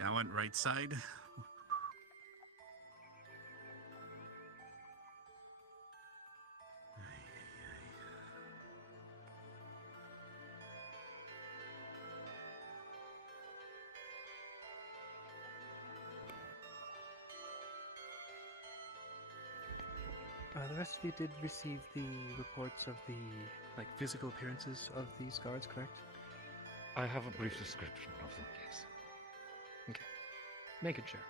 Yeah, I went right side. The rest of you did receive the reports of the physical appearances of these guards, correct? I have a brief description of them, yes. Okay. Make it sure.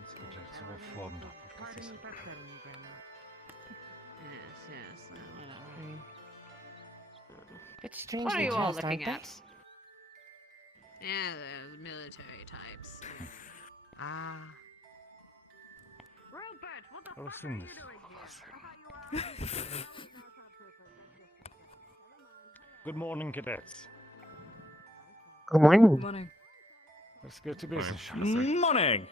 Let's get it all formed up. We'll get this in. Yes, It's strange. what are you all dressed, looking aren't at? Yeah, the military types. Ah. Rupert, what the I was fuck are in you this doing here? Good morning, cadets. Good morning. Good morning. Let's get to business. Morning!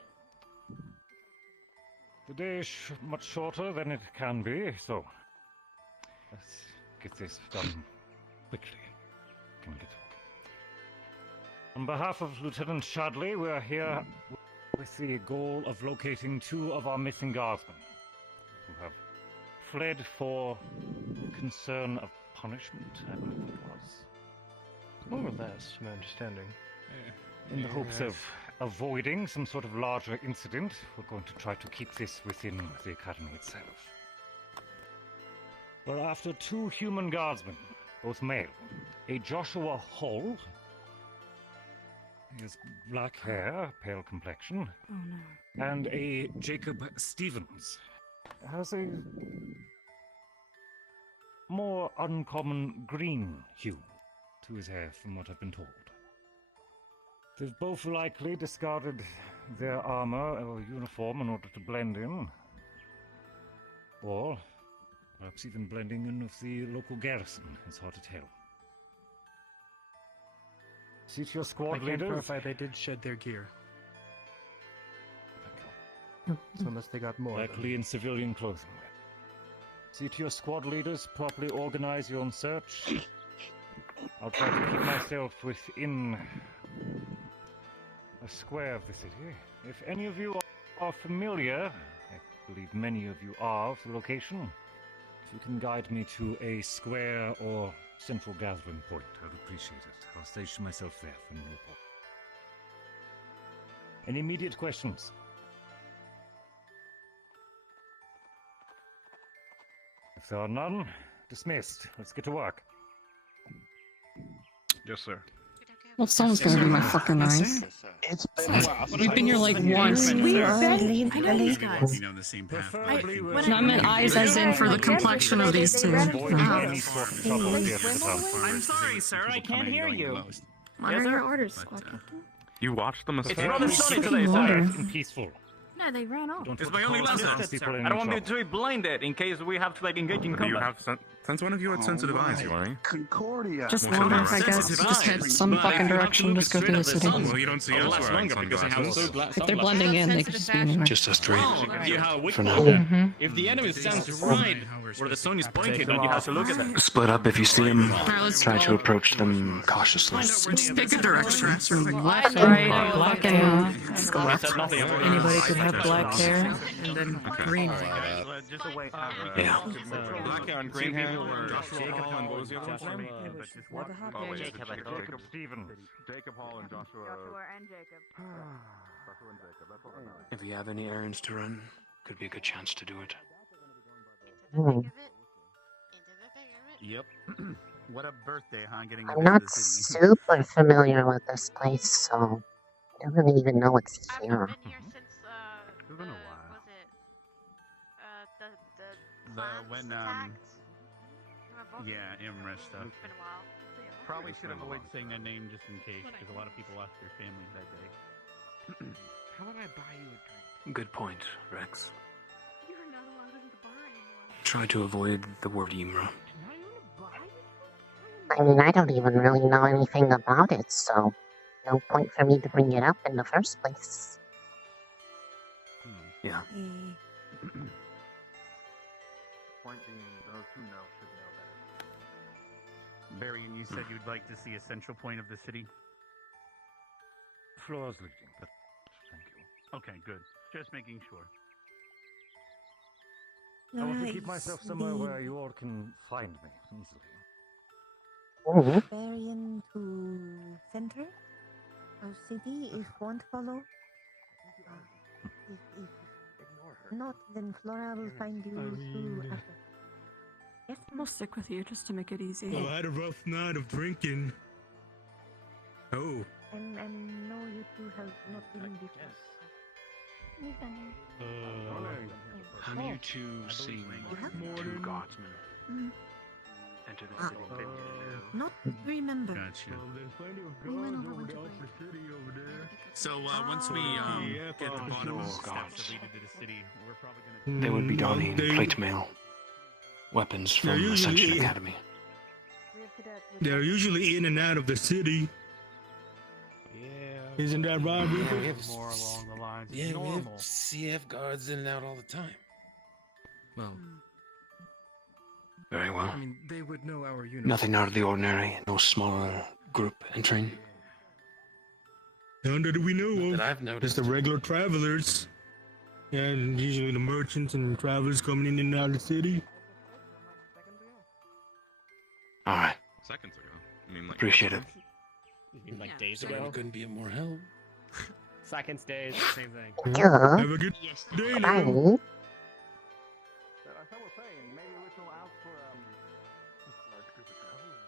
The day is much shorter than it can be, so let's get this done quickly. Can we get on behalf of Lieutenant Shadley, we are here with the goal of locating 2 of our missing guardsmen who have fled for concern of punishment, I believe it was. More or less, to my understanding. In the hopes of avoiding some sort of larger incident, we're going to try to keep this within the Academy itself. We're after 2 human guardsmen, both male. A Joshua Hull. He has black hair, pale complexion. Oh no. And a Jacob Stevens. Has a more uncommon green hue to his hair, from what I've been told. They've both likely discarded their armor or uniform in order to blend in. Or perhaps even blending in with the local garrison. It's hard to tell. See to your I squad can leaders. verify they did shed their gear. So unless they got more. Likely in civilian clothing. See to your squad leaders, properly organize your own search. I'll try to keep myself within a square of the city. If any of you are familiar, I believe many of you are, of the location, if you can guide me to a square or central gathering point, I'd appreciate it. I'll station myself there for new report. Any immediate questions? If there are none, dismissed. Let's get to work. Yes, sir. Well, someone's gonna be my fucking eyes. It's been We've been here like once. I know these guys. You know, the same path. Preferably when with- And I meant eyes as in for the complexion of these two. Avoiding Uh-huh. any sort of trouble at the end of the town. I'm sorry, sir, I can't hear you. What are sir? your orders, But, squad captain? You watched them as It's well? rather sunny today, sir. And peaceful. No, they ran off. Don't It's want my to only cause lesson. people any I don't want to trouble. be blinded in case we have to engage in You combat. have since when have you had sensitive eyes, Yori? Concordia. Just Well, wander, come on, I guess. sensitive Just head eyes. some fucking direction. Just go through the city. Well, you don't see us wearing sunglasses. If they're blending in, they could just be anywhere. Just us three. You have a weak For now. Mm-hmm. If the enemy stands right where the sun is pointing, then you have to look at them. Split up if you see them. Alright, let's Try to approach them cautiously. just pick a direction. Left, right, black and just go left. Anybody could have black hair and then green hair. Yeah. Black hair and green hair. Jacob Hall and what was the other one's name? Jacob Stevens. Jacob Hall and Joshua. and Jacob. Joshua and Jacob. That's what I know. If you have any errands to run, could be a good chance to do it. Yep. What a birthday, huh? Getting to I'm visit not the city. super familiar with this place, so I don't really even know what's here. I've been here since, It's been a while. was it, the The plants when attacked? yeah, Imre stuff. It's been a while. Probably should avoid saying that name just in case, because a lot of people lost their families that day. How would I buy you a drink? Good point, Rex. You're not allowed in the bar anymore. Try to avoid the word Ymra. I mean, I don't even really know anything about it, so no point for me to bring it up in the first place. Yeah. Point being, those who know should know Barry, and you said you'd like to see a central point of the city? Floors leading, but thank you. Okay, good. Just making sure. I want to keep myself somewhere where you all can find me easily. Barbarian to center of city if won't follow. If not, then Flora will find you soon after. Yes, We'll stick with you just to make it easy. Well, I had a rough night of drinking. Oh. And no, you two have not been before. We've been When you two see two guardsmen enter the city, not remember. Gotcha. We went over winter break. So once we get the bottom Oh, steps God. that lead into the city, we're probably gonna. they would be donning plate mail, weapons from They're Ascension usually- Academy. They're usually in and out of the city. Yeah. Isn't that right, Yeah, Rupert? we have More along the lines of Yeah, we have normal. CF guards in and out all the time. Well, Very well. I mean, they would know our uniform. Nothing out of the ordinary. No smaller group entering. None that we know Not of. that I've Just noticed. the regular travelers. And usually the merchants and travelers coming in and out of the city. All right. Seconds ago. I mean, like. Appreciate it. Like Days ago, couldn't be of more help. Seconds, days, same thing. Yeah. Have a good day now. Bye. As I was saying, maybe we shall ask for large group of travelers.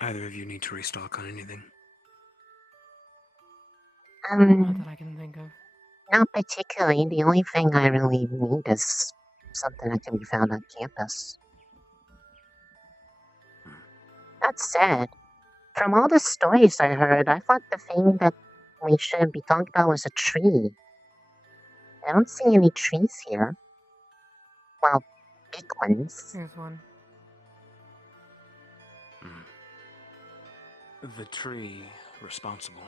Either of you need to restock on anything? Not that I can think of. Not particularly. The only thing I really need is something that can be found on campus. That said, from all the stories I heard, I thought the thing that we should be talking about was a tree. I don't see any trees here. Well, big ones. Here's one. The tree responsible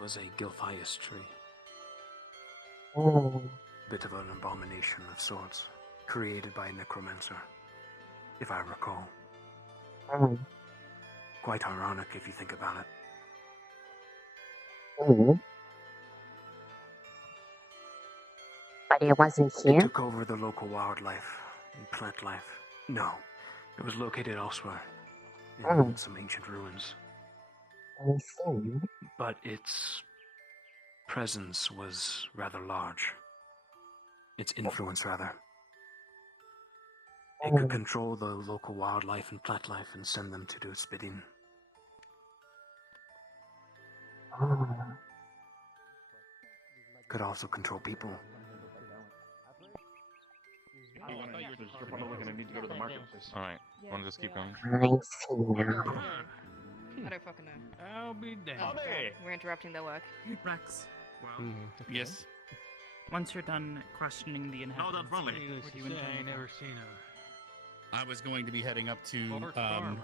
was a Gilthias tree. Oh. Bit of an abomination of sorts, created by a necromancer, if I recall. Oh. Quite ironic if you think about it. Oh. But it wasn't It here? took over the local wildlife and plant life. No, it was located elsewhere, in some ancient ruins. I see. But its presence was rather large. Its influence, rather. It could control the local wildlife and plant life and send them to do its bidding. Oh. Could also control people. We're probably gonna need to go to the market. Alright, wanna just keep going? I see now. I don't fucking know. I'll be damned. Oh, we're interrupting their work. Rex. Well, yes. Once you're done questioning the inhabitants, done friendly. what do you intend? I ain't never seen a. I was going to be heading up to farm.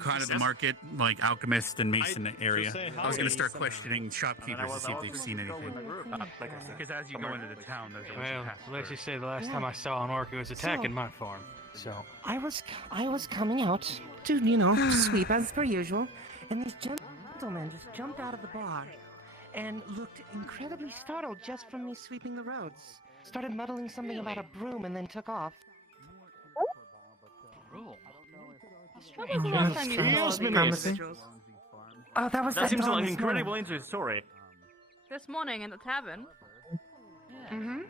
kind of the market, like Alchemist and Mason area. say I was going howdy. to start questioning shopkeepers to see if they've seen anything. Because as you go into the town, there's always Well, a pass let's through. just say the last time I saw an orc, it was attacking my farm. So I was coming out to, you know, sweep as per usual, and these gentlemen just jumped out of the bar and looked incredibly startled just from me sweeping the roads. Started muttering something about a broom and then took off. When was the last time you saw these individuals? Oh, that was that seems dawn like an this incredibly morning. interesting story. This morning in the tavern. Mm-hmm.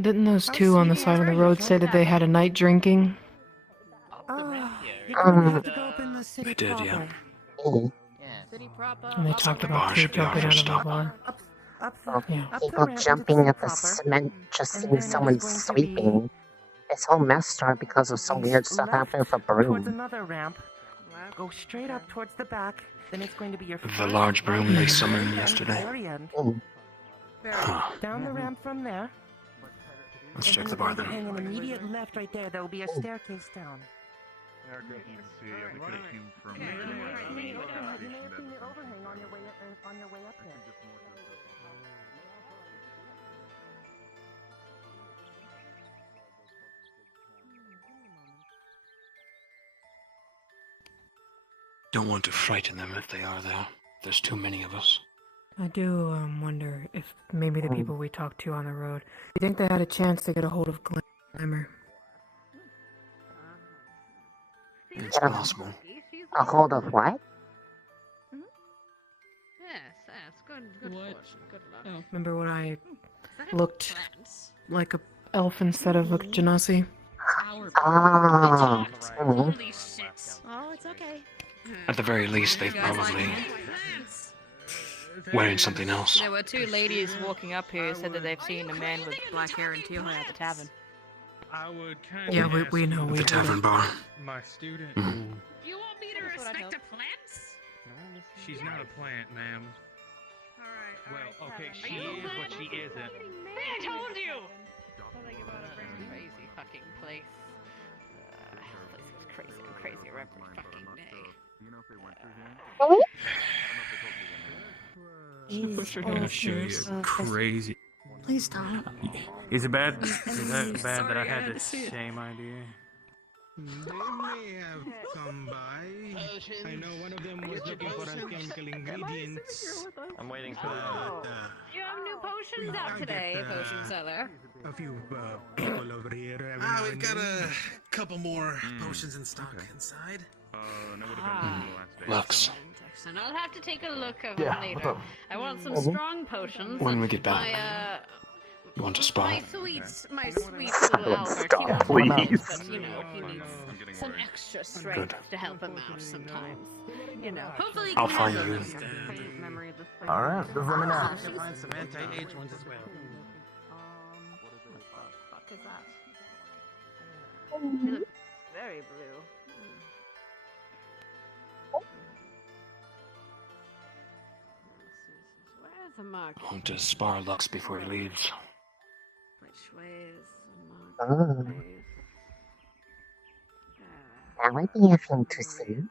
Didn't those two on the side of the road say that they had a night drinking? You're gonna have to go up in the city They did, yeah. proper. City proper. And they talked about two jumping out of the bar. Yeah. People jumping at the cement just seeing someone sweeping. This whole mess started because of some weird stuff happening with a Towards broom. another ramp. Go straight up towards the back. Then it's going to be your The large broom they summoned yesterday. very end. Huh. Down the ramp from there. Let's and check then the bar we're going to then. hang an immediate left right there. There will be a staircase down. We could have came from. You may have seen the overhang on your way up there. Don't want to frighten them if they are there. There's too many of us. I do wonder if maybe the people we talked to on the road, you think they had a chance to get a hold of Glimmer? It's possible. A hold of what? Yes, good fortune, good luck. Remember when I looked like a elf instead of a genasi? Ah. Holy shit. Oh, it's okay. At the very least, they've probably wearing something else. There were two ladies walking up here who said that they've seen a man with black hair and teal hair at the tavern. I would kind Yeah, we know. The tavern bar. My student. You want me to respect a plant? She's not a plant, ma'am. Well, okay, she is, but she isn't. I told you! Crazy fucking place. This place was crazy and crazier every fucking day. I'll show you. Crazy. Please don't. Is it bad? Is that bad that I had this same idea? They may have come by. I know one of them was looking for alchemical ingredients. I'm waiting for that. You have new potions out today, potion seller. A few people over here. We've got a couple more potions in stock inside. No, would have been the last day. Lux. And I'll have to take a look of Yeah, them later. what's up? I want some strong potions. When we get back. You want to spar? My sweet little Albert, he wants please. but he needs some extra strength to help him out sometimes. Hopefully he I'll can find have you. a faint memory of this place. Alright, just let me know. I should find some anti-age ones as well. What the fuck is that? They look very blue. Where's the mark? I want to spar Lux before he leaves. Which way is Oh. the mark? That might be a thing to see.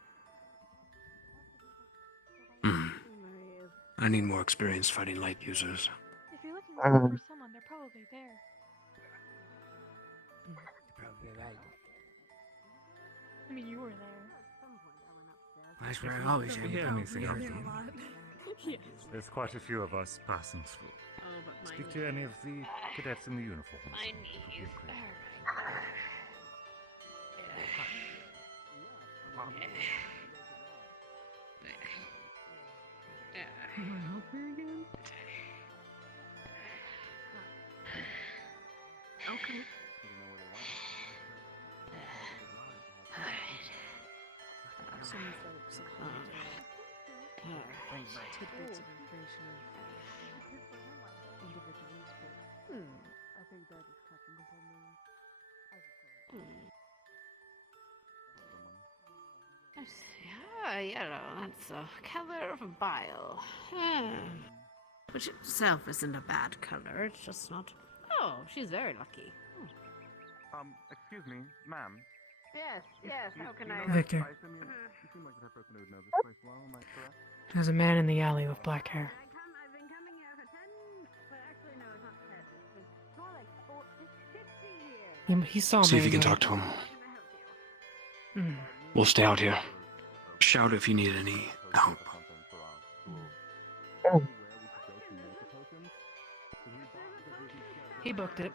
I need more experience fighting light users. If you're looking for someone, they're probably there. I mean, you were there. That's where I always had anything else. Yes. There's quite a few of us passing through. Speak to any of the cadets in the uniforms. My knees. You want help here again? Okay. Some folks tidbits of information of individuals, but I think that is cutting the Yellow, that's a color of bile. Which itself isn't a bad color, it's just not... Oh, she's very lucky. Excuse me, ma'am. Yes, how can I... Victor. You seem like the person who would know this place well, am I correct? There's a man in the alley with black hair. I've been coming here for 10... But actually, no, it's not 10. It's more like 50 years. He saw me. See if you can talk to him. We'll stay out here. Shout if you need any help. He booked it.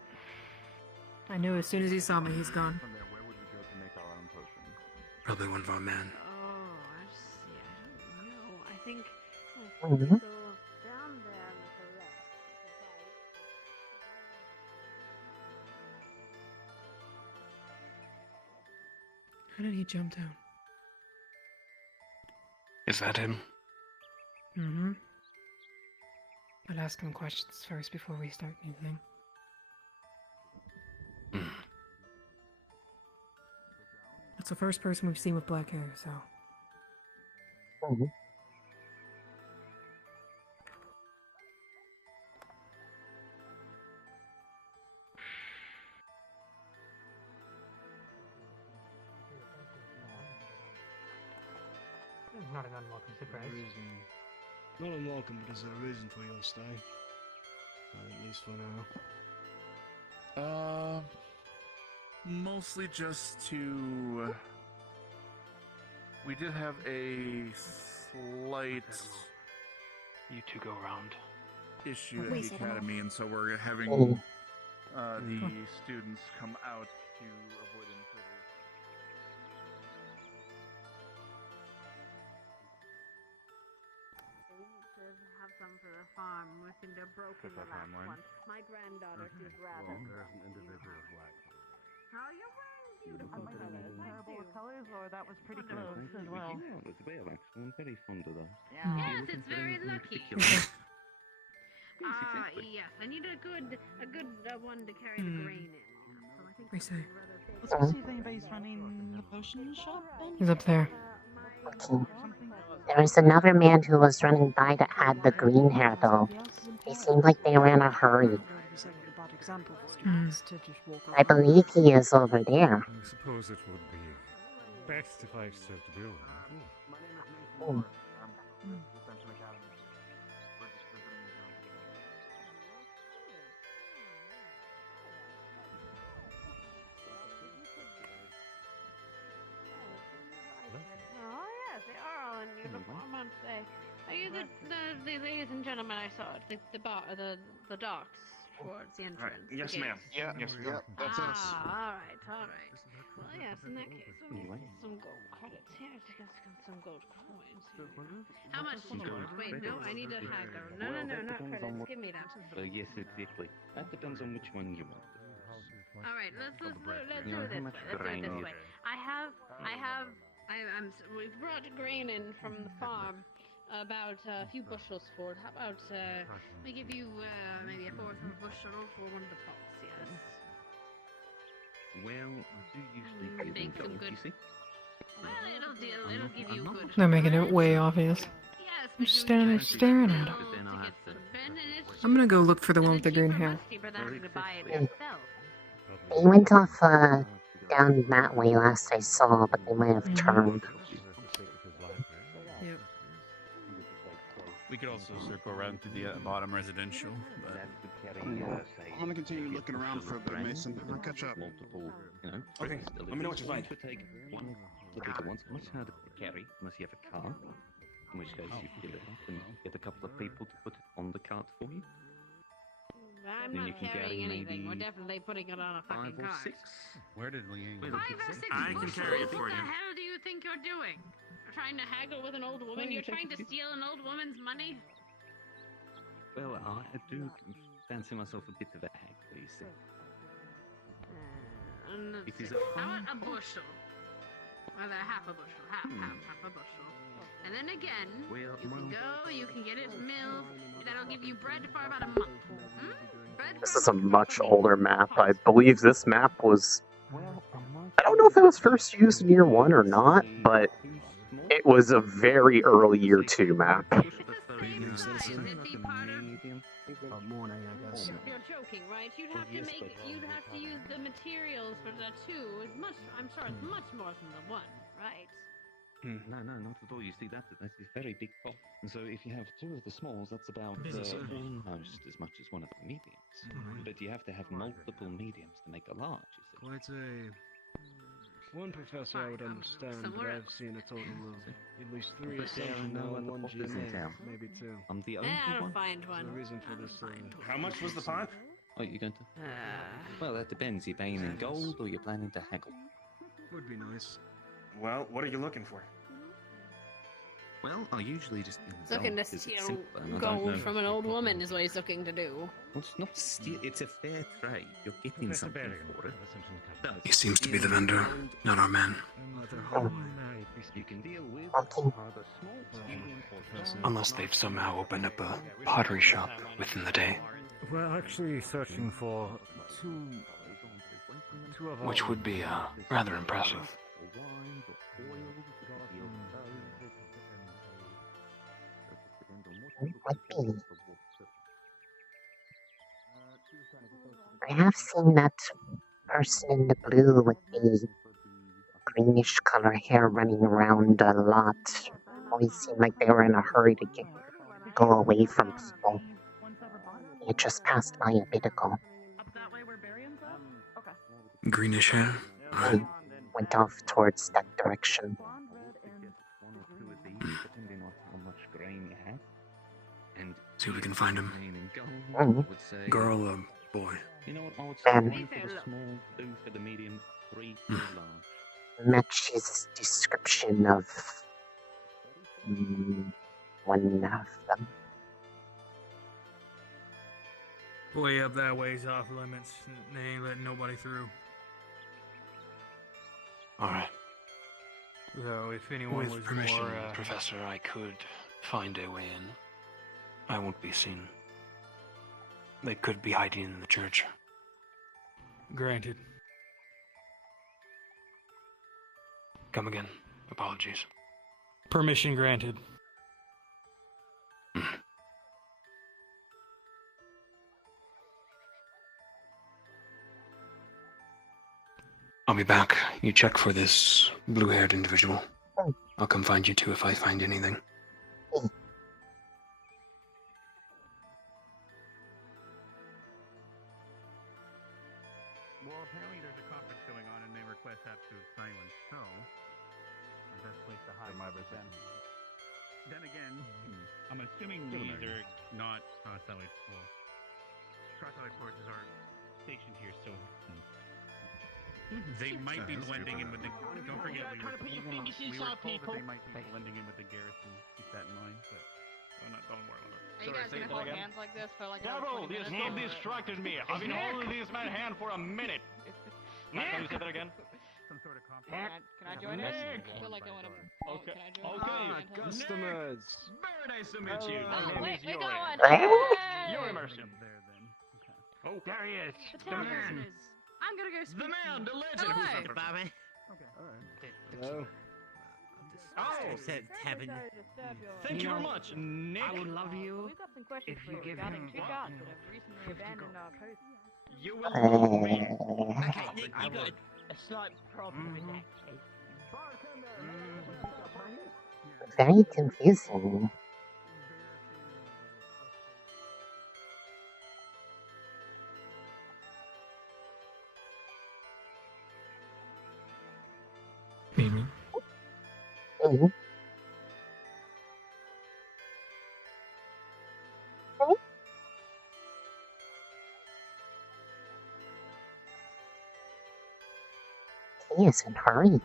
I knew as soon as he saw me, he's gone. Probably one of our men. Oh, I see. I don't know. I think... Go down there and to the left. How did he jump down? Is that him? Mm-hmm. I'd ask him questions first before we start anything. It's the first person we've seen with black hair, so Mhm. Not an unwelcome surprise. Not unwelcome, but is there a reason for your stay? At least for now. Mostly just to... we did have a slight... You two go around. issue at the academy, and so we're having the students come out to avoid any further... Have some for the farm. I think they're broken the last one. My granddaughter, she's rather. There's an individual black. Oh, you're wearing beautiful colors. Terrible colors, or that was pretty close as well. Yeah, as well, actually. I'm very fond of those. Yes, it's very lucky. Yes, I need a good one to carry the grain in. So I think I see. Let's see if anybody's running the potion shop then. He's up there. Okay. There was another man who was running by that had the green hair, though. They seemed like they were in a hurry. I believe he is over there. I suppose it would be best if I served the bill. Hmm. Ascension Academy. We're just visiting Oh yes, they are all in uniform, aren't they? Are you the ladies and gentlemen I saw at the bar, the docks towards the entrance? Yes, the ma'am. gates? Yeah, yes, that's us. All right. Well, yes, in that case, let me get some gold credits here. I think I've got some gold coins here. How much do you want? Wait, no, I need a hacker. No, not credits. Give me that. Yes, exactly. That depends on which one you want. All right, let's do it Yeah, this how way. much Let's do it grain this is way. there? We've brought grain in from the farm, about a few bushels for it. How about we give you maybe a fourth of a bushel for one of the pots? Yes. Well, I do usually Make give some them good. gold, you see. Well, it'll give you good. They're making it way obvious. I'm just standing there staring at him. I'm gonna go look for the one with the green hair. Cheaper than to buy it yourself. They went off down that way last I saw, but they might have turned. Yep. We could also circle around to the bottom residential, but... I'm gonna continue looking around for a bit, Mason. I'll catch up. Multiple, you know. Okay, let me know what you find. Take one of the bigger ones, much harder to carry unless you have a car. In which case you fill it up and get a couple of people to put it on the cart for you. I'm Then not you can carrying carry anything. maybe We're definitely putting it on a fucking 5 or cart. 6. Where did Liang go? 5 or 6 I can carry it for What you. the hell do you think you're doing? You're trying to haggle with an old woman? You're trying to steal an old woman's money? Well, I do fancy myself a bit of a haggler, you see. It is a How about a bushel? Well, half a bushel. Half a bushel. And then again, you can go, you can get it milled. That'll give you bread for about a month. Bread This is a much older map. I believe this map was... I don't know if it was first used in Year 1 or not, but it was a very early Year 2 map. Morning, I guess. You're joking, right? You'd have to use the materials for the 2 as much. I'm sure it's much more than the 1, right? No, not at all. You see, that's a very big pot. And so if you have 2 of the smalls, that's about almost as much as one of the mediums. But you have to have multiple mediums to make a large, you see. Quite a... One professor I would understand, but I've seen a total of at least 3 Ascension now and 1 GMA, maybe 2. I'm the only I'll one. find one. The reason for this... How much was the pot? Oh, you're going to? Well, that depends. You're paying in gold or you're planning to haggle? Would be nice. Well, what are you looking for? Well, I usually just... Looking to steal gold from an old woman is what he's looking to do. Well, it's not steal. It's a fair trade. You're getting something for it. He seems to be the vendor, not our man. You can deal with Unless they've somehow opened up a pottery shop within the day. We're actually searching for two of our... Which would be rather impressive. Might be. I have seen that person in the blue with the greenish color hair running around a lot. Always seemed like they were in a hurry to go away from people. It just passed by a bit ago. Greenish hair? He went off towards that direction. See if we can find him. Mm. Girl or boy? You know what? I would Man. say 1 for the small, 2 for the medium, 3 for the large. Match his description of one of them. Way up that way's off limits. They ain't letting nobody through. Alright. So if anyone With was permission, more, Professor, I could find a way in. I won't be seen. They could be hiding in the church. Granted. Come again. Apologies. Permission granted. I'll be back. You check for this blue-haired individual. I'll come find you too if I find anything. Well, apparently there's a conference going on and they request absolute silence, so the best place to hide is them. Then again, I'm assuming these are not cross-allied. Well, cross-allied forces are stationed here, so they might be blending in with the. Don't forget, we were told that they might be blending in with the garrison. Keep that in mind, but don't worry about it. Are you guys gonna hold hands like this for like Devil, another 20 this minutes? not distracted me. I've been holding this man's hand for a minute. Matt, can you say that again? Some sort of conference. Can I join us? I feel like I want to. Okay. Can I join Okay. Customers. Very nice to meet you. Oh, wait, we got one. You're immersion. There then. Okay. Oh, there he is. The man. I'm gonna go speak. The man, the legend. Hello. Bobby. Okay. Alright. Hello. Oh, Heaven. thank you very much, Nick. I would love you We've got some questions if for you you give regarding him two guards that have recently abandoned our post. You will love me. Okay, Nick, you got a slight problem with that case. Very confusing. Evening. Mhm. He is in a hurry. Hits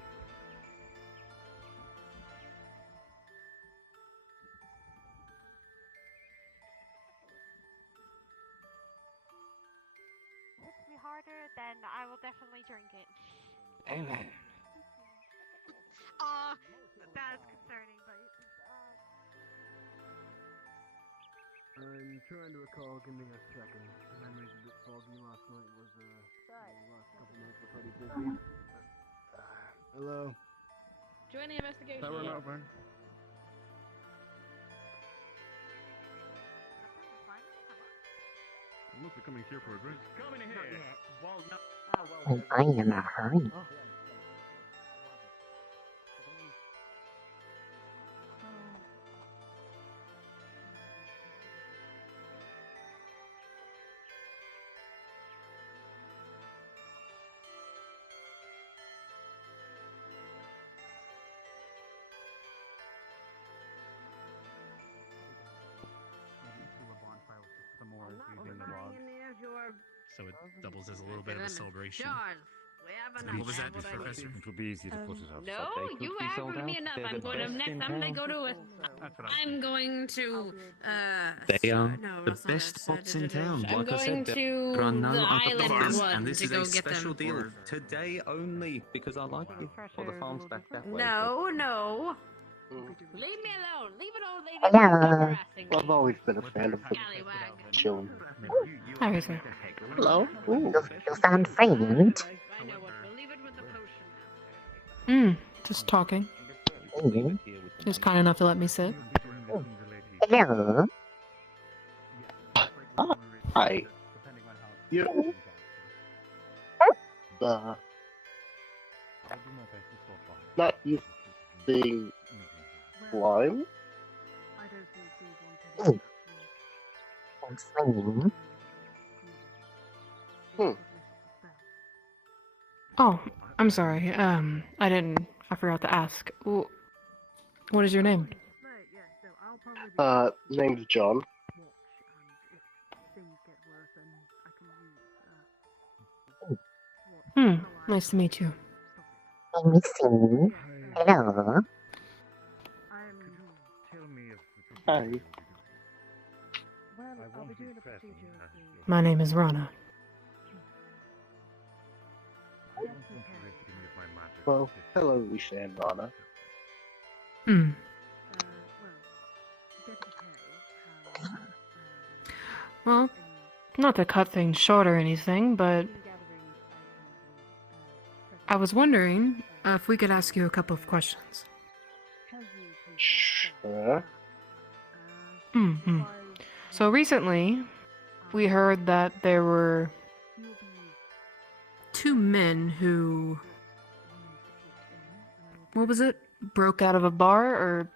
me harder, then I will definitely drink it. Amen. That is concerning, but I'm trying to recall, give me a second. My memory's a bit foggy. Last night was, the last couple nights were pretty busy. Hello? Join the investigation. That went over. I'm not coming here for a drink. Coming here. Well, no. Am I in a hurry? Some more using the logs. So it doubles as a little bit of a celebration. What was that, Professor? It will be easy to put it out. No, you aggroed me enough. I'm going to next time they go to I'm going to They are no, the that's not best what I pots said. in town. I'm Like I going said, to there are no the other island bars, one and this to is go a get special them. deal. Today only, because I like you. Or the farm's back that way. No, no. Leave me alone. Leave it all. Leave it. Hello. Stop harassing me. I've always been a fan of Scallywag. children. How is it? Hello? You found friend? I know what. We'll leave it with the potion master. Just talking. Mhm. He was kind enough to let me sit. Hello? Hi. Depending on how. You. Not using slime? Slime. Oh, I'm sorry. I forgot to ask. What is your name? Name's John. Nice to meet you. Missing. Hello. Hi. My name is Rana. Well, hello, Lisa and Rana. Well, not to cut things short or anything, but I was wondering if we could ask you a couple of questions. Sure. So recently, we heard that there were two men who... What was it? Broke out of a bar or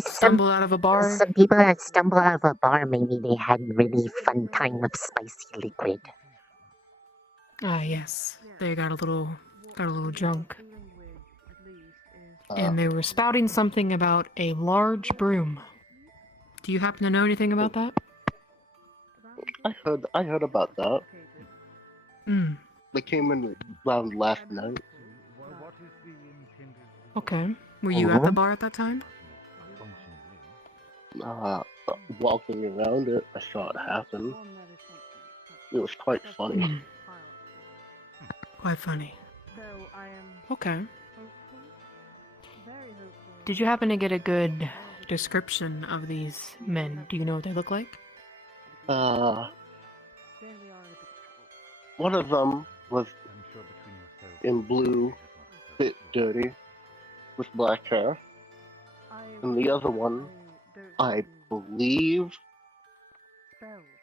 stumbled out of a bar? Some people that stumble out of a bar, maybe they had a really fun time with spicy liquid. Ah, yes. They got a little drunk. And they were spouting something about a large broom. Do you happen to know anything about that? I heard about that. Hmm. They came in around last night. Okay. Were you at the bar at that time? Walking around it, I saw it happen. It was quite funny. Quite funny. Okay. Did you happen to get a good description of these men? Do you know what they look like? One of them was in blue, bit dirty, with black hair. And the other one, I believe,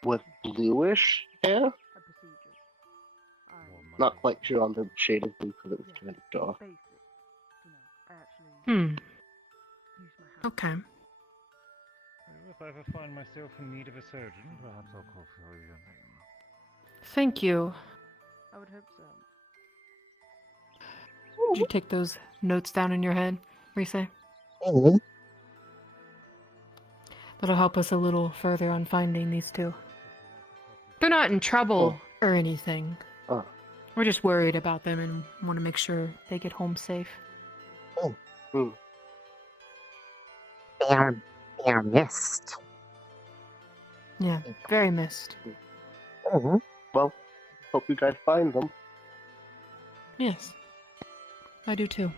with bluish hair. Not quite sure on the shade of blue because it was kind of dark. Okay. If I ever find myself in need of a surgeon, perhaps I'll call for your name. Thank you. I would hope so. Did you take those notes down in your head, Rise? That'll help us a little further on finding these two. They're not in trouble or anything. We're just worried about them and want to make sure they get home safe. They are missed. Yeah, very missed. Well, hope you guys find them. Yes, I do too.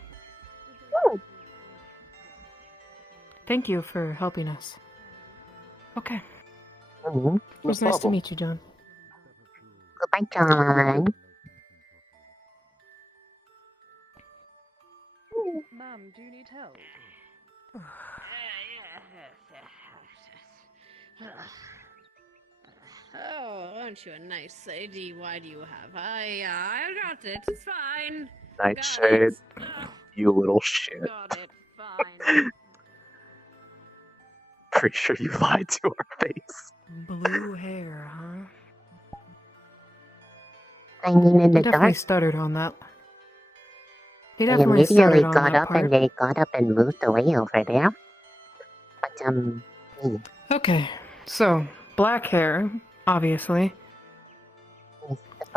Thank you for helping us. Okay. It was nice to meet you, John. Goodbye, John. Ma'am, do you need help? Oh, aren't you a nice lady? Why do you have? I got it. It's fine. Nightshade, you little shit. Got it. Fine. Pretty sure you lied to our face. Blue hair, huh? I mean, in the He definitely dark, stuttered on that. He they definitely immediately stuttered on got that up part. and they got up and moved away over there. But Okay, so black hair, obviously.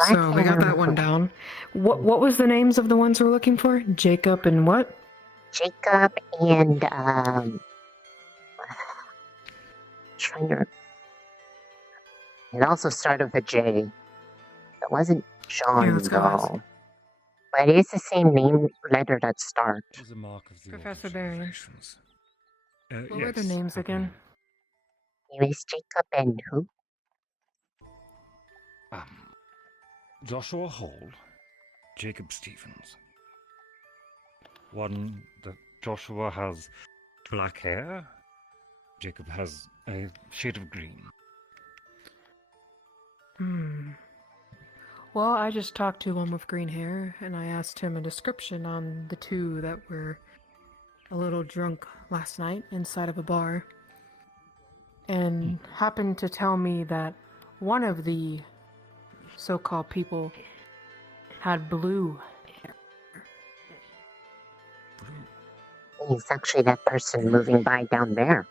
So we got that one down. What was the names of the ones we're looking for? Jacob and what? Jacob and trying to. It also started with a J. It wasn't John let's go ask. though. But it is the same name letter that starts. Professor Barry. What were their names again? It was Jacob and who? Joshua Hall, Jacob Stevens. Joshua has black hair. Jacob has a shade of green. Well, I just talked to one with green hair, and I asked him a description on the two that were a little drunk last night inside of a bar, and happened to tell me that one of the so-called people had blue hair. He's actually that person moving by down there.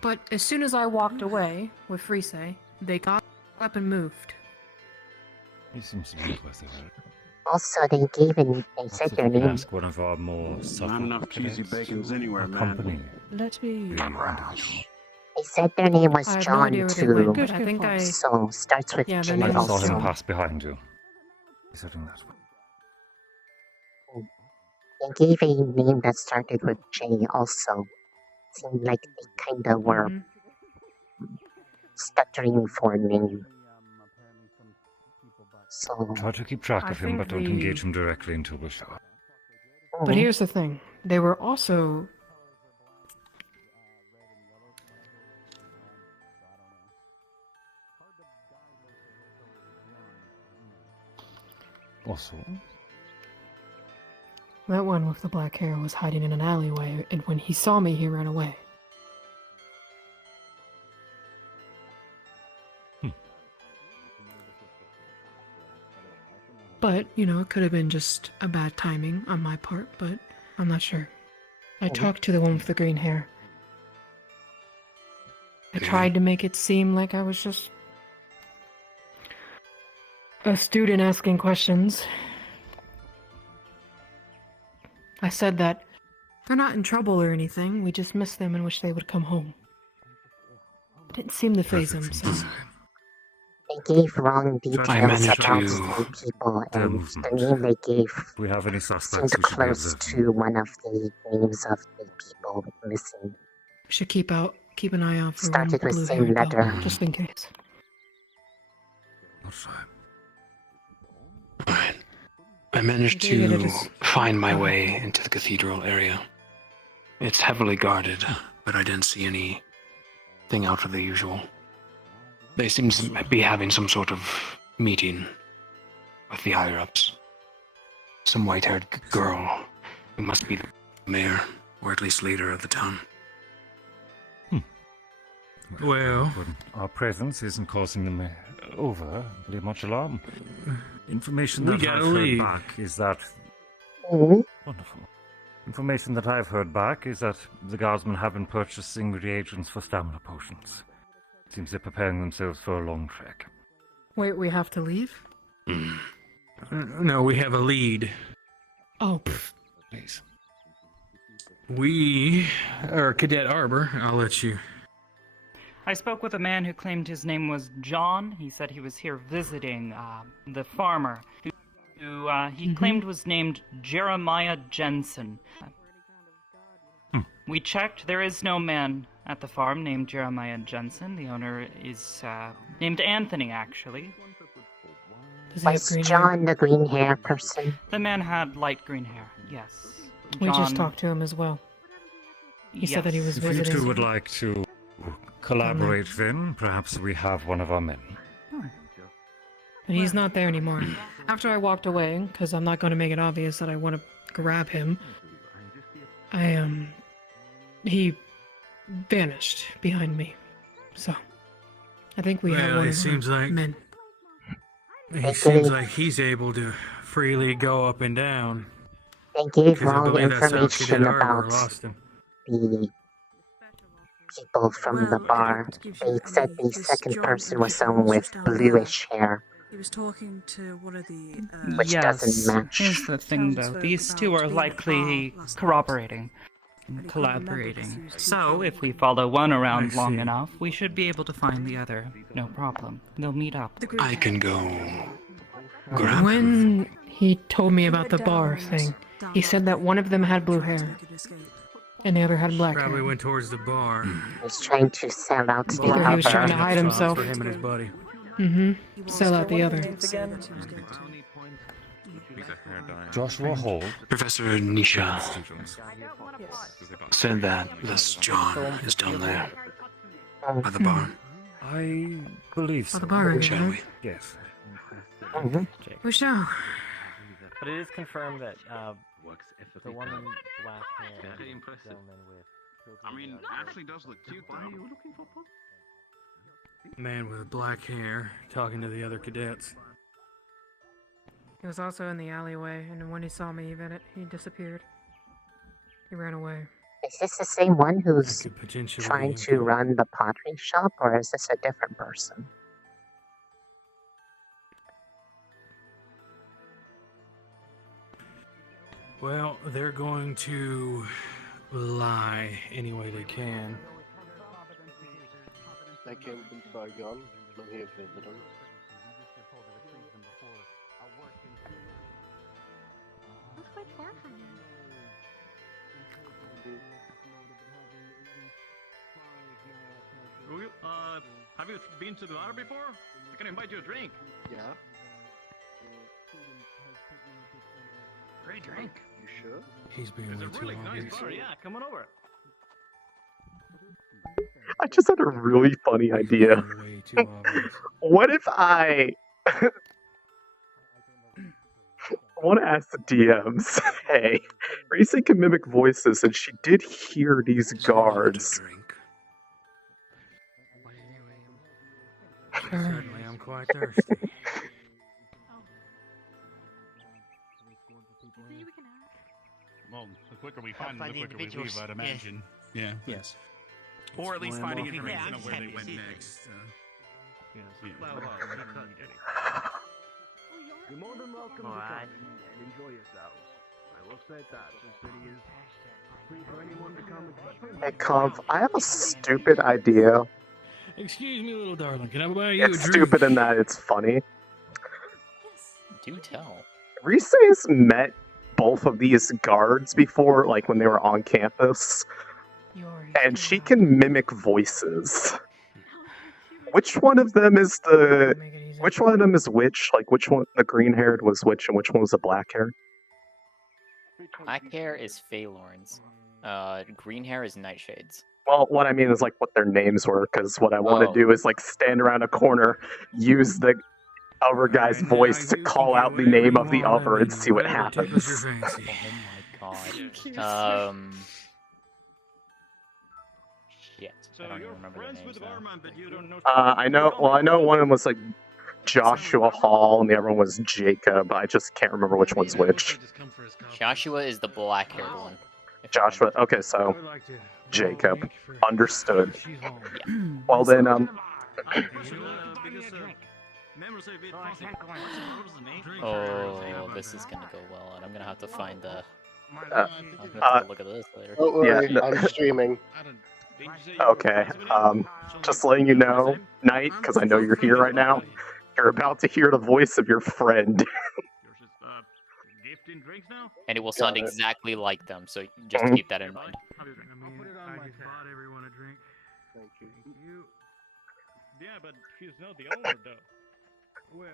But as soon as I walked away with Frise, they got up and moved. He seems to be with it. Also, they said their name. Ask one of our more subtle Not enough cheesy bacons anywhere, man. company. Let me. They said their name was I have no John idea where they too. went, but I think So starts with Yeah, J their I names saw also. him pass behind you. He's heading that way. They gave a name that started with J also. Seemed like they kind of were stuttering for a name. So Try to keep track I of him, but don't think engage him directly until we're sure. But here's the thing. They were also... Also, That one with the black hair was hiding in an alleyway, and when he saw me, he ran away. But, you know, it could have been just a bad timing on my part, but I'm not sure. I talked to the one with the green hair. I tried to make it seem like I was just a student asking questions. I said that they're not in trouble or anything, we just miss them and wish they would come home. It didn't seem to faze them, so... they gave wrong details managed about to- the people, and the name they gave we have any seemed suspects we should be close observing. to one of the names of the people missing. Should keep an eye out for one Started with blue same hair, letter. just in case. I managed David, it to is- find my way into the cathedral area. It's heavily guarded, but I didn't see anything out of the usual. They seem to be having some sort of meeting with the higher-ups. Some white-haired girl who must be the mayor, or at least leader of the town. Well, our presence isn't causing them overly much alarm. Information We that gotta I've heard leave. back is that wonderful. Information that I've heard back is that the guardsmen have been purchasing reagents for stamina potions. Seems they're preparing themselves for a long trek. Wait, we have to leave? no, we have a lead. Oh, please. We are Cadet Arbor. I'll let you. I spoke with a man who claimed his name was John. He said he was here visiting the farmer, who he claimed was named Jeremiah Jensen. We checked. There is no man at the farm named Jeremiah Jensen. The owner is named Anthony, actually. Was John the green hair person? The man had light green hair, yes. We just John- talked to him as well. He said that he was If you visiting. two would like to collaborate, then perhaps we have one of our men. But he's not there anymore. After I walked away, because I'm not going to make it obvious that I want to grab him, he vanished behind me. So, I think we have Well, one it of seems our like men. he seems like he's able to freely go up and down. They gave Because I wrong believe that's how information Cadet Arbor about lost him. the people from the bar. They said the second person was someone with bluish hair, He was talking to one of the. which doesn't match. Here's the thing, though. These two are likely corroborating and collaborating. So, if we follow one around long enough, we should be able to find the other. No problem. They'll meet up. I can go grab When he told me about the bar thing, he said that one of them had blue hair, and the other had black Probably hair. went towards the bar. He's trying to sell out the Either he was trying to other. hide himself. For him and his buddy. Sell out the other. Joshua Hall. Professor Nisha said that this John is down there by the bar. I believe so. the bar, Shall we? Yes. We shall. But it is confirmed that the one in black hair Very impressive. gentleman with I mean, Ashley does look cute. Why are you looking for Pop? Man with black hair talking to the other cadets. He was also in the alleyway, and when he saw me, he disappeared. He ran away. Is this the same one who's Could potentially trying be to run the pottery shop, or is this a different person? Well, they're going to lie any way they can. They came from Saigon. I'm here visiting. That's quite far from here. Have you been to the bar before? I can invite you a drink. Yeah. Great drink. You sure? He's being It's way a too really nice obvious. bar. Yeah, come on over. I just had a really funny idea. Way too obvious. What if I want to ask the DMs, hey, Race can mimic voices, and she did hear these guards. Certainly, I'm quite thirsty. Well, the quicker we find them, find the the quicker we leave, individuals. I'd imagine. Yeah. Yes. Or at least Well, finding I'm information I'm of where they happy to went see next. Yes. Yeah. You're more than welcome All to right. come and enjoy yourselves. I will say that the city is free for anyone to come and Hey, Conf, I have a stupid idea. Excuse me, little darling. Can I buy you a It's drink? stupid in that it's funny. Do tell. Reese's met both of these guards before, like when they were on campus, and she can mimic voices. Which one of them is the? Which one of them is which? Like which one? The green-haired was which, and which one was the black-haired? Black hair is Phalorn's. Green hair is Nightshade's. Well, what I mean is like what their names were, because what I want to do is like stand around a corner, use the other guy's voice to call out the name of the other and see what happens. Oh my god. Shit. So I don't even you're remember friends their with names the now. barman, but you don't know. I know. Well, I know one of them was like Joshua Hall, and the other one was Jacob. I just can't remember which one's which. Joshua is the black-haired one. Joshua. Okay, so Jacob. Understood. Well then, Oh, this is gonna go well, and I'm gonna have to find the. I'm gonna have to look at this later. Don't worry, Yeah, I'm streaming. Okay. Just letting you know, Knight, because I know you're here right now. You're about to hear the voice of your friend. Gifting drinks now? And it will sound Got it. exactly like them, so just Mhm. keep that in mind. I'll put it on my bought everyone a drink. Thank you. Yeah, but he's not the owner, though. Well,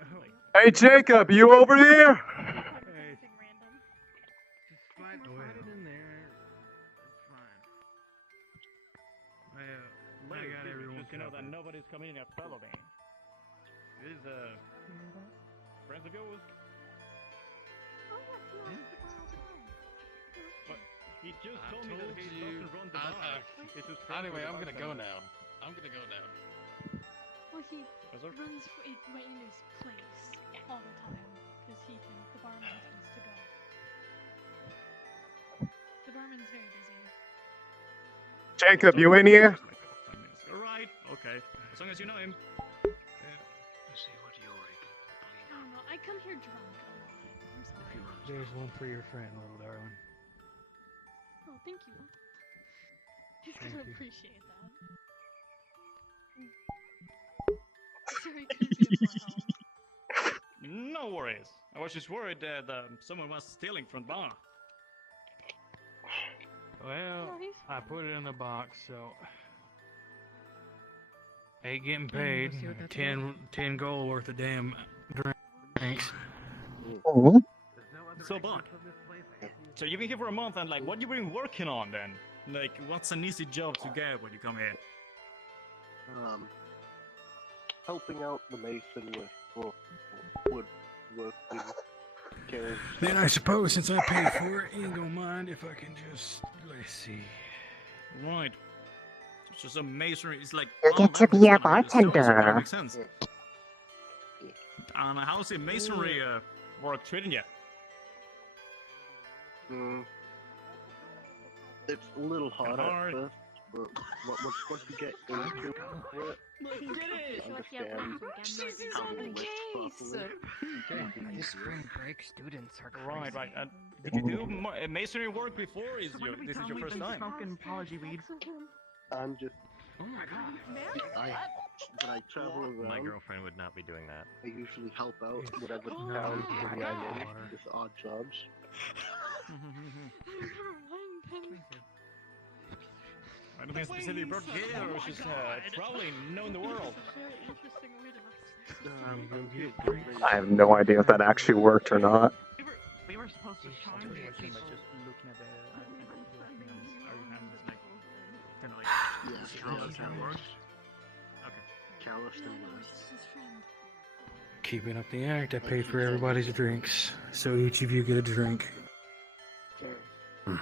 Hey, Jacob, you over here? hey. Just slide it in there. That's fine. I got everyone. Just to know that nobody's coming in a fellow name. This is friends of yours. But he just told me that he doesn't run the bar. It's just Anyway, I'm gonna go now. Well, he runs it right in his place all the time because the barman tends to go. The barman's very busy. Jacob, you in here? Alright, okay. As long as you know him. No, I come here drunk a lot. I'm sorry. There's one for your friend, little darling. Oh, thank you. He's gonna appreciate that. Sorry, couldn't be of more help. No worries. I was just worried that someone was stealing from the bar. Well, I put it in the box, so. Ain't getting paid. 10 gold worth of damn drinks. So, Bach, so you've been here for a month, and like, what you been working on then? Like, what's an easy job to get when you come here? helping out the mason with woodworking. Then I suppose since I paid for it, you ain't gonna mind if I can just let's see. Right. It's just a masonry. It's like You get to be a bartender. That makes sense. And how's the masonry work treating you? It's a little hard at first, but once you get into it, you understand how to lift properly. This spring break, students are crazy. Right. Did you do masonry work before? This is your first time? Apology weed. I'm just. Oh my god. When I travel around, My girlfriend would not be doing that. I usually help out whatever town I'm in with odd jobs. Anything specifically brought you here, or just traveling, knowing the world? I have no idea if that actually worked or not. We were supposed to shine people. Just looking at the Keeping up the act, I pay for everybody's drinks, so each of you get a drink.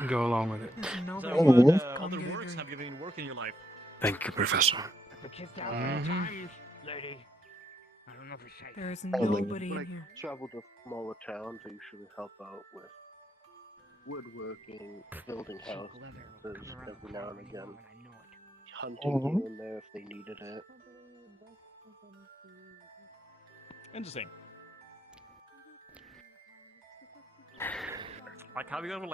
Go along with it. So what other works have you been working in your life? Thank you, Professor. There's nobody When in here. I travel to smaller towns, I usually help out with woodworking, building houses every now and again, hunting here and there if they needed it. Interesting. Like, have you ever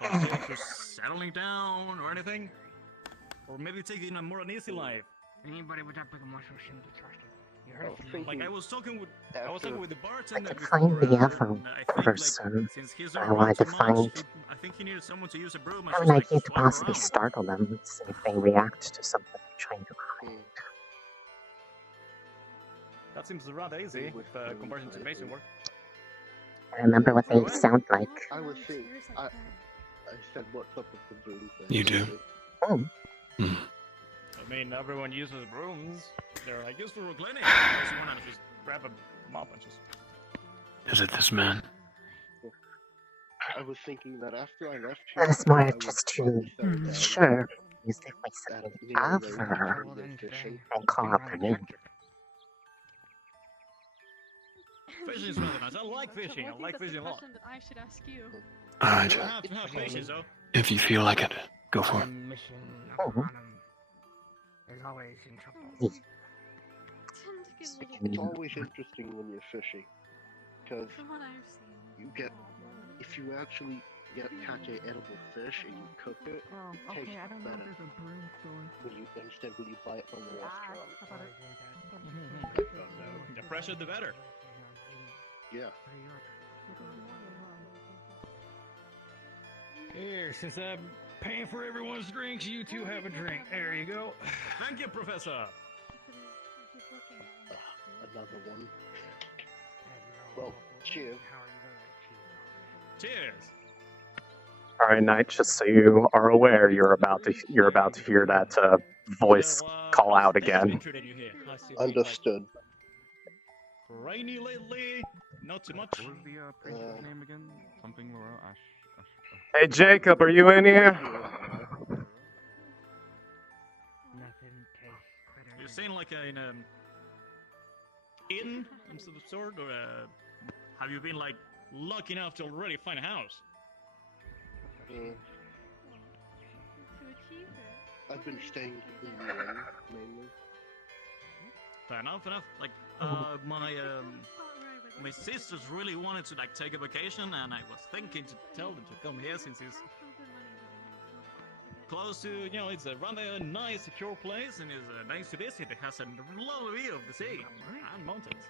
considered settling down or anything, or maybe taking a more an easy life? Anybody with that big of muscle shouldn't be trusted. You heard Oh, it from me. I was talking with the I bartender could find the before, other and I think person. since he's I not wanted to around too much, find I think he needed someone to use a broom and have just an idea to swipe possibly around. startle them and see if they react to something I'm trying to hide. That seems rather easy with comparison to mason work. I remember what they sound like. I was saying, I said, what's up with the broom thing? You do? I mean, everyone uses brooms. They're used for cleaning. Unless you want to just grab a mop and just... Is it this man? I was thinking that after I left That here, is more I would just to probably settle down sure use their voice at of near the a other lake and fishing. and call out their name. Fishing is rather nice. I like fishing. I like fishing a lot. That I should ask you. Alright. You have to have patience, though. If you feel like it, go for it. Mission upon him is always in trouble. It's always interesting when you're fishing, because From what I've seen. you get, if you actually catch an edible fish and you cook it, it tastes better when you buy it from the restaurant. The fresher, the better. Yeah. Here, since I'm paying for everyone's drinks, you two have a drink. There you go. Thank you, Professor. Another one. Well, cheers. Cheers. All right, Knight. Just so you are aware, you're about to hear that voice call out again. Understood. Rainy lately, not too much. What was the priest's name again? Something Laurel Ash. Hey, Jacob, are you in here? You're saying like in inn of some sort, or have you been lucky enough to already find a house? I've been staying in the inn, mainly. Fair enough. My sisters really wanted to take a vacation, and I was thinking to tell them to come here since it's close to, it's a rather nice, secure place, and it's nice to visit. It has a lovely view of the sea and mountains.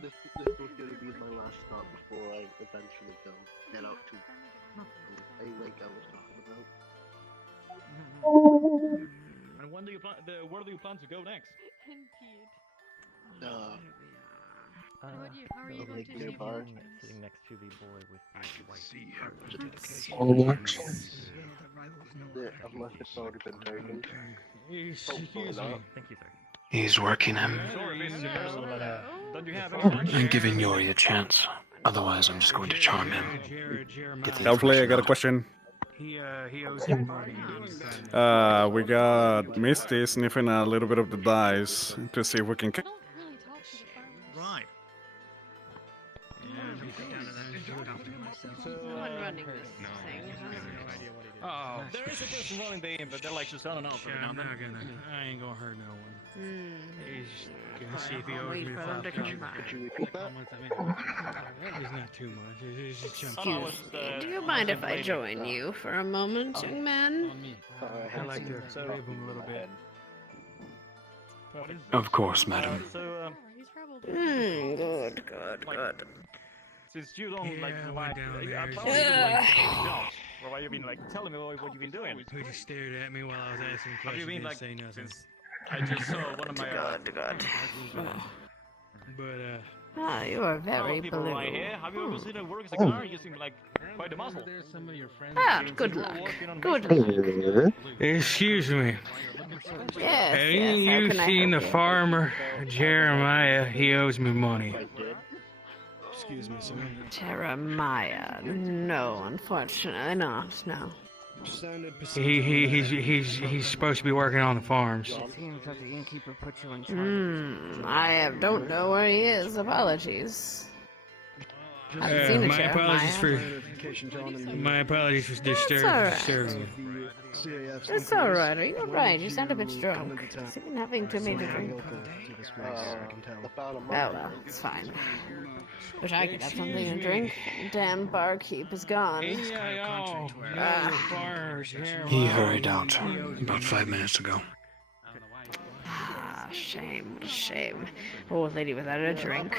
This was going to be my last stop before I eventually head out to a lake I was talking about. And where do you plan to go next? Indeed. Sitting next to the boy with the white. Any actions? Unless it's already been taken. Excuse me. Thank you, sir. He's working him. I'm giving Yori a chance. Otherwise, I'm just going to charm him. Get the Hopefully, I information got a out. question. He owes me money. We got Misty sniffing a little bit of the dice to see if we can. Right. Someone running this thing. Oh, there is a person running the game, but they're like just on and off. Yeah, I ain't gonna hurt no one. He's gonna see if he owes Wait me for them to come back. Could you repeat that? It's not too much. It's just jump. Excuse me, do you mind if I join you for a moment, young man? I like to save him a little bit. Of course, madam. Good. Since you don't like went down there. I probably like jobs. Or why you been like telling me what you've been doing? He just stared at me while I was asking Have you questions. been Didn't like say nothing. since I just saw one of my But you are very people blue. right here. Have you ever seen a work as a car? You seem like quite a muscle. Good luck. Excuse me. Yes, Have yes, how you can I seen the help you? farmer, Jeremiah? He owes me money. Excuse me, sir. Jeremiah. No, unfortunately not. No. He's supposed to be working on the farms. Seems like the innkeeper put you in charge. Don't know where he is. Apologies. I've seen a My apologies for disturbing you. It's alright. Are you right? You sound a bit drunk. Is even having too many to drink? Oh well, it's fine. Wish I could have something to drink. Damn barkeep is gone. He hurried out about 5 minutes ago. Shame. Old lady without a drink.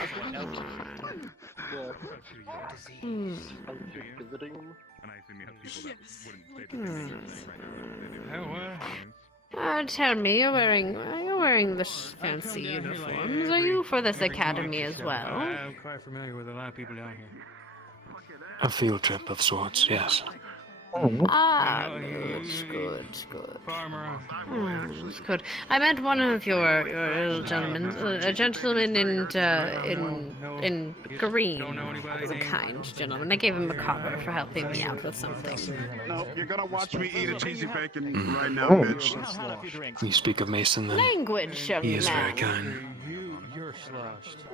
Tell me, are you wearing the fancy uniforms? Are you for this academy as well? I'm quite familiar with a lot of people down here. A field trip of sorts, yes. Good. Good. I met one of your little gentlemen, a gentleman in green. He was a kind gentleman. I gave him a copper for helping me out with something. No, you're gonna watch me eat a cheesy bacon right now, bitch. You speak of Mason, then? Language, young He is very man. kind. You're sloshed.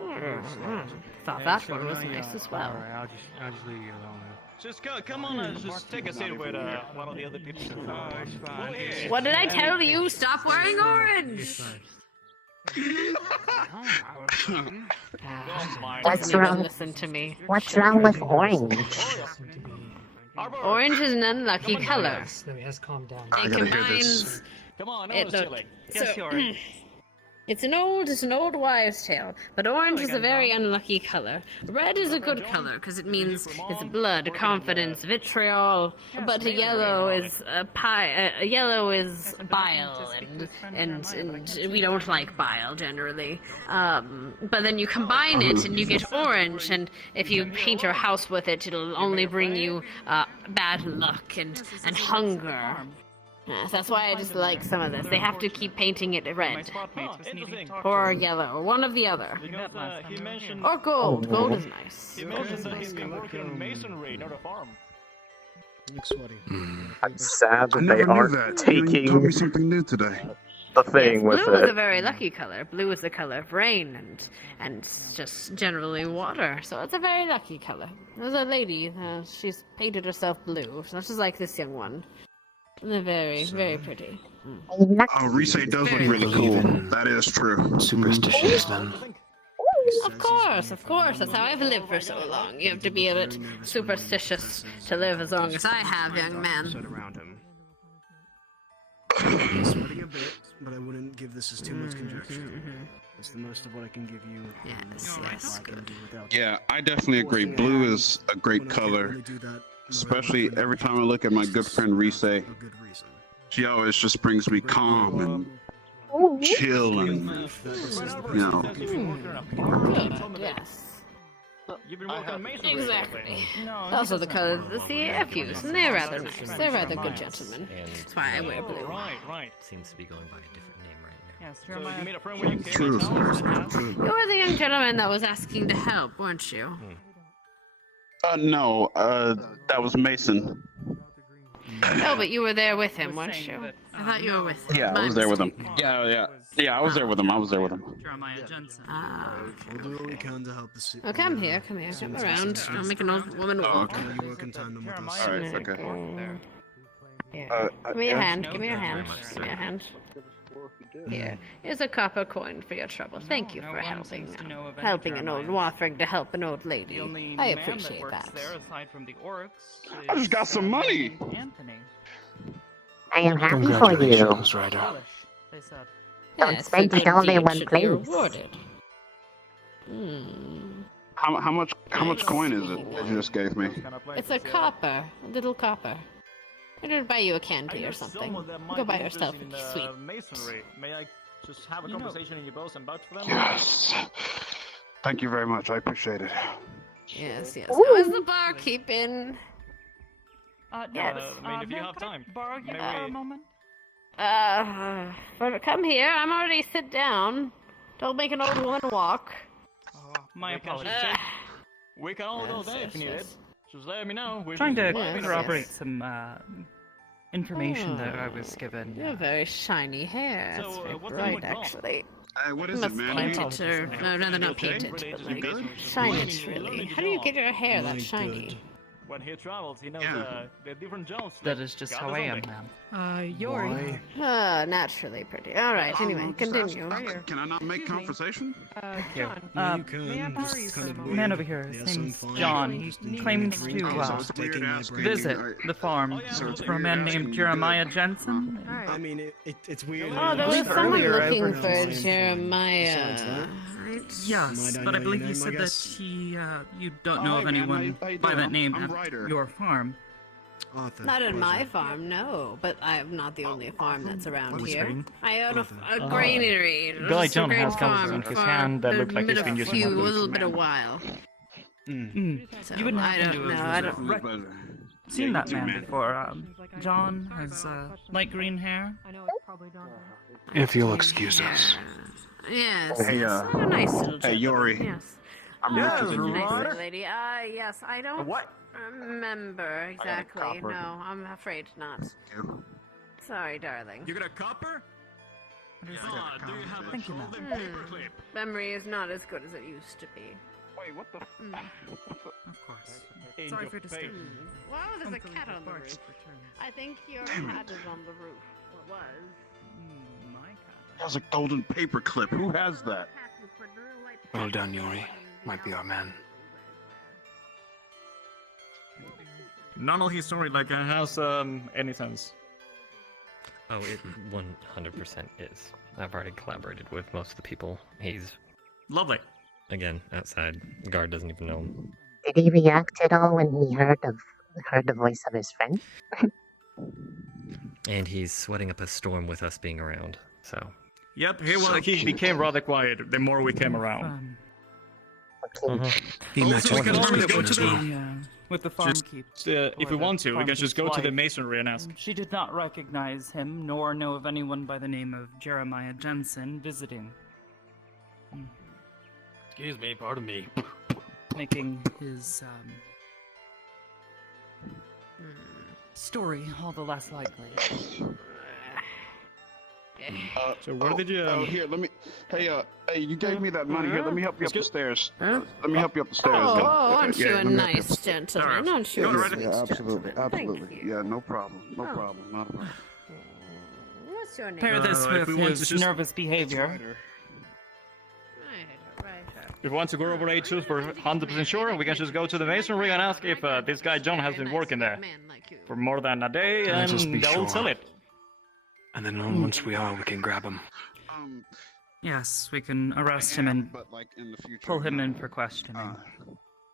Thought that one was nice as well. Alright, I'll just leave you alone now. Just come on and just take a seat with one of the other people. Oh, it's fine. What did I tell you? Stop wearing orange! What's Doesn't even wrong? listen to me. What's wrong with orange? Orange is an unlucky color. Let's calm down. It combines. Come on, no, It, silly. it's an old wives' tale, but orange is a very unlucky color. Red is a good color because it means it's blood, confidence, vitriol. But yellow is yellow is bile, and we don't like bile generally. But then you combine it and you get orange, and if you paint your house with it, it'll only bring you bad luck and hunger. Yes, that's why I just like some of this. They have to keep painting it red. Or yellow, or one of the other. He mentioned Or gold. Gold is nice. He mentioned that he's been working on masonry, not a farm. Look sweaty. I'm sad that I they never knew aren't that. You taught taking me something new today. the thing with Blue is a it. very lucky color. Blue is the color of rain and just generally water. So it's a very lucky color. There's a lady, she's painted herself blue. So she's like this young one. They're very, very pretty. Oh, Rise does look really cool. That is true. Superstitions, then. Of course. That's how I've lived for so long. You have to be a bit superstitious to live as long as I have, young man. Around him. He's sweating a bit, but I wouldn't give this as too much conjecture. It's the most of what I can give you. Yes, good. Yeah, I definitely agree. Blue is a great color. Especially every time I look at my good friend Rise. She always just brings me calm and chilling. You know. Good, yes. You've been working on masonry. Exactly. Also, the colors of the CFUs, and they're rather nice. They're rather good gentlemen. That's why I wear blue. Right. Seems to be going by a different name right now. Yes, So you made a friend when you came. True. You were the young gentleman that was asking to help, weren't you? No, that was Mason. Oh, but you were there with him, weren't you? I thought you were with him. Yeah, I was there with him. Yeah, I was there with him. Jeremiah Jensen. We'll do what we can to help the city. Oh, come here, jump around. Don't make an old woman walk. You work in tandem with us. Alright, okay. Here. Give me your hand, give me your hand. Give me your hand. Here. Here's a copper coin for your trouble. Thank you for helping an old waffling to help an old lady. I appreciate that. There, aside from the orcs, I just got some money. Anthony. I am happy for you. Congratulations, Ryder. They said. Don't spend it all in one Should be place. rewarded. How much coin is it that you just gave me? It's a copper, a little copper. I'm gonna buy you a candy or something. Go buy yourself a sweet. Masonry. May I just have a conversation in your boss and vouch for them? Yes. Thank you very much. I appreciate it. Yes. How is the bar keeping? Yes. I mean, if you have time. Borrow you for a moment? But come here. I'm already sit down. Don't make an old woman walk. My apologies. We can all go there if you need it. Just let me know. Trying to corroborate some information that I was given. You have very shiny hair. It's very bright, actually. What is Must it, man? paint it, or no, rather not paint it, but like shine it really. How do you get your hair that shiny? When he travels, he knows the different jobs. That is just how I am, ma'am. Yori. Naturally pretty. All right. Anyway, continue. Can I not make conversation? John. You can. Just kind of Man over here, his name's John. He claims to visit the farm for a man named Jeremiah Jensen. I mean, it's weird. Oh, there was someone looking for Jeremiah. Yes, but I believe you said that you don't know of anyone by that name at your farm. Not at my farm, no. But I'm not the only farm that's around here. I own a granary. Guy It's a John great has farm compasses in his for hand that look like he's been using a one of little those. bit of while. So You wouldn't I happen don't to know. have I don't. seen that man before. John has light green hair. If you'll excuse us. Yes. Hey, it's not a nice little hey, Yori. Yes. I'm richer than you. Nice little lady. Yes, I don't remember exactly. No, I'm afraid not. Sorry, darling. You got a copper? Do you have Thank you, ma'am. Memory is not as good as it used to be. Wait, what the? Of course. In Sorry your for disturbing face. you. Wow, there's a cat on the roof. I think your cat is on the roof. Or was. My cat. That's a golden paperclip. Who has that? Well done, Yori. Might be our man. None of his story has any sense. Oh, it 100% is. I've already collaborated with most of the people. He's lovely. Again, outside. The guard doesn't even know him. Did he react at all when he heard the voice of his friend? And he's sweating up a storm with us being around, so... Yep, he became rather quiet the more we came around. He Also, we can always go to the... with the farm keep. If we want to, we can just go to the masonry and ask. She did not recognize him, nor know of anyone by the name of Jeremiah Jensen visiting. Excuse me, pardon me. Making his story all the less likely. So where did you? Here, let me. Hey, you gave me that money. Here, let me help you up the stairs. Let me help you up the stairs. Aren't you a let me help nice gentleman? Aren't you a nice absolutely, gentleman? absolutely. Yeah, no problem. No problem. Not a problem. What's your name? Pair this with his nervous behavior. If we want to go over H2 for 100% sure, we can just go to the masonry and ask if this guy John has been working there for more than a day, and they'll sell it. And then once we are, we can grab him. Yes, we can arrest him and but like in the future, pull him in for questioning.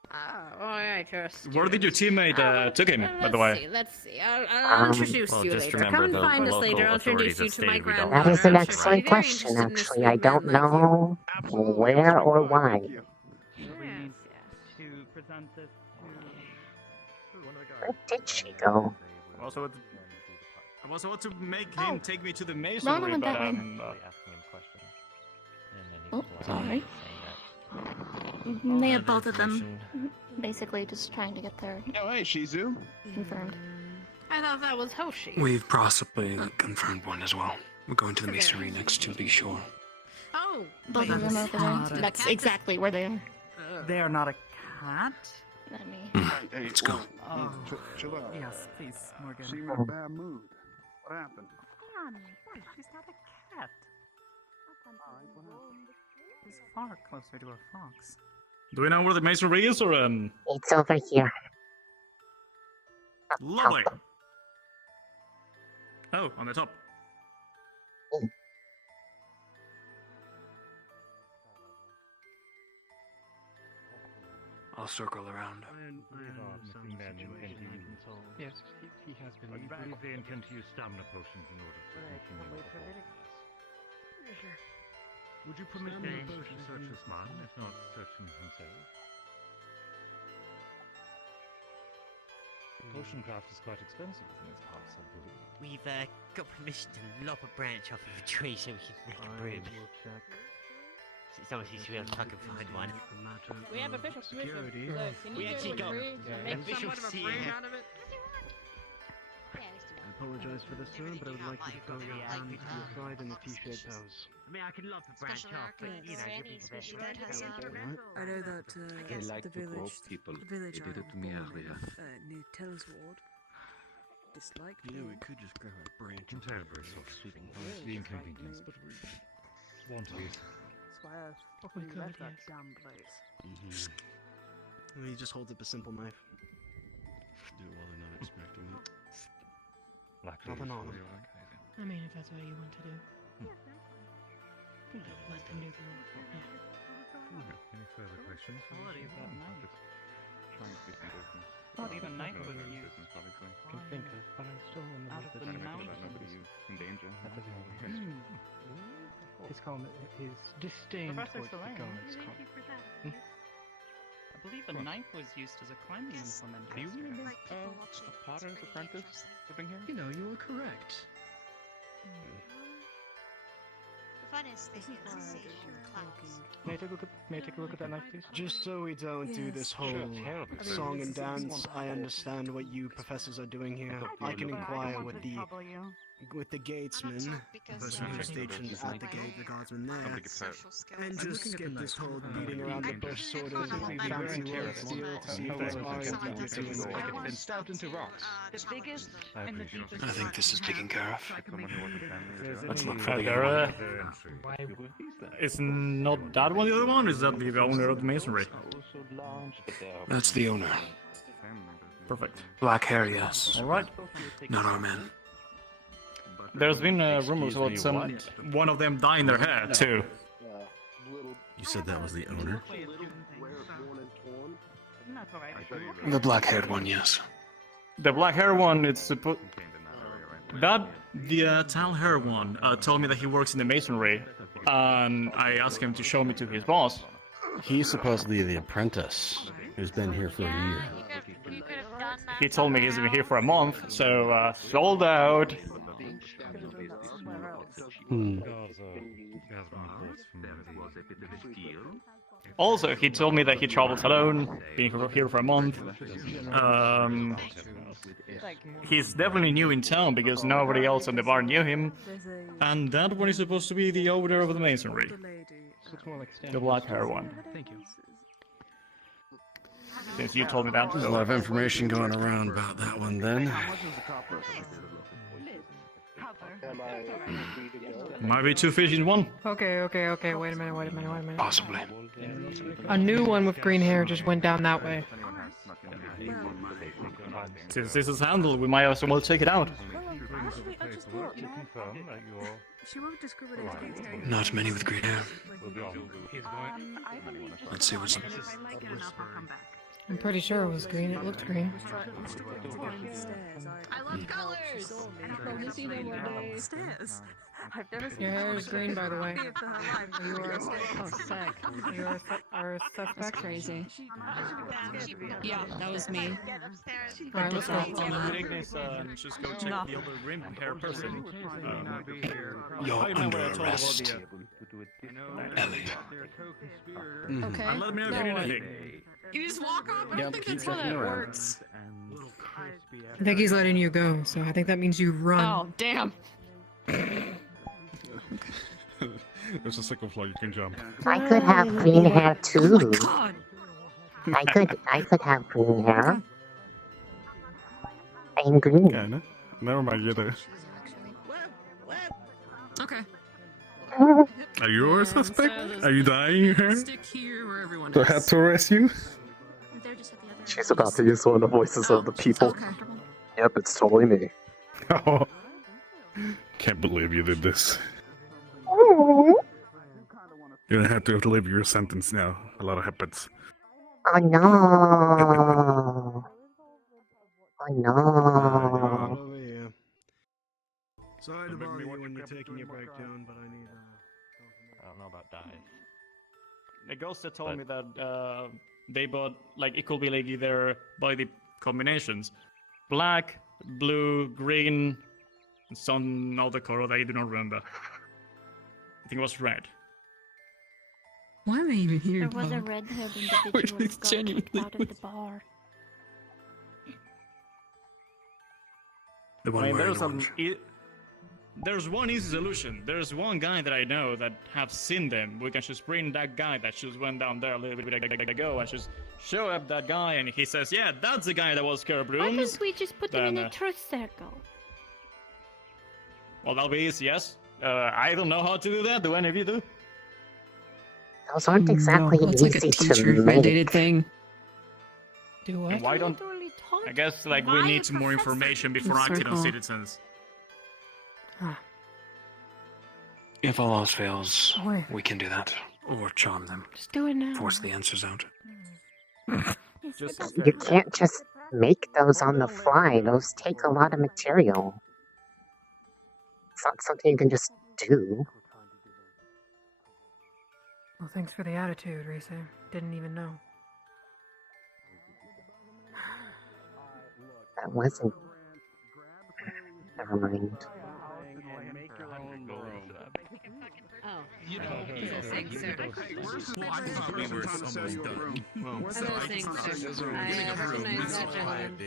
Oh, alright, just. Where did your teammate took him, by the way? Let's see. I'll introduce well, you just later. remember Come and the find us local later. I'll introduce authorities you have to my stated we don't granddaughter. That is an I'm sure excellent you're very question, interested in a actually. sweet I man don't like you. know where or why. We need to present this to one of the guys. Where did she go? I also want to make him take me to the masonry, went but that way. Oh, sorry. They have both of them. Basically, just trying to get their Oh, hey, Shizu. confirmed. I thought that was Hoshi. We've possibly confirmed one as well. We're going to the masonry next to be sure. Oh, Both of them are over there. That's exactly where they are. They are not a cat? Let me. Hey, Let's go. Oh, chill out. yes, please, Morgan. She was in a bad mood. What happened? She's not a cat. She's far closer to a fox. Do we know where the masonry is, or It's over here. Lovely. Oh, on the top. I'll circle around. Yes, he has been. I believe they intend to use stamina potions in order to continue the fight. Would you permit me to search this man, if not searching himself? Potion craft is quite expensive in its parts, I believe. We've got permission to lop a branch off of a tree so we can make a broom. It's obviously to be able to fucking find one. We have official permission. We actually got official seal. I apologize for this, sir, but I would like you to throw your hands to your side and appreciate those. I mean, I can lop a branch off, but you know, you'll be the best. I know that the village, I did it to me earlier. Near Tellsward disliked You know, me. we could just grab a branch and terribly sweeping past the inconvenience, but we want to be. That's why I fucking left that damn place. He just holds up a simple knife. Do it while they're not expecting it. Nothing on him. I mean, if that's what you want to do. Let them do the work. Yeah. Any further questions? Quality of that knife. Not even knife was used. Can think of, but I still remember Out of the mountains. in danger. His comment, his disdain Professor towards the Solange, guards. I believe a knife was used as a climbing implement. Do you yesterday. remember a potter's apprentice living here? You know, you were correct. The funniest thing is to see the clouds. May I take a look at that knife, please? Just so we don't do this whole song and dance, I understand what you professors are doing here. I can inquire with the gatesman, the person who's stationed at the gate, the guardsman there, and just get this whole beating around the bush sort of fancy word deal to see if there's R&D difference. Stabbed into rocks. The biggest and the deepest. I think this is taken care of. Let's look for the There, other is not that one the other one? Is that the owner of the masonry? That's the owner. Perfect. Black hair, yes. All right. Not our man. There's been rumors about one of them dyeing their hair too. You said that was the owner? The black-haired one, yes. The black hair one, it's supposed. That the tall hair one told me that he works in the masonry, and I asked him to show me to his boss. He's supposedly the apprentice who's been here for a year. He told me he's been here for a month, so sold out. Also, he told me that he travels alone, being here for a month. He's definitely new in town because nobody else in the bar knew him. And that one is supposed to be the owner of the masonry. The black hair one. Thank you. Since you told me that. There's a lot of information going around about that one then. Might be two fish in one. Okay, wait a minute. Possibly. A new one with green hair just went down that way. Since this is handled, we might as well check it out. I just thought, she won't discriminate against her. Not many with green hair. I believe Let's see what's. if I like it enough, I'll come back. I'm pretty sure it was green. It looked green. I love colors! I hope to see them one day. Stairs. I've never seen Your hair is green, by the way. You are Oh, sick. You are a suspect. That's crazy. Yeah, that was me. Alright, let's go. Ignis, just go check the other rim hair person. You're I know under what I told about arrest, Ellie. Okay. And let me know if you need anything. You just walk off? I don't think that's how that works. I think he's letting you go, so I think that means you run. Oh, damn. There's a sickle floor you can jump. I could have green hair too. God. I could have green hair. I'm green. Kinda. Never mind, you do. Okay. Are you a suspect? Are you dying here? Stick here where everyone Do I have to arrest you? She's about to use one of the voices of the people. Yep, it's totally me. Oh. Can't believe you did this. You're gonna have to live your sentence now. A lot of happens. Oh no. Oh no. Sorry to bother you when you're taking your break, Joan, but I need I don't know about dice. The ghost had told me that they bought, like, it could be like either by the combinations. Black, blue, green, and some other color that I do not remember. I think it was red. Why am I even here, There was a dog? red-haired individual who got kicked out of the bar. The one I mean, wearing there's some. orange. There's one easy solution. There's one guy that I know that have seen them. We can just bring that guy that just went down there a little bit ago and just show up that guy, and he says, "Yeah, that's the guy that was scared Why brooms." don't we just put them in a truth circle? Well, that'll be easy, yes. I don't know how to do that. Do any of you do? Those aren't exactly That's like a easy to teacher-mandated make. thing. Do And why don't? I guess like we need some more information before acting on Circle. citizens. If all else fails, Wait. we can do that. Or charm them. Just do it now. Force the answers out. Just You can't just make those on the fly. Those take a lot of material. It's not something you can just do. Well, thanks for the attitude, Reese. Didn't even know. That wasn't. Never mind. Oh, you know, he's a sing, sir. Well, I thought we were almost done. As I was saying, sir, I recognize that gentleman.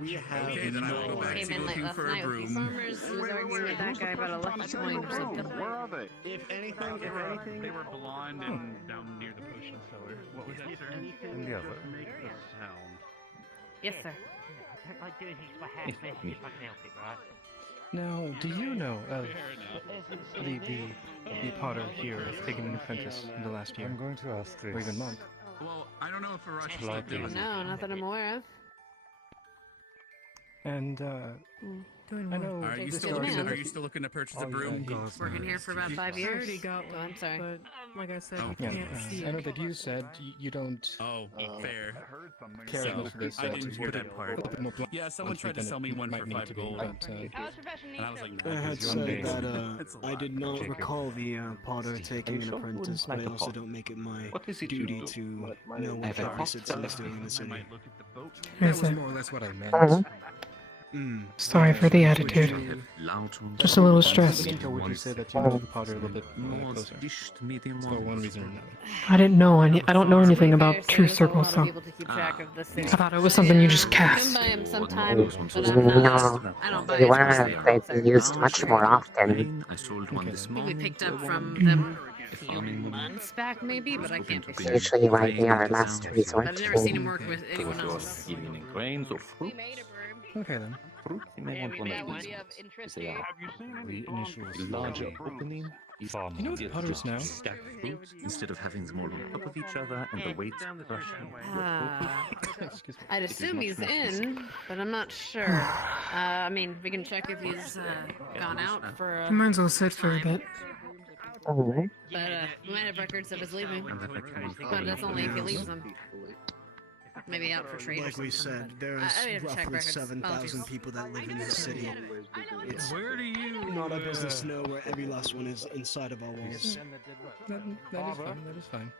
We have Okay, then I will go back Came to in late looking last for a night with the broom. farmers. He was arguing with that guy about a lucky coin or something. Where are they? If anything, They were blonde and down near the potion cellar. What was that, sir? And the other. Make a sound. Yes, sir. Now, do you know of the potter here has taken an apprentice in the last year? I'm going to ask this. Or even month. Well, I don't know if Arash Well, I is doing No, not that I'm aware of. And, Doing I what? know. Are you Good still looking? man. Are you still looking to purchase a Oh, broom? yeah, Working here for about 5 I years. already got Oh, one, I'm sorry. but like I said, Oh, you Yeah, can't see I know it. that you said you don't Oh, fair. care So, enough for this. I didn't hear put that it part. a little bit more blunt Yeah, someone tried to than sell it me one might for need 5 to be, gold. but, And I was like, I nah. had said that I did not recall the potter taking an apprentice, but I also don't make it my duty to know what every citizen is doing in the city. that was more or less what I meant. Sorry for the attitude. Just a little stressed. Would you say that you know the potter a little bit closer? For one reason or another. I didn't know any. I don't know anything Fair, about sir, truth there's a circles, lot so of people to keep track of this thing. I thought it was something you just Been cast. by him sometime, but I'm not. I don't buy You his are, truth they'd be used much more often. I think we picked up from them a few months back, maybe, but I can't be It's certain. usually why they are last resort. I've never seen him work with anyone else. Grains or fruit? Okay then. You may want one of Would these. be of interest They here. are The initials larger opening. You know what the potter's now? Stack fruits instead of having them all on top of each other and the weight crushing. Excuse me. I'd assume he's in, but I'm not sure. I mean, we can check if he's gone out for. You might as well sit for a bit. Alright. But we might have records of his leaving. But that's only if he leaves them. maybe out for trade. Like we said, there is roughly 7,000 people that live in this city. It's not our business to know where every last one is inside of our walls. That is fine. That is fine.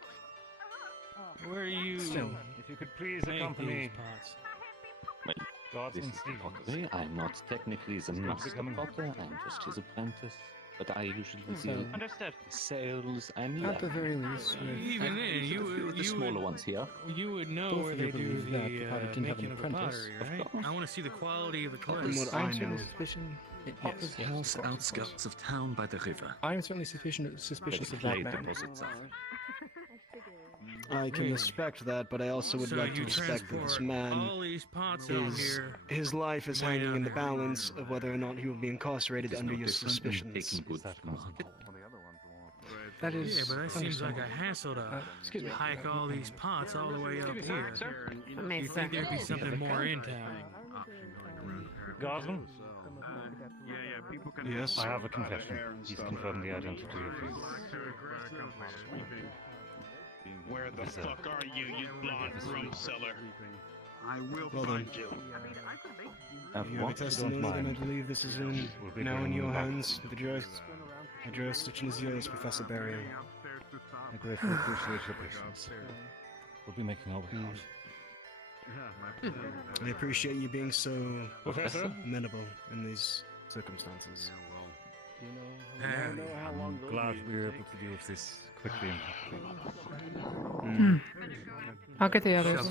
Where are you? Still, if you could please accompany This is pottery. I'm not technically the master potter, I'm just his apprentice. But I usually do sales and At the very least, even then, you the smaller ones here. You would know where they do the making of the pottery, right? I want to see the quality of the clay. From what I know, Potter's house outskirts of town by the river. I am certainly suspicious of that man. I can respect that, but I also would like to respect that this man, his life is hanging in the balance of whether or not he will be incarcerated under your suspicions. That is. Yeah, but that seems like a hassle to hike all these pots all the way up here. You think there'd be something more in town? Garden? Yes? I have a confession. He's confirmed the identity of his... Where the fuck are you, you blonde rum seller? I will Well find then. you. You have a testimony, and I believe this is now in your hands. The jurisdiction is yours, Professor Barrier. I gratefully appreciate your patience. We'll be making our way out. I appreciate you being so Professor? amenable in these circumstances. I'm glad we were able to deal with this quickly and Hmm. I'll get the others.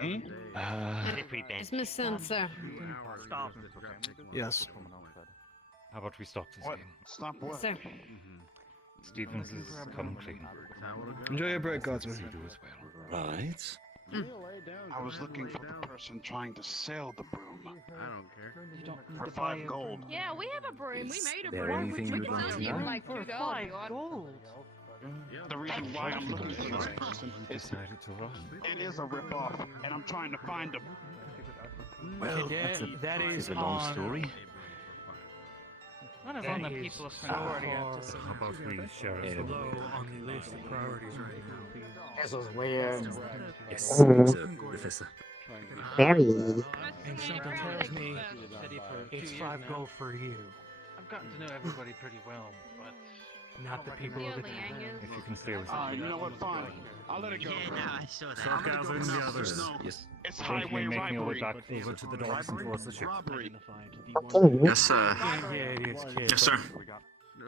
It's Miss Sensor. Yes. How about we stop this game? Stop what? Sir. Stevens is come clean. Enjoy your break, Guardsman. You do as well. Right. I was looking for the person trying to sell the broom. I don't care. For 5 gold. Yeah, we have a broom. We made a there broom. anything We you'd can like sell to you know? like $2 gold. The reason why I'm looking for this person is Decided to run. it is a ripoff, and I'm trying to find him. Well, that is a long story. What is on the people's priority? How about we share it? Low on the list of priorities right now. This was weird. Yes, Professor. Very. And something tells me it's 5 gold for you. I've gotten to know everybody pretty well, but not the people of the town. If you can stay with You know what? Fine. I'll let it go. and the others. Yes. It's Thank you highway for making your way robbery. back over to the docks and towards the ship. Robbery. Okay. Yes, sir. Yeah, it is, kid. Yes, sir.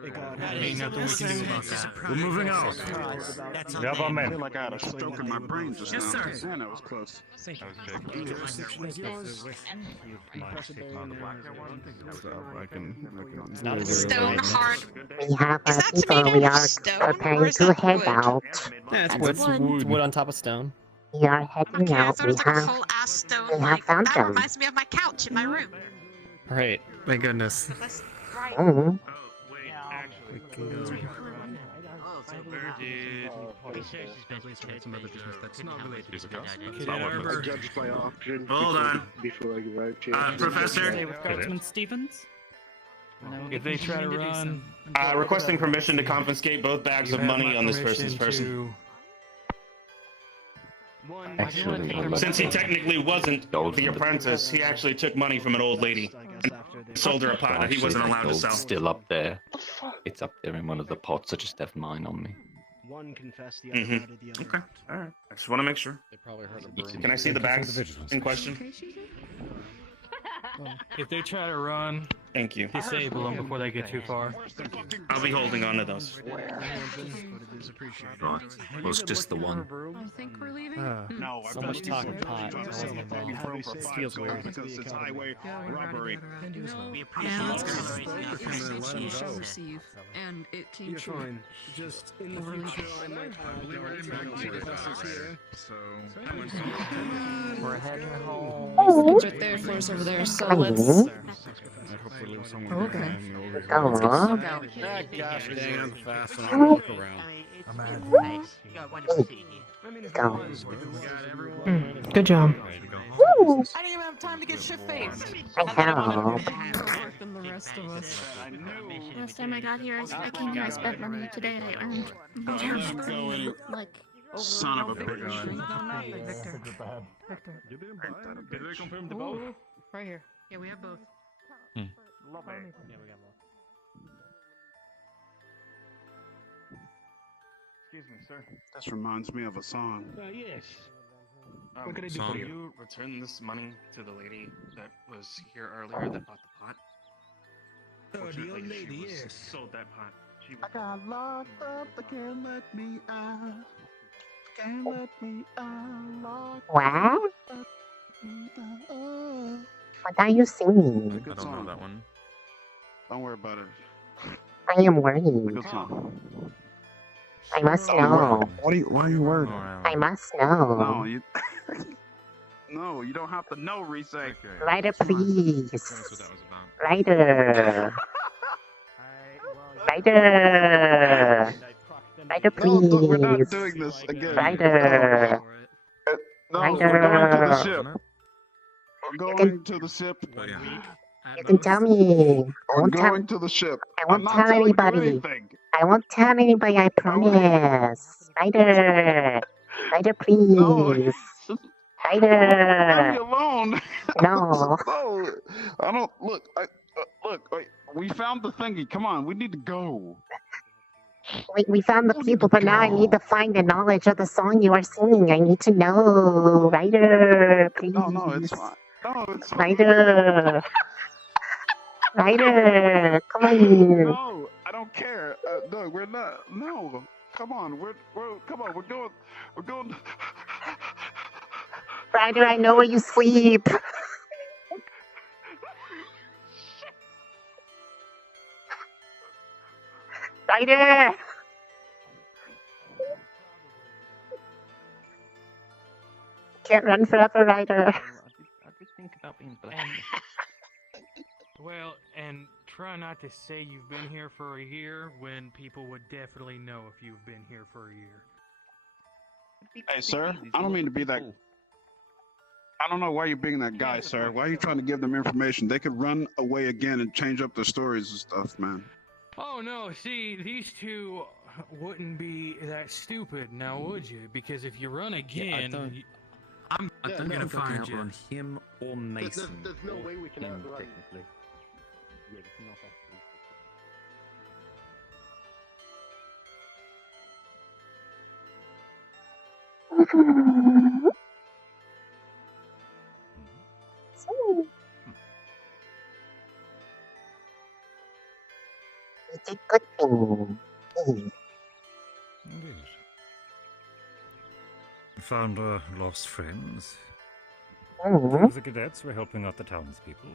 Ain't nothing we can do about that. We're moving out. We have our I men. feel like I had a stroke in my brain just now. Yes, sir. Man, that was close. Jurisdiction is yours. We Stoneheart. have Is our that people. tomato We are stone, or preparing is to that head wood? out. It's wood on top of stone. We are heading Okay, I out. thought it was like a whole ass stone. we have Like, found that them. reminds me of my couch in my room. Right. Thank goodness. That's right. Oh. Judged by auction. Hold on. Before I arrived here. Professor? Stay with Guardsman Stevens? If they try to run, Requesting permission to confiscate both bags of money on this person's person. Actually, Since he technically wasn't the apprentice, he actually took money from an old lady and sold her a pot that he wasn't allowed to Gold's sell. still up there. It's up there in one of the pots. I just have mine on me. One confessed, the other doubted the other. Okay, alright. I just want to make sure. Can I see the bags in question? if they try to run, Thank you. disable them before they get too far. I'll be holding on to those. Right. Was just the one. I think we're leaving. No, So much talk of pot. This feels weird. Because it's highway robbery. Receive, and it came You're true. fine. Just in the future, I might have professors here. We're heading home. Right there, floor's over there. So let's. Okay. Go on. Gosh dang, I'm fast and I walk around. Go. Good job. Woo! I didn't even have time to get shit-faced. I know. Than the rest of us. Last time I got here, I came here, I spent money. Today I earned like Son of a bitch. Victor. Did they confirm the both? Right here. Yeah, we have both. Yeah, we got both. Excuse me, sir. This reminds me of a song. Yes. What can I do for you? You return this money to the lady that was here earlier that bought the pot? Oh, the old lady, she yes. sold that pot. She I got locked up, they can't let me out. Can't let me out. Locked What? up. What are you singing? I don't know that one. Don't worry about it. I am worried. Good song. I must know. Why are you worried? I must know. No, you. No, you don't have to know, Reese. Writer, please. Writer. Writer. Writer, please. No, we're not doing this again. Writer. No, Writer. we're going to the ship. We're going to the ship. You can tell me. We're going to the ship. I won't tell anybody. I won't tell anybody, I promise. Writer. Writer, please. Leave me Writer. alone. No. No, I don't. Look, wait. We found the thingy. Come on, we need to go. We found the people, but now I need to find the knowledge of the song you are singing. I need to know. Writer, please. No, it's fine. No, it's fine. Writer. Writer, come on. No, I don't care. No, we're not. No, come on. Come on. We're going. Ryder, I know where you sleep. Ryder! Can't run forever, Ryder. I just think about being black. Well, and try not to say you've been here for a year when people would definitely know if you've been here for a year. Hey, sir, I don't mean to be that. I don't know why you're being that guy, sir. Why are you trying to give them information? They could run away again and change up their stories and stuff, man. Oh no, see, these two wouldn't be that stupid now, would you? Because if you run again, I'm gonna find you. On him or Mason. There's no way we can outrun. Technically. Yeah, we cannot It's a good thing. Indeed. Found lost friends. Mm. The cadets were helping out the townspeople.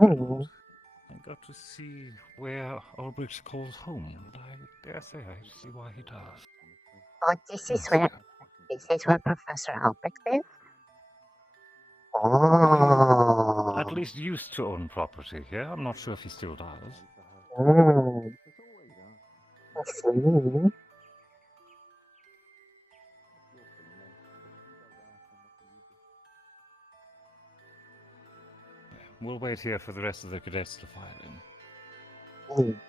Mm. I got to see where Ulbricht calls home, and I dare say I see why he does. Oh, this is where Professor Albrecht lives? Oh. At least used to own property here. I'm not sure if he still does. Mm. I see. We'll wait here for the rest of the cadets to file in. Mm.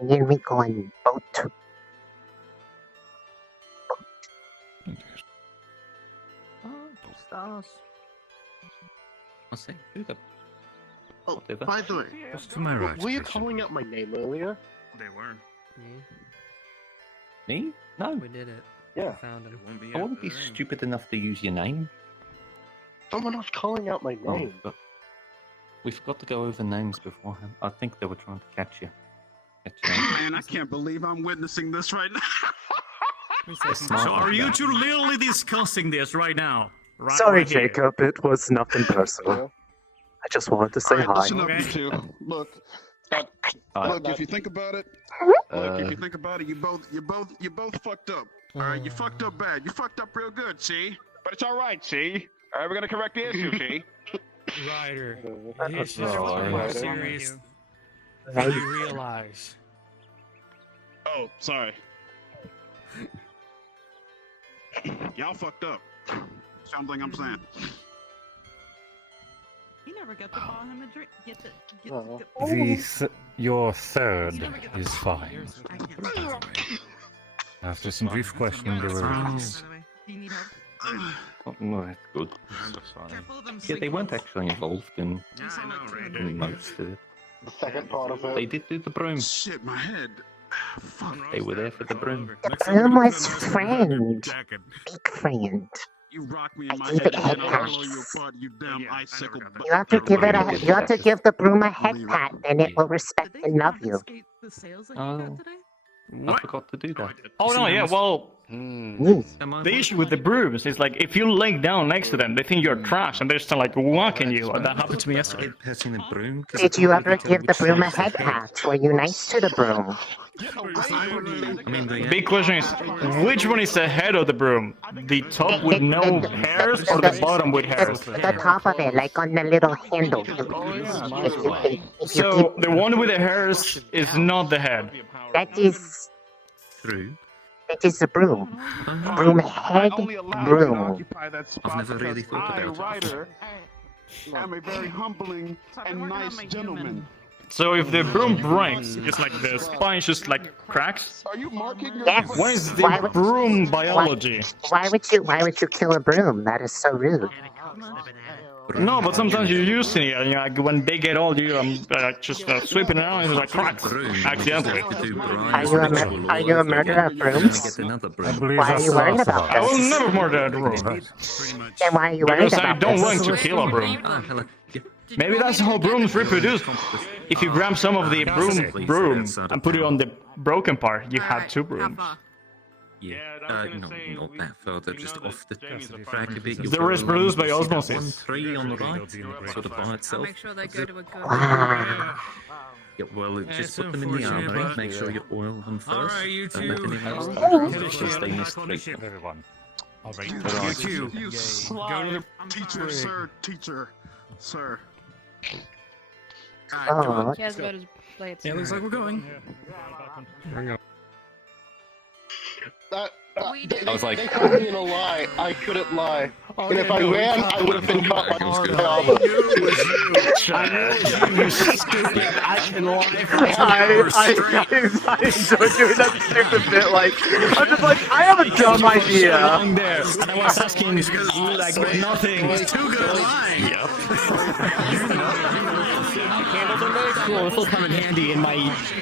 And then we go on boat. Stars. I'll say, who the... Oh, Whatever. by the way, Just to my right. were you Christian. calling out my name earlier? They were. Me? No. We did it. Yeah. We found him. I wouldn't be stupid enough to use your name. Someone was calling out my name. But we forgot to go over names beforehand. I think they were trying to catch you. Man, I can't believe I'm witnessing this right now. So are you two literally discussing this right now? Sorry, right here? Jacob, it was nothing personal. I just wanted to say Alright, hi. listen up, you two. Look, if you think about it, you both fucked up. All right, you fucked up bad. You fucked up real good, see? But it's all right, see? All right, we're gonna correct the issue, see? Ryder, this is far more serious than you realize. Oh, sorry. Y'all fucked up. Something I'm saying. You never got to buy him a drink. Your third is fine. After some brief questioning, they were Oh, no, that's good. Yeah, they weren't actually involved in most of it. The second part of it. They did do the broom. Shit, my head. Fuck. They were there for the broom. The broom was friend. Big friend. You rock me in my gave head it and head then I'll pats. blow you apart, you damn icicle. You have to give it a. You have to give the broom a head pat, and it will respect and love you. Oh, I forgot to do that. Oh no, yeah, well, the issue with the brooms is like if you lay down next to them, they think you're trash and they're still like walking you. That happened to me yesterday. Did you ever give the broom a head pat? Were you nice to the broom? Big question is, which one is the head of the broom? The top with no hairs or the bottom with hairs? The top of it, like on the little handle. So the one with the hairs is not the head. That is. True. That is the broom. Broom head, broom. I've never really thought about it. I'm a very humbling and nice gentleman. So if the broom breaks, it's like the spine just like cracks. Are you marking your Yes. What is the broom biology? Why would you kill a broom? That is so rude. No, but sometimes you use it, you know, like when they get old, you just sweeping around and it's like cracks accidentally. Are you a murderer of brooms? Why are you worried about I will this? never murder a broom. Then why are you worried Because I about don't this? want to kill a broom. Maybe that's how brooms reproduce. If you grab some of the broom and put it on the broken part, you have two brooms. Yeah, no, not that further, just off the track a bit. They're reproduced by osmosis. 3 on the right, sort of by itself. Make sure they go to a good. Yeah, well, just put them in the armory, make sure you oil them first. Alright, you Don't let two. anyone else because they missed 3. everyone. You two. You sly teacher, sir, teacher, sir. Oh. He has about his blades. Yeah, looks like we're going. I was like, They caught me in a lie. I couldn't lie. And if I ran, I would have been caught by Alba. You stupid. I can lie for I enjoy doing that stupid bit. Like, I'm just like, I have a dumb idea. There, and I was asking, like, nothing. Too good at lying. Yep. Candles are very cool. This will come in handy in my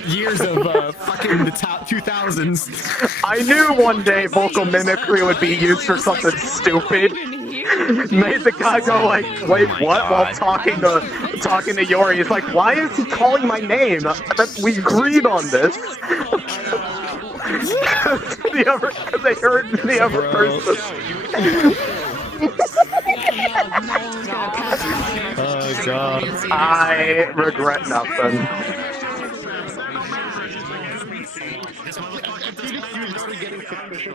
years of fucking the top 2000s. I knew one day vocal mimicry would be used for something stupid. Made the guy go like, wait, what? While talking to Yori. He's like, why is he calling my name? We agreed on this. Because they heard the other person. Oh god. I regret nothing.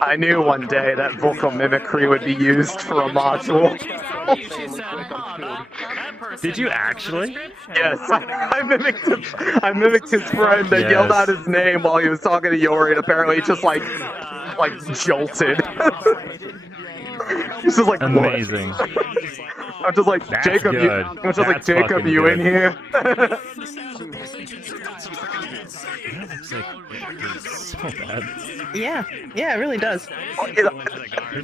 I knew one day that vocal mimicry would be used for a module. Did you actually? Yes, I mimicked his friend and yelled out his name while he was talking to Yori, and apparently he just like jolted. He's just like, amazing. What? I'm just like, That's Jacob, good. I'm just like, That's Jacob, fucking you in good. here? So bad. Yeah, it really does.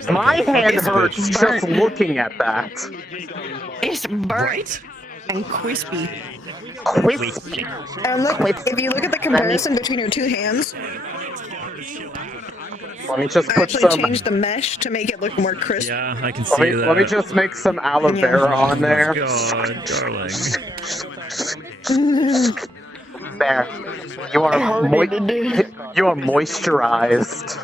My hand hurts just looking at that. It's burnt and crispy. Crispy. And look, if you look at the comparison between your two hands, Let me just I put actually some. changed the mesh to make it look more crisp. Yeah, I can see that. Let me just make some aloe vera on there. God, darling. There. You are you are moisturized.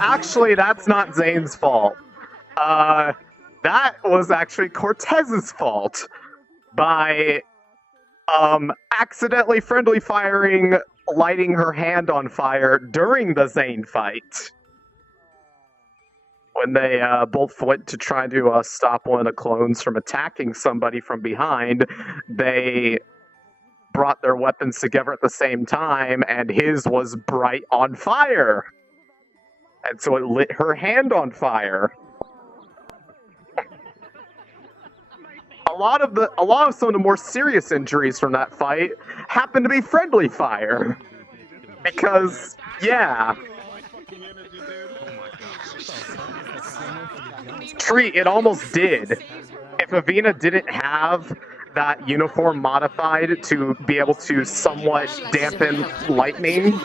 Actually, that's not Zane's fault. That was actually Cortez's fault by accidentally friendly firing, lighting her hand on fire during the Zane fight. When they both went to try to stop one of the clones from attacking somebody from behind, they brought their weapons together at the same time, and his was bright on fire. And so it lit her hand on fire. lot of some of the more serious injuries from that fight happened to be friendly fire. Because, yeah. Tree, it almost did. If Avina didn't have that uniform modified to be able to somewhat dampen lightning,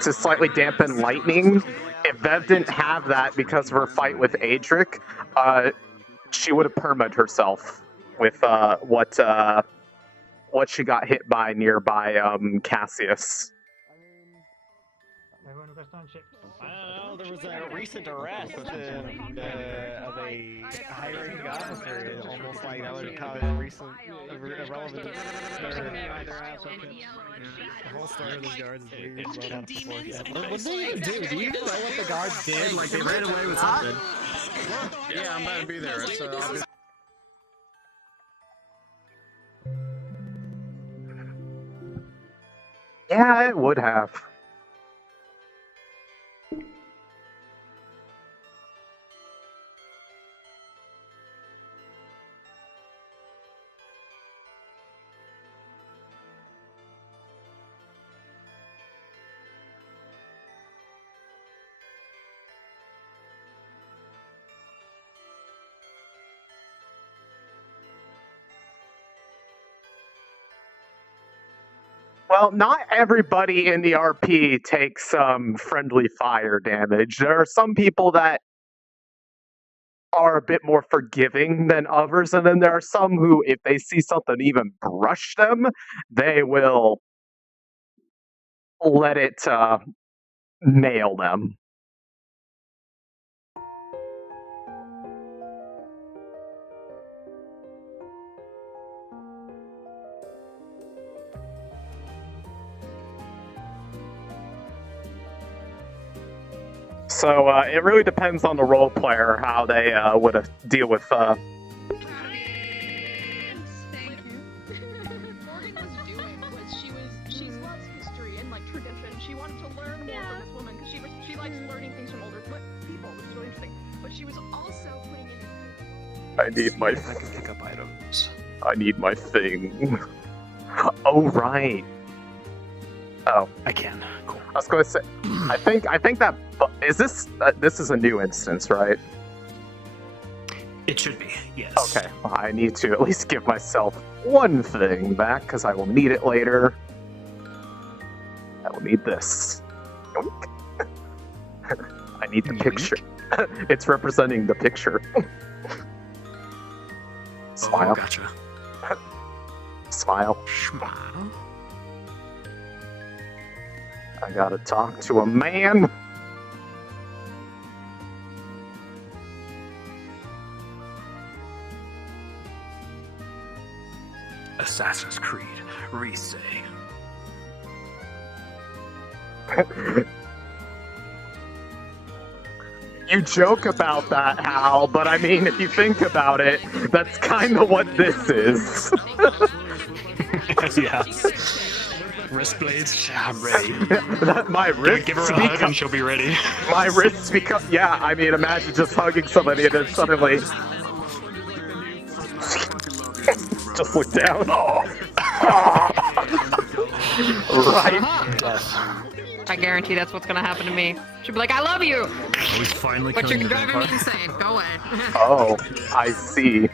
to slightly dampen lightning, if Bev didn't have that because of her fight with Adric, she would have perma'd herself with what she got hit by nearby Cassius. I don't know, there was a recent arrest of a high-ranking officer, almost like that would cause irrelevant. The whole story of those guards is weird. What did they even do? Do you even know what the guards did? Like, they ran away with something. Yeah, I'm about to be there. It's, Yeah, it would have. Well, not everybody in the RP takes friendly fire damage. There are some people that are a bit more forgiving than others, and then there are some who, if they see something even brush them, they will let it nail them. So it really depends on the role player how they would deal with. Morgan was doing was she loves history and like tradition. She wanted to learn more from this woman because she likes learning things from older people, which is really interesting. But she was also putting in. I need my. I can pick up items. I need my thing. Oh right. Oh, I can. Cool. I was going to say. I think that is this. This is a new instance, right? It should be. Yes. Okay. Well, I need to at least give myself one thing back because I will need it later. I will need this. I need the picture. It's representing the picture. Smile. Oh, gotcha. Smile. Smile. I gotta talk to a man. Assassin's Creed, Resay. You joke about that, Hal, but I mean, if you think about it, that's kind of what this is. Yeah. Wrist blades, I'm ready. My wrists. Give her a hug and she'll be ready. My wrists become. Yeah, I mean, imagine just hugging somebody and then suddenly. Just look down. Oh. Right. I guarantee that's what's gonna happen to me. She'll be like, I love you! Oh, he's finally but you're killing the driving me vampire. insane. Go away. Oh, I see.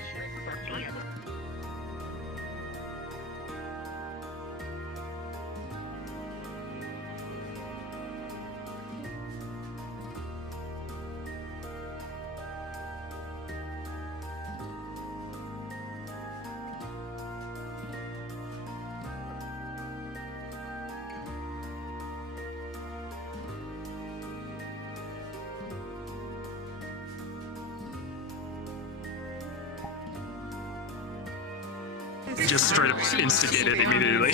Just straight up instigated immediately.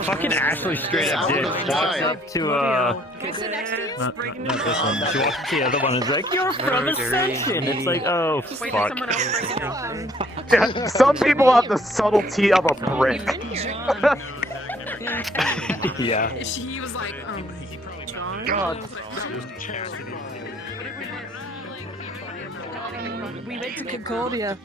Fucking Ashley straight up did. Walks up to not this one. She walks up to the other one and is like, "You're from Ascension." It's like, oh fuck. Yeah, some people have the subtlety of a brick. Yeah. He was like, John? God. We went to Concordia.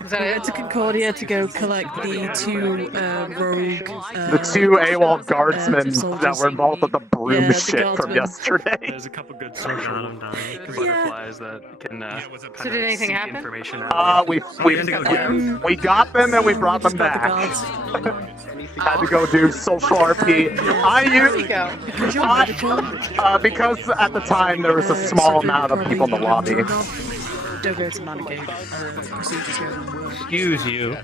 Is that we it? went to Concordia to go collect the two rogue. The two AWOL guardsmen soldiers. that were involved with the broom Yeah, the shit from guardsmen. yesterday. There's a couple good social butterflies that can So did anything seek happen? information out. We got them and we brought them back. Had to go do social RP. Because at the time there was a small amount of people in the lobby. Don't go to Mannequin. Excuse you.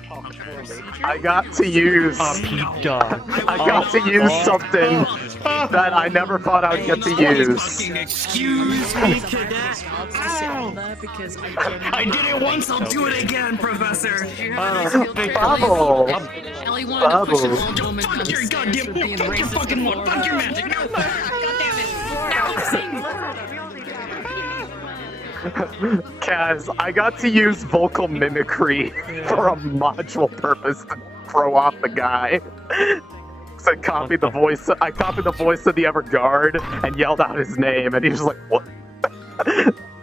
I got to use. Peep dog. I got to use something that I never thought I'd get to use. Excuse me, cadet. I did it once, I'll do it again, Professor. Bubble. Ellie wanted to push an older woman Fuck your goddamn. Fuck your fucking one. Fuck your magic. Kaz, I got to use vocal mimicry for a module purpose to throw off the guy. So I copied the voice of the other guard and yelled out his name, and he was like, "What?"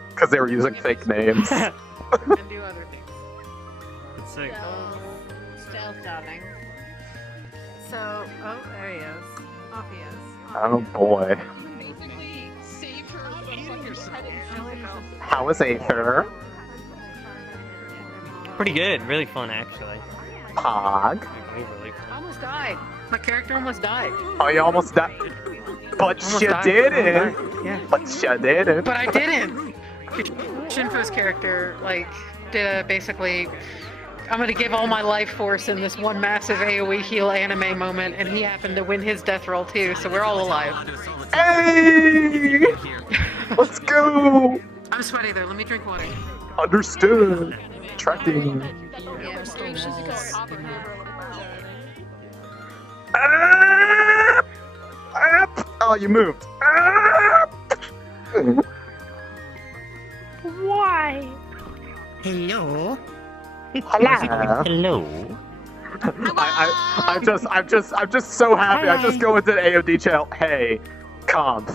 Because they were using fake names. And do other things. It's sick. Stealth dotting. So, oh, there he is. Off he is. Oh boy. Basically, save her from fucking How was Aether? Pretty good. Really fun, actually. Pog. Really fun. I almost died. My character almost died. Oh, you almost died. But Almost you died. didn't. Yeah. But you didn't. But I didn't. Shinfu's character, like, did basically. I'm gonna give all my life force in this one massive AoE heal anime moment, and he happened to win his death roll too, so we're all alive. Hey! Let's go! I'm sweaty though, let me drink water. Understood. Tracking. Oh, you moved. Why? Hello. Hello. I'm just so happy. I just go into the AOD channel. Hey, comp,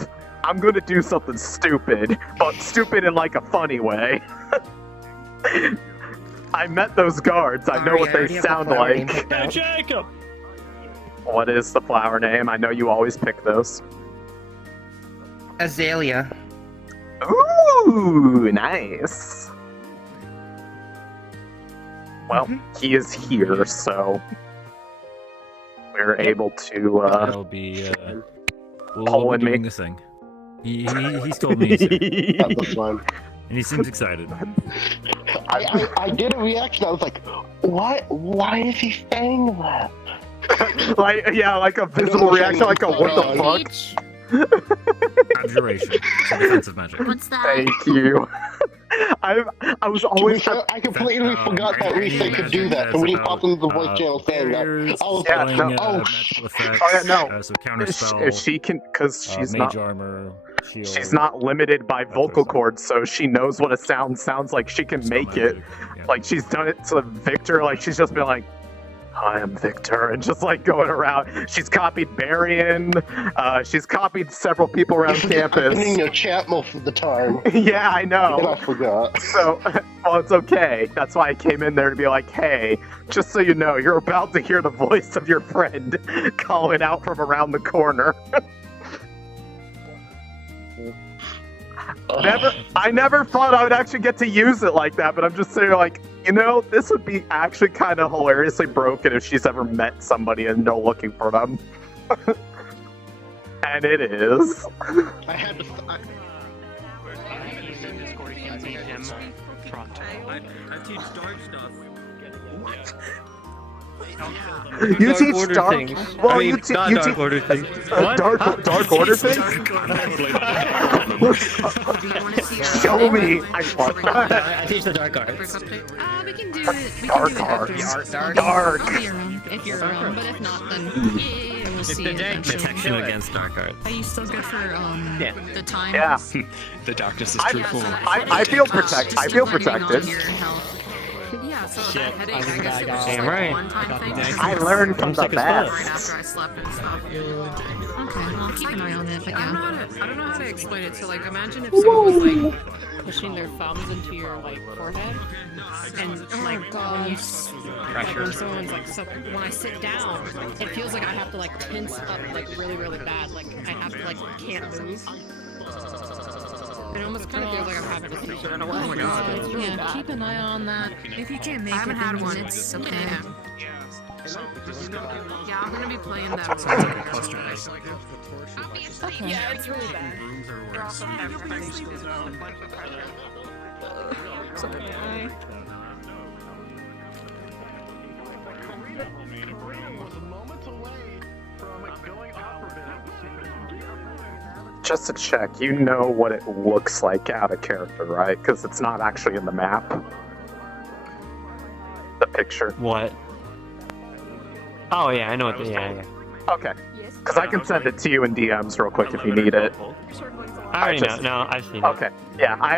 I'm gonna do something stupid, but stupid in like a funny way. I met those guards. I know what they sound like. Hey, Jacob. What is the flower name? I know you always pick those. Azalea. Ooh, nice. Well, he is here, so we're able to That'll be pull in me. doing this thing. He's told me. That was fun. And he seems excited. I did a reaction. I was like, "What? Why is he saying that?" Like, yeah, like a visible reaction, like a what the fuck? Abjuration. It's a defensive magic. What's that? Thank you. I was always. I completely forgot that Risa could do that, and when he popped into the voice channel saying that, I was Yeah, like, no. Magical effects, Oh yeah, no. so counter spell. If she can, because she's mage not. armor, shield. She's not limited by vocal cords, so she knows what a sound sounds like. She can make it. Like she's done it to Victor. Like she's just been like, "Hi, I'm Victor," and just like going around. She's copied Barian. She's copied several people around campus. I'm in your chat most of the time. Yeah, I know. And I forgot. So, well, it's okay. That's why I came in there to be like, hey, just so you know, you're about to hear the voice of your friend calling out from around the corner. I never thought I would actually get to use it like that, but I'm just saying, like, you know, this would be actually kind of hilariously broken if she's ever met somebody and no looking for them. And it is. I had to. I teach dark stuff. You Dark teach order dark. things. Well, I mean, you not you dark teach order things. dark order things. Show me. I want that. I teach the dark arts. We can do it. We can Dark do it arts. after. Dark. I'll be around if you're around, but if not, then yeah, we'll see. Protection against dark arts. Are you still good for the time? Yeah. The darkness is true form. I feel protected. I feel protected. Yeah, so Shit, that headache, I I guess it was Damn just like right. a one-time thing. I learned from the Right best. after I slept and stuff. Okay, well, I'll keep an eye on it, but yeah. I don't know how to explain it. So, like, imagine if someone was like pushing their thumbs into your like forehead, and like when you like when someone's like so when I sit down, it feels like I have to like tense up like really really bad, like I have to like can't move. It almost kind of feels like I'm having a seizure in a way. Oh my god. It's really Yeah, bad. keep an eye on that. If you can't make I haven't it, had then one. it's okay. Yeah, I'm gonna be playing that. Sounds like a cluster. Okay. Yeah, it's really bad. They're also everybody's It's okay. Just to check, you know what it looks like out of character, right? Because it's not actually in the map. The picture. What? Oh yeah, I know what. Yeah. Okay. Because I can send it to you in DMs real quick if you need it. I already know. No, I've seen it. Okay. Yeah, I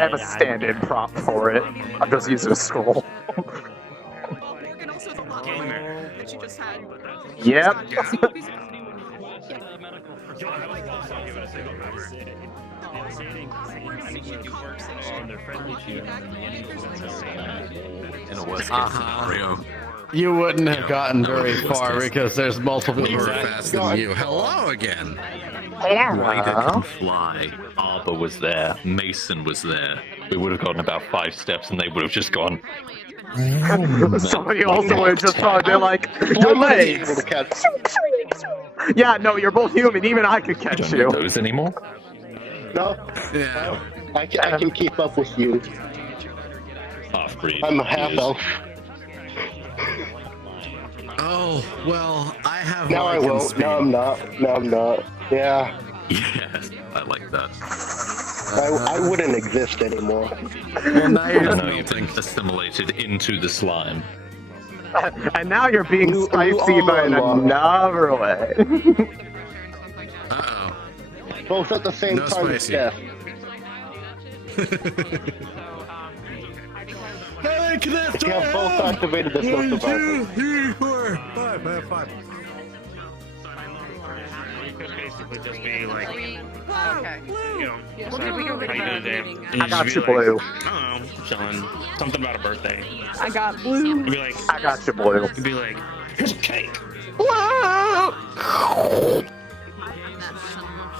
have a stand-in prop for it. I'm just using a scroll. And also the lucky gamer that you just had. Yep. You wouldn't have gotten very far because there's multiple We were faster than you. Hello again. Ryder can fly. Arbor was there. Mason was there. We would have gotten about 5 steps and they would have just gone. Somebody also would have just thought, they're like, your legs! Yeah, no, you're both human, even I could catch you. Those anymore? No. Yeah. I can keep up with you. Half-breed. I'm a half-elf. Oh, well, I have Now I Lycan won't. speed. No, I'm not. No, I'm not. Yeah. Yeah, I like that. I wouldn't exist anymore. Well, now you're melting. Assimilated into the slime. And now you're being spicy, but in another way. Uh-oh. Both at the same No time. spicy. Yeah. Hey, If you have both activated, there's no survival. 3, 4, 5. I have 5. You could basically just be like, Okay. you know, Yeah, so we'll do how it you doing today? I got you, Blue. I don't know, chilling. Something about a birthday. I got blue. You'd be like, I got you, Blue. you'd be like, here's a cake.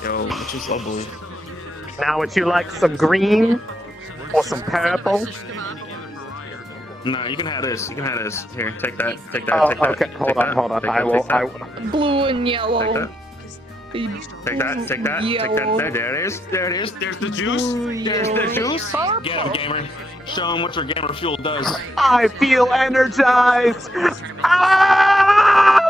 Yo, which is blue. Now would you like some green? Or some purple? No, you can have this. You can have this. Here, take that. Take that. Oh, take that. okay, hold on. I will. Blue and yellow. Take that. Take that. Take that. There it is. There it is. There's the juice. There's the juice. Get him, gamer. Show him what your gamer fuel does. I feel energized! Ah!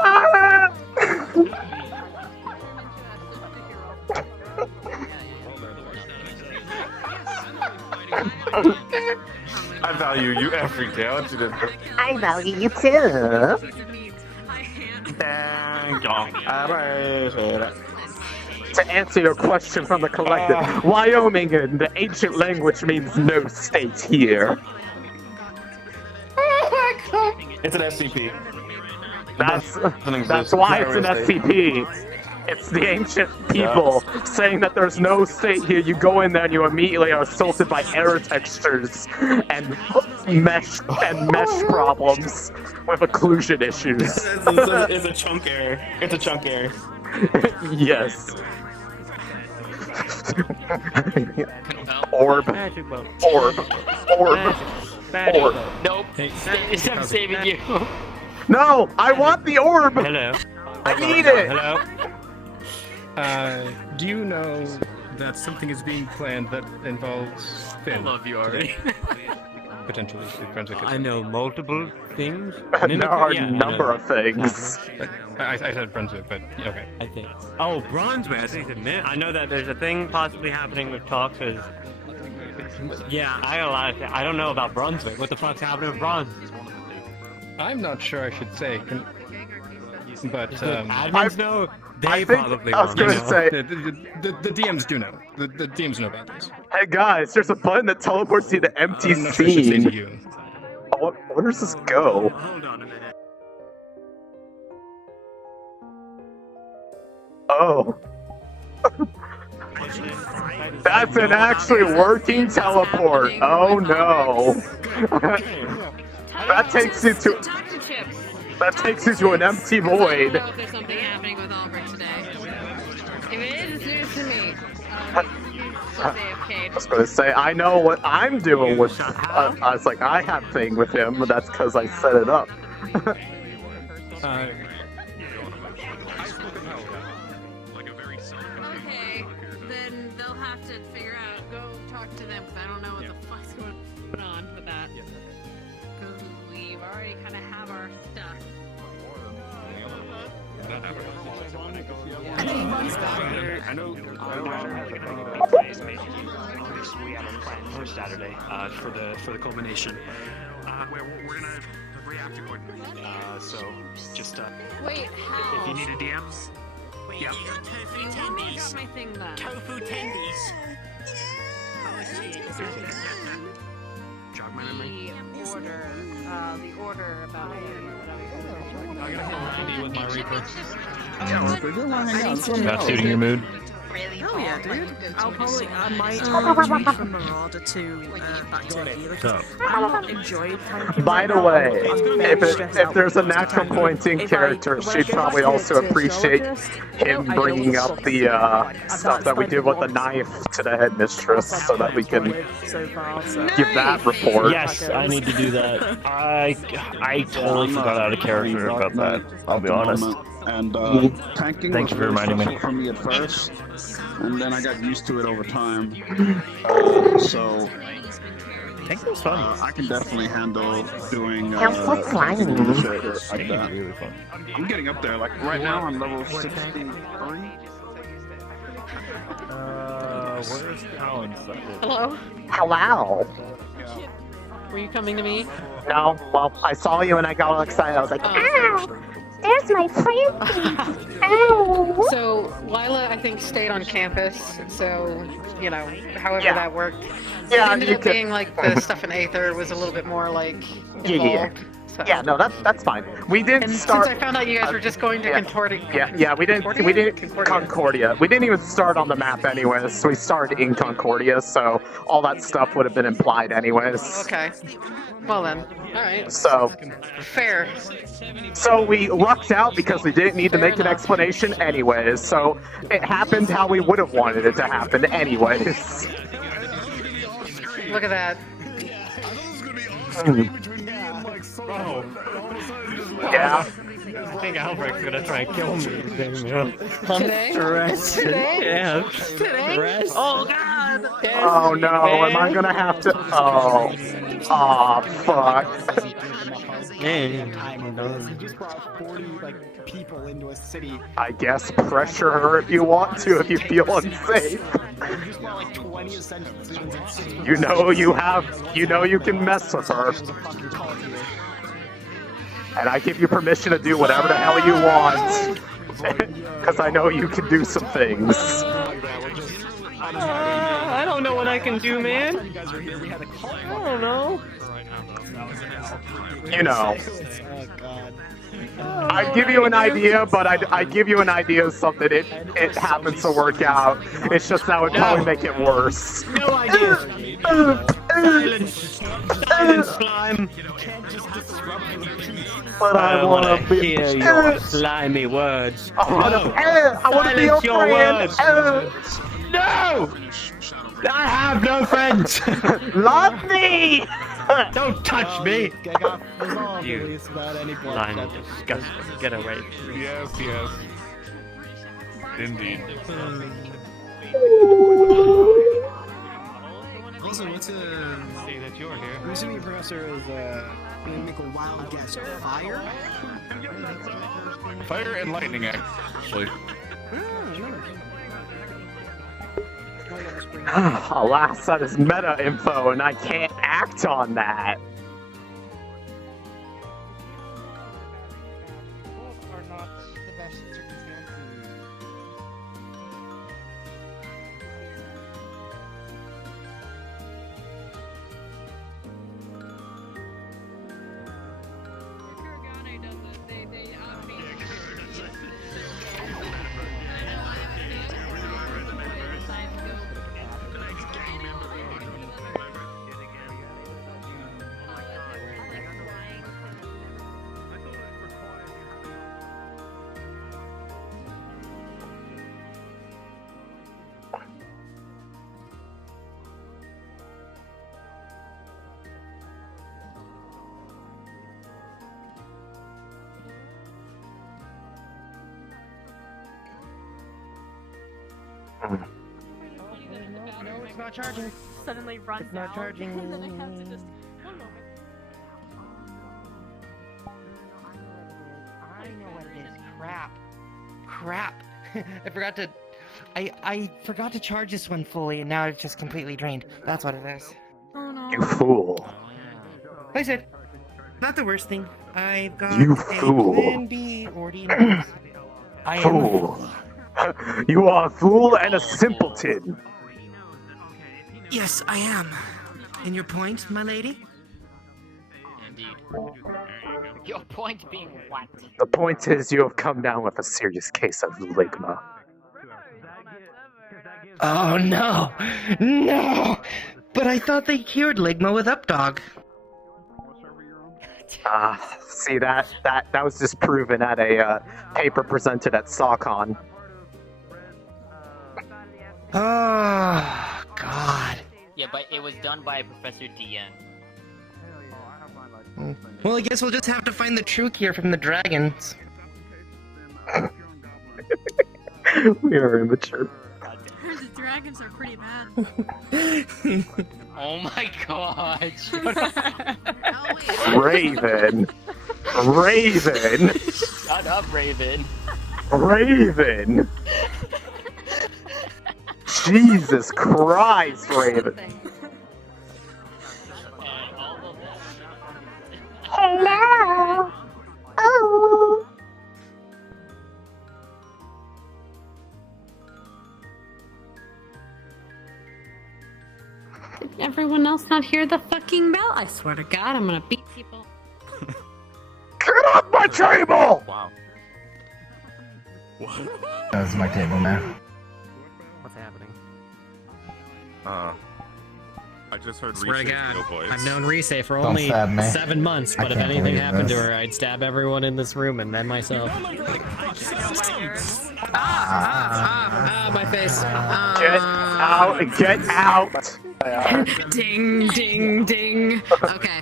I value you every day. I want you to. I value you too. Thank you. I appreciate it. To answer your question from the collective, Wyoming in the ancient language means no state here. It's an SCP. That's why it's an SCP. It's the ancient people saying that there's no state here. You go in there and you immediately are assaulted by error textures and mesh problems with occlusion issues. It's a chunk error. It's a chunk error. Yes. Orb. Orb. Nope. I'm saving you. No, I want the orb. Hello. I need it. Hello. Do you know that something is being planned that involves Finn? I love you already. Potentially, friends with I know multiple things. There are a number of things. I said Brunswick, but okay. I think. Oh, Brunswick. I think I know that there's a thing possibly happening with talks. Yeah, I got a lot of. I don't know about Brunswick. What the fuck's happening with Brunswick? I'm not sure I should say, but admins know. I think I was going to say the DMs do know. The DMs know about this. Hey guys, there's a button that teleports you to empty I'm not sure I should say scene. to you. Oh, where does this go? Hold on a minute. Oh. That's an actually working teleport. Oh no. That takes you to an empty void. I don't know if there's something happening with Albrecht today. If it is, it's news to me. I was gonna say, I know what I'm doing with. I was like, I have thing with him, but that's because I set it up. Okay, then they'll have to figure out. Go talk to them because I don't know what the fuck's going on with that. Because we've already kind of have our stuff. I know. We have a plan for Saturday for the culmination. We're gonna react accordingly. So just Wait, how? if you need a DM, yeah. Tofu tendies. Got my thing done. Tofu tendies. Jog my memory. The order about it. I gotta hit 90 with my Reaper. Not suiting your mood. Oh yeah, dude. I might tweet from Marauder to back to you because I enjoyed kind of. By the way, if there's a natural pointing character, she'd probably also appreciate him bringing up the stuff that we did with the knife to the headmistress, so that we can give that report. Yes, I need to do that. I totally forgot out of character about that. I'll be honest. And tanking Thank was you for reminding me. stressful for me at first, and then I got used to it over time. So tanking was fun. I can definitely handle doing I'm so slimy. shit like that. Really fun. I'm getting up there. Like right now, I'm level 63. Where's Colin? Hello? Hello. Were you coming to me? No, well, I saw you and I got all excited. I was like, Ow! There's my friend! Ow! So, Lila, I think, stayed on campus, so, you know, however Yeah. that worked. Yeah, it ended you up could- being like the stuff in Aether was a little bit more like Yeah. involved. So. Yeah, no, that's fine. We didn't And start. since I found out you guys were just going to Concordia. Yeah, we didn't Concordia. We didn't even start on the map anyways. So we started in Concordia, so all that stuff would have been implied anyways. Okay. Well then, all right. So Fair. So we lucked out because we didn't need to make an explanation anyways. So it happened how we would have wanted it to happen anyways. Look at that. Yeah. I think Albrecht's gonna try and kill me. Today? Today? Yeah. Today? Oh God! Oh no, am I gonna have to? Oh. Aw, fuck. You just brought 40 people into a city. I guess pressure her if you want to, if you feel unsafe. You just brought 20 Ascension students in city. You know you can mess with her. And I give you permission to do whatever the hell you want. Because I know you can do some things. I don't know what I can do, man. I don't know. You know. I give you an idea, but I give you an idea of something. It happens to work out. It's just that would probably make it worse. No idea. Silence. Silence, slime. But I want to hear your slimy words. I want to be your Silence your friend. words. No! I have no friends. Love me. Don't touch me. You line disgusting. Get away. Yes. Indeed. Also, what's a... See that you're here. I'm assuming your professor is, gonna make a wild guess. Fire? Fire and lightning, actually. Alas, that is meta info, and I can't act on that. Are not the best circumstances. No, it's not charging. Suddenly runs It's not out, charging. and then I have to just one moment. I know what it is. Crap. I forgot to. I forgot to charge this one fully, and now it's just completely drained. That's what it is. Oh no. You fool. Like I said, not the worst thing. I've got You a fool. plan B already in place. I am a Fool. You are a fool and a simpleton. Yes, I am. And your point, my lady? Indeed. Your point being what? The point is you have come down with a serious case of ligma. Oh no! No! But I thought they cured Ligma with Updog. See that was disproven at a paper presented at SawCon. Oh God. Yeah, but it was done by Professor DN. Well, I guess we'll just have to find the true cure from the dragons. We are immature. The dragons are pretty bad. Oh my god! Raven. Shut up, Raven. Raven. Jesus Christ, Raven. Hello. Oh. Did everyone else not hear the fucking bell? I swear to God, I'm gonna beat people. Get off my table! Wow. That's my table now. What's happening? I just heard Swear to Reese's God, real voice. I've known Reese for Don't only stab me. 7 months, I but if can't anything believe happened to this. her, I'd stab everyone in this room and then myself. My face. Get out! Ding, ding, ding. Okay.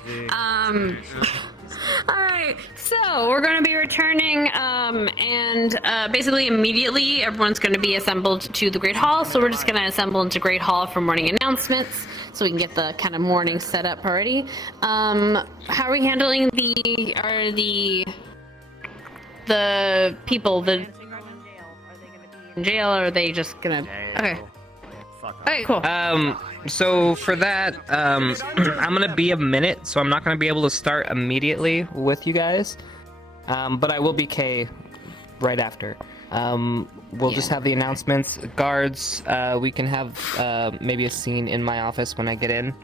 Alright, so we're going to be returning, and basically immediately everyone's going to be assembled to the Great Hall, so we're just going to assemble into Great Hall for morning announcements, so we can get the kind of morning set up already. How are we handling the people, in jail, or are they just gonna... Okay. Okay, cool. So for that, I'm gonna be a minute, so I'm not gonna be able to start immediately with you guys. But I will be K right after. We'll just have the announcements. Guards, we can have maybe a scene in my office when I get in.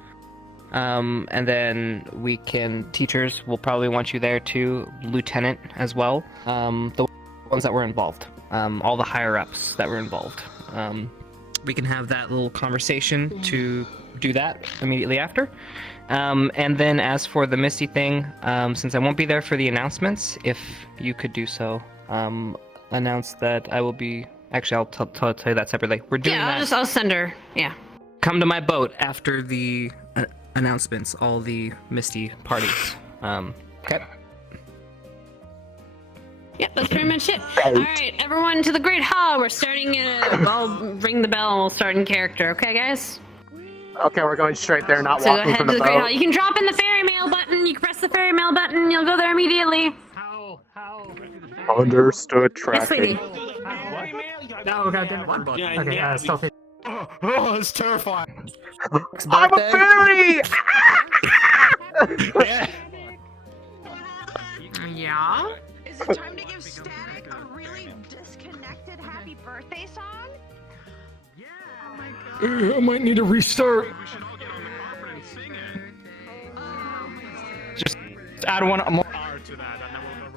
And then we can, teachers will probably want you there too, lieutenant as well. The ones that were involved, all the higher ups that were involved. We can have that little conversation to do that immediately after. And then as for the Misty thing, since I won't be there for the announcements, if you could do so, announce that I will be, actually I'll tell you that separately. We're doing that. I'll send her, yeah. Come to my boat after the announcements, all the Misty parties. Okay. Yep, that's pretty much it. Alright, everyone to the Great Hall. We're starting I'll ring the bell and we'll start in character, okay guys? Okay, we're going straight there, not So go walking ahead from to the the Great Hall. boat. You can drop in the ferry mail button, you can press the ferry mail button, you'll go there immediately. Understood, Yes, sweetie. No, God damn it. One button. Okay, stealth. Oh, it's terrifying. I'm a fairy! Yeah? Is it time to give Static a really disconnected happy birthday song? Yeah. Oh my God. I might need to restart. Just add one more. To that, and then we'll go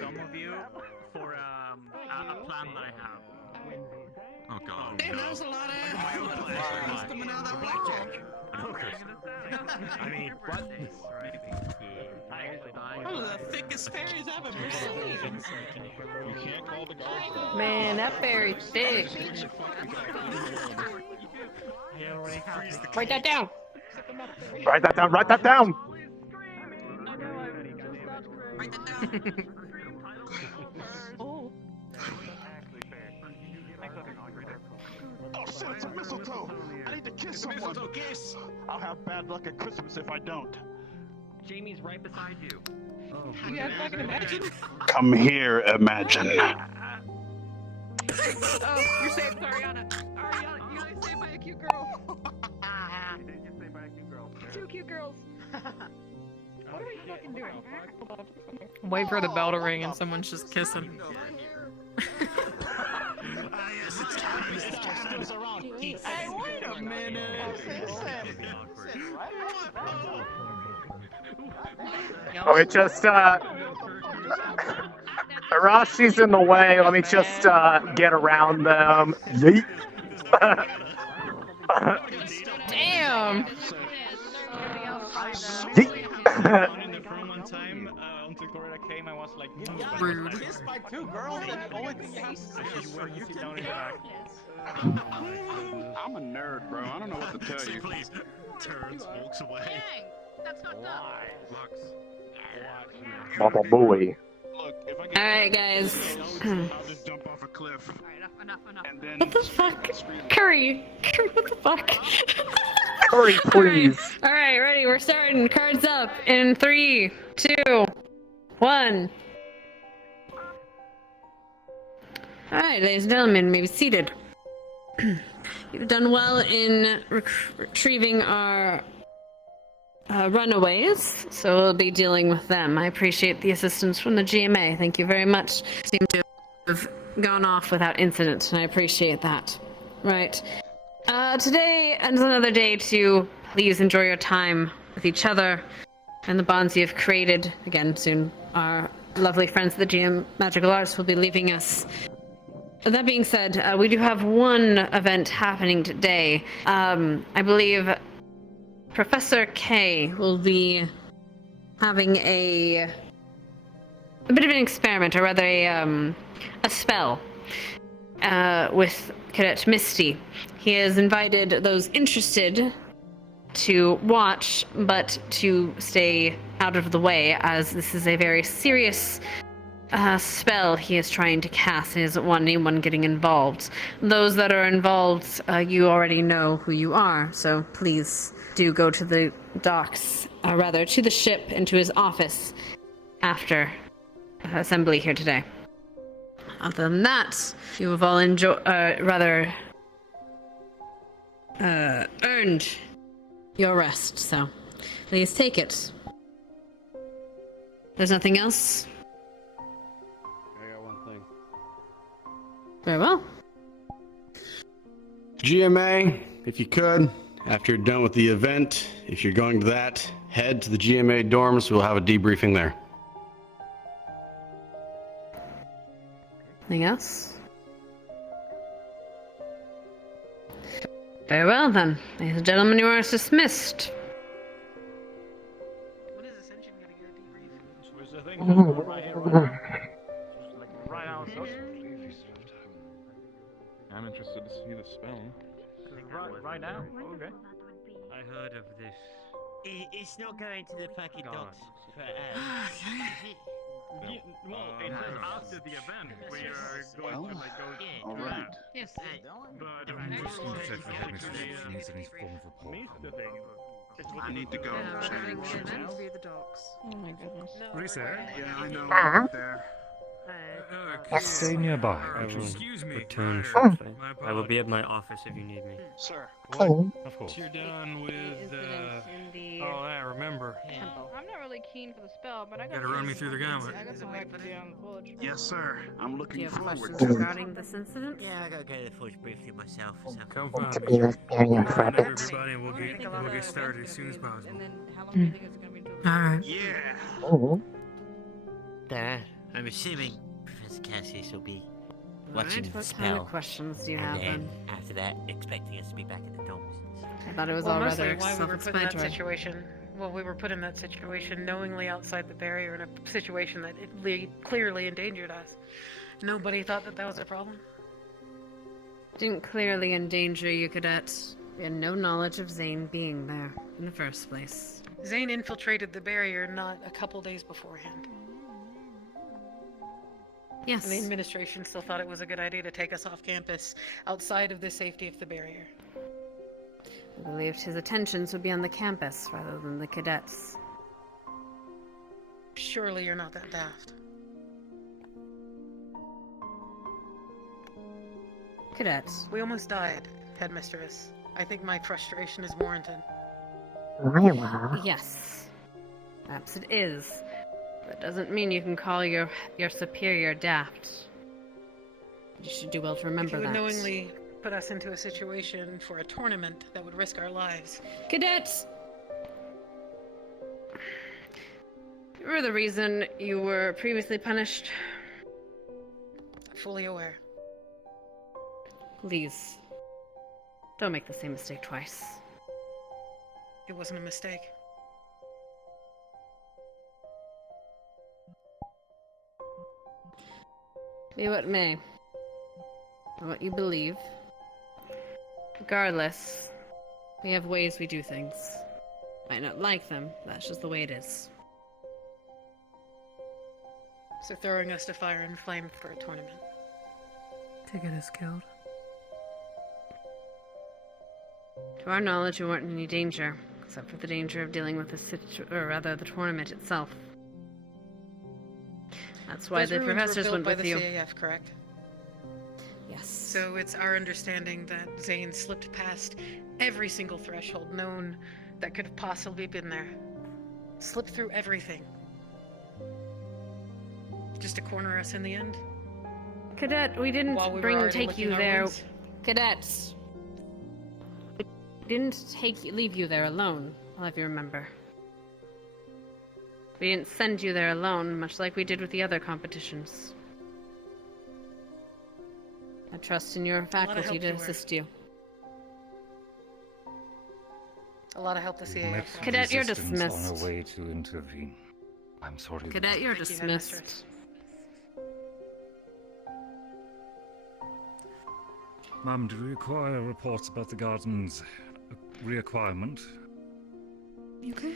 some of you for a plan that I have. Oh god. Damn, that was a lot of ass. Coming out of that blackjack. I mean, what? One of the thickest fairies I've ever seen. You can't call the guards. Man, that fairy's thick. Write that down. Write that down. Write that down. Oh. Oh shit, it's a mistletoe! I need to kiss someone! Kiss! I'll have bad luck at Christmas if I don't. Jamie's right beside you. Oh, yeah, fucking imagine. Come here, Imagine. Oh, you're saved, Ariana. Ariana, you were saved by a cute girl. You did get saved by a cute girl. Two cute girls. What are we fucking doing? Wait for the bell to ring and someone's just kissing. Hey, wait a minute. Okay, just Arashi's in the way. Let me just get around them. Yeet. Damn. One time, until Coretta came, I was like, Rude. Kissed by two girls, and the only thing you have to say is you sit down in the back. I'm a nerd, bro. I don't know what to tell you. Please. Turns, walks away. Dang, that's fucked up. Lux. Baba boy. Look, if I Alright, guys. I'll just jump off a cliff. Enough. And then What the fuck? Curry, what the fuck? Hurry, please. Alright, ready, we're starting. Cards up in 3, 2, 1. Alright, ladies and gentlemen, may be seated. You've done well in retrieving our runaways, so we'll be dealing with them. I appreciate the assistance from the GMA. Thank you very much. Seem to have gone off without incident, and I appreciate that. Right. Today is another day to please enjoy your time with each other and the bonds you have created. Again, soon our lovely friends at the GM Magical Arts will be leaving us. That being said, we do have one event happening today. I believe Professor K will be having a bit of an experiment, or rather a spell, with Cadet Misty. He has invited those interested to watch, but to stay out of the way, as this is a very serious spell he is trying to cast, and he doesn't want anyone getting involved. Those that are involved, you already know who you are, so please do go to the docks, rather to the ship and to his office after assembly here today. Other than that, you have all earned your rest, so please take it. There's nothing else? I got one thing. Very well. GMA, if you could, after you're done with the event, if you're going to that, head to the GMA dorms. We'll have a debriefing there. Anything else? Very well then. Ladies and gentlemen, you are dismissed. When is Ascension gonna get a debrief? was the thing right out. I'm interested to see the spell. Right now? Okay. I heard of this. It's not going to the fucking docks for Well, it says after the event we are going to like go. All right. Yes. But Needs any form of report. the thing. I need to go. Via the docks. Oh my goodness. What do you say? Yeah, I know. Huh? Right there. Stay nearby. Excuse me. Return something. I will be at my office if you need me. Sir. Cool. Of course. You're done with, Oh, I remember. I'm not really keen for the spell, but I got. Gotta run me through the gauntlet. I got some work to do on the village. Yes, sir. I'm Do looking you have forward questions to it. regarding this incident? Yeah, I gotta go to the forge briefly myself. So. Come To find be me. with Miriam for a Find bit. everybody and we'll get started as soon as possible. And then how long do you think it's gonna be until? Alright. Yeah. Ooh. Dad, I'm assuming Professor Cassius will be watching Alright, the what spell. kind of questions do you and have then then? after that, expecting us to be back at the domes. I thought it was Well, all mostly rather why we were put in that self-explanatory. situation. Well, we were put in that situation knowingly outside the barrier in a situation that clearly endangered us. Nobody thought that that was a problem. Didn't clearly endanger you, cadet. We had no knowledge of Zane being there in the first place. Zane infiltrated the barrier not a couple days beforehand. Yes. And the administration still thought it was a good idea to take us off campus outside of the safety of the barrier. I believed his attentions would be on the campus rather than the cadets. Surely you're not that daft. Cadets. We almost died, Headmistress. I think my frustration is warranted. Yes. Perhaps it is. That doesn't mean you can call your superior daft. You should do well to remember If you that. would knowingly put us into a situation for a tournament that would risk our lives. Cadets! You were the reason you were previously punished. Fully aware. Please, don't make the same mistake twice. It wasn't a mistake. Be what may. Or what you believe. Regardless, we have ways we do things. Might not like them, that's just the way it is. So throwing us to fire and flame for a tournament. To get us killed. To our knowledge, you weren't in any danger, except for the danger of dealing with the tournament itself. That's why Those the ruins were professors built went by with the you. CAF, correct? Yes. So it's our understanding that Zane slipped past every single threshold known that could have possibly been there. Slipped through everything. Just to corner us in the end? Cadet, we didn't While we were already take licking you our there. wounds? Cadets, we didn't leave you there alone, I'll have you remember. We didn't send you there alone, much like we did with the other competitions. I trust in your faculty help to you were. assist you. A lot of help the CAF. Met Cadet, you're resistance dismissed. on a way to intervene. I'm sorry. Cadet, you're Thank you, dismissed. Headmistress. Ma'am, do we require reports about the garden's reacquirement? Okay.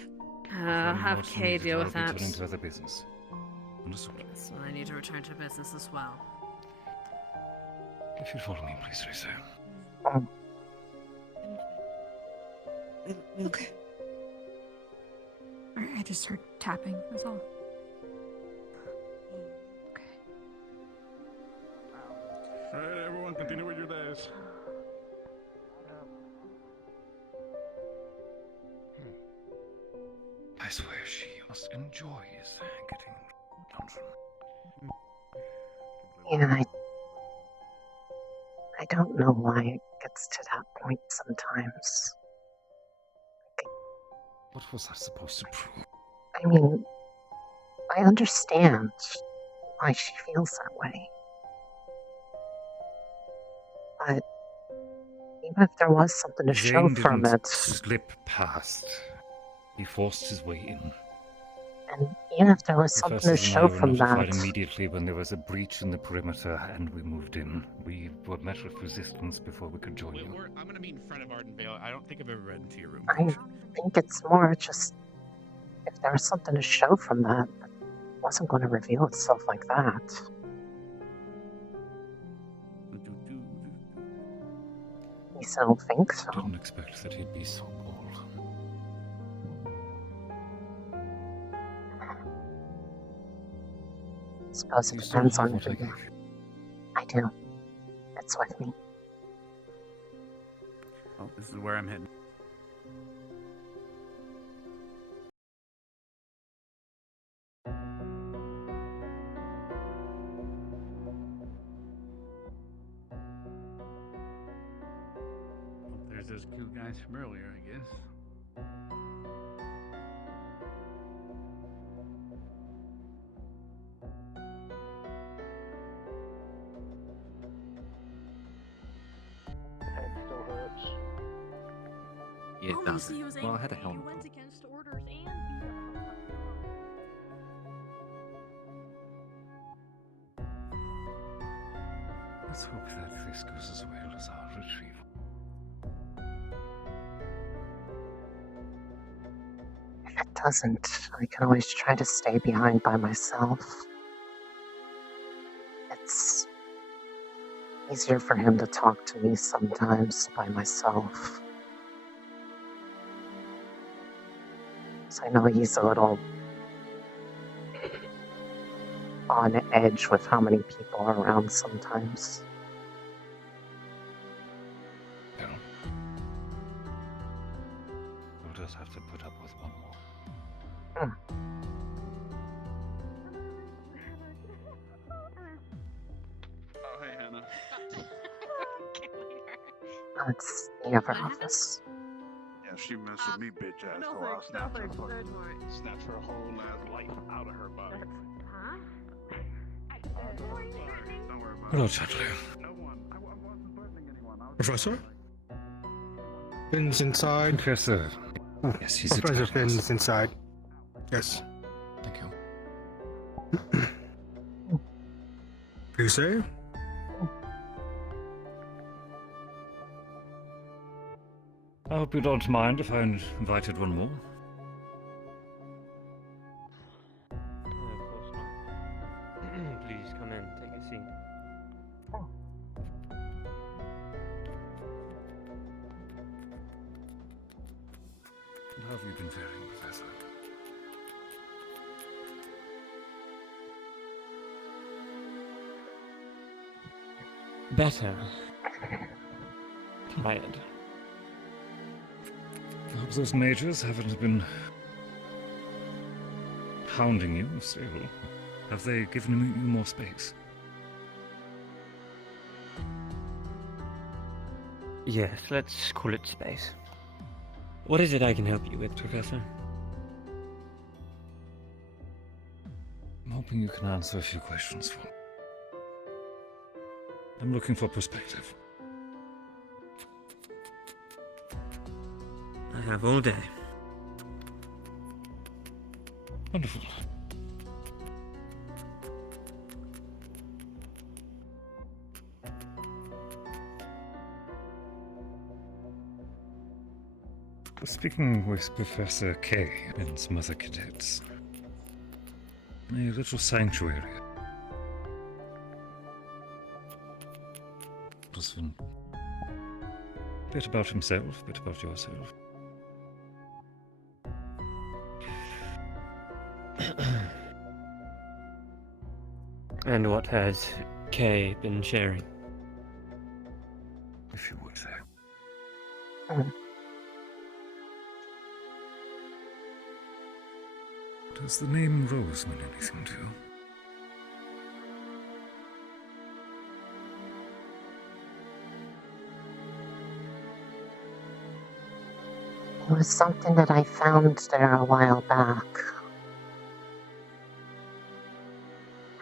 I'll have What's Kay needed, deal I'll with be that. turning to other business. Understood. So I need to return to business as well. If you'd follow me, please do so. Okay. I just heard tapping, that's all. Alright, everyone, continue with your days. I swear she must enjoy getting dungeon. Yeah, I don't know why it gets to that point sometimes. What was that supposed to prove? I mean, I understand why she feels that way. But even if there was something to show Zane from didn't it, slip past. He forced his way in. and even if there was something to Professors and I show were from notified that, immediately when there was a breach in the perimeter, and we moved in. We were met with resistance before we could join you. I'm gonna meet in front of Ardenvale. I don't think I've ever read into your room. I think it's more just if there was something to show from that, it wasn't going to reveal itself like that. At least I don't think so. Didn't expect that he'd be so bold. I suppose it You still depends have on what I who. gave you. I do. It's with me. Oh, this is where I'm heading. There's those two guys from earlier, I guess. Yeah, Oh, down so there. you was Well, I able had a to- helmet. You went against orders and Let's hope that this goes as well as our retrieval. If it doesn't, I can always try to stay behind by myself. It's easier for him to talk to me sometimes by myself. So I know he's a little on edge with how many people are around sometimes. We'll just have to put up with one more. Oh, hey, Hannah. It's the other office. Yeah, she messed with me, bitch ass. So I'll snatch her whole ass life out of her body. Huh? Don't worry about Hello, it. Chadley. No one. I wasn't threatening anyone. Professor? Finn's inside. Professor. Yes, he's Professor attacking us. Finn's inside. Yes. Thank you. You say? I hope you don't mind if I invited one more. Of course not. Please come in, take a seat. How have you been faring, Professor? Better. Tired. I hope those majors haven't been hounding you still. Have they given you more space? Yes, let's call it space. What is it I can help you with, Professor? I'm hoping you can answer a few questions for me. I'm looking for perspective. I have all day. Wonderful. Speaking with Professor K and some other cadets, a little sanctuary. Just a bit about himself, a bit about yourself. And what has Kay been sharing? If you would say. Does the name Rose mean anything to you? It was something that I found there a while back.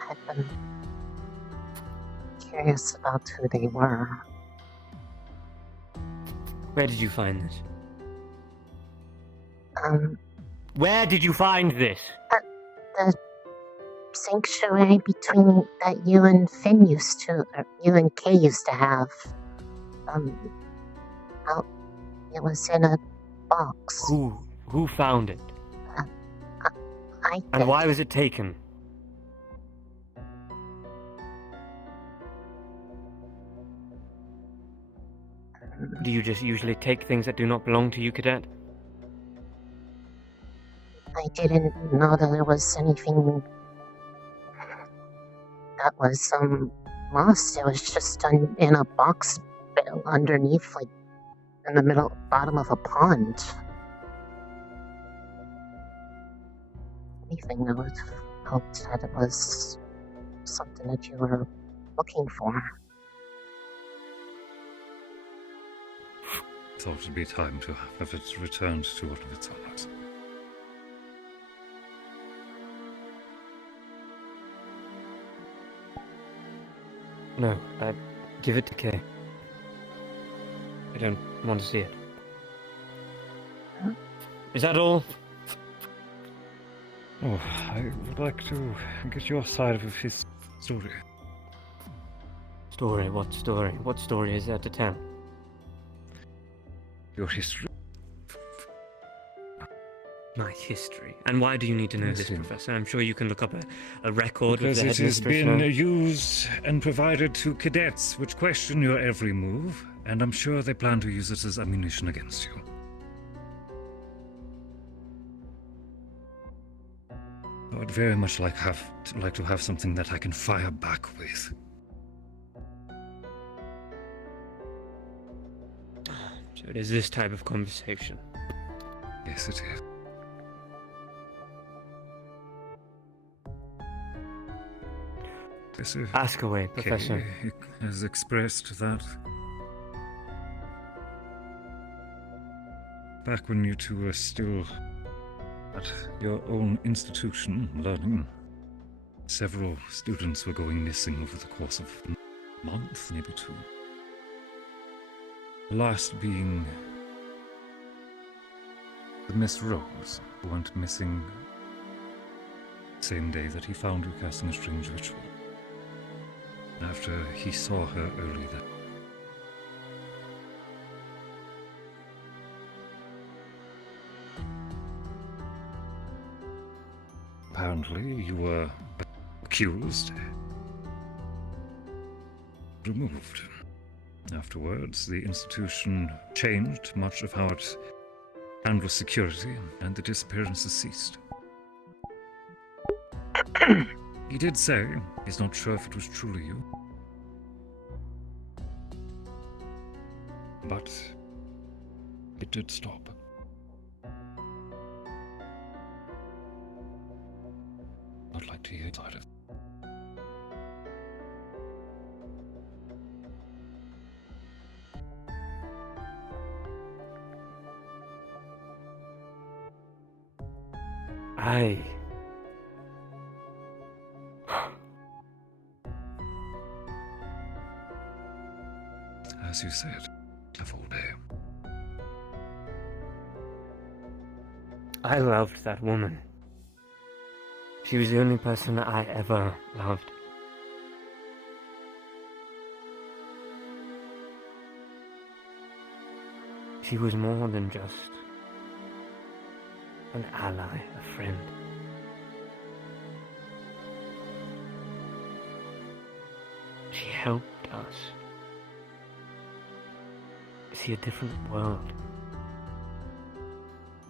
I've been curious about who they were. Where did you find this? Um, Where did you find this? the sanctuary between that you and Finn used to, or you and Kay used to have. Well, it was in a box. Who found it? I And did. why was it taken? Do you just usually take things that do not belong to you, Cadet? I didn't know that there was anything that was lost. It was just in a box underneath, like in the bottom of a pond. Anything that would help that it was something that you were looking for. Thought it'd be time to have it returned to one of its owners. No, give it to Kay. I don't want to see it. Is that all? Oh, I would like to get your side of his story. Story? What story? What story is there to tell? Your history. My history. And why do you need to know this, Professor? I'm sure you can look up a record Because with the it has headmistress been now. used and provided to cadets, which question your every move, and I'm sure they plan to use it as ammunition against you. I'd very much like to have something that I can fire back with. So it is this type of conversation. Yes, it is. Ask away, Professor. He has expressed that back when you two were still at your own institution learning, several students were going missing over the course of a month, maybe 2. The last being the Miss Rose, who went missing the same day that he found you casting a strange ritual. After he saw her early that apparently you were accused, removed. Afterwards, the institution changed much of how it handles security, and the disappearances ceased. He did say he's not sure if it was truly you. But it did stop. I'd like to hear inside of it. As you said, a full day. I loved that woman. She was the only person that I ever loved. She was more than just an ally, a friend. She helped us see a different world.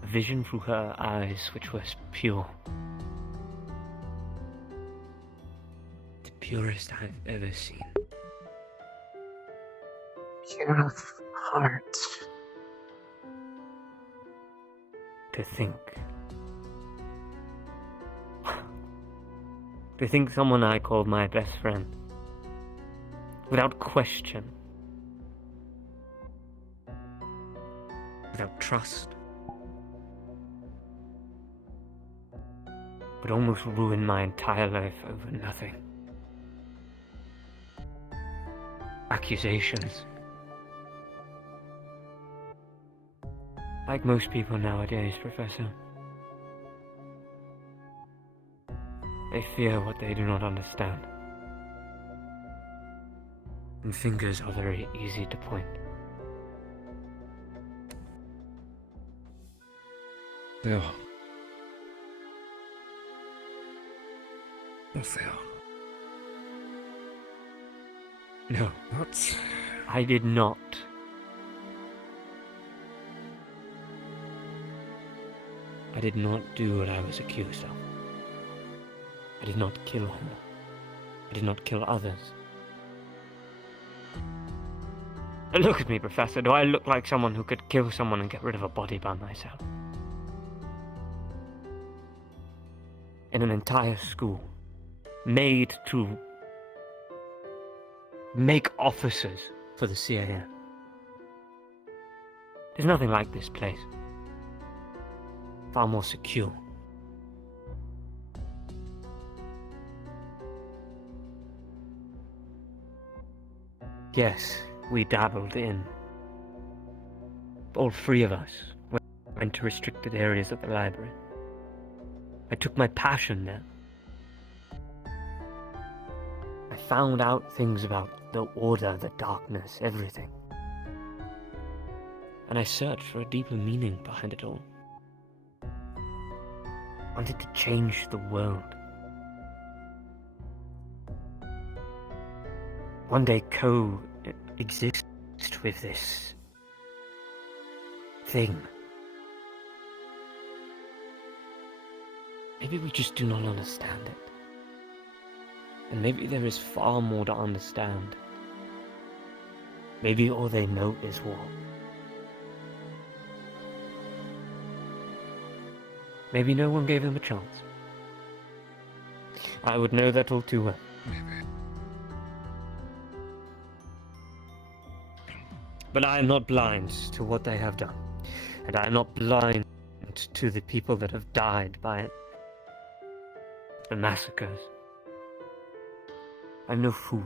A vision through her eyes which was pure. The purest I've ever seen. Pure of heart. To think someone I called my best friend, without question, without trust, would almost ruin my entire life over nothing. Accusations. Like most people nowadays, Professor. They fear what they do not understand. And fingers are very easy to point. They are. Yes, they are. No. What? I did not. I did not do what I was accused of. I did not kill her. I did not kill others. Now look at me, Professor. Do I look like someone who could kill someone and get rid of a body by myself? In an entire school, made to make officers for the CIA. There's nothing like this place. Far more secure. Yes, we dabbled in. All 3 of us were went to restricted areas of the library. I took my passion there. I found out things about the order, the darkness, everything. And I searched for a deeper meaning behind it all. I wanted to change the world. One day coexist with this thing. Maybe we just do not understand it. And maybe there is far more to understand. Maybe all they know is war. Maybe no one gave them a chance. I would know that all too well. Maybe. But I am not blind to what they have done. And I am not blind to the people that have died by it. The massacres. I'm no fool.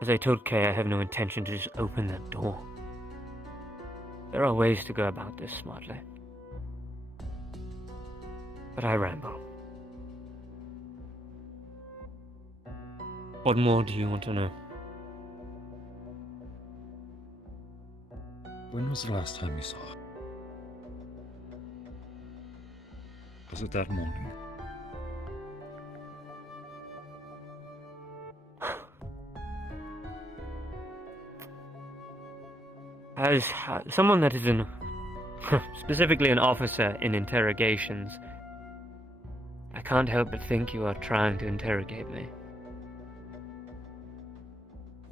As I told Kay, I have no intention to just open that door. There are ways to go about this smartly. But I ramble. What more do you want to know? When was the last time you saw her? Was it that morning? As someone that is specifically an officer in interrogations, I can't help but think you are trying to interrogate me.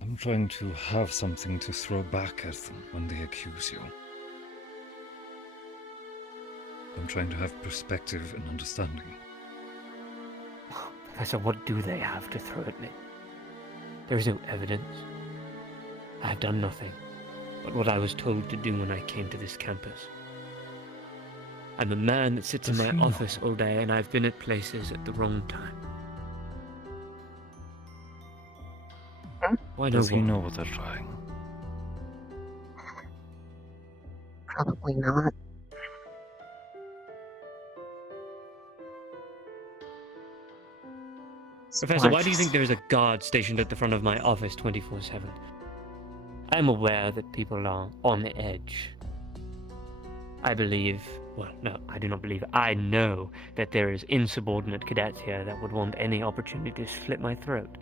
I'm trying to have something to throw back at them when they accuse you. I'm trying to have perspective and understanding. Professor, what do they have to throw at me? There is no evidence. I have done nothing but what I was told to do when I came to this campus. I'm a man that sits in my office all day, and I've been at places at the wrong time. Why Does he what? know what they're trying? Probably not. Professor, why do you think there is a guard stationed at the front of my office 24/7? I am aware that people are on the edge. I believe, well, no, I do not believe, I know that there is insubordinate cadets here that would want any opportunity to slit my throat.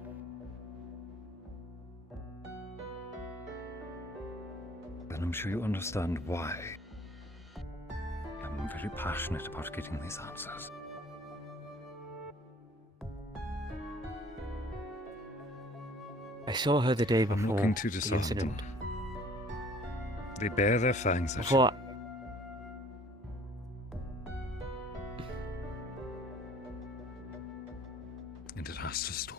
Then I'm sure you understand why. I'm very passionate about getting these answers. I saw her the day before I'm looking to the disarm incident. them. They bare their fangs at you. Before And it has to stop.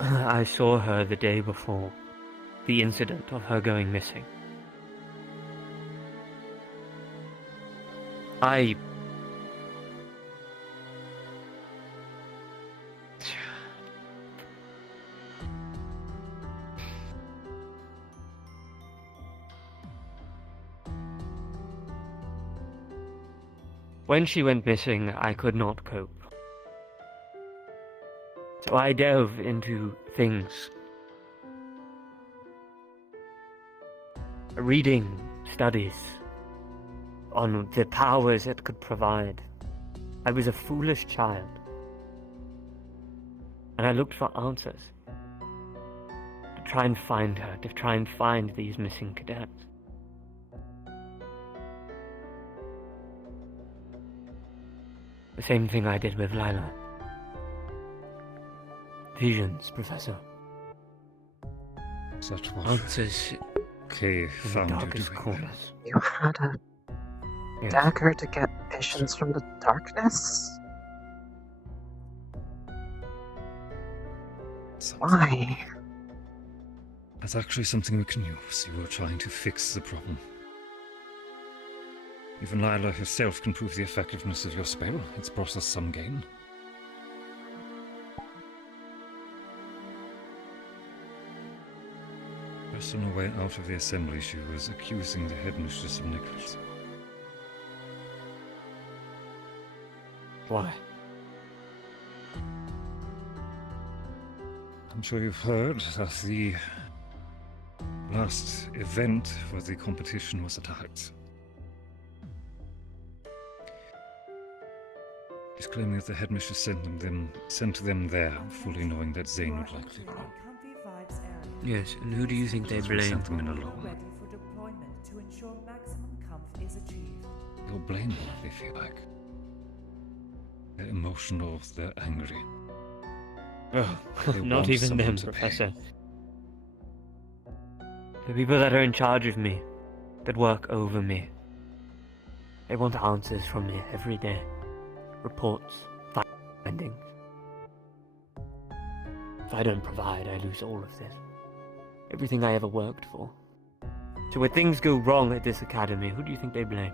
I saw her the day before the incident of her going missing. When she went missing, I could not cope. So I delved into things. Reading studies on the powers it could provide. I was a foolish child. And I looked for answers. To try and find her, to try and find these missing cadets. The same thing I did with Lila. Visions, Professor. Such what answers Kay in the found you darkest doing corners. You had a dagger to get visions from the darkness? Why? That's actually something we can use. You were trying to fix the problem. Even Lila herself can prove the effectiveness of your spell. It's brought us some gain. Just on her way out of the assembly, she was accusing the headmistress of neglect. Why? I'm sure you've heard that the last event for the competition was attacked. She's claiming that the headmistress sent them there, fully knowing that Zane would likely know. Yes, and who do you think they That's what blame? sent them in alone. They'll blame them if they feel like. They're emotional, they're angry. Oh, They not want even someone them, to pay. Professor. The people that are in charge of me, that work over me, they want answers from me every day. Reports, findings. If I don't provide, I lose all of this. Everything I ever worked for. So when things go wrong at this academy, who do you think they blame?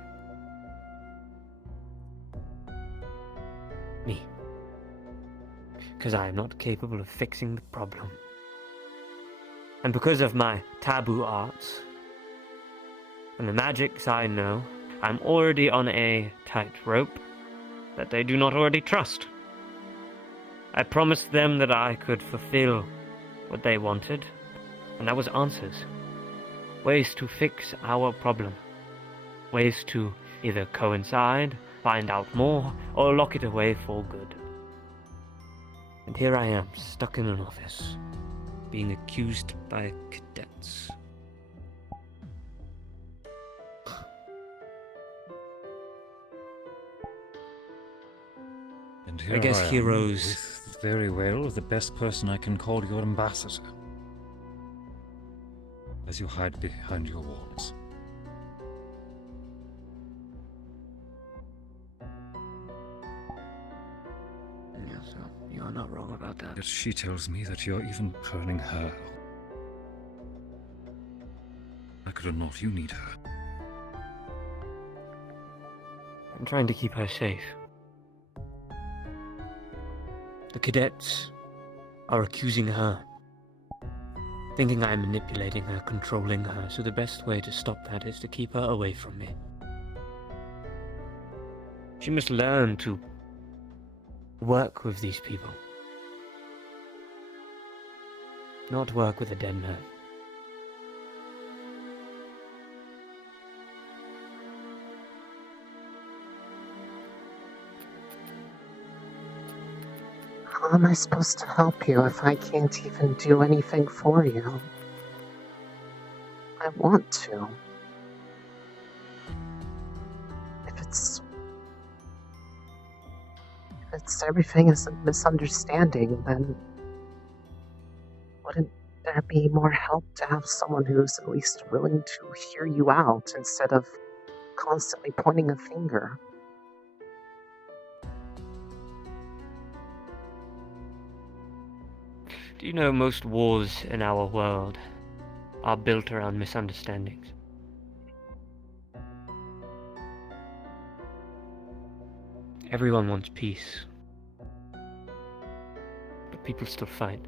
Me. Because I am not capable of fixing the problem. And because of my taboo arts, and the magics I know, I'm already on a tightrope that they do not already trust. I promised them that I could fulfill what they wanted, and that was answers. Ways to fix our problem. Ways to either coincide, find out more, or lock it away for good. And here I am, stuck in an office, being accused by cadets. And here I guess am, heroes... with very well the best person I can call your ambassador. As you hide behind your walls. Yes, you are not wrong about that. Yet she tells me that you're even burning her. Like it or not, you need her. I'm trying to keep her safe. The cadets are accusing her, thinking I'm manipulating her, controlling her, so the best way to stop that is to keep her away from me. She must learn to work with these people, not work with a dead man. How am I supposed to help you if I can't even do anything for you? I want to. If it's everything is a misunderstanding, then wouldn't there be more help to have someone who's at least willing to hear you out instead of constantly pointing a finger? Do you know most wars in our world are built around misunderstandings? Everyone wants peace, but people still fight.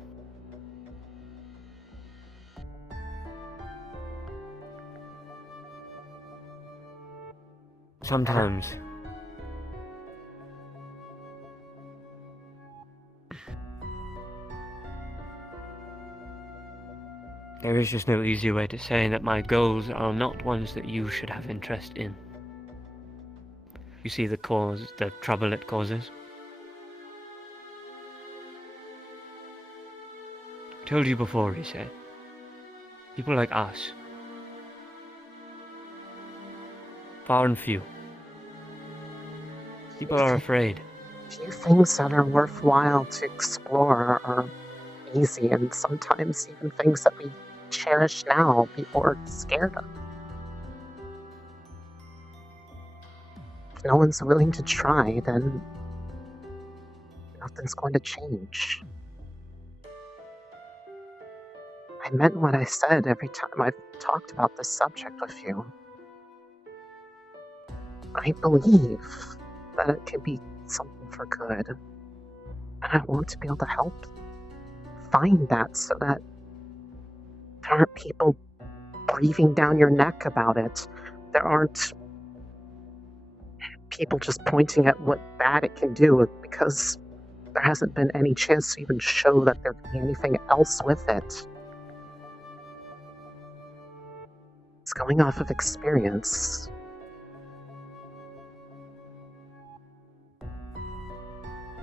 Sometimes there is just no easy way to say that my goals are not ones that you should have interest in. You see the trouble it causes? I told you before, he said. People like us. Far and few. People are afraid. Few things that are worthwhile to explore are easy, and sometimes even things that we cherish now, people are scared of. If no one's willing to try, then nothing's going to change. I meant what I said every time I've talked about this subject with you. I believe that it can be something for good, and I want to be able to help find that so that there aren't people breathing down your neck about it. There aren't people just pointing at what bad it can do because there hasn't been any chance to even show that there can be anything else with it. It's going off of experience.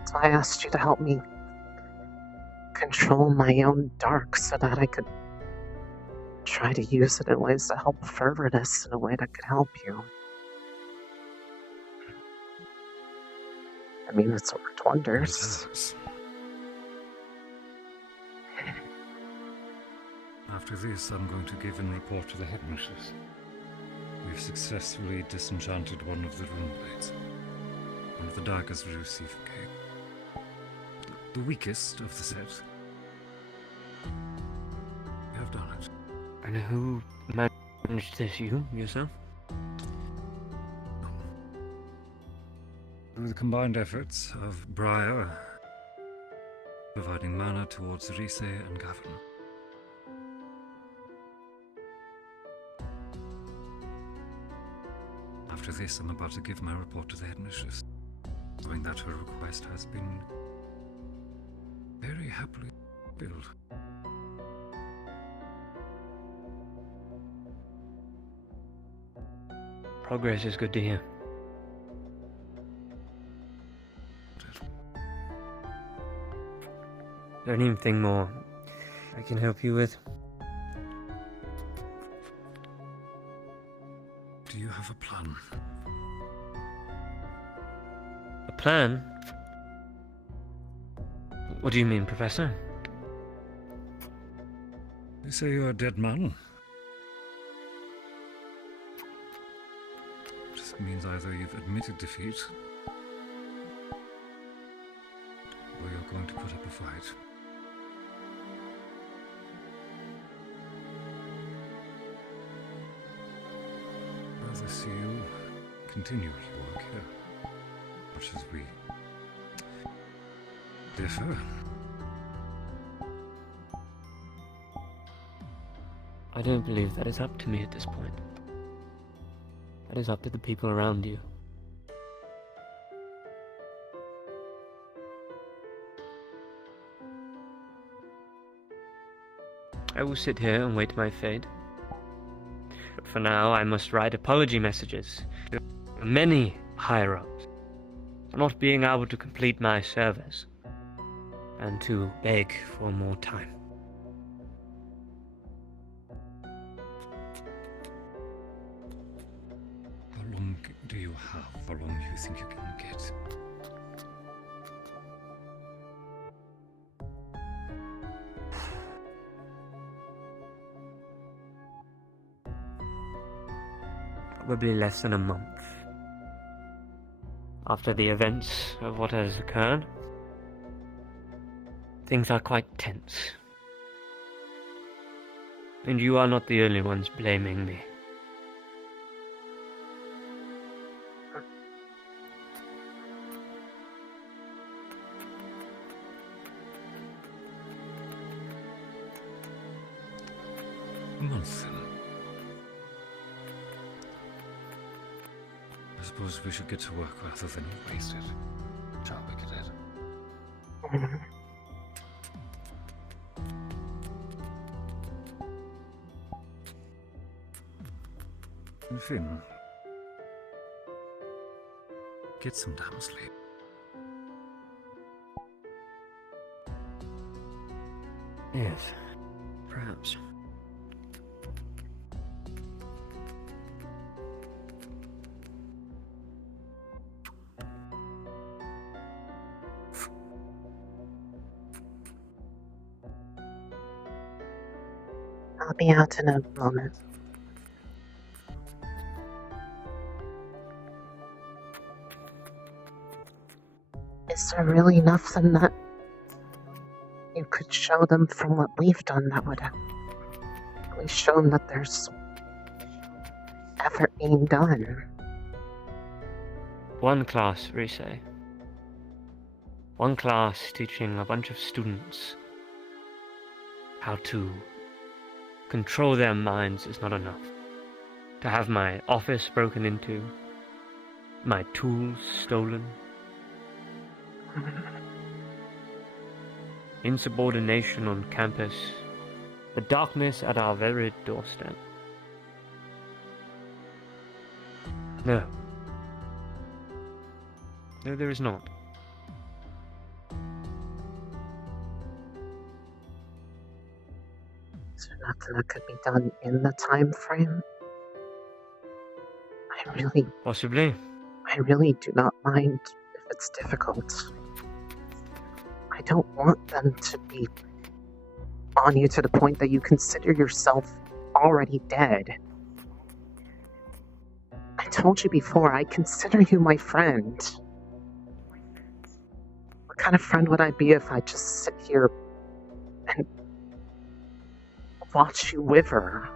So I asked you to help me control my own dark so that I could try to use it in ways to help further this in a way that could help you. I mean, it's worked wonders. After this, I'm going to give a report to the headmistress. We've successfully disenchanted one of the rune blades. One of the darkest we receive. The weakest of the set. We have done it. And who managed this? You? Yourself? Through the combined efforts of Briar, providing mana towards Rise and Gavin. After this, I'm about to give my report to the headmistress, knowing that her request has been very happily filled. Progress is good to hear. Is there anything more I can help you with? Do you have a plan? A plan? What do you mean, Professor? They say you're a dead man. Just means either you've admitted defeat, or you're going to put up a fight. Rather see you continue your work here, much as we differ. I don't believe that is up to me at this point. That is up to the people around you. I will sit here and wait my fate. But for now, I must write apology messages to many higher-ups for not being able to complete my service, and to beg for more time. How long do you have? How long do you think you can get? Probably less than a month. After the events of what has occurred, things are quite tense. And you are not the only ones blaming me. A month, then. I suppose we should get to work rather than waste it. Shall we, Cadet? And Finn, get some damn sleep. Yes, perhaps. I'll be out in a moment. Is there really nothing that you could show them from what we've done that would have really shown that there's effort being done? One class, Rise. One class teaching a bunch of students how to control their minds is not enough. To have my office broken into, my tools stolen, insubordination on campus, the darkness at our very doorstep. No. No, there is not. Is there nothing that could be done in the time frame? Possibly. I really do not mind if it's difficult. I don't want them to be on you to the point that you consider yourself already dead. I told you before, I consider you my friend. What kind of friend would I be if I just sit here and watch you wither?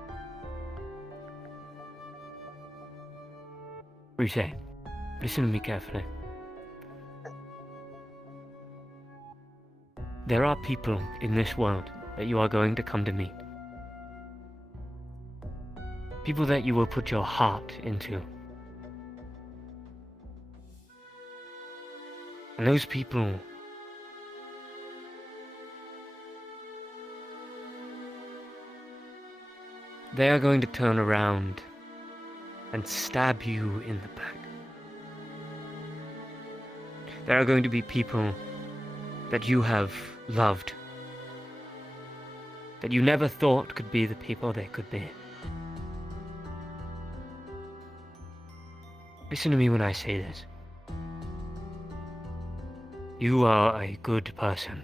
Rise, listen to me carefully. There are people in this world that you are going to come to meet. People that you will put your heart into. And those people they are going to turn around and stab you in the back. There are going to be people that you have loved, that you never thought could be the people they could be. Listen to me when I say this. You are a good person.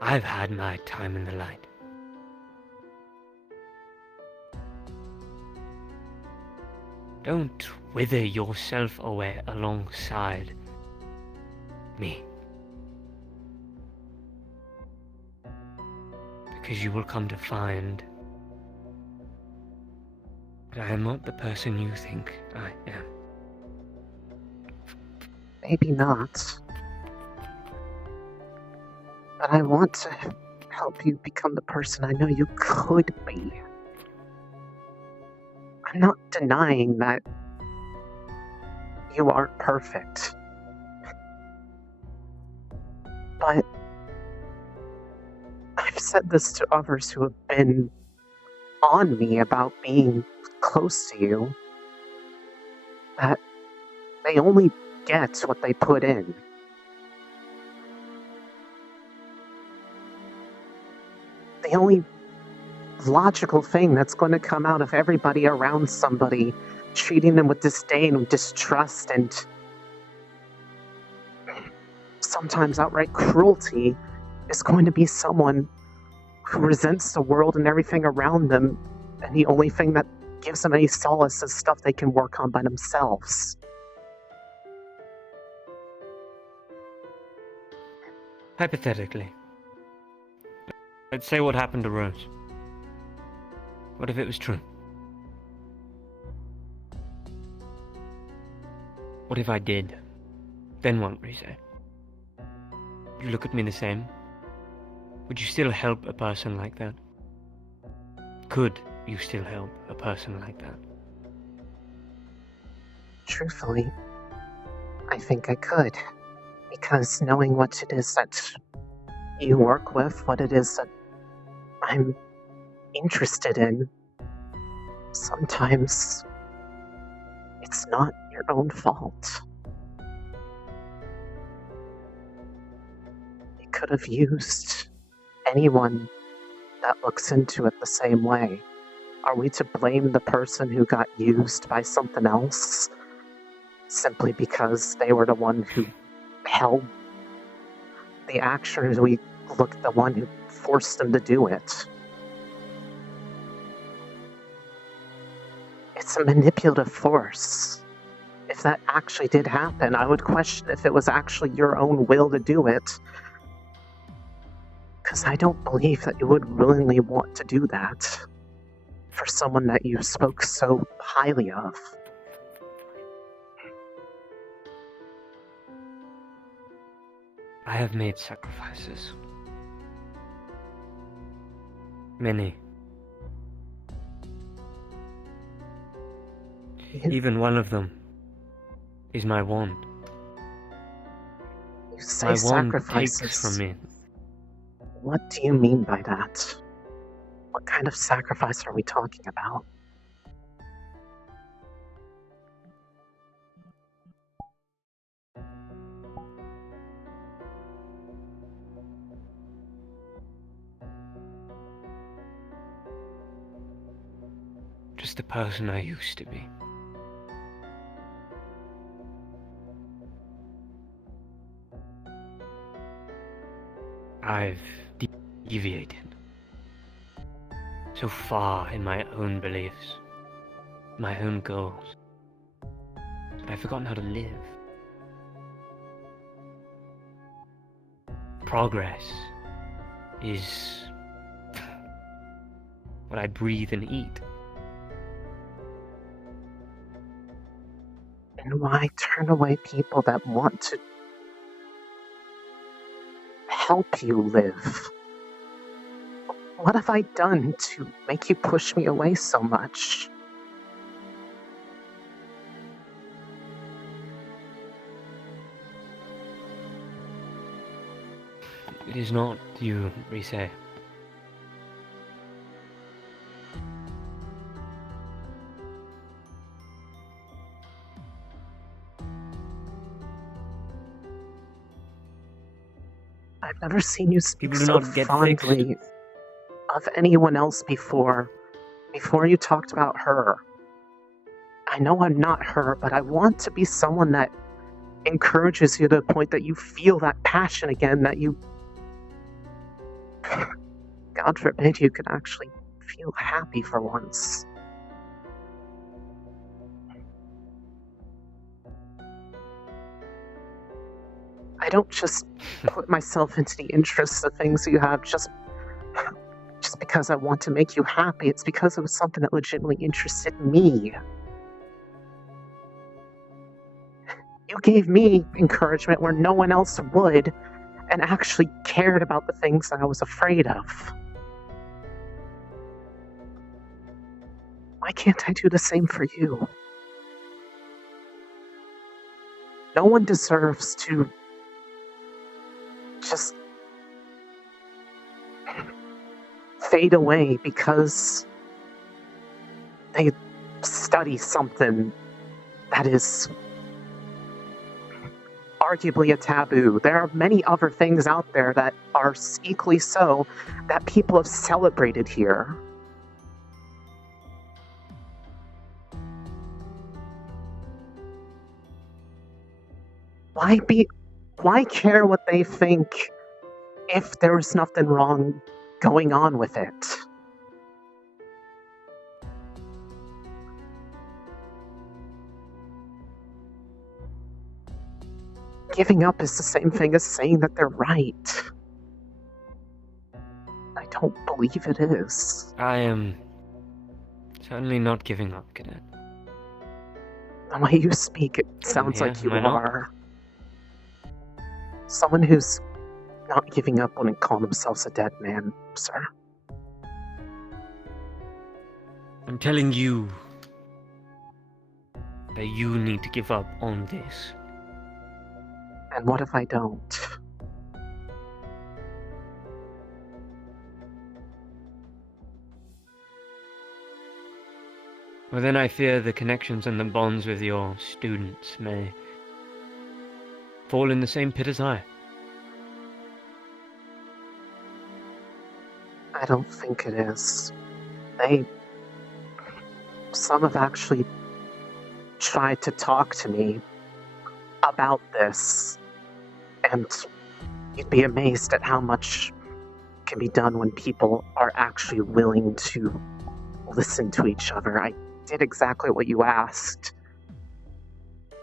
I've had my time in the light. Don't wither yourself away alongside me. Because you will come to find that I am not the person you think I am. Maybe not. But I want to help you become the person I know you could be. I'm not denying that you aren't perfect. But I've said this to others who have been on me about being close to you, that they only get what they put in. The only logical thing that's going to come out of everybody around somebody, treating them with disdain, with distrust, and sometimes outright cruelty, is going to be someone who resents the world and everything around them, and the only thing that gives them any solace is stuff they can work on by themselves. Hypothetically, let's say what happened to Rose. What if it was true? What if I did? Then what, Rise? Would you look at me the same? Would you still help a person like that? Could you still help a person like that? Truthfully, I think I could. Because knowing what it is that you work with, what it is that I'm interested in, sometimes it's not your own fault. You could have used anyone that looks into it the same way. Are we to blame the person who got used by something else simply because they were the one who held the action, or do we look at the one who forced them to do it? It's a manipulative force. If that actually did happen, I would question if it was actually your own will to do it. Because I don't believe that you would willingly want to do that for someone that you spoke so highly of. I have made sacrifices. Many. Even one of them is my wand. You say My wand sacrifices. takes from me. What do you mean by that? What kind of sacrifice are we talking about? Just the person I used to be. I've deviated so far in my own beliefs, my own goals, that I've forgotten how to live. Progress is what I breathe and eat. And why turn away people that want to help you live? What have I done to make you push me away so much? It is not you, Rise. I've never seen you speak People do so not get fondly of anyone else before you talked about her. I know I'm not her, but I want to be someone that encourages you to the point that you feel that passion again, that you, God forbid, you can actually feel happy for once. I don't just put myself into the interests of things you have just because I want to make you happy. It's because it was something that legitimately interested me. You gave me encouragement where no one else would, and actually cared about the things that I was afraid of. Why can't I do the same for you? No one deserves to just fade away because they study something that is arguably a taboo. There are many other things out there that are equally so that people have celebrated here. Why care what they think if there's nothing wrong going on with it? Giving up is the same thing as saying that they're right. I don't believe it is. I am certainly not giving up, Cadet. The way you speak, it sounds Yeah, like you am I not? are. Someone who's not giving up wouldn't call themselves a dead man, sir. I'm telling you that you need to give up on this. And what if I don't? Well, then I fear the connections and the bonds with your students may fall in the same pit as I. I don't think it is. Some have actually tried to talk to me about this, and you'd be amazed at how much can be done when people are actually willing to listen to each other. I did exactly what you asked,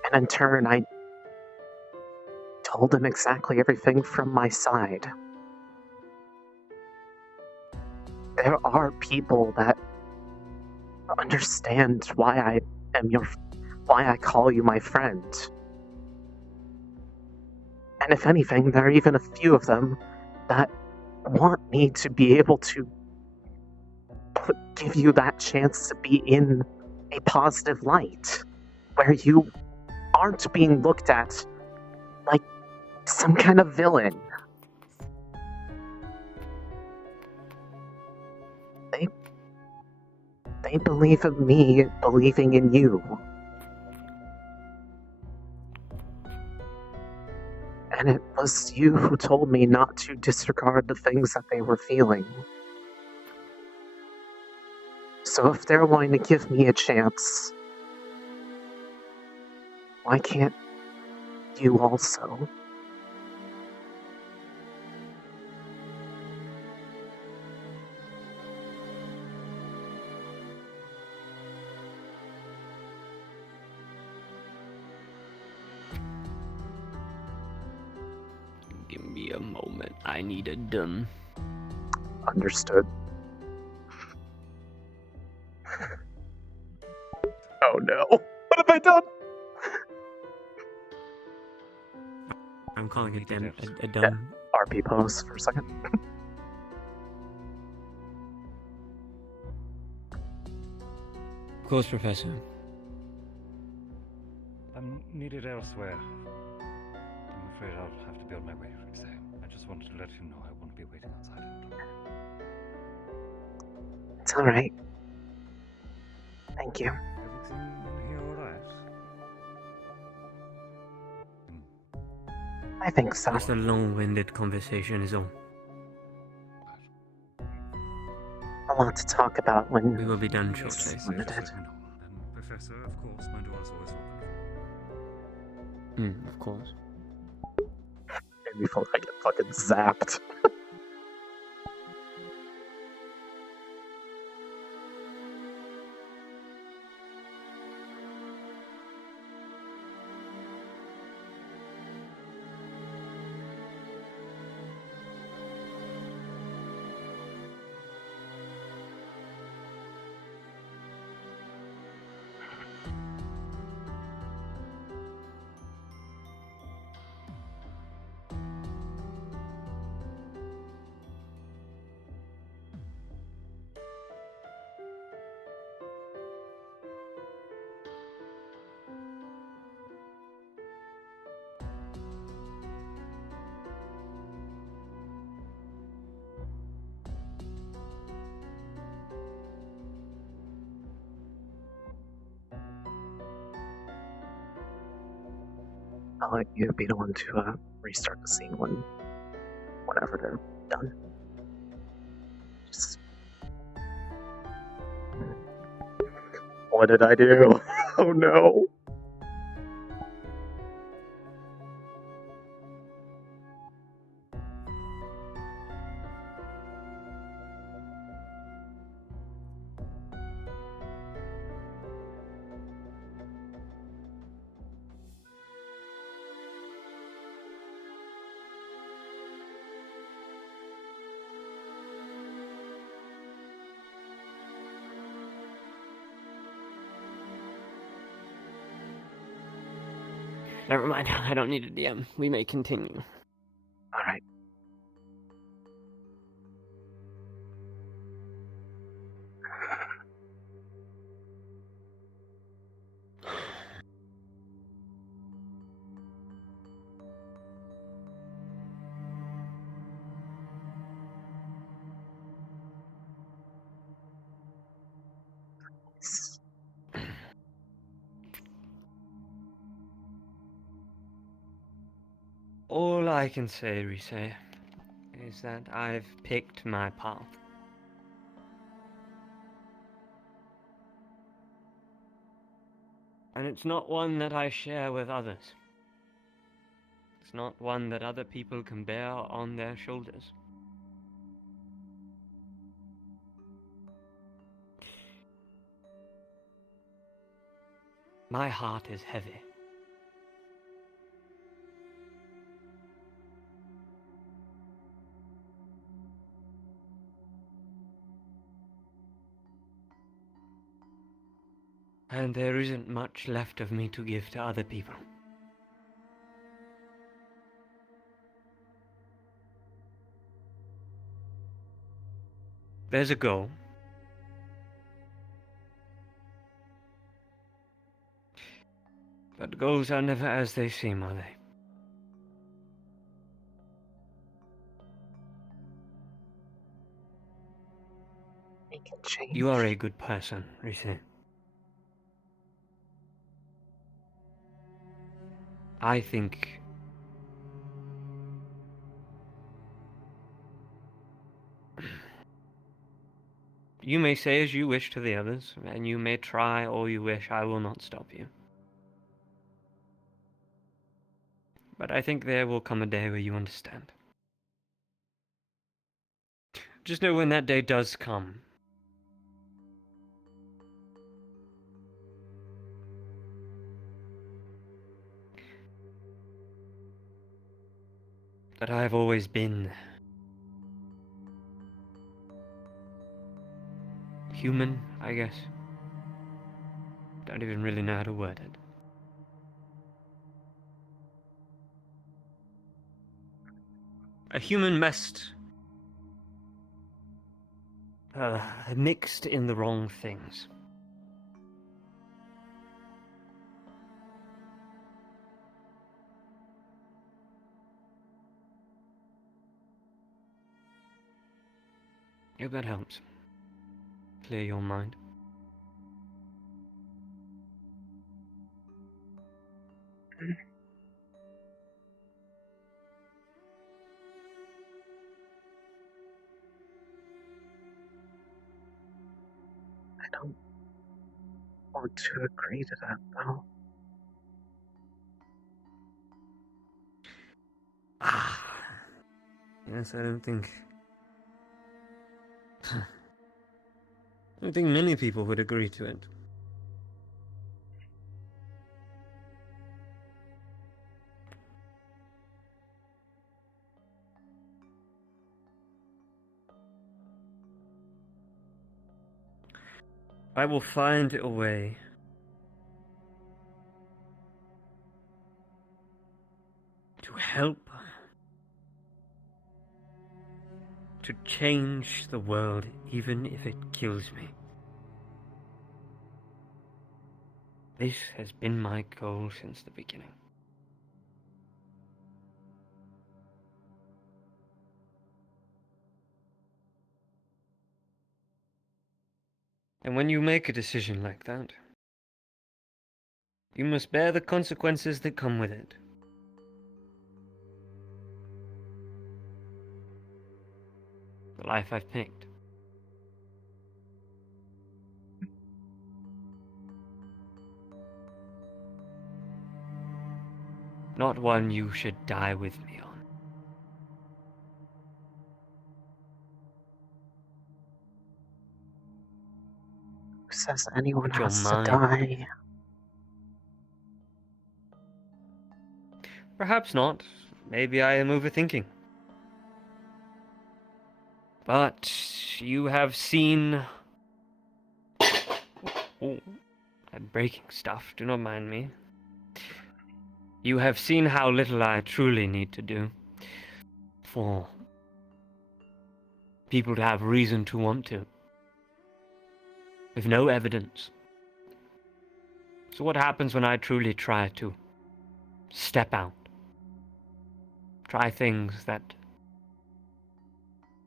and in turn I told them exactly everything from my side. There are people that understand why I call you my friend. And if anything, there are even a few of them that want me to be able to give you that chance to be in a positive light, where you aren't being looked at like some kind of villain. They believe in me believing in you. And it was you who told me not to disregard the things that they were feeling. So if they're willing to give me a chance, why can't you also? Give me a moment. I need it done. Understood. Oh no. What have I done? I'm calling it a done. RP pose for a second. Of course, Professor. I'm needed elsewhere. I'm afraid I'll have to be on my way for today. I just wanted to let you know I won't be waiting outside anymore. It's alright. Thank you. Everything in here alright? I think so. Just a long-winded conversation is all. A lot to talk about when we will be done shortly. And Professor, of course, my door is always open. Of course. Before I get fucking zapped. I'll let you be the one to restart the scene whenever they're done. Just... What did I do? Oh no. Never mind. I don't need a DM. We may continue. Alright. All I can say, Rise, is that I've picked my path. And it's not one that I share with others. It's not one that other people can bear on their shoulders. My heart is heavy. And there isn't much left of me to give to other people. There's a goal, But goals are never as they seem, are they? It can change. You are a good person, Reese. I think you may say as you wish to the others, and you may try all you wish. I will not stop you. But I think there will come a day where you understand. Just know when that day does come, that I have always been human, I guess. Don't even really know how to word it. A human mixed in the wrong things. Hope that helps. Clear your mind. I don't want to agree to that, though. Yes, I don't think many people would agree to it. I will find a way to help to change the world, even if it kills me. This has been my goal since the beginning. And when you make a decision like that, you must bear the consequences that come with it. The life I've picked. Not one you should die with me on. Who says anyone But your has to mind. die? Perhaps not. Maybe I am overthinking. But you have seen... Oh, I'm breaking stuff. Do not mind me. You have seen how little I truly need to do for people to have reason to want to, with no evidence. So what happens when I truly try to step out? Try things that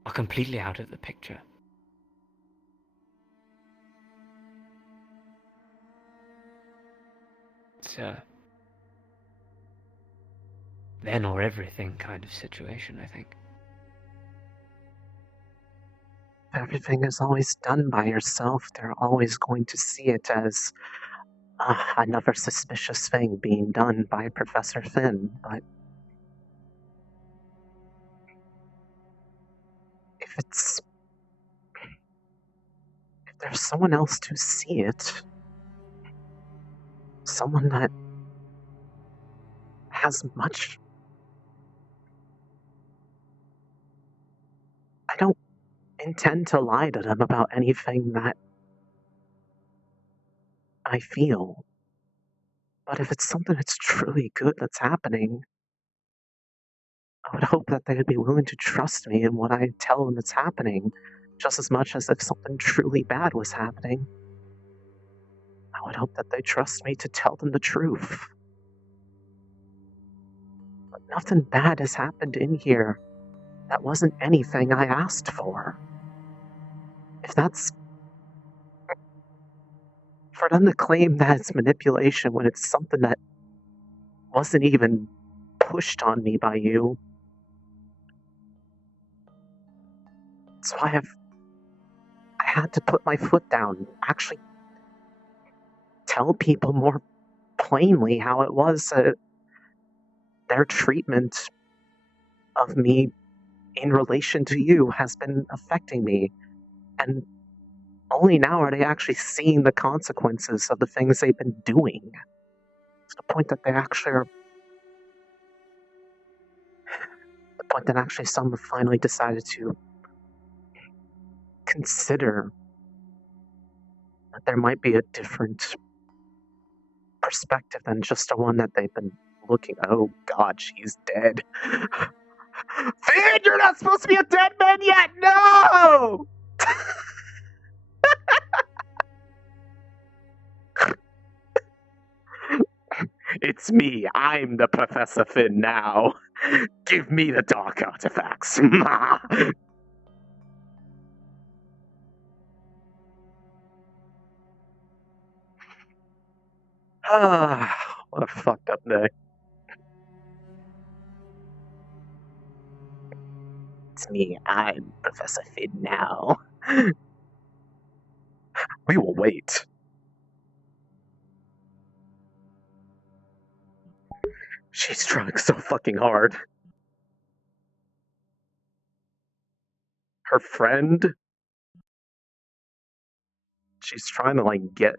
are completely out of the picture. It's a then or everything kind of situation, I think. Everything is always done by yourself. They're always going to see it as another suspicious thing being done by Professor Finn, but if there's someone else to see it, someone that has much... I don't intend to lie to them about anything that I feel. But if it's something that's truly good that's happening, I would hope that they would be willing to trust me in what I tell them that's happening, just as much as if something truly bad was happening. I would hope that they trust me to tell them the truth. Nothing bad has happened in here. That wasn't anything I asked for. If that's... For them to claim that it's manipulation when it's something that wasn't even pushed on me by you. That's why I had to put my foot down, actually tell people more plainly how it was their treatment of me in relation to you has been affecting me. And only now are they actually seeing the consequences of the things they've been doing. To the point that they actually are... The point that actually some have finally decided to consider that there might be a different perspective than just the one that they've been looking. Oh God, she's dead. Finn, you're not supposed to be a dead man yet! No! It's me. I'm the Professor Finn now. Give me the dark artifacts. What a fucked up day. It's me. I'm Professor Finn now. We will wait. She's trying so fucking hard. Her friend? She's trying to, like, get...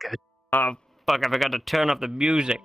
Good. Oh, fuck, I forgot to turn off the music.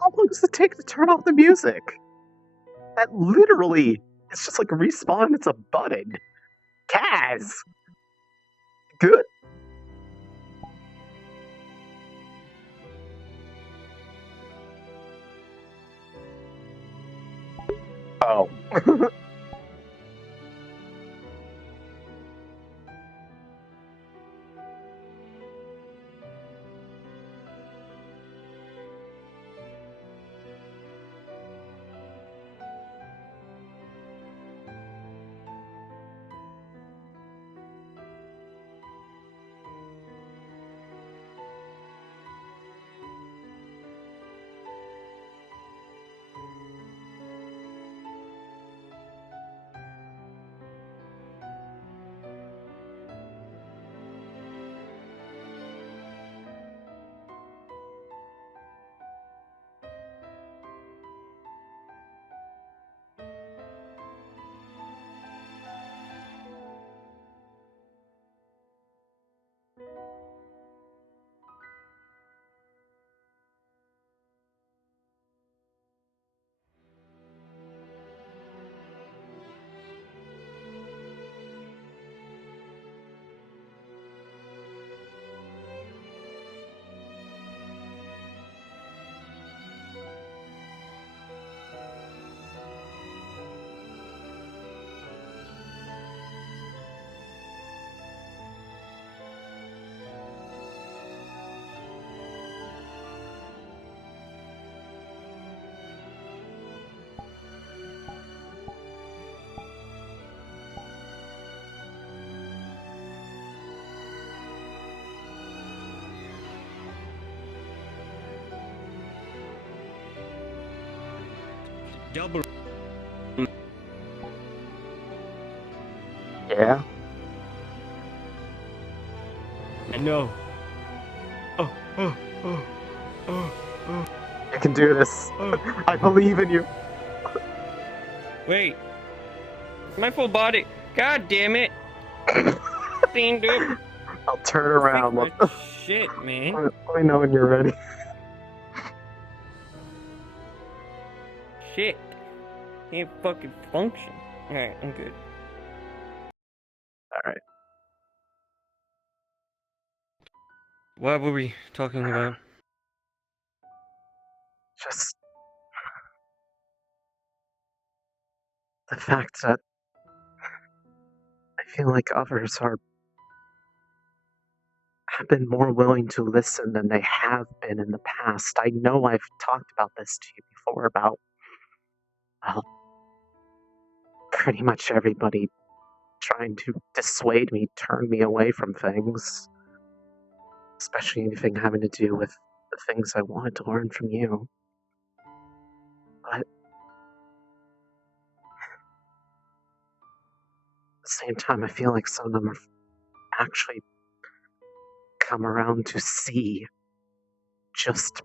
How long does it take to turn off the music? That literally It's just like respawn, it's a button. Kaz! Good. Oh. Double. Yeah? I know. Oh, oh, oh, oh, oh. You can do this. I believe in you. Wait. My full body. God damn it. Thing, dude. I'll turn around. Shit, man. Let me know when you're ready. Shit. Can't fucking function. Alright, I'm good. Alright. What were we talking about? Just the fact that I feel like others have been more willing to listen than they have been in the past. I know I've talked about this to you before about, well, pretty much everybody trying to dissuade me, turn me away from things. Especially anything having to do with the things I wanted to learn from you. But at the same time, I feel like some of them have actually come around to see just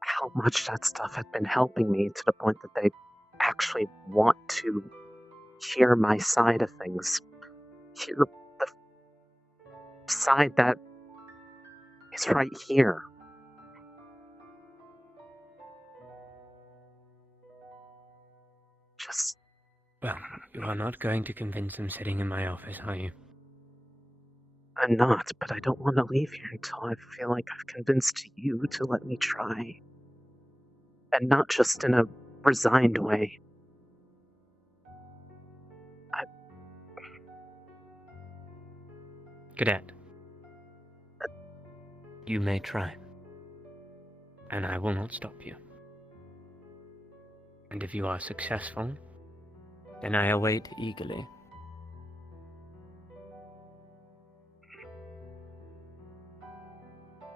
how much that stuff had been helping me to the point that they actually want to hear my side of things. Hear the side that is right here. Just... Well, you are not going to convince them sitting in my office, are you? I'm not, but I don't want to leave here until I feel like I've convinced you to let me try. And not just in a resigned way. Cadet. You may try. And I will not stop you. And if you are successful, then I await eagerly.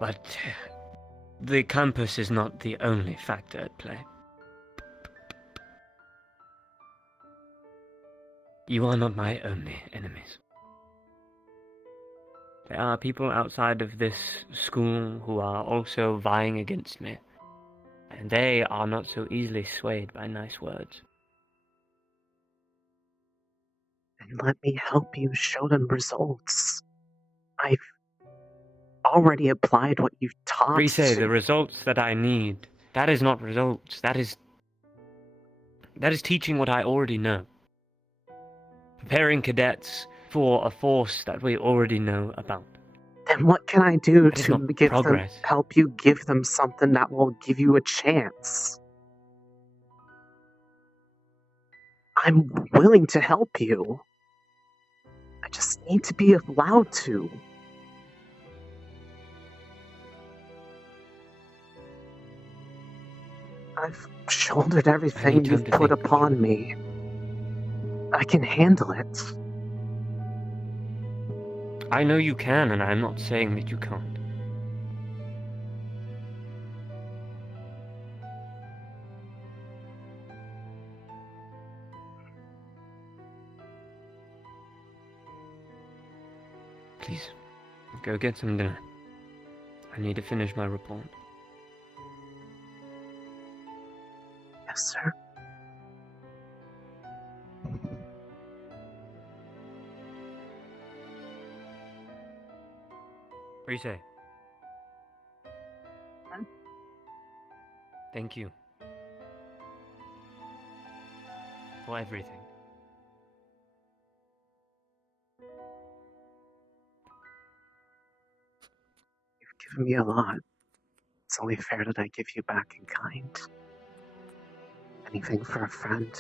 But the campus is not the only factor at play. You are not my only enemies. There are people outside of this school who are also vying against me, and they are not so easily swayed by nice words. And let me help you show them results. I've already applied what you've taught. Rise, the results that I need, that is not results, that is... That is teaching what I already know. Preparing cadets for a force that we already know about. Then what can I do That is to not progress. help you give them something that will give you a chance? I'm willing to help you. I just need to be allowed to. I've shouldered everything you've put upon me. I can handle it. I know you can, and I'm not saying that you can't. Please, go get some dinner. I need to finish my report. Yes, sir. What do you say? Thank you. For everything. You've given me a lot. It's only fair that I give you back in kind. Anything for a friend.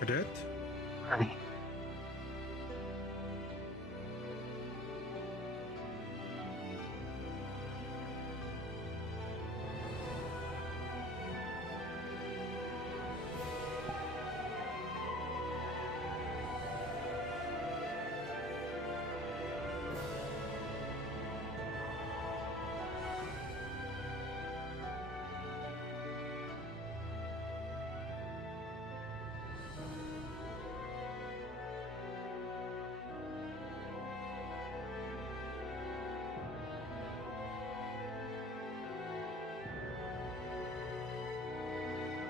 Cadet? Hi.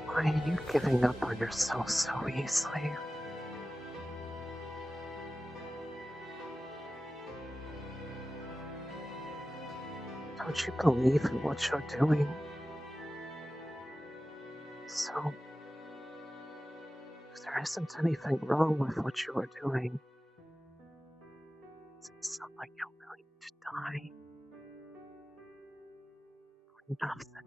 Why are you giving up on yourself so easily? Don't you believe in what you're doing? So, if there isn't anything wrong with what you are doing, does it sound like you're willing to die? For nothing.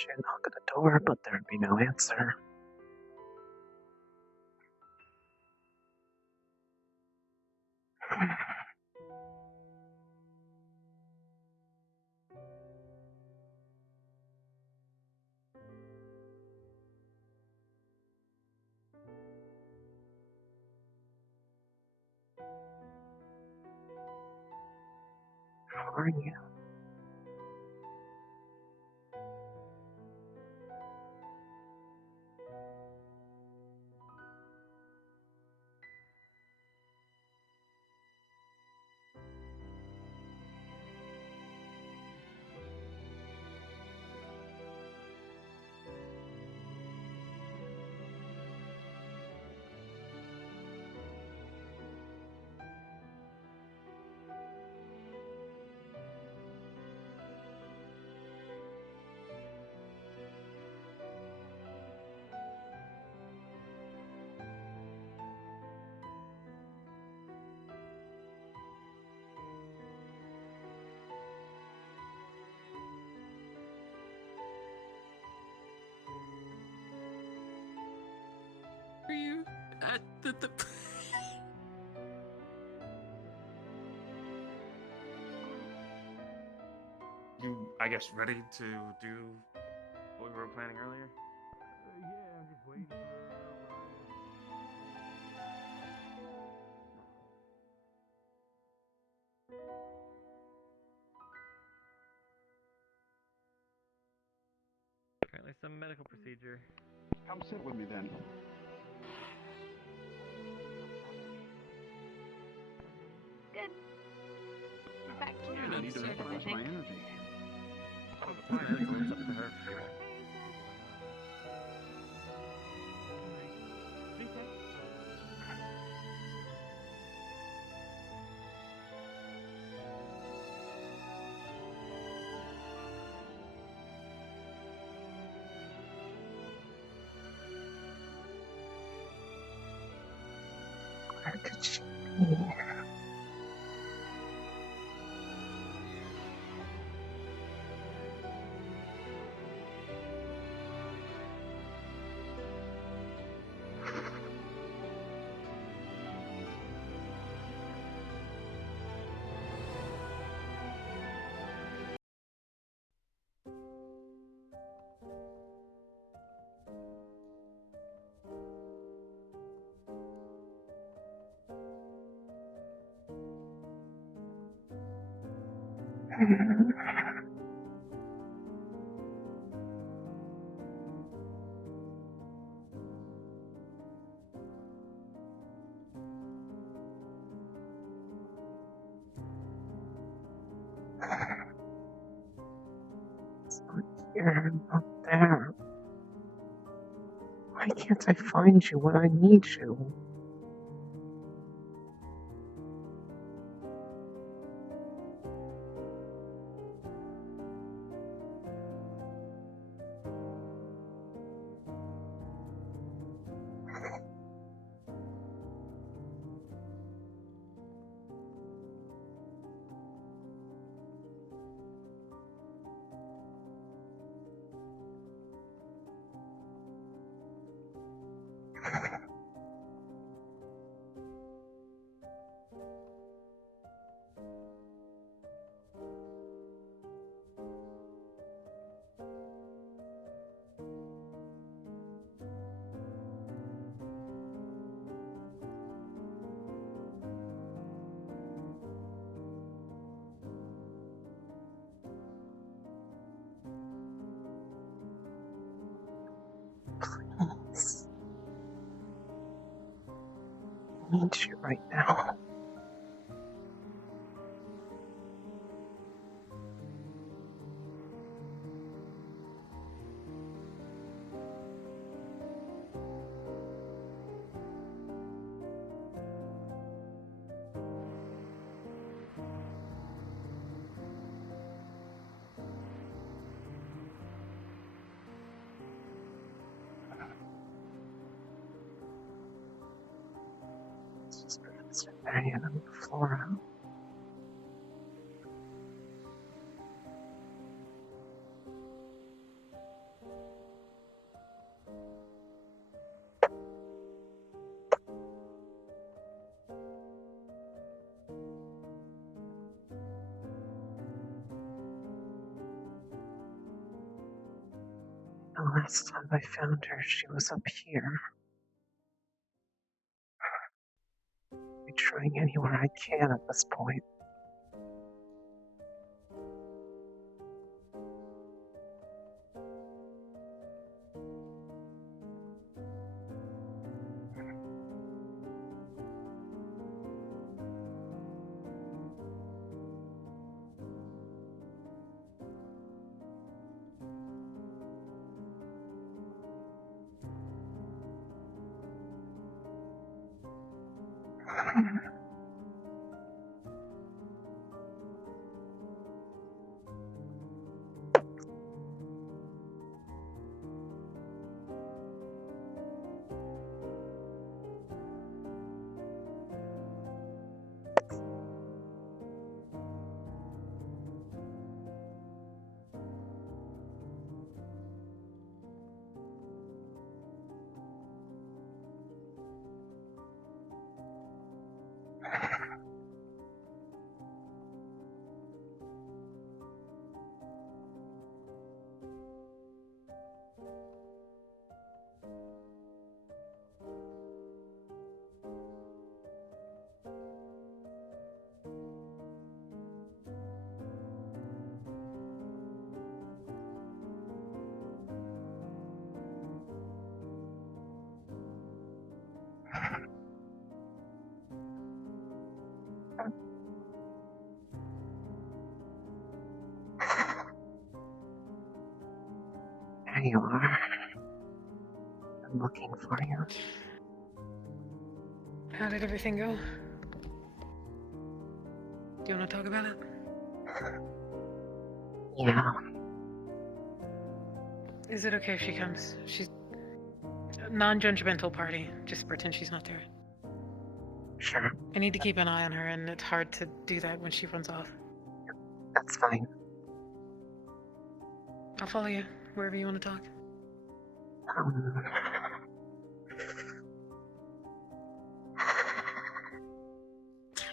She'd knock at the door, but there'd be no answer. How are you? Are you at the You, I guess, ready to do what we were planning earlier? Yeah, I'm just waiting for. Apparently some medical procedure. Come sit with me then. Good. We're back to I need to replenish my energy. Oh, the fine. I think it's up to her. Where could she be? It's not here, not there. Why can't I find you when I need you? Please. I need you right now. Just Professor Varian on the floor out. The last time I found her, she was up here. I'm trying anywhere I can at this point. There you are. I'm looking for you. How did everything go? Do you want to talk about it? Yeah. Is it okay if she comes? She's a non-judgmental party. Just pretend she's not there. Sure. I need to keep an eye on her, and it's hard to do that when she runs off. That's fine. I'll follow you wherever you want to talk.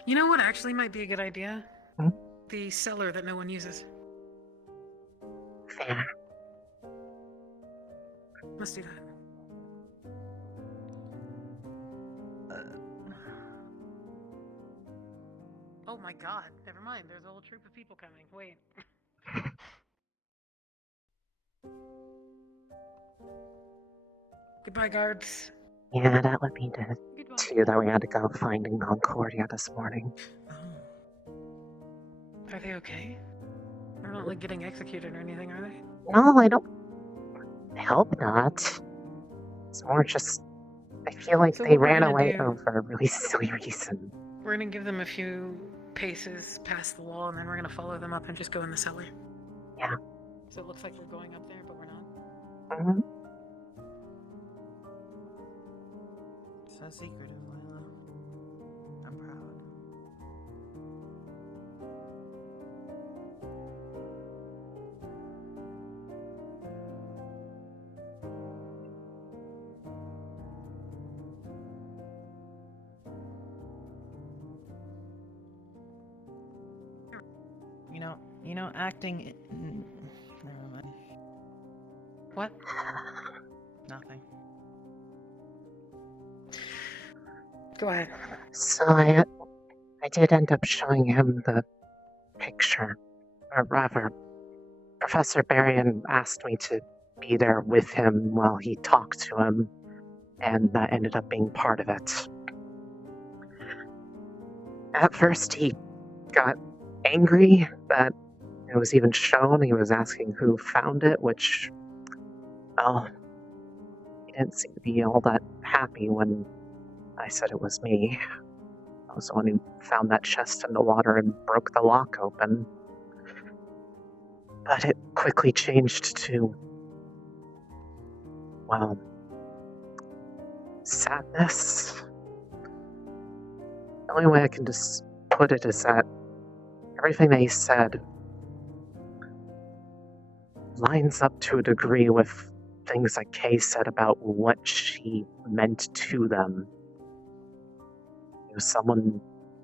You know what actually might be a good idea? Hmm? The cellar that no one uses. Fair. Let's do that. Oh my god, never mind. There's a whole troop of people coming. Wait. Goodbye, guards. Yeah, that would be the two that we had to go finding Concordia this morning. Are they okay? They're not like getting executed or anything, are they? No, I don't. I hope not. It's more just. I feel like So they what we're ran gonna away do- over a really silly reason. We're gonna give them a few paces past the wall, and then we're gonna follow them up and just go in the cellar. Yeah. So it looks like we're going up there, but we're not. Mm-hmm. So secretive, Layla. I'm proud. You know, acting. Never mind. What? Nothing. Go ahead. So I did end up showing him the picture, or rather, Professor Berrien asked me to be there with him while he talked to him, and that ended up being part of it. At first, he got angry that it was even shown. He was asking who found it, which, well, he didn't seem to be all that happy when I said it was me. I was the one who found that chest in the water and broke the lock open. But it quickly changed to, well, sadness. The only way I can just put it is that everything that he said lines up to a degree with things that Kay said about what she meant to them.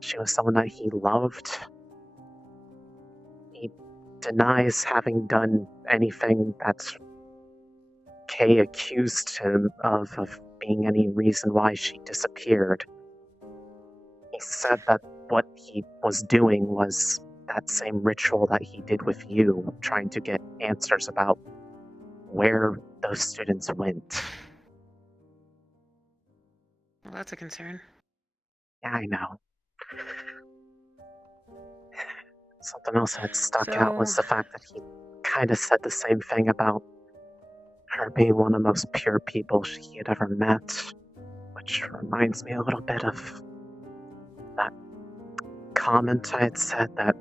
She was someone that he loved. He denies having done anything that Kay accused him of being any reason why she disappeared. He said that what he was doing was that same ritual that he did with you, trying to get answers about where those students went. Well, that's a concern. Yeah, I know. Something else that stuck out was the fact that he kind of said the same thing about her being one of the most pure people he had ever met, which reminds me a little bit of that comment I had said that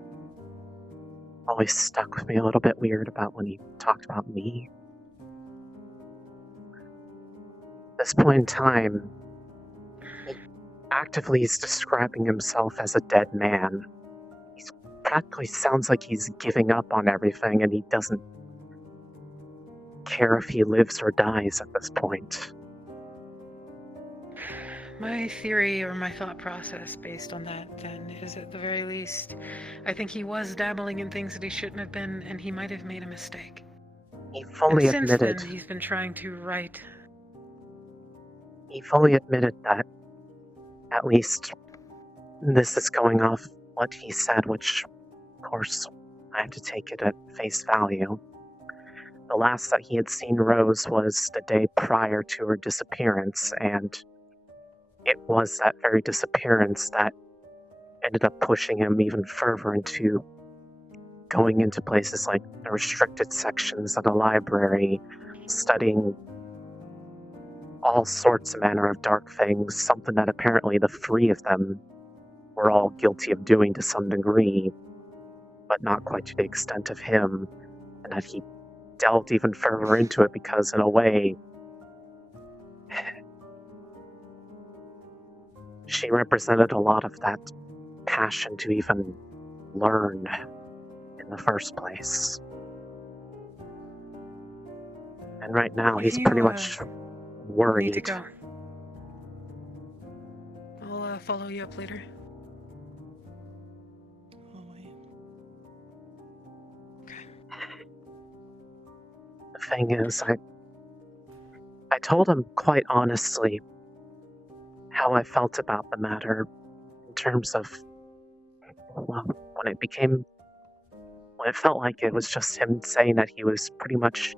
always stuck with me a little bit weird about when he talked about me. At this point in time, he actively is describing himself as a dead man. He practically sounds like he's giving up on everything and he doesn't care if he lives or dies at this point. My theory or my thought process based on that then is at the very least, I think he was dabbling in things that he shouldn't have been and he might have made a mistake. He fully and admitted. Since then, he's been trying to right. He fully admitted that, at least, this is going off what he said, which, of course, I have to take it at face value. The last that he had seen Rose was the day prior to her disappearance, and it was that very disappearance that ended up pushing him even further into going into places like the restricted sections of the library, studying all sorts of manner of dark things, something that apparently the three of them were all guilty of doing to some degree, but not quite to the extent of him, and that he delved even further into it because, in a way, she represented a lot of that passion to even learn in the first place. And right now, he's pretty much worried. Need to go. I'll follow you up later. The thing is, I told him quite honestly how I felt about the matter in terms of, well, when it felt like it was just him saying that he was pretty much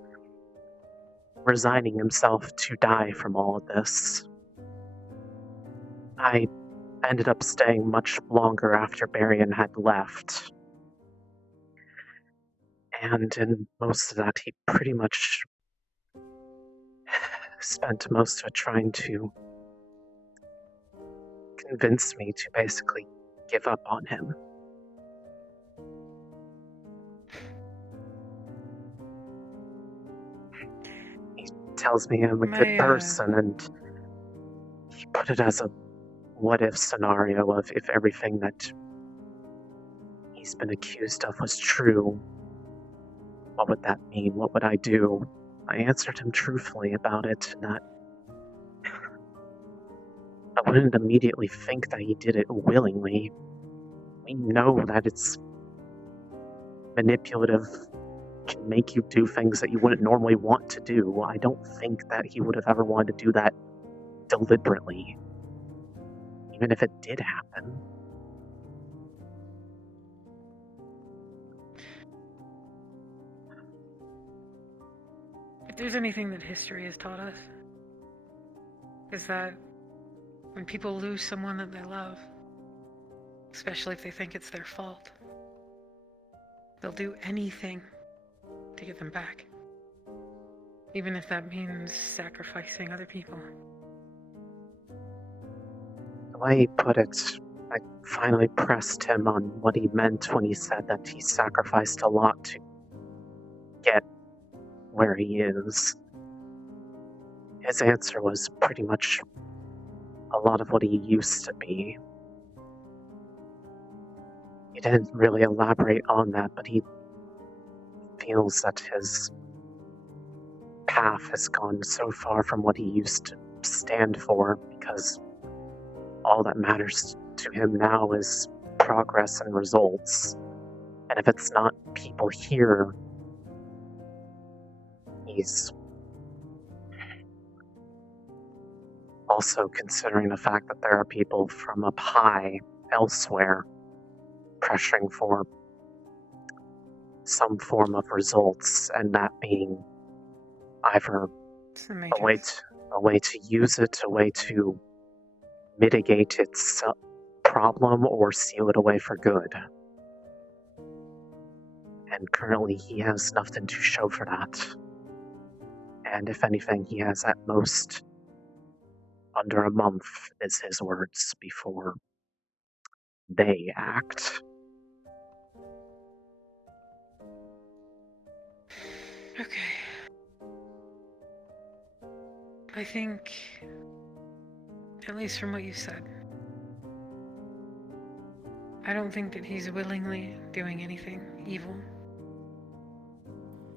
resigning himself to die from all of this. I ended up staying much longer after Barian had left. And in most of that, he pretty much spent most of it trying to convince me to basically give up on him. He tells me I'm a good person, and he put it as a what-if scenario of if everything that he's been accused of was true, what would that mean? What would I do? I answered him truthfully about it, that I wouldn't immediately think that he did it willingly. We know that it's manipulative, can make you do things that you wouldn't normally want to do. I don't think that he would have ever wanted to do that deliberately, even if it did happen. If there's anything that history has taught us, is that when people lose someone that they love, especially if they think it's their fault, they'll do anything to get them back. Even if that means sacrificing other people. The way he put it, I finally pressed him on what he meant when he said that he sacrificed a lot to get where he is. His answer was pretty much a lot of what he used to be. He didn't really elaborate on that, but he feels that his path has gone so far from what he used to stand for, because all that matters to him now is progress and results. And if it's not people here, he's Also considering the fact that there are people from up high elsewhere pressuring for some form of results, and that being either a way to use it, a way to mitigate its problem, or seal it away for good. And currently he has nothing to show for that. And if anything, he has at most under a month, is his words, before they act. Okay. I think, at least from what you said, I don't think that he's willingly doing anything evil.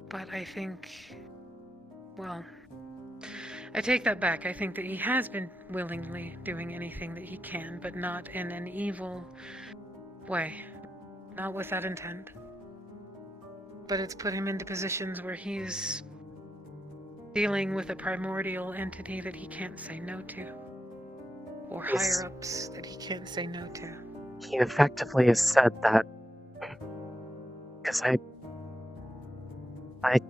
But I think, well, I take that back. I think that he has been willingly doing anything that he can, but not in an evil way. Not with that intent. But it's put him into positions where he's dealing with a primordial entity that he can't say no to. Or higher-ups that he can't say no to. He effectively has said that, because I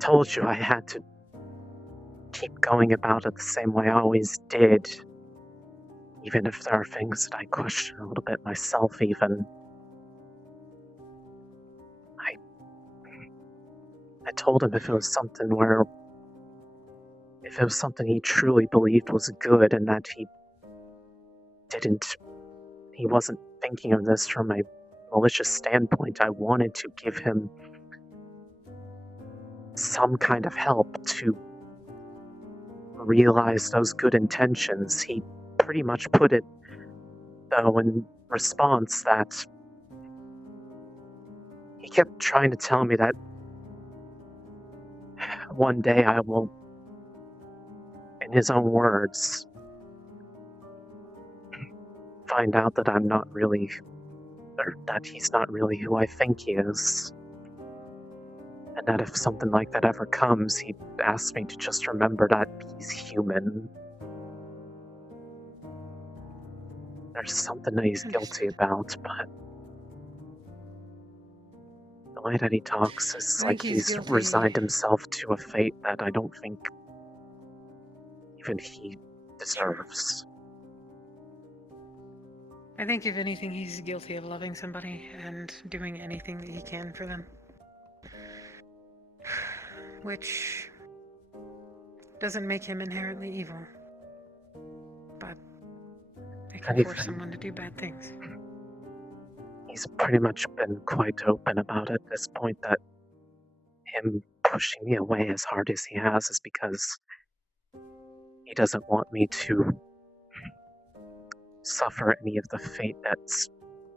told you I had to keep going about it the same way I always did, even if there are things that I question a little bit myself even. I told him if it was something he truly believed was good and that he wasn't thinking of this from a malicious standpoint, I wanted to give him some kind of help to realize those good intentions. He pretty much put it, though, in response that he kept trying to tell me that one day I will, in his own words, find out that I'm not really, or that he's not really who I think he is. And that if something like that ever comes, he asks me to just remember that he's human. There's something that he's guilty about, but the way that he talks is like he's resigned himself to a fate that I don't think even he deserves. I think if anything, he's guilty of loving somebody and doing anything that he can for them. Which doesn't make him inherently evil. But it can force someone to do bad things. He's pretty much been quite open about it at this point, that him pushing me away as hard as he has is because he doesn't want me to suffer any of the fate that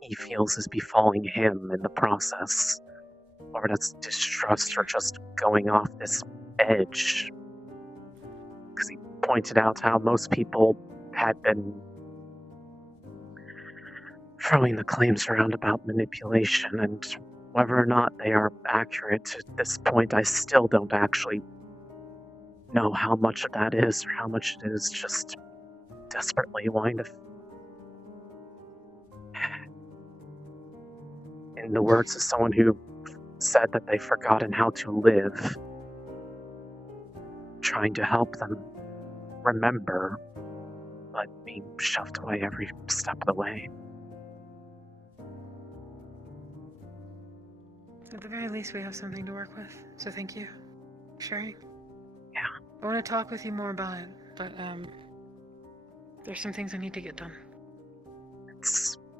he feels is befalling him in the process, or that's distrust or just going off this edge. Because he pointed out how most people had been throwing the claims around about manipulation, and whether or not they are accurate at this point, I still don't actually know how much of that is, or how much it is just desperately wanting to, in the words of someone who said that they've forgotten how to live, trying to help them remember, but being shoved away every step of the way. At the very least, we have something to work with, so thank you for sharing. Yeah. I want to talk with you more about it, but there's some things I need to get done.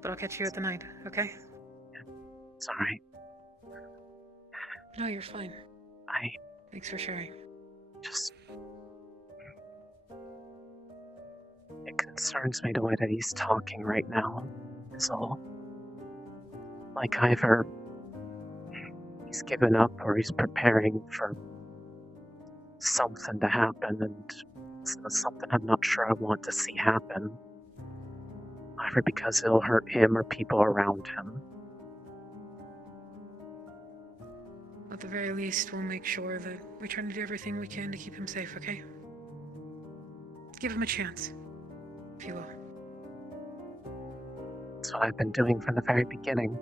But I'll catch you at the night, okay? Yeah, it's alright. No, you're fine. Thanks for sharing. It concerns me the way that he's talking right now, is all. Like either he's given up or he's preparing for something to happen, and it's something I'm not sure I want to see happen. Either because it'll hurt him or people around him. At the very least, we'll make sure that we try to do everything we can to keep him safe, okay? Give him a chance. if you will. That's what I've been doing from the very beginning.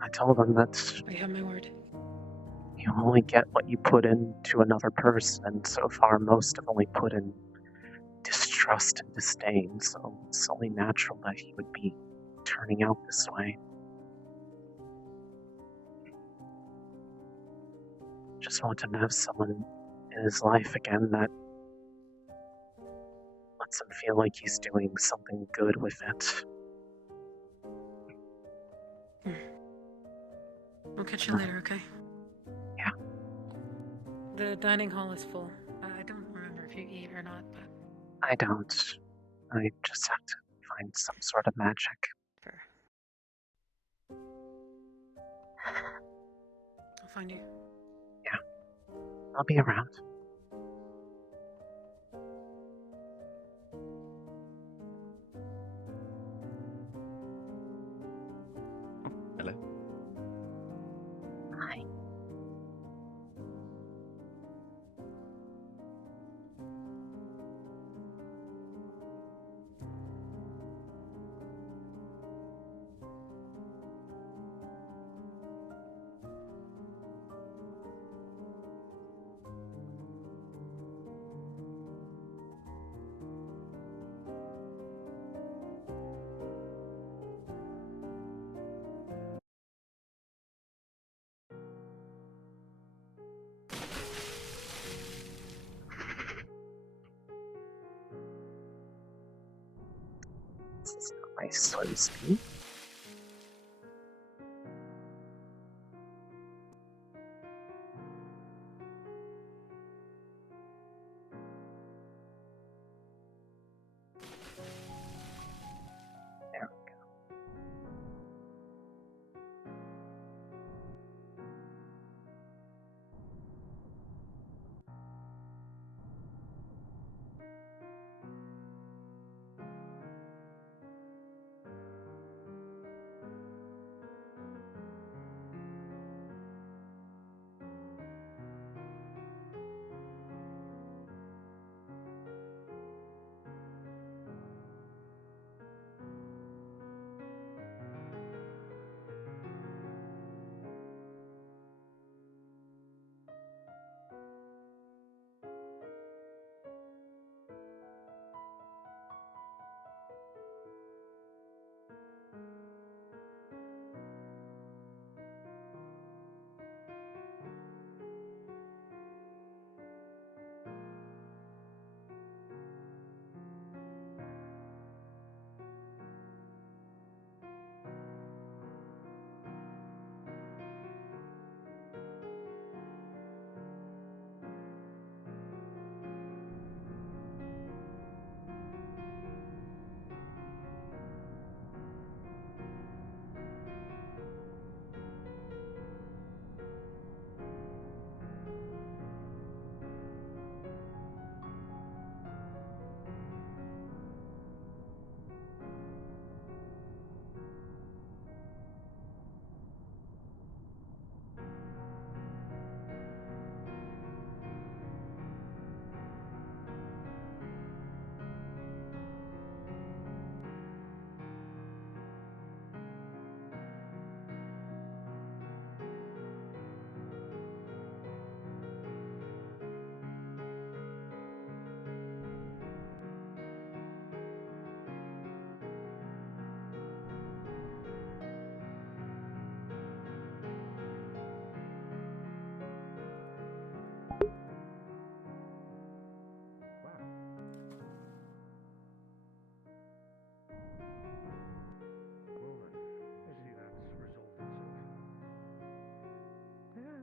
I told them that You have my word. you only get what you put into another person, and so far most have only put in distrust and disdain, so it's only natural that he would be turning out this way. Just want him to have someone in his life again that lets him feel like he's doing something good with it. I'll catch you later, okay? Yeah. The dining hall is full. I don't remember if you eat or not, but I don't. I just have to find some sort of magic. fair. I'll find you. Yeah. I'll be around. Hello. Hi. This is not my so to speak. There we go.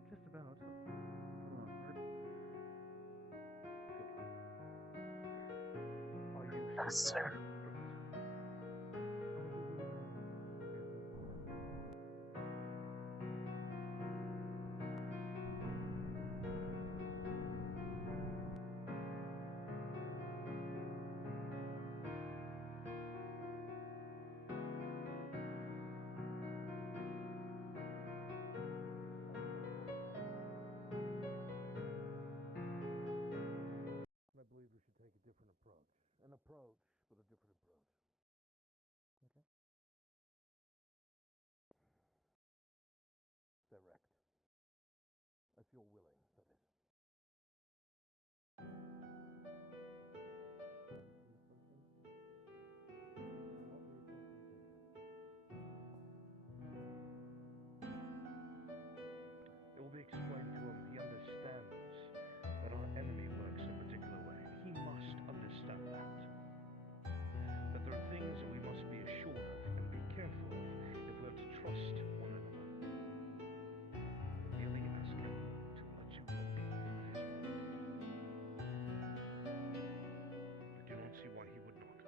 Just about. Yes, sir. I believe we should take a different approach. An approach willing for this. It will be explained to him. He understands that our enemy works a particular way. He must understand that. That there are things that we must be assured of and be careful of if we are to trust one another. Merely ask him to let you go at his word. I do not see why he would not.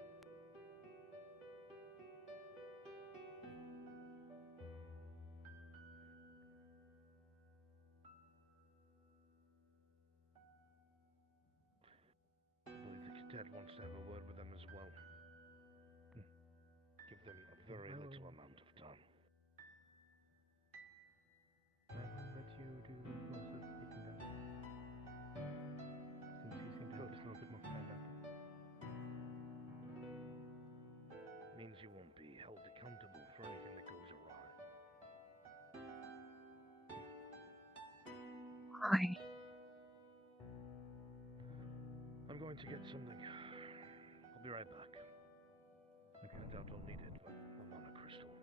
I believe the cadet wants to have a word with them as well. Give them a very little amount of time. I will let you do most of the speaking then. Since you seem to have just a little bit more stand up. Means you won't be held accountable for anything that goes awry. Why? I'm going to get something. I'll be right back. I doubt I'll need it, but I'm on a crystal.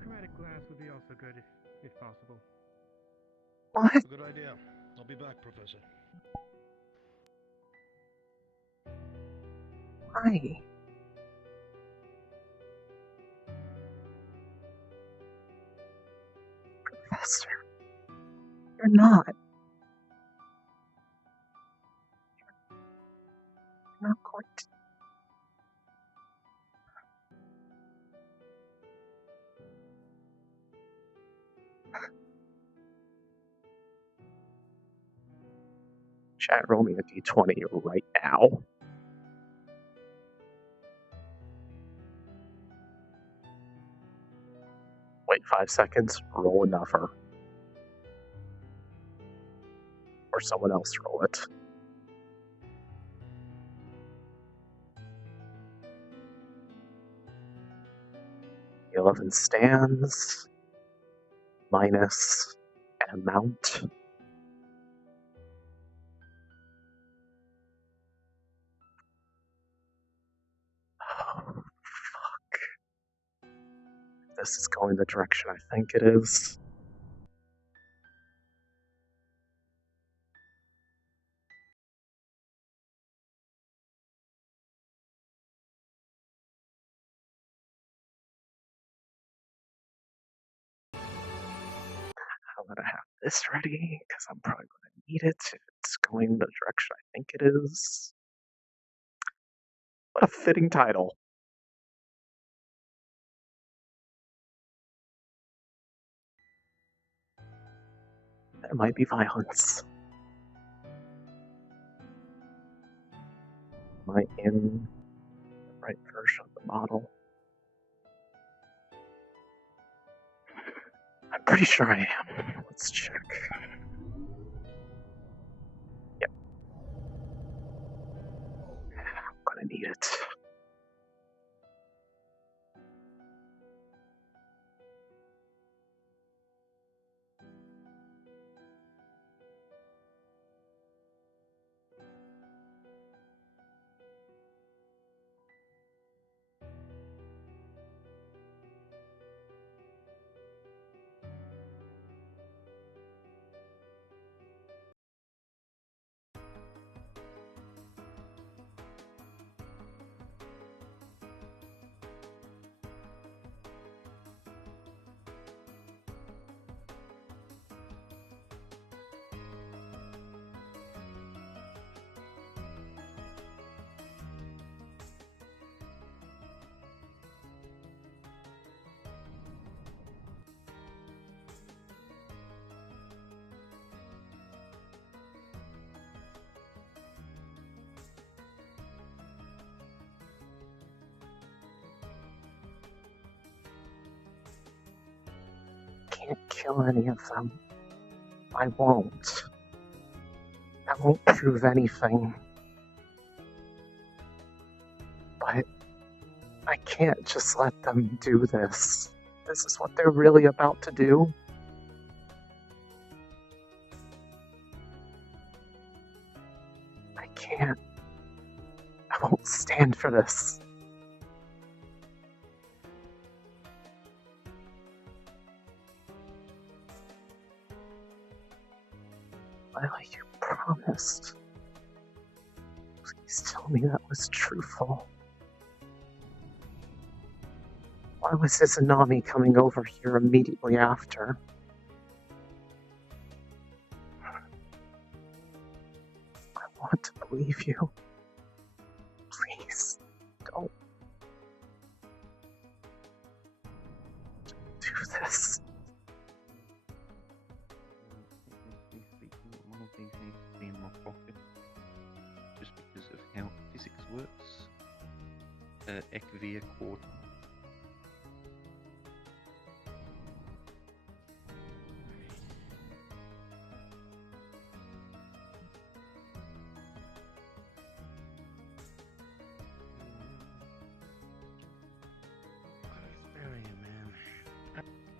Chromatic glass would be also good if possible. What? A good idea. I'll be back, Professor. Why? Professor, you're not. You're not going to. Chat, roll me a d20 right now. Wait 5 seconds, roll another. Or someone else roll it. The 11 stands, minus an amount. Oh, fuck. This is going the direction I think it is. I'm gonna have this ready, because I'm probably gonna need it if it's going the direction I think it is. What a fitting title. There might be violence. Am I in the right version of the model? I'm pretty sure I am. Let's check. Yep. I'm gonna need it. Can't kill any of them. I won't. That won't prove anything. But I can't just let them do this. This is what they're really about to do? I can't. I won't stand for this. Lila, you promised. Please tell me that was truthful. Why was Izanami coming over here immediately after? I want to believe you. Please, don't do this. One of these needs to be in my pocket, just because of how physics works. Ekvia quarter.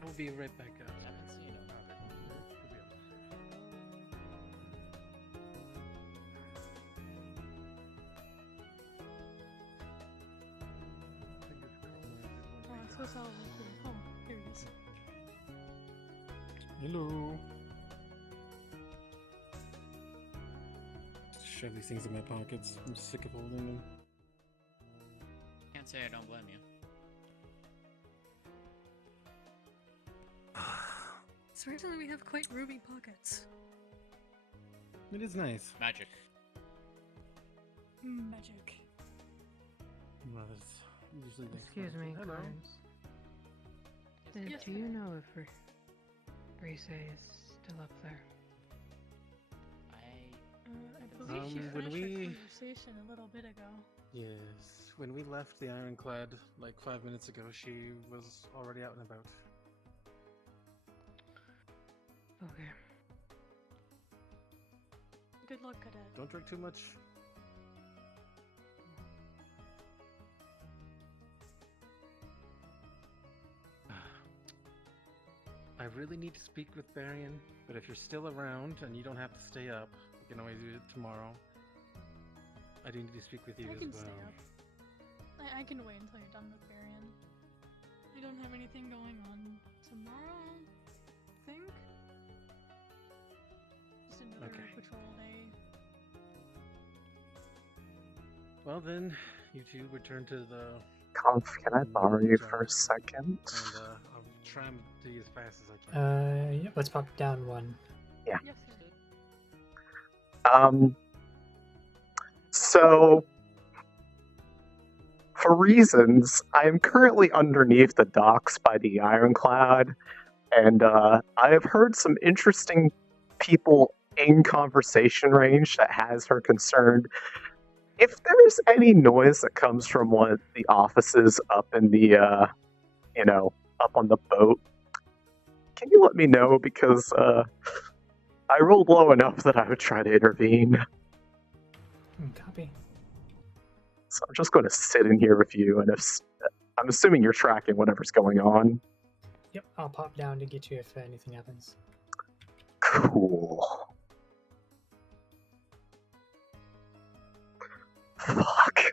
I'll be right back up. Oh, here he is. Hello. Shove these things in my pockets. I'm sick of holding them. Can't say I don't blame you. Certainly, we have quite ruby pockets. It is nice. Magic. Magic. Well, that's usually makes Excuse fun. me, Hello. Clarence. Yes, Do you know if Rise is still up there? I believe she when finished we- her conversation a little bit ago. Yes. When we left the Ironclad like 5 minutes ago, she was already out and about. Okay. Good luck, Cadet. Don't drink too much. I really need to speak with Barian, but if you're still around and you don't have to stay up, we can always do it tomorrow. I do need to speak with you I as can well. stay up. I can wait until you're done with Varian. I don't have anything going on tomorrow, I think. Just another Okay. patrol day. Well then, you two return to the... Conf, can I borrow you for a second? And I'll try and do as fast as I can. Yeah, let's pop down one. Yeah. Yes, sir. So, for reasons, I am currently underneath the docks by the Ironclad, and I have heard some interesting people in conversation range that has her concerned. If there's any noise that comes from one of the offices up in the, up on the boat, can you let me know? Because I rolled low enough that I would try to intervene. Copy. So I'm just going to sit in here with you, and if I'm assuming you're tracking whatever's going on. Yep, I'll pop down to get you if anything happens. Cool. Fuck.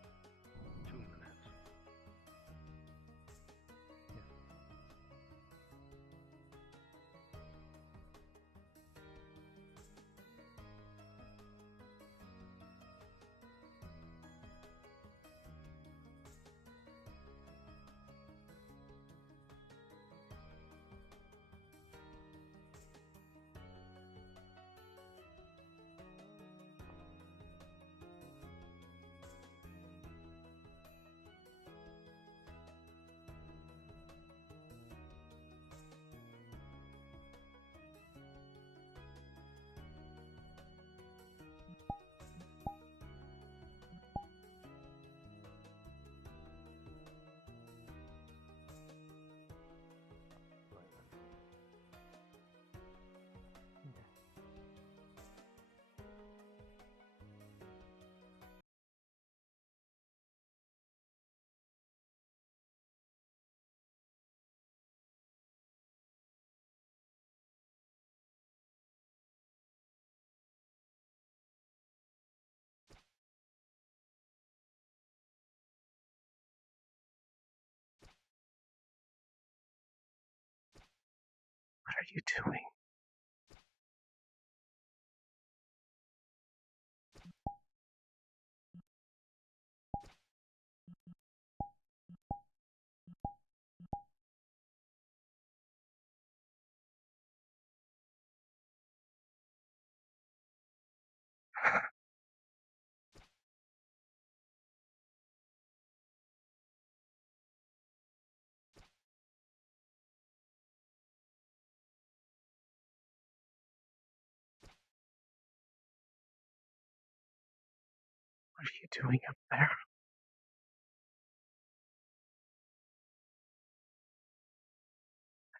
you doing? What are you doing up there? I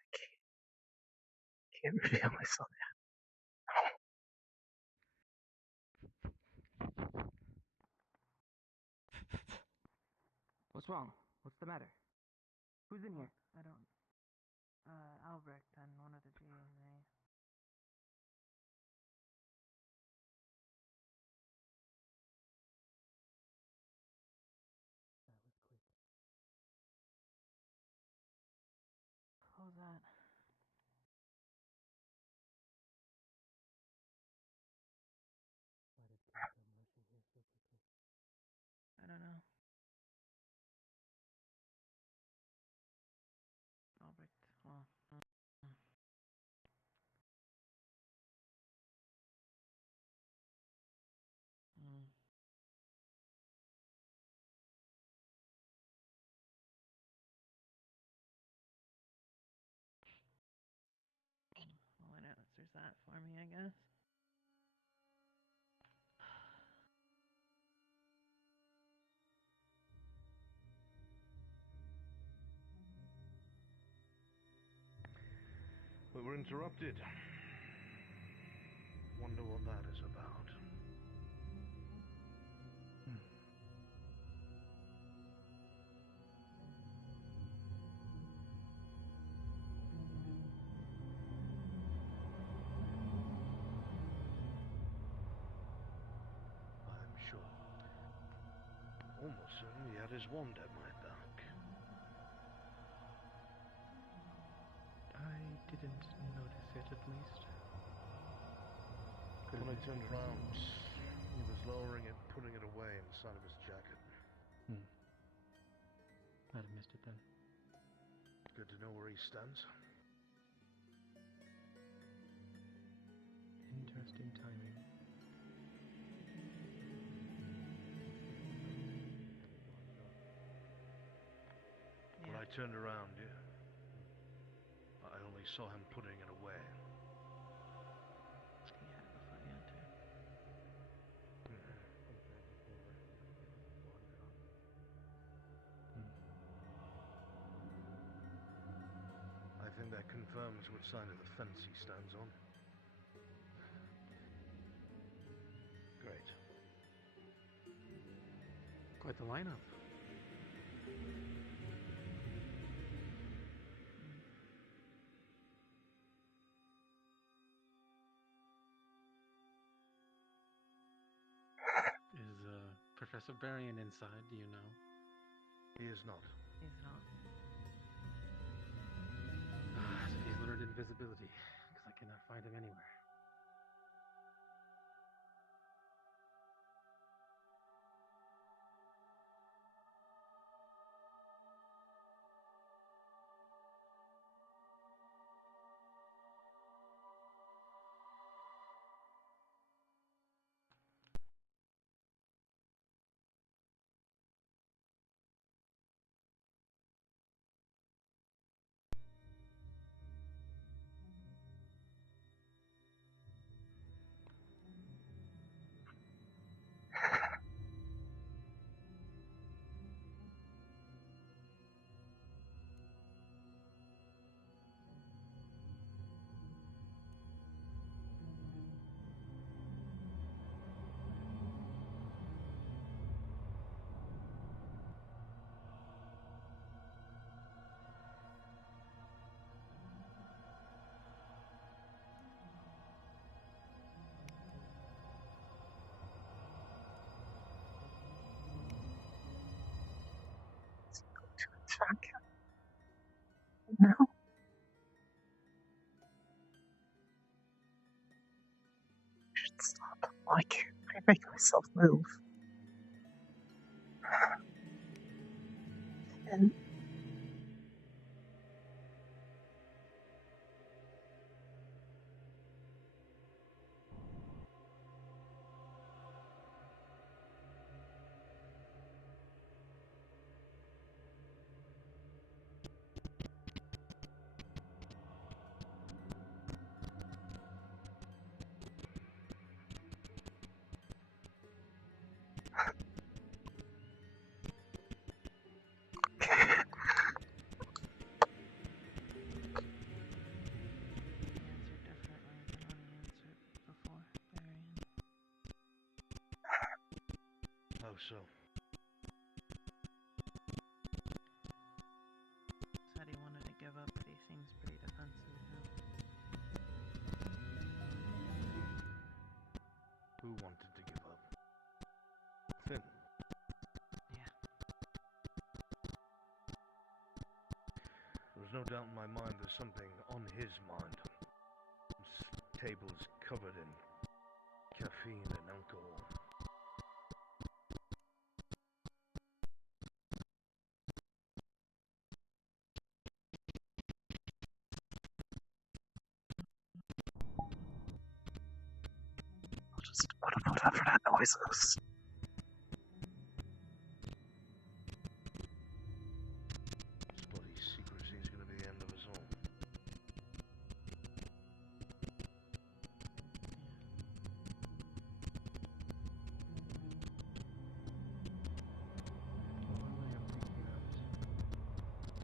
can't reveal myself yet. What's wrong? What's the matter? Who's in here? I don't. Albrecht and one of the GMA. That was quick. What was that? Why did Kim come rushing here so quickly? I don't know. Albrecht. Well. Mm. Well, I know there's that for me, I guess. We were interrupted. Wonder what that is about. I'm sure. Almost certain he had his wand at my back. I didn't notice it, at least. When I turned around, he was lowering it, putting it away inside of his jacket. I'd have missed it then. Good to know where he stands. Interesting timing. When I turned around, I only saw him putting it away. He had it before you entered. I think that confirms what side of the fence he stands on. Great. Quite the lineup. Is Professor Varian inside, do you know? He is not. He's not. So he's learned invisibility, because I cannot find him anywhere. Stop. Why can't I make myself move? And How so? Said he wanted to give up, but he seems pretty defensive now. Who wanted to give up? Finn. Yeah. There's no doubt in my mind there's something on his mind. This table is covered in caffeine and alcohol. just whatever that noise is. This bloody secrecy is going to be the end of us all.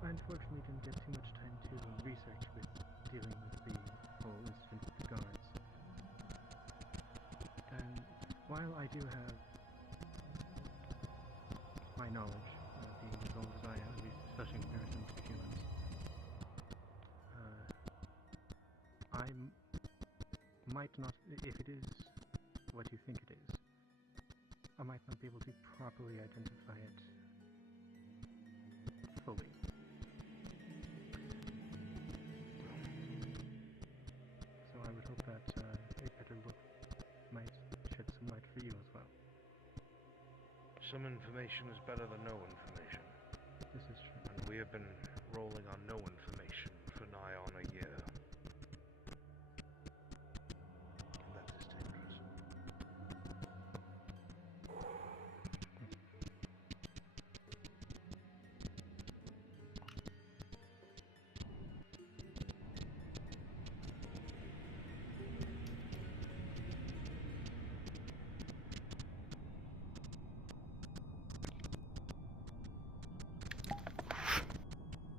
I unfortunately didn't get too much time to research with dealing with the whole incident with the guards. And while I do have my knowledge, being as old as I am, at least especially in comparison to humans, I might not, if it is what you think it is, I might not be able to properly identify it fully. So I would hope that a better look might shed some light for you as well. Some information is better than no information. This is true. And we have been rolling on no information for nigh on a year. And that is dangerous.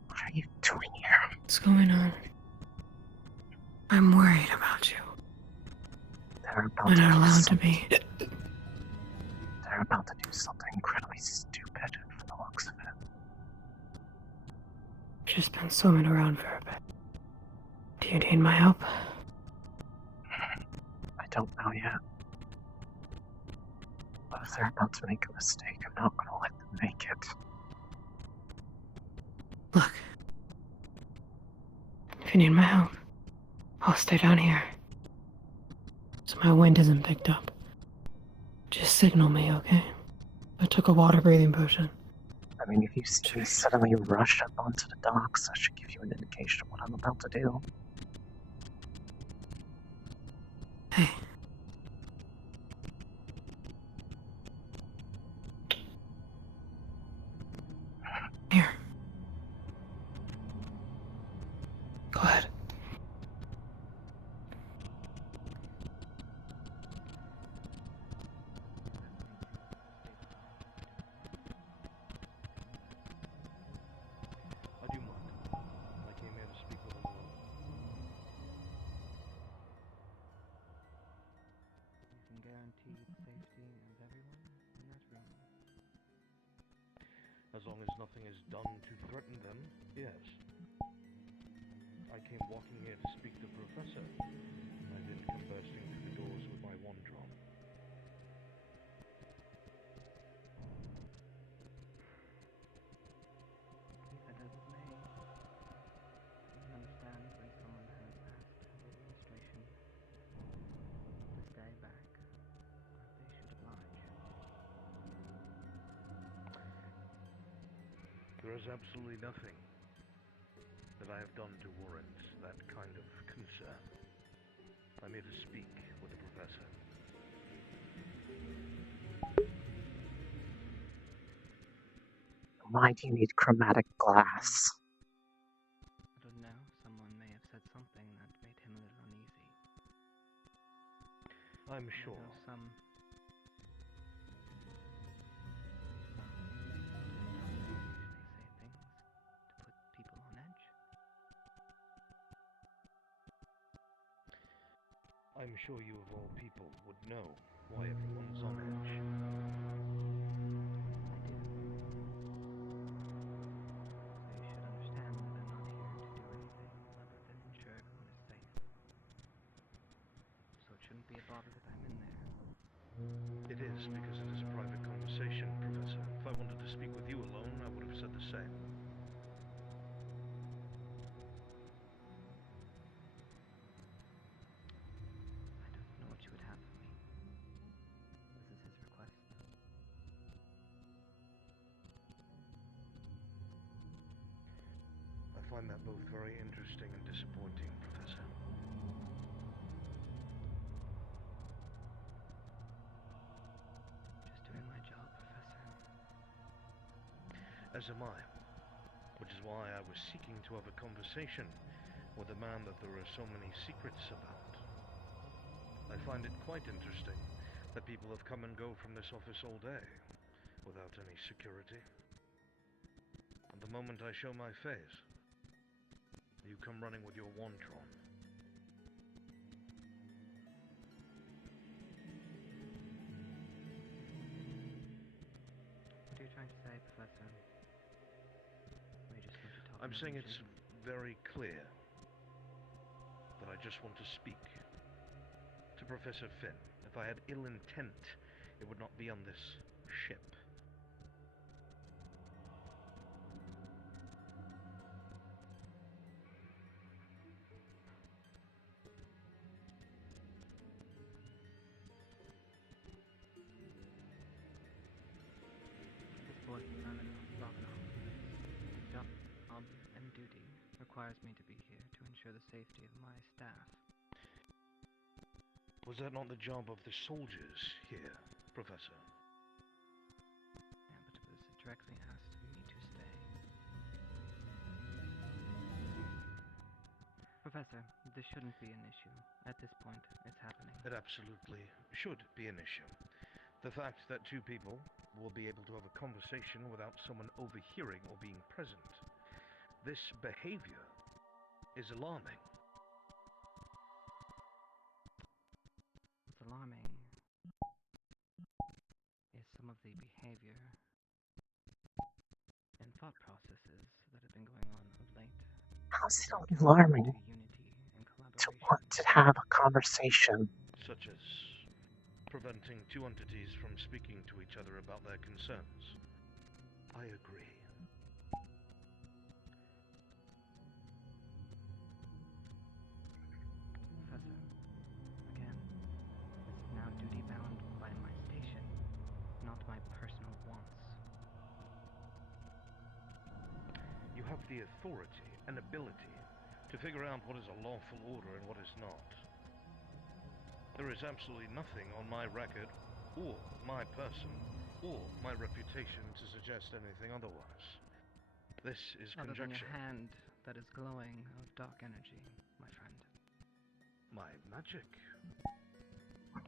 What are you doing here? What's going on? I'm worried about you. They're about We're to not do allowed to something. be. They're about to do something incredibly stupid from the looks of it. Just been swimming around for a bit. Do you need my help? I don't know yet. But if they're about to make a mistake, I'm not gonna let them make it. Look. If you need my help, I'll stay down here. So my wind isn't picked up. Just signal me, okay? I took a water breathing potion. I mean, if you see me suddenly rush up onto the docks, that should give you an indication of what I'm about to do. Hey. Here. Go ahead. I do mind. I came here to speak with a lawyer. You can guarantee the safety of everyone in that room. As long as nothing is done to threaten them, yes. I came walking here to speak to Professor. I didn't come bursting through the doors with my wand drum. Be that as it may, you can understand when someone has asked the administration to stay back. There is absolutely nothing that I have done to warrant that kind of concern. I'm here to speak with the professor. Why do you need chromatic glass? I don't know. Someone may have said something that made him a little uneasy. I'm sure. Some people on edge. I'm sure you of all people would know why everyone's on edge. So you should understand that I'm not here to do anything other than ensure everyone is safe. So it shouldn't be a bother that I'm in there. It is because it is a private conversation, Professor. If I wanted to speak with you alone, I would have said the same. I don't know what you would have from me. This is his request. I find that both very interesting and disappointing, Professor. Just doing my job, Professor. As am I. Which is why I was seeking to have a conversation with a man that there are so many secrets about. I find it quite interesting that people have come and go from this office all day without any security. And the moment I show my face, you come running with your wantron. What are you trying to say, Professor? Or you just want to talk I'm saying religion? it's very clear that I just want to speak to Professor Finn. If I had ill intent, it would not be on this ship. This point, I'm in Rocknall. Job and duty requires me to be here to ensure the safety of my staff. Was that not the job of the soldiers here, Professor? Yeah, but it was directly asked of me to stay. Professor, this shouldn't be an issue. At this point, it's happening. It absolutely should be an issue. The fact that two people will be able to have a conversation without someone overhearing or being present. This behavior is alarming. What's alarming is some of the behavior and thought processes that have been going on of late. How's it alarming to want to have a conversation? Such as preventing two entities from speaking to each other about their concerns. I agree. Professor, again, this is now duty-bound by my station, not my personal wants. You have the authority and ability to figure out what is a lawful order and what is not. There is absolutely nothing on my record, or my person, or my reputation to suggest anything otherwise. This is Other than conjecture. your hand that is glowing of dark energy, my friend. My magic.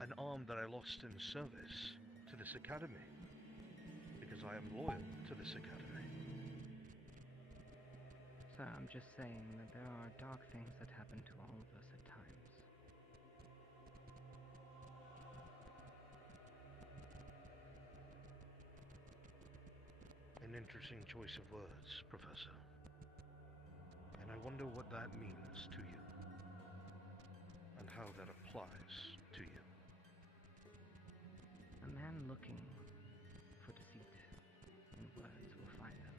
An arm that I lost in service to this academy, because I am loyal to this academy. Sir, I'm just saying that there are dark things that happen to all of us at times. An interesting choice of words, Professor. And I wonder what that means to you. And how that applies to you. A man looking for deceit in words will find them,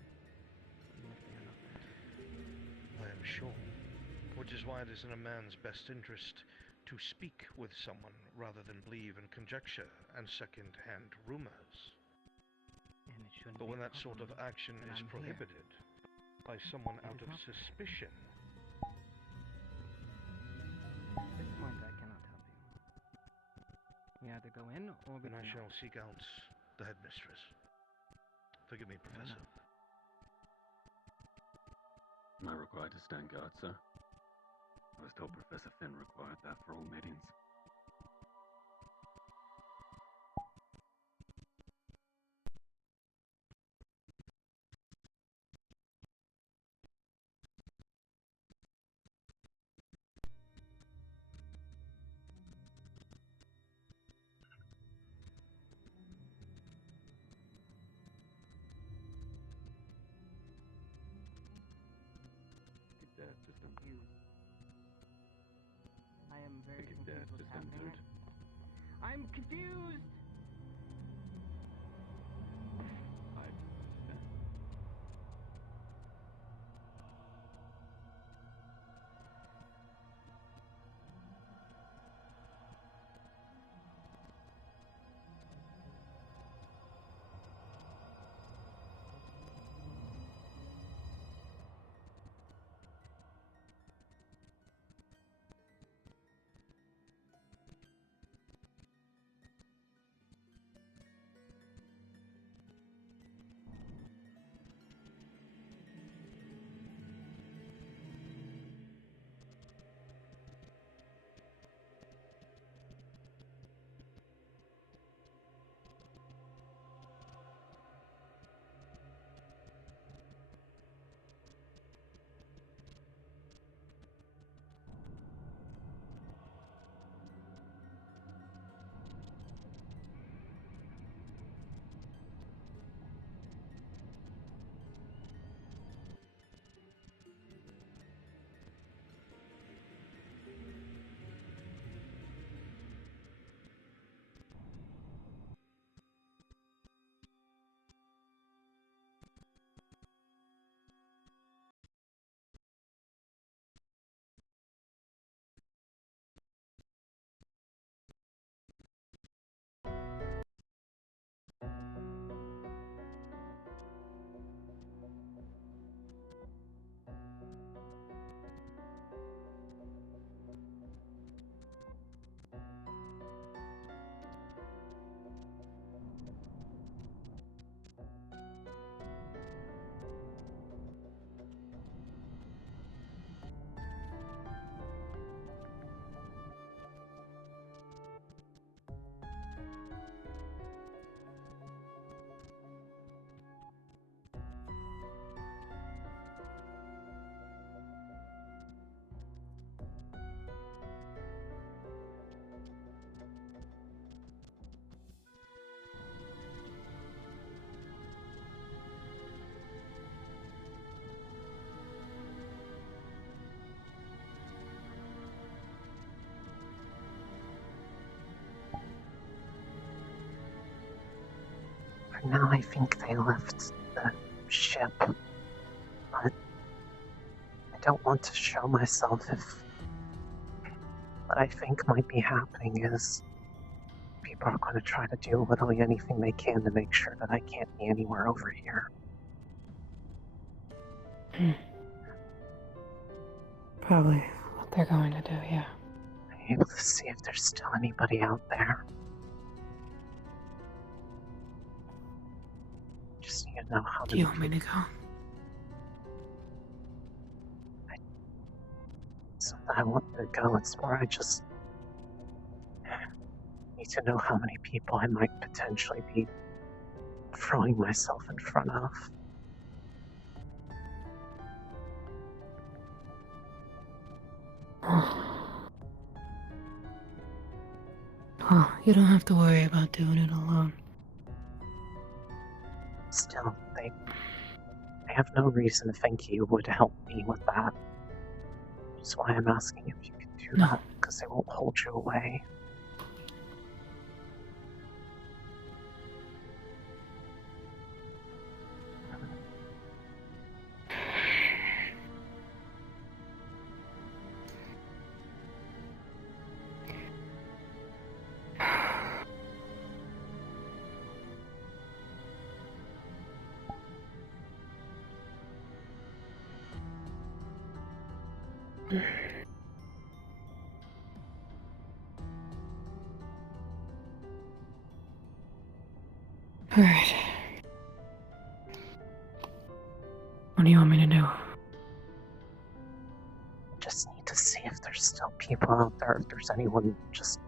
even if they are not there. I am sure. Which is why it is in a man's best interest to speak with someone rather than believe in conjecture and second-hand rumors. And it shouldn't But be when a that sort of problem, action then is I'm here. prohibited by someone It out is of not. suspicion, At this point, I cannot help you. We either go in or we then I cannot. shall seek out the headmistress. Forgive me, Professor. Am I required to stand guard, sir? I was told Professor Finn required that for all meetings. Dad just Confused. I am very Think confused Dad what's just happening. entered. I'm confused! I understand. For now, I think they left the ship, but I don't want to show myself if what I think might be happening is people are going to try to do literally anything they can to make sure that I can't be anywhere over here. Probably what they're going to do, yeah. I'm able to see if there's still anybody out there. Just need to know how Do you want me to go? It's not that I want to go, it's more I just need to know how many people I might potentially be throwing myself in front of. Oh, you don't have to worry about doing it alone. Still, I have no reason to think you would help me with that. That's why I'm asking if you can do that, because they won't hold you away. Alright. What do you want me to do? Just need to see if there's still people out there, if there's anyone just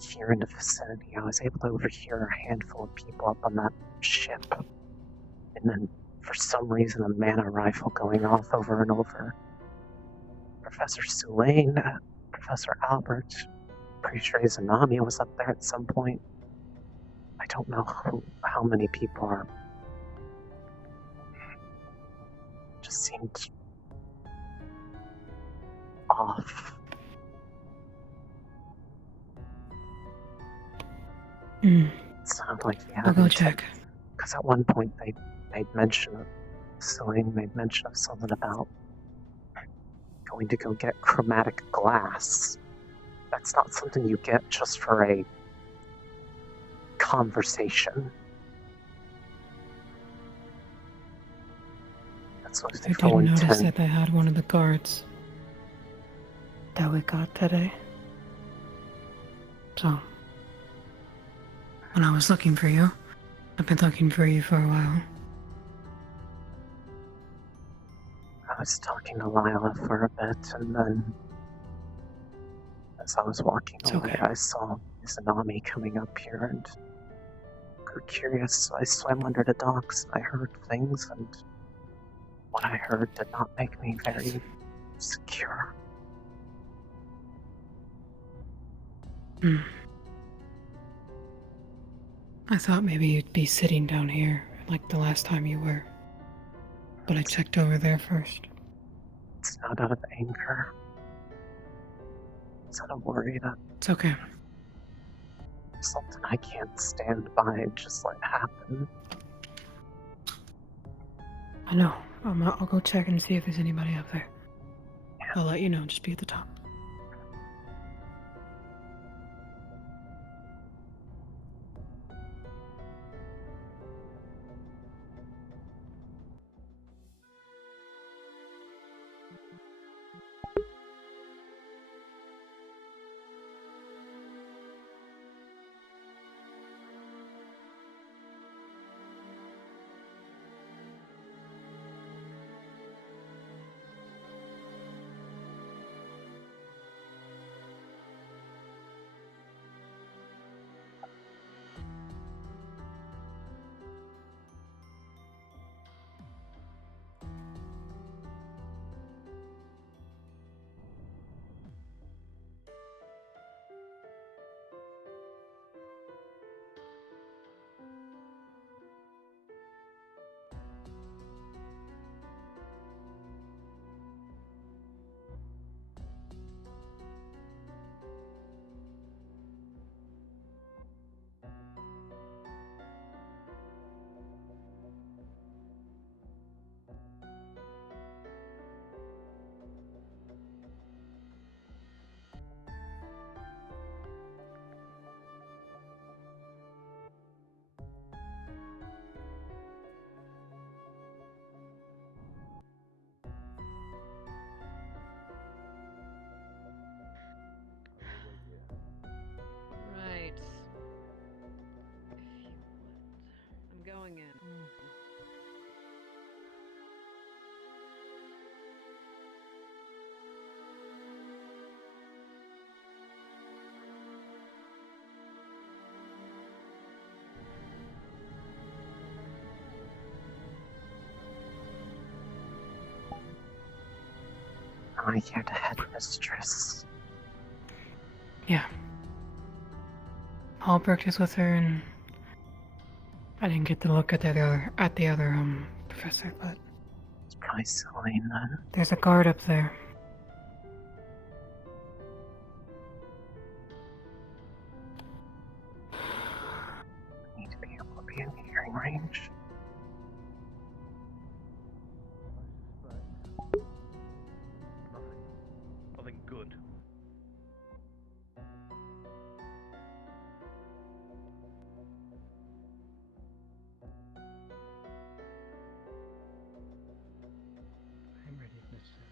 here in the vicinity. I was able to overhear a handful of people up on that ship. And then, for some reason, a mana rifle going off over and over. Professor Sulaine, Professor Albert, pretty sure Izanami was up there at some point. I don't know how many people are. Just seemed off. Mm. It sounded like he had I'll go check. Because at one point they made mention of, Celine made mention of something about going to go get chromatic glass. That's not something you get just for a conversation. That's what I they did notice that they had one of the guards that we got today. So, when I was looking for you, I've been looking for you for a while. I was talking to Lila for a bit, and then as I was walking away, I saw Izanami coming up here and grew curious. So I swam under the docks and I heard things, and what I heard did not make me very secure. Hmm. I thought maybe you'd be sitting down here like the last time you were. But I checked over there first. It's not out of anger. It's out of worry that It's okay. something I can't stand by just let happen. I know. I'll go check and see if there's anybody up there. I'll let you know. Just be at the top. Right. If you would. I'm going in. I'm here to head mistress. Yeah. Albrecht is with her, and I didn't get to look at the other professor, but It's probably Celine then. there's a guard up there. I need to be able to be in hearing range. Nothing good. I'm ready if necessary.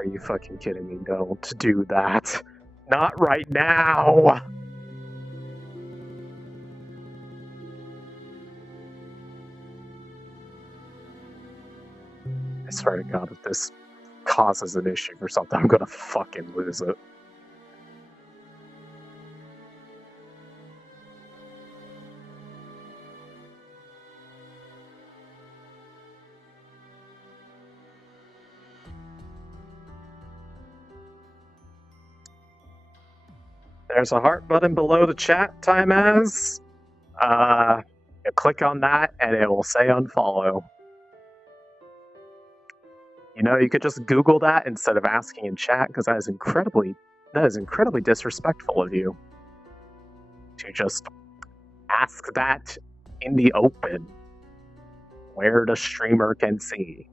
Are you fucking kidding me? Don't do that. Not right now! I swear to God, if this causes an issue or something, I'm gonna fucking lose it. There's a heart button below the chat time as. You click on that and it will say unfollow. You know, you could just Google that instead of asking in chat, because that is incredibly disrespectful of you. To just ask that in the open, where the streamer can see.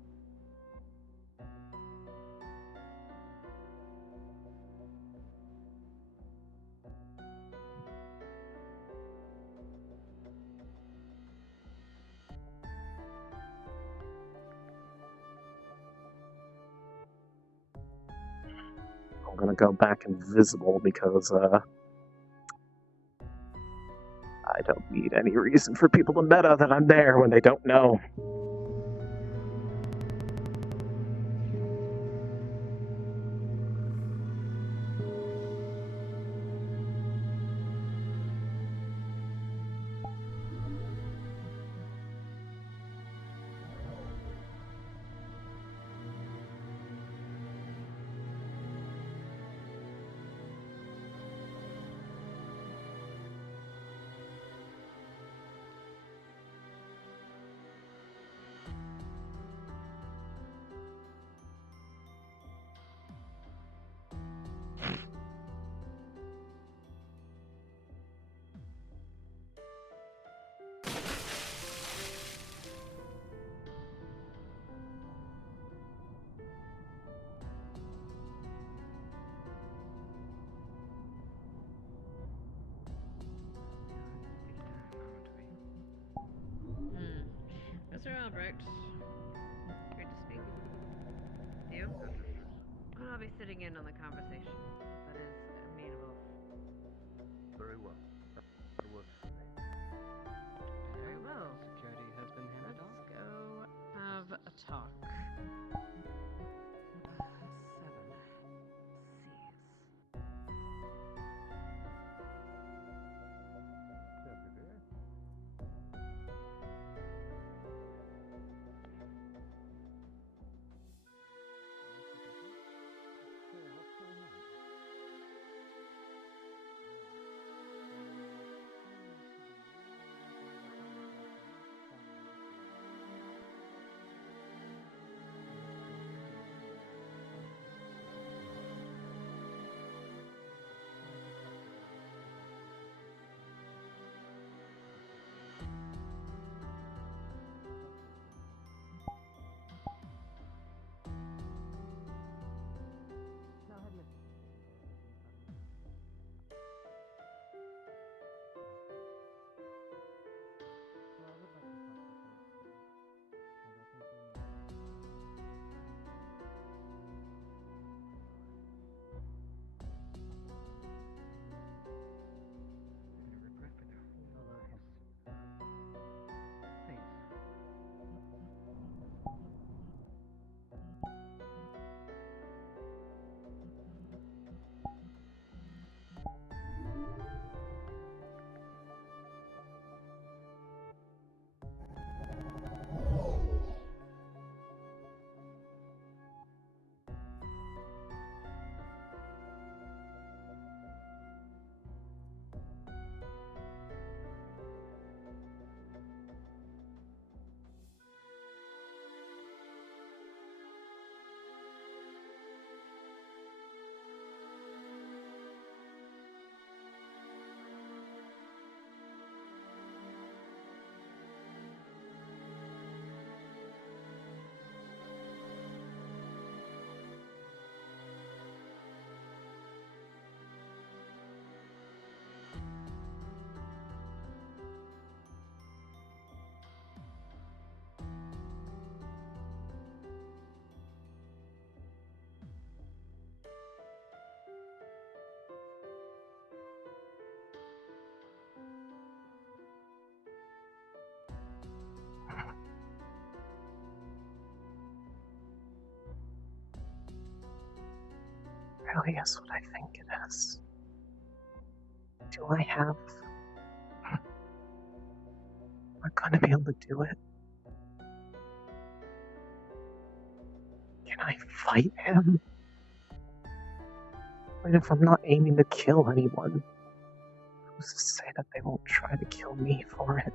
I'm gonna go back invisible because I don't need any reason for people to meta that I'm there when they don't know. Mr. Albrecht, great to speak. You? I'll be sitting in on the conversation. That is amenable. Very well. That works for me. Very well. Security has been handed off. Let's go have a talk. 7 C's. probably is what I think it is. Do I have... Am I gonna be able to do it? Can I fight him? Even if I'm not aiming to kill anyone, who's to say that they won't try to kill me for it?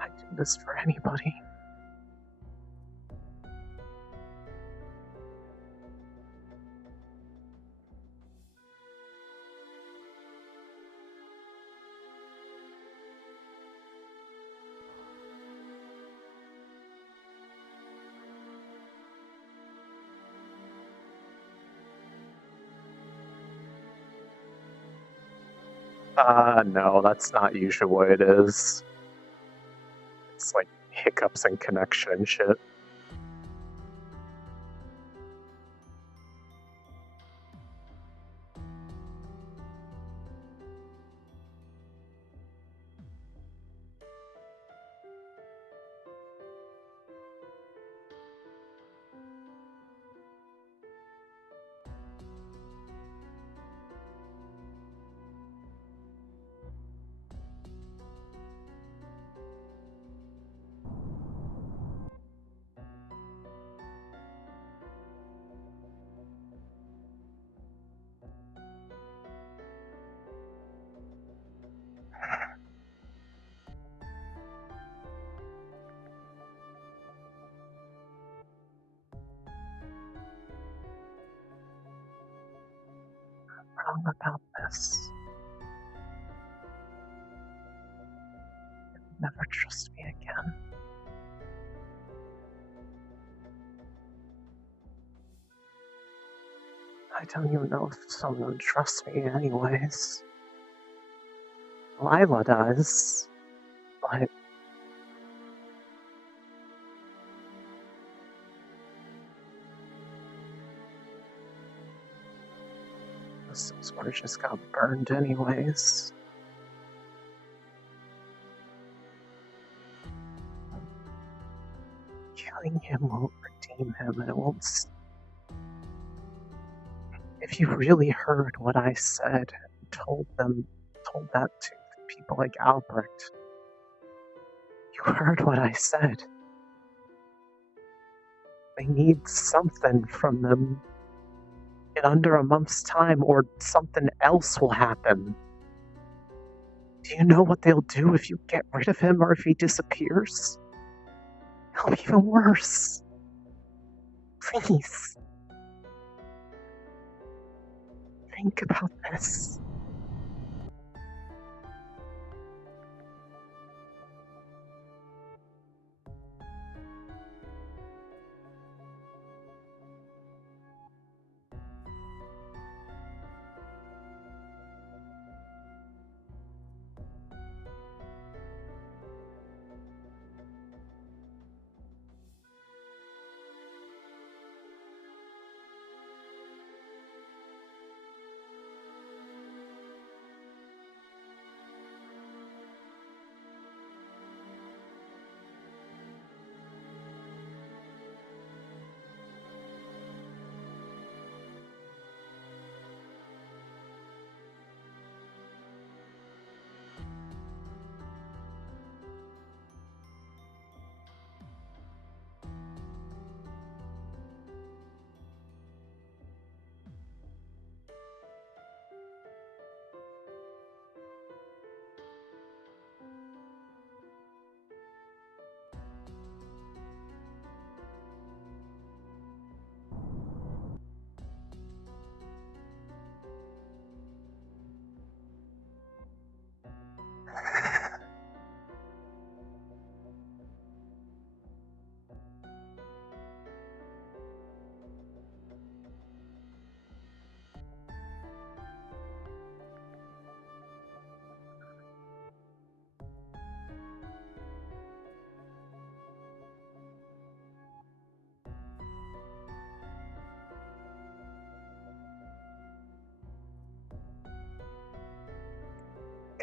I'd do this for anybody. No, that's not usually what it is. It's like hiccups and connection and shit. Wrong about this. You'll never trust me again. I don't even know if someone trusts me anyways. Lila does, but... This sort of just got burned anyways. Killing him won't redeem him, and it won't... If you really heard what I said, and told that to people like Albrecht, you heard what I said. They need something from them in under a month's time, or something else will happen. Do you know what they'll do if you get rid of him, or if he disappears? It'll be even worse. Please. Think about this.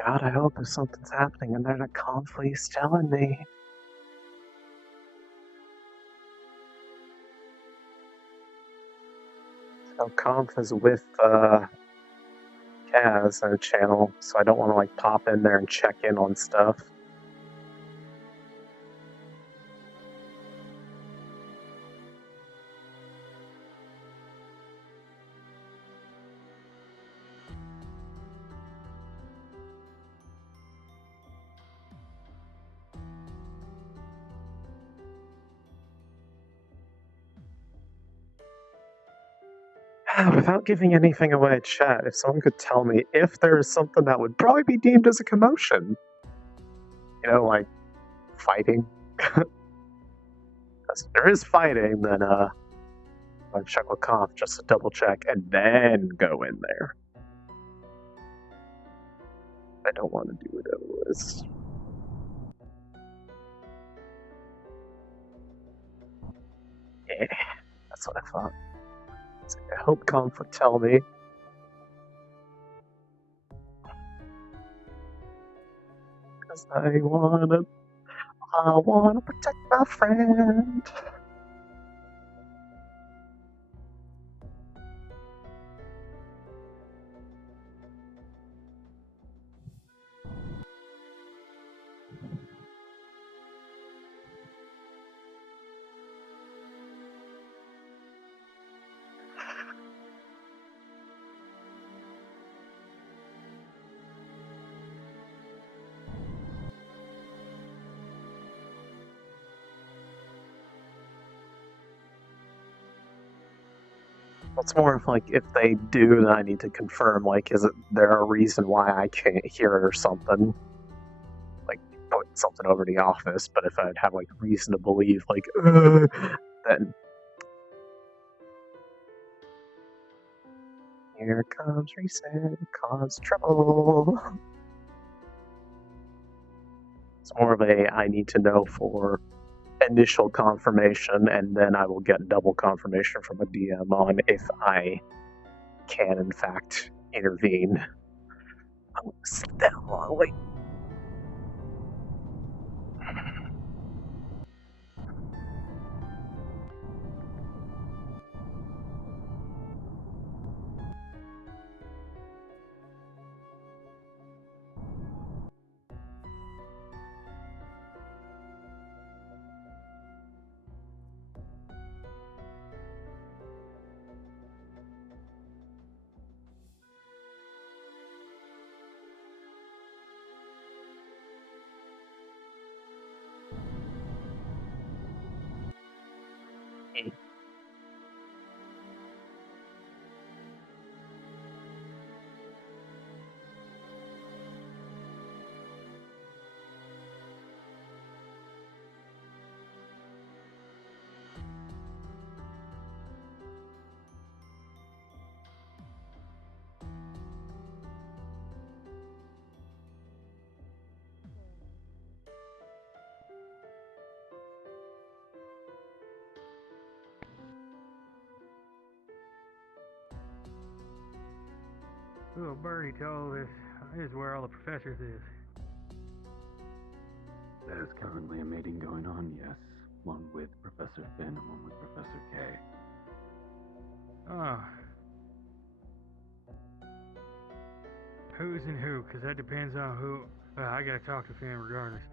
God, I hope if something's happening and there's a conflict telling me. Oh, Conf is with Kaz on a channel, so I don't want to like pop in there and check in on stuff. Without giving anything away, chat, if someone could tell me if there's something that would probably be deemed as a commotion, you know, like fighting. Because if there is fighting, then I'll check with Conf just to double check and then go in there. I don't want to do it otherwise. Yeah, that's what I thought. So I hope Conf would tell me. Because I wanna protect my friend. It's more of like if they do, then I need to confirm. Like, is it there a reason why I can't hear it or something? Like put something over the office. But if I'd have like reason to believe, like, then here comes reset, cause trouble. It's more of a I need to know for initial confirmation, and then I will get double confirmation from a DM on if I can in fact intervene. I'm gonna sit down while I wait. Little birdie told us this is where all the professors is. There's currently a meeting going on, yes. One with Professor Finn and one with Professor K. Oh. Who's and who? Because that depends on who. Well, I gotta talk to Finn regardless.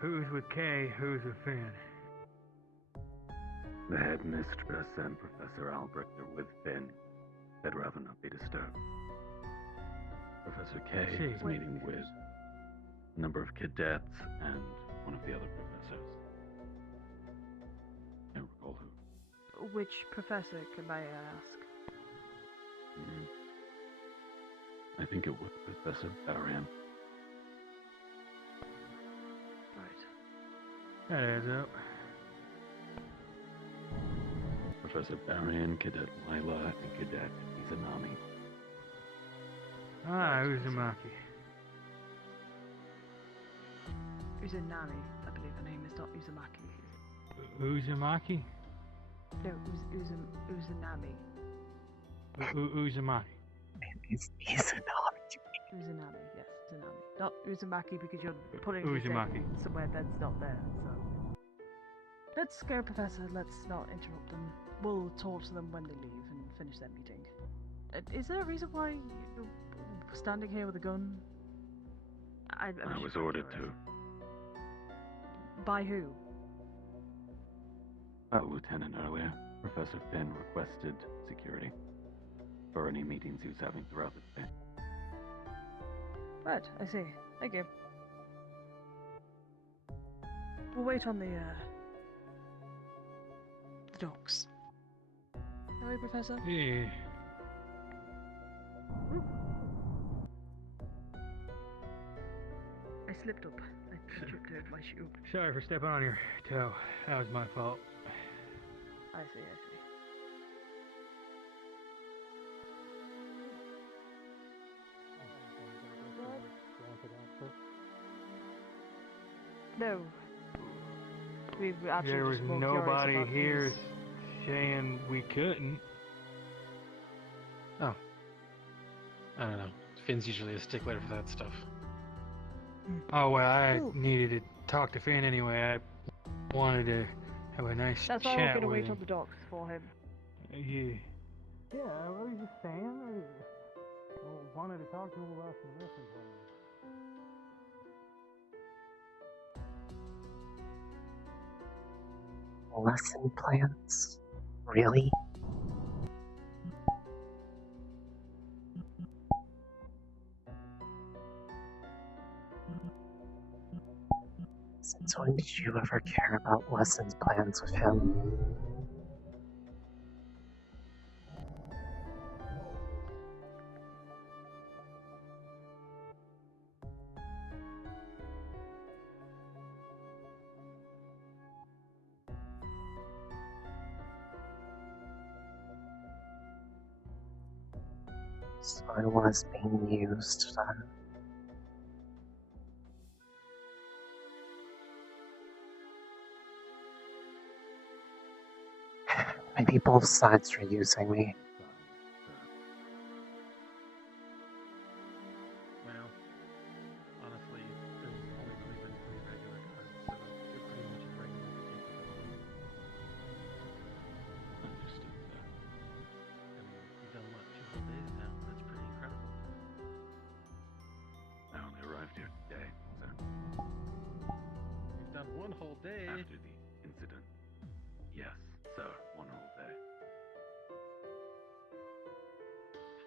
Who's with K? Who's with Finn? The headmistress and Professor Albrecht are with Finn. They'd rather not be disturbed. Professor K is meeting with a number of cadets and one of the other professors. Can't recall who. Which professor, can I ask? I think it was Professor Barian. Right. That adds up. Professor Barian, Cadet Lila, and Cadet Izanami. Uzumaki. Uzanami, I believe her name is not Uzumaki. Uzumaki? No, Uzanami. Uzumaki. Izanami. Uzanami, yes, Uzanami. Not Uzumaki because you're putting Uzumaki. somewhere that's not there, so. Let's go, Professor. Let's not interrupt them. we'll talk to them when they leave and finish their meeting. Is there a reason why you're standing here with a gun? I was ordered to. By who? A lieutenant earlier, Professor Finn requested security for any meetings he was having throughout the day. Right, I see. Thank you. We'll wait on the docks. Sorry, Professor? Yeah. I slipped up. I tripped over my shoe. Sorry for stepping on your toe. That was my fault. I see, I see. No. We've actually There was just more nobody curious about here these. saying we couldn't. Oh. I don't know. Finn's usually a stickler for that stuff. Oh, well, I needed to talk to Finn anyway. I wanted to have a nice That's why we're chat gonna with wait him. on the docks for him. Yeah. Yeah, what was you saying? I wanted to talk to him about some lesson plans. Lesson plans? Really? Since when did you ever care about lessons plans with him? So I was being used then. Maybe both sides are using me. Well, honestly, there's only really been 3 regular guards, so you're pretty much as regular as it gets. Understood, sir. I mean, you've done what, 2 whole days now? That's pretty incredible. I only arrived here today, sir. You've done 1 whole day? After the incident. Yes, sir. 1 whole day.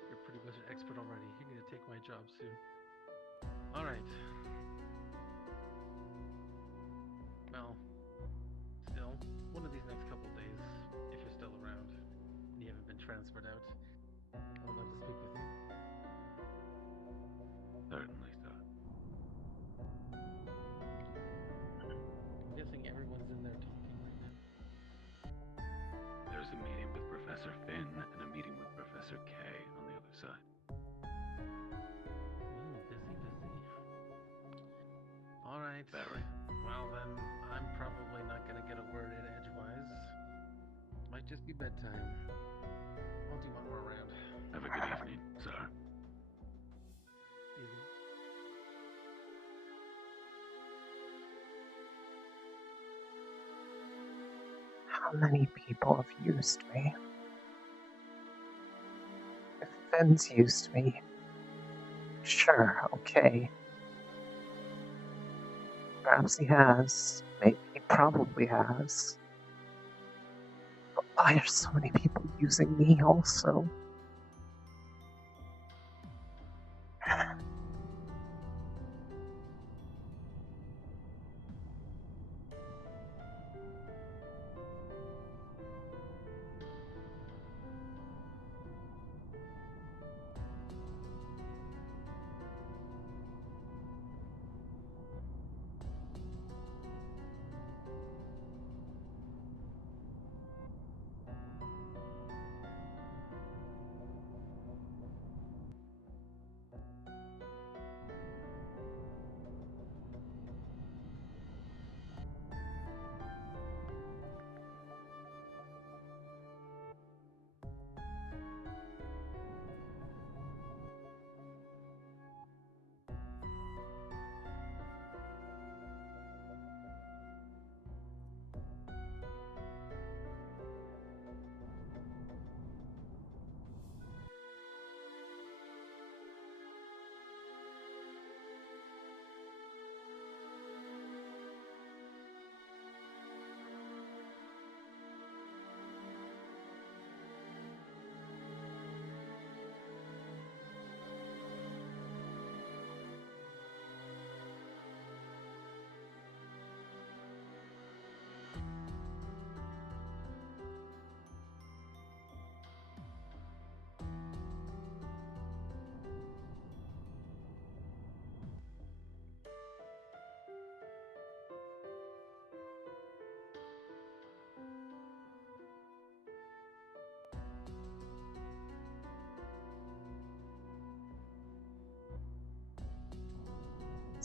You're pretty much an expert already. You're gonna take my job soon. Alright. Well, still, one of these next couple days, if you're still around, and you haven't been transferred out, I would love to speak with you. Certainly, sir. I'm guessing everyone's in there talking right now. There's a meeting with Professor Finn and a meeting with Professor K on the other side. Busy. Alright. Very. Well then, I'm probably not gonna get a word in edgewise. Might just be bedtime. I'll do 1 more round. Have a good evening, sir. Easy. How many people have used me? If Finn's used me, sure, okay. Perhaps he has. Maybe he probably has. But why are so many people using me also?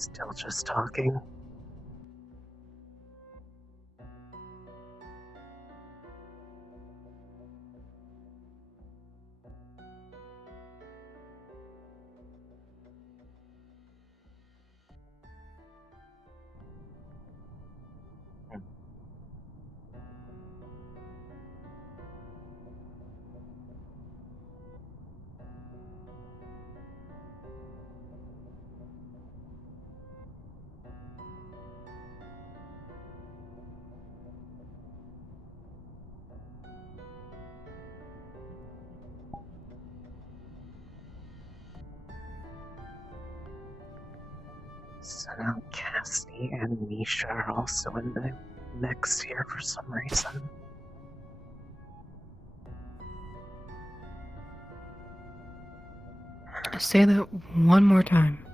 Still just talking. So now Cassie and Misha are also in the mix here for some reason. Say that one more time.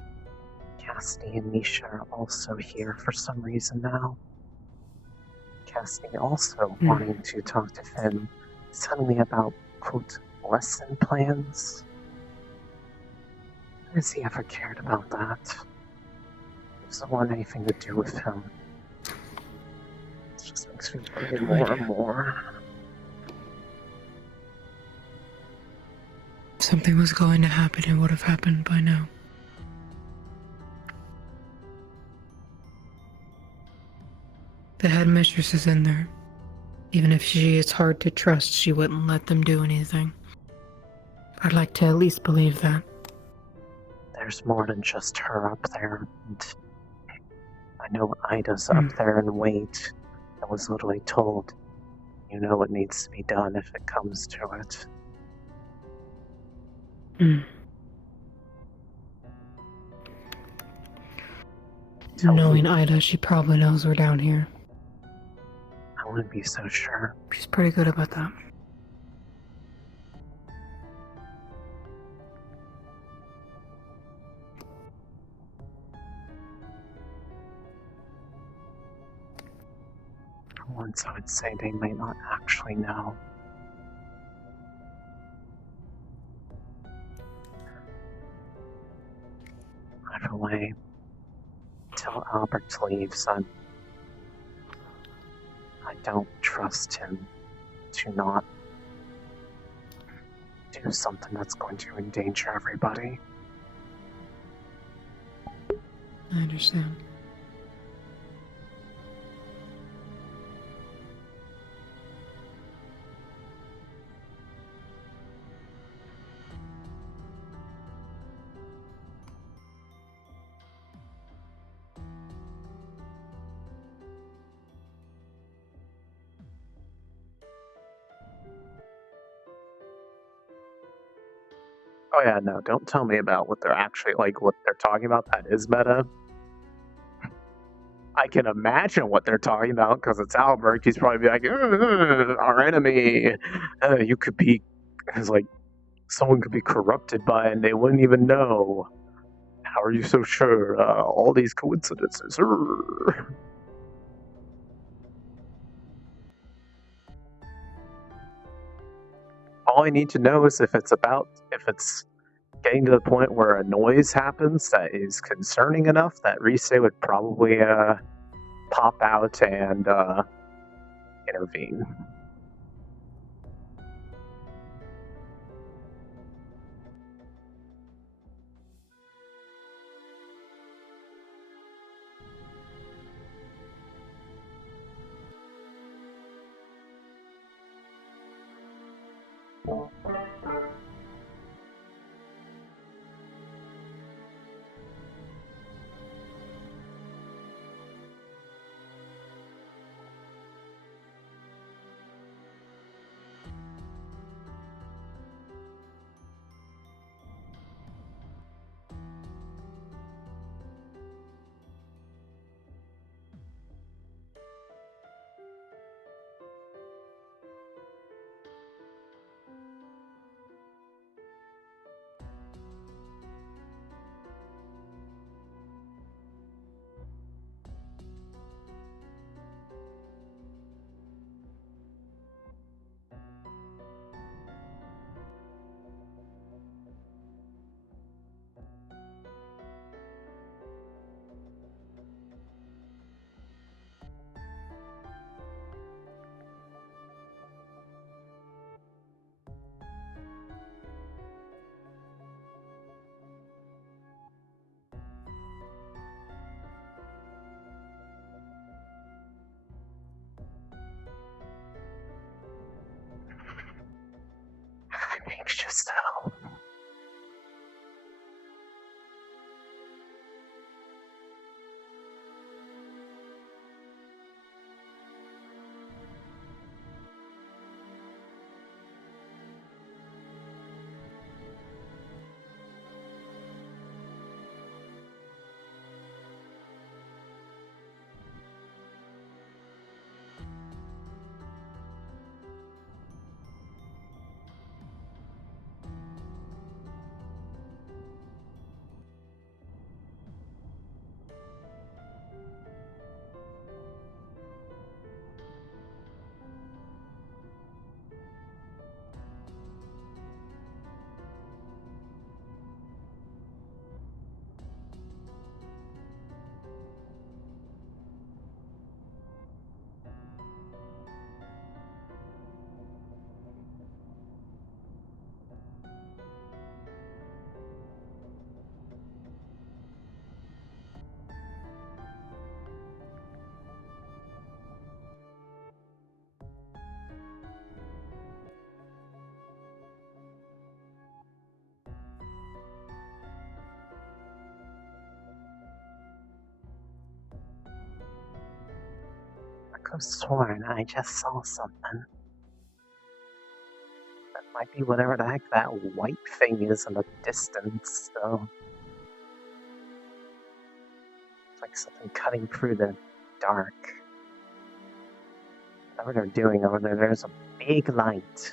Cassie and Misha are also here for some reason now. Cassie also wanting to talk to Finn, suddenly about, quote, lesson plans. Has he ever cared about that? Does it want anything to do with him? It just makes me worry more and more. If something was going to happen, it would have happened by now. The headmistress is in there. Even if she is hard to trust, she wouldn't let them do anything. I'd like to at least believe that. There's more than just her up there. And I know Ida's up there and wait. I was literally told, you know what needs to be done if it comes to it. Knowing Ida, she probably knows we're down here. I wouldn't be so sure. She's pretty good about that. For once, I would say they might not actually know. Either way, until Albert leaves, I don't trust him to not do something that's going to endanger everybody. I understand. Oh yeah, no, don't tell me about what they're actually, like, what they're talking about. That is meta. I can imagine what they're talking about, because it's Albert. He's probably be like, our enemy, you could be, it's like, someone could be corrupted by it and they wouldn't even know. How are you so sure? All these coincidences. All I need to know is if it's getting to the point where a noise happens that is concerning enough that Rise would probably pop out and intervene. you so. I could have sworn I just saw something. That might be whatever the heck that white thing is in the distance, though. It's like something cutting through the dark. Whatever they're doing over there, there's a big light.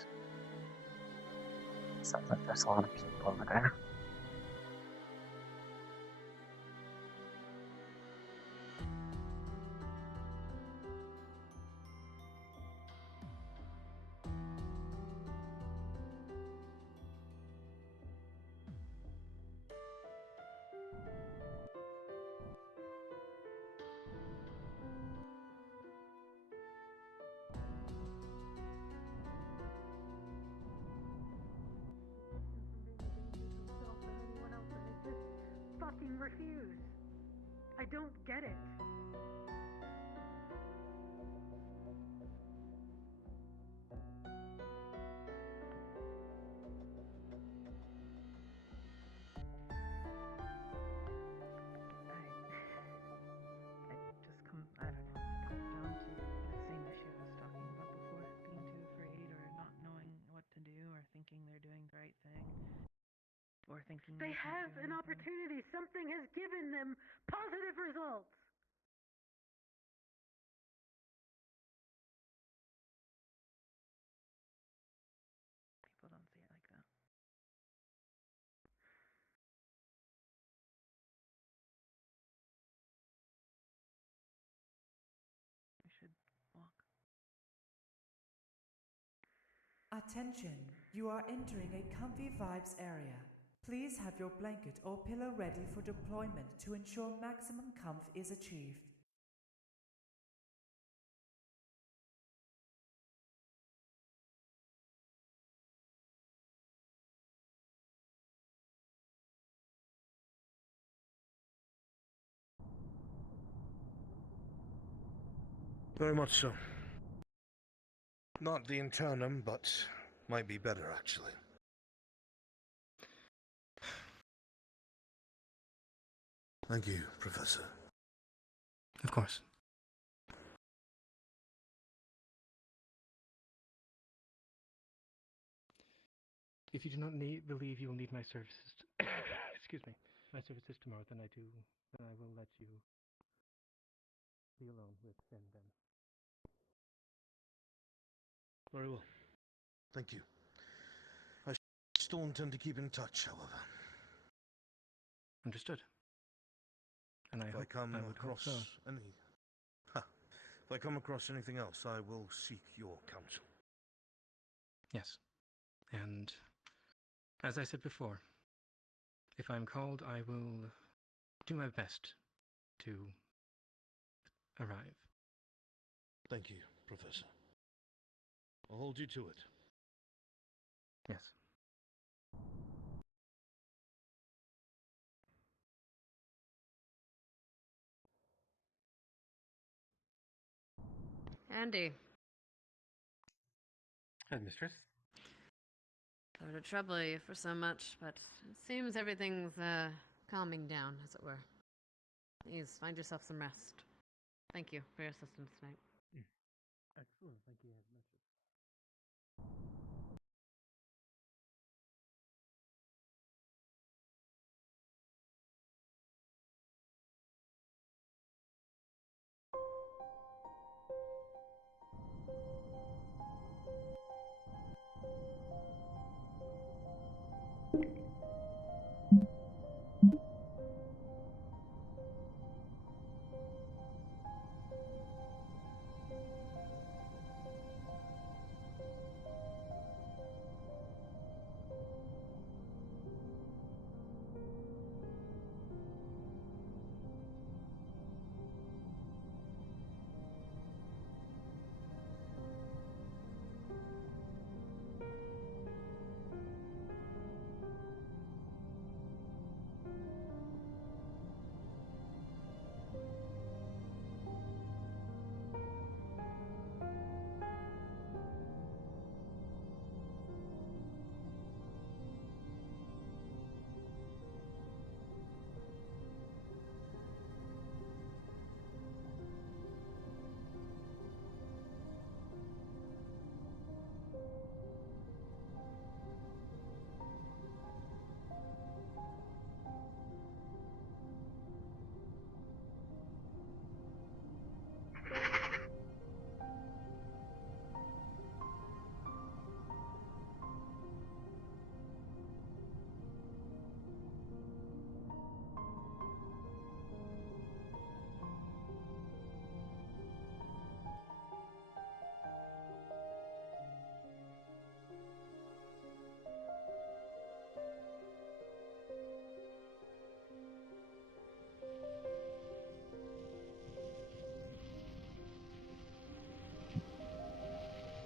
Sounds like there's a lot of people over there. Fucking refuse. I don't get it. I don't know, it comes down to the same issue I was talking about before, being too afraid or not knowing what to do or thinking they're doing the right thing. Or thinking they have an opportunity. Something has given them positive results. People don't see it like that. We should walk. Attention, you are entering a comfy vibes area. Please have your blanket or pillow ready for deployment to ensure maximum comfort is achieved. Very much so. Not the internum, but might be better, actually. Thank you, Professor. Of course. If you do not believe you will need my services, excuse me, my services tomorrow, then I will let you be alone with Finn then. Very well. Thank you. I still intend to keep in touch, however. Understood. And If I come across if I come across anything else, I will seek your counsel. Yes. And as I said before, if I'm called, I will do my best to arrive. Thank you, Professor. I'll hold you to it. Yes. Andy. Hi, mistress. Sorry to trouble you for so much, but it seems everything's calming down, as it were. Please find yourself some rest. Thank you for your assistance tonight. Excellent, thank you, Headmistress.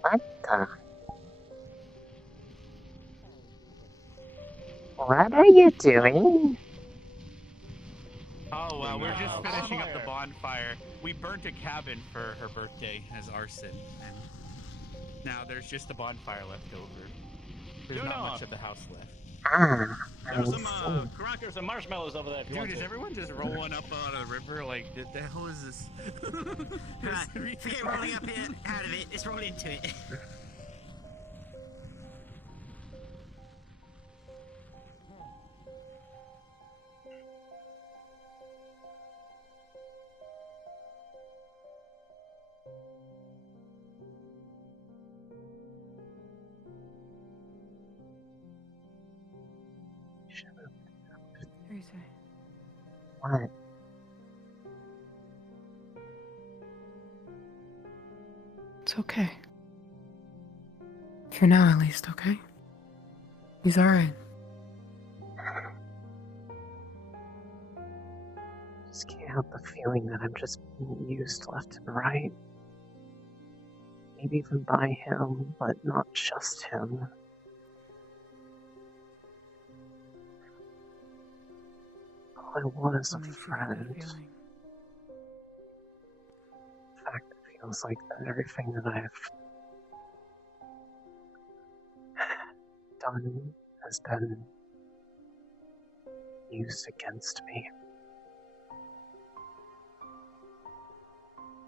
What the? What are you doing? Oh, we're just finishing up the bonfire. We burnt a cabin for her birthday as arson, and now there's just a bonfire left over. There's not much of the house left. Ah, There's some crackers and marshmallows over there if you want Dude, is to. everyone just rolling up out of the river? Like, what the hell is this? Forget rolling up here, out of it. Let's roll into it. Teresa. What? It's okay. For now, at least, okay? He's alright. Just can't help the feeling that I'm just being used left and right. Maybe even by him, but not just him. All I want is a friend. In fact, it feels like that everything that I've done has been used against me.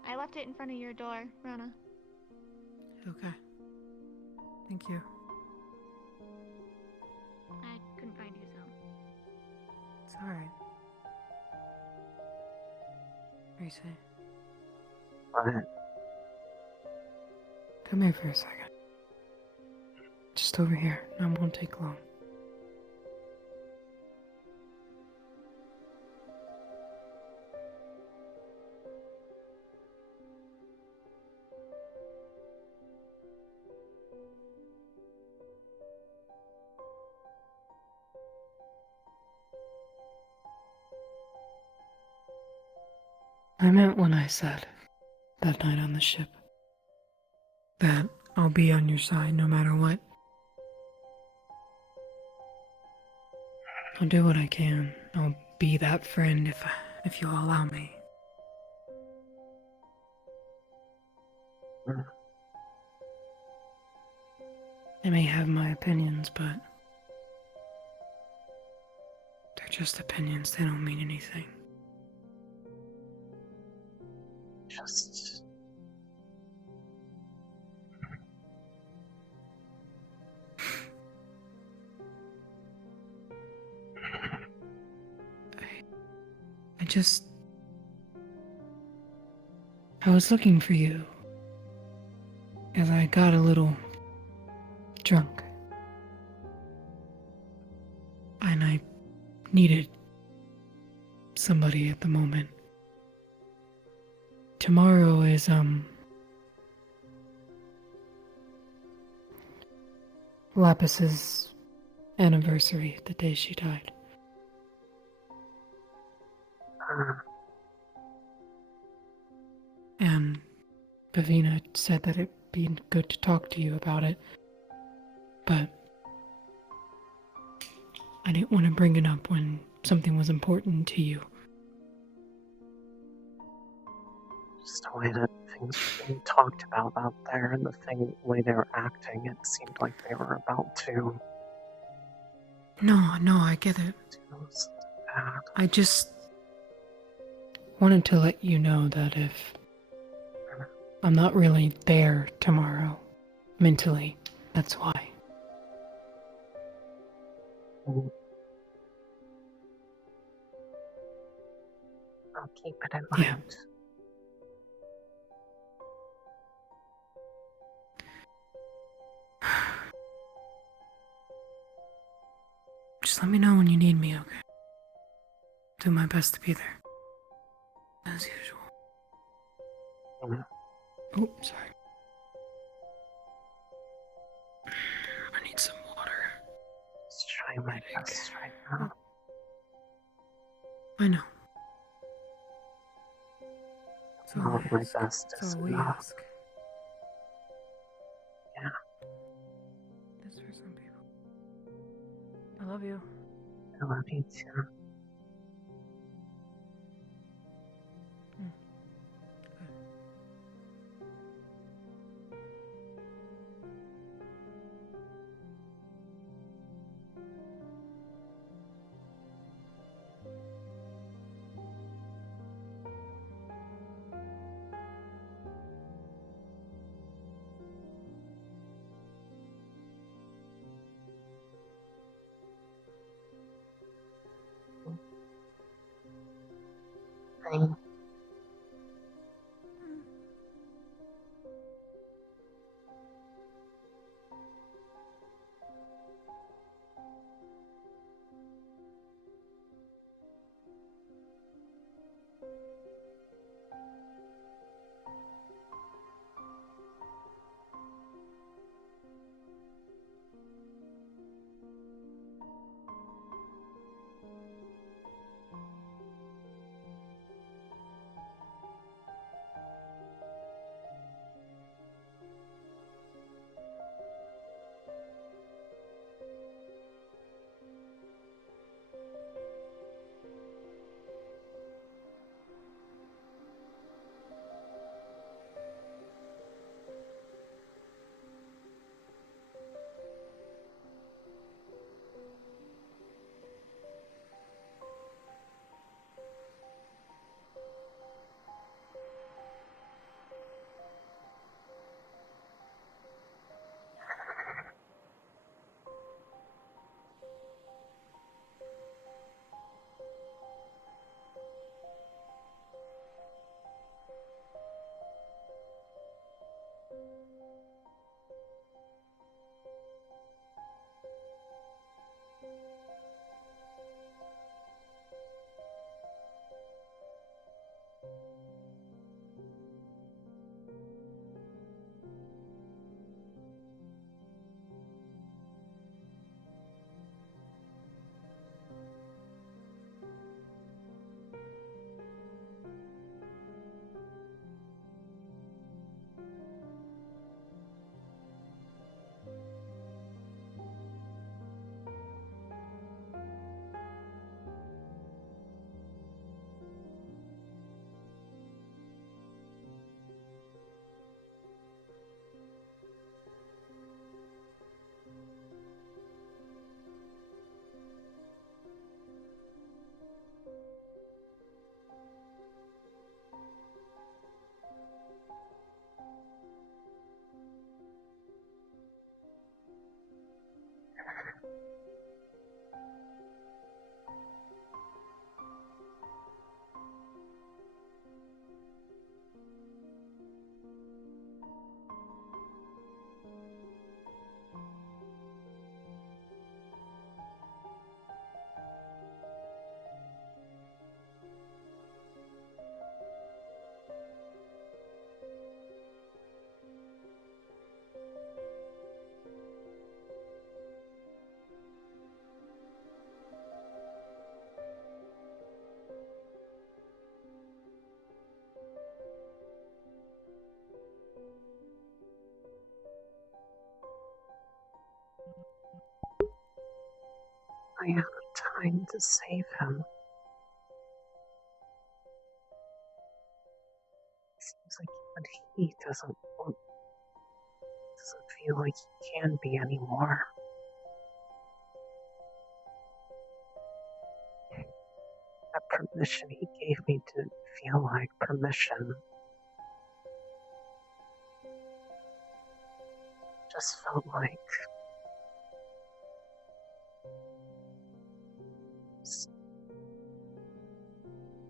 I left it in front of your door, Rona. Okay. Thank you. I couldn't find you, so. It's alright. Teresa. What? Come here for a second. Just over here. No, it won't take long. I meant when I said that night on the ship that I'll be on your side no matter what. I'll do what I can. I'll be that friend if you'll allow me. I may have my opinions, but they're just opinions. They don't mean anything. Just... I was looking for you. As I got a little drunk. And I needed somebody at the moment. Tomorrow is, Lapis's anniversary, the day she died. And Bavina said that it'd be good to talk to you about it, but I didn't want to bring it up when something was important to you. Just the way that things were being talked about out there and the way they were acting, it seemed like they were about to... No, I get it. I just wanted to let you know that if I'm not really there tomorrow, mentally, that's why. I'll keep it in mind. Yeah. Just let me know when you need me, okay? Do my best to be there. As usual. Oh, sorry. I need some water. Just trying my best right now. I know. Not my best is enough. Ask. Yeah. That's for some people. I love you. I love you too. Fine. I out of time to save him. Seems like even he doesn't feel like he can be anymore. That permission he gave me didn't feel like permission. Just felt like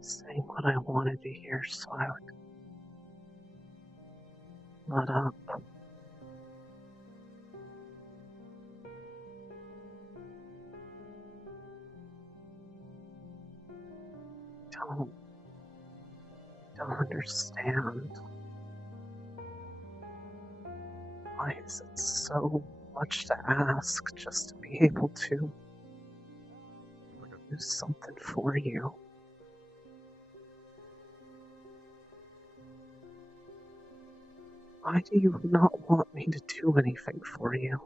saying what I wanted to hear so I would let up. Don't understand. Why is it so much to ask just to be able to do something for you? Why do you not want me to do anything for you?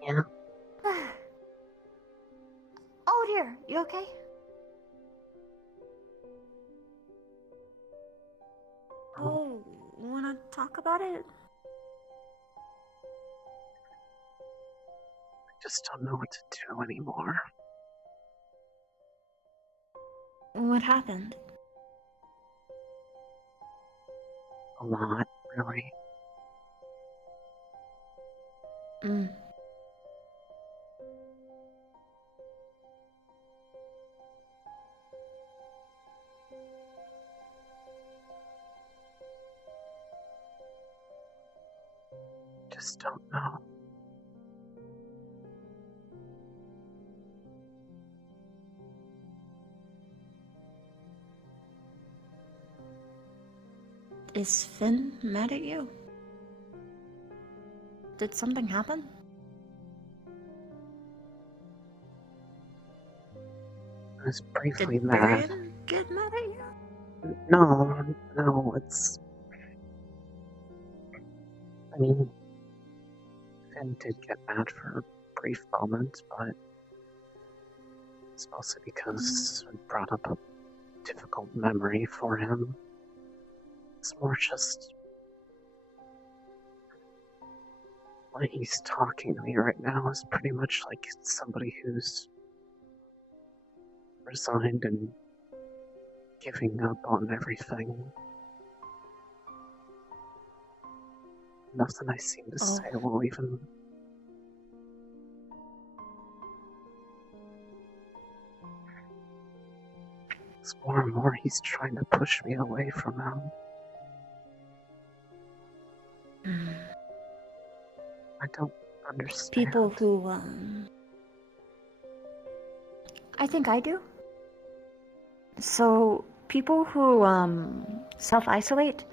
Yeah. Oh dear, you okay? Oh, wanna talk about it? I just don't know what to do anymore. What happened? A lot, really. Just don't know. Is Finn mad at you? Did something happen? I was briefly Did mad. Brian get mad at you? No, it's... I mean, Finn did get mad for a brief moment, but it's mostly because it brought up a difficult memory for him. It's more just... when he's talking to me right now is pretty much like somebody who's resigned and giving up on everything. Nothing I seem to say will even... It's more and more he's trying to push me away from him. I don't understand. People who, I think I do. So, people who, self-isolate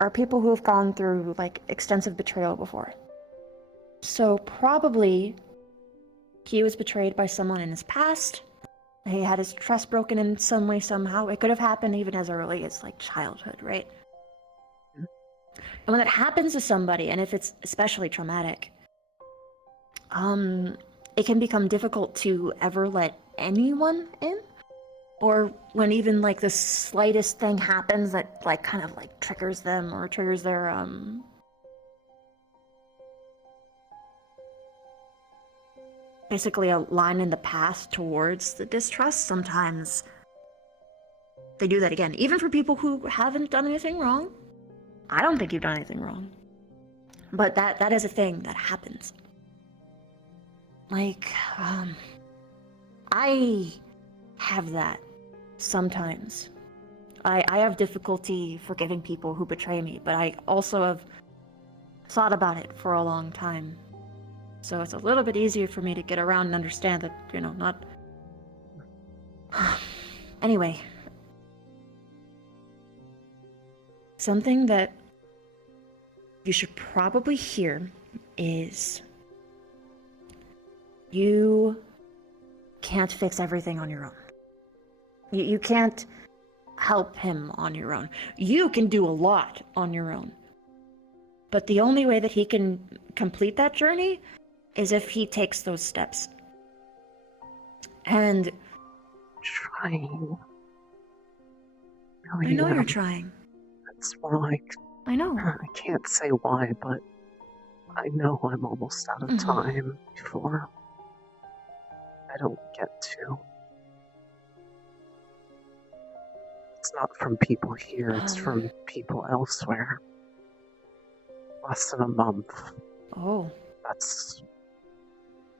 are people who have gone through, like, extensive betrayal before. So, probably, he was betrayed by someone in his past. He had his trust broken in some way, somehow. It could have happened even as early as, like, childhood, right? And when that happens to somebody, and if it's especially traumatic, it can become difficult to ever let anyone in. Or when even, like, the slightest thing happens that, like, kind of, like, triggers them or triggers their, basically a line in the path towards the distrust, sometimes they do that again. Even for people who haven't done anything wrong. I don't think you've done anything wrong. But that is a thing that happens. Like, I have that sometimes. I have difficulty forgiving people who betray me, but I also have thought about it for a long time. So it's a little bit easier for me to get around and understand that, you know, not... Anyway. Something that you should probably hear is you can't fix everything on your own. You can't help him on your own. You can do a lot on your own. But the only way that he can complete that journey is if he takes those steps. And... Trying. I Really know you're am. trying. It's more like... I know. I can't say why, but I know I'm almost out of time before I don't get to. It's not from people here, it's from people elsewhere. Less than a month. Oh. That's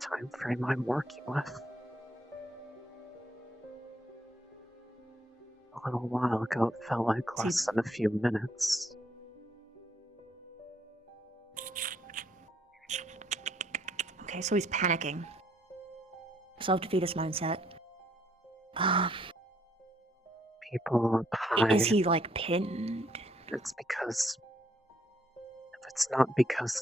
the time frame I'm working with. A little while ago, it felt like less than a few minutes. Okay, so he's panicking. Self-defeatist mindset. People up high. Is he, like, pinned? It's because... If it's not because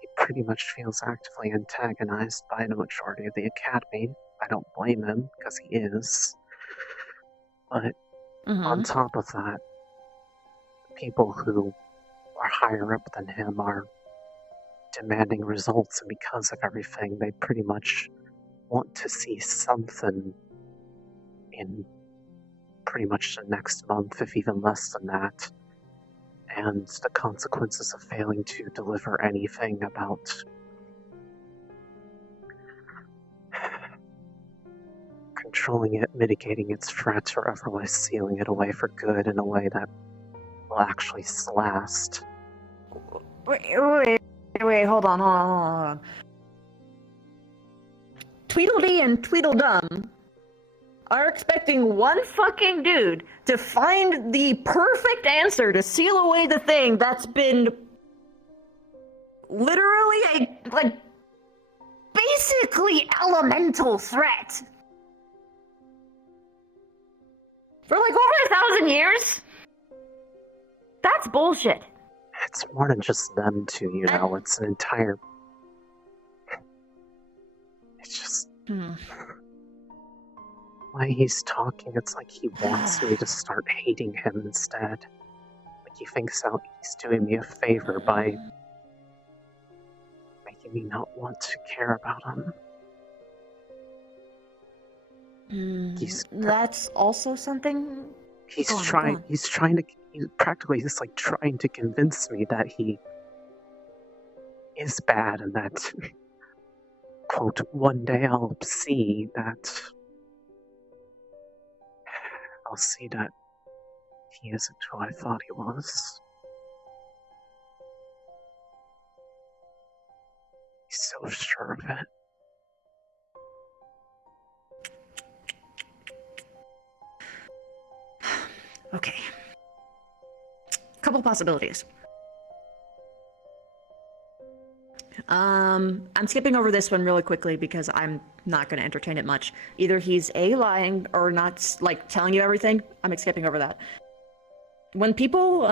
he pretty much feels actively antagonized by the majority of the Academy, I don't blame him, because he is. But on top of that, people who are higher up than him are demanding results, and because of everything, they pretty much want to see something in pretty much the next month, if even less than that. And the consequences of failing to deliver anything about controlling it, mitigating its threats, or otherwise sealing it away for good in a way that will actually last. Wait, hold on. Tweedledee and Tweedledum are expecting one fucking dude to find the perfect answer to seal away the thing that's been literally basically elemental threat for like over 1,000 years? That's bullshit. It's more than just them two, you know, it's an entire... It's just... The way he's talking, it's like he wants me to start hating him instead. Like he thinks out he's doing me a favor by making me not want to care about him. That's also something... He's practically just like trying to convince me that he is bad and that, quote, one day I'll see that he isn't who I thought he was. He's so sure of it. Okay. Couple possibilities. I'm skipping over this one really quickly because I'm not going to entertain it much. Either he's A, lying, or not, like, telling you everything. I'm skipping over that. When people,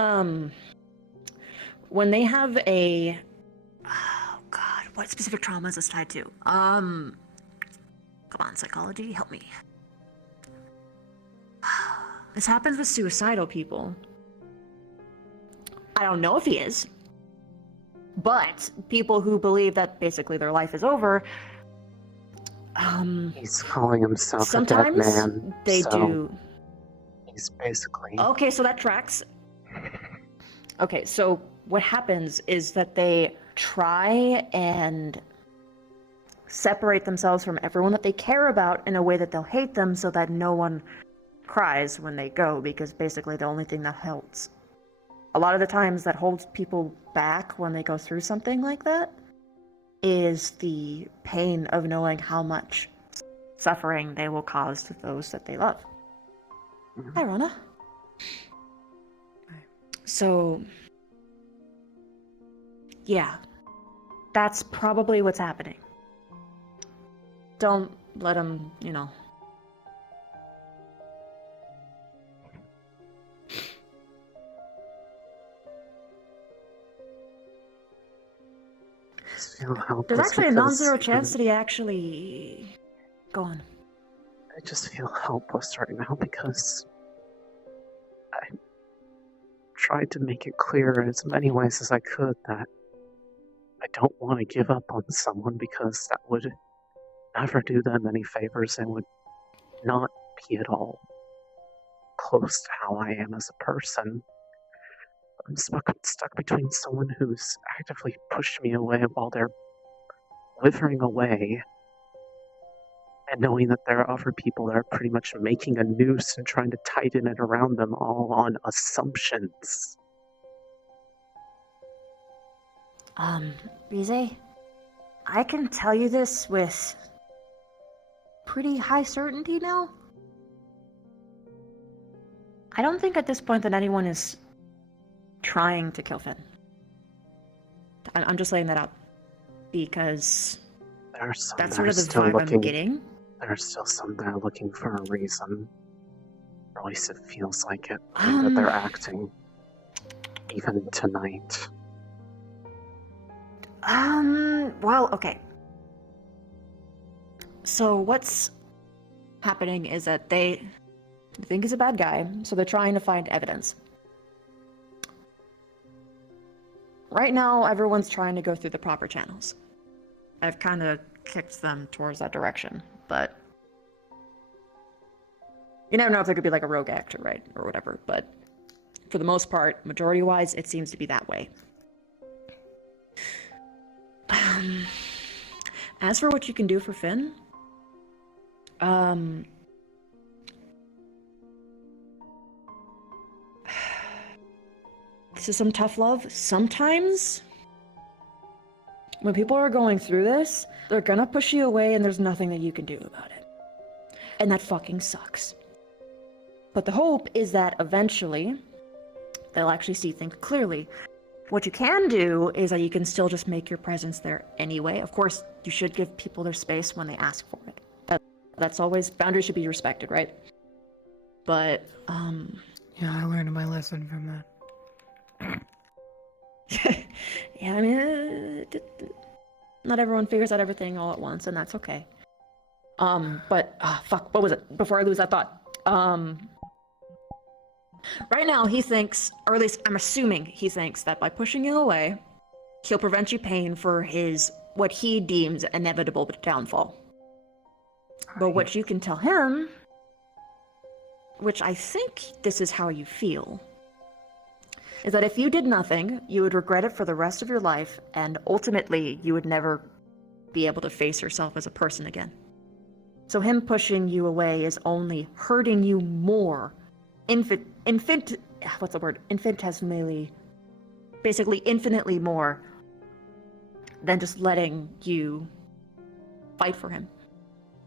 when they have a... Oh, God. What specific trauma is this tied to? Come on, psychology, help me. This happens with suicidal people. I don't know if he is. But people who believe that basically their life is over, he's calling himself sometimes a dead man. They do. He's basically... Okay, so that tracks. Okay, so what happens is that they try and separate themselves from everyone that they care about in a way that they'll hate them so that no one cries when they go, because basically the only thing that helps. A lot of the times that holds people back when they go through something like that is the pain of knowing how much suffering they will cause to those that they love. Hi, Rana. So, yeah, that's probably what's happening. Don't let him, There's actually a non-zero chance that he actually... Go on. I just feel helpless right now because I tried to make it clear in as many ways as I could that I don't want to give up on someone because that would never do them any favors and would not be at all close to how I am as a person. I'm stuck between someone who's actively pushed me away while they're withering away, and knowing that there are other people that are pretty much making a noose and trying to tighten it around them all on assumptions. Rize, I can tell you this with pretty high certainty now. I don't think at this point that anyone is trying to kill Finn. I'm just laying that out because that's sort of the vibe I'm getting. There are still some that are looking for a reason. Or at least it feels like it, that they're acting. Even tonight. Well, okay. So what's happening is that they think he's a bad guy, so they're trying to find evidence. Right now, everyone's trying to go through the proper channels. I've kind of kicked them towards that direction, but you never know if there could be like a rogue actor, right, or whatever, but for the most part, majority-wise, it seems to be that way. As for what you can do for Finn, this is some tough love. Sometimes, when people are going through this, they're gonna push you away and there's nothing that you can do about it. And that fucking sucks. But the hope is that eventually, they'll actually see things clearly. What you can do is that you can still just make your presence there anyway. Of course, you should give people their space when they ask for it. That's always, boundaries should be respected, right? But, Yeah, I learned my lesson from that. yeah, I mean, not everyone figures out everything all at once, and that's okay. But, fuck, what was it? Before I lose that thought. Right now, he thinks, or at least I'm assuming he thinks that by pushing you away, he'll prevent you pain for his, what he deems inevitable downfall. But what you can tell him, which I think this is how you feel, is that if you did nothing, you would regret it for the rest of your life, and ultimately, you would never be able to face yourself as a person again. So him pushing you away is only hurting you more, infinitesimally, basically infinitely more than just letting you fight for him.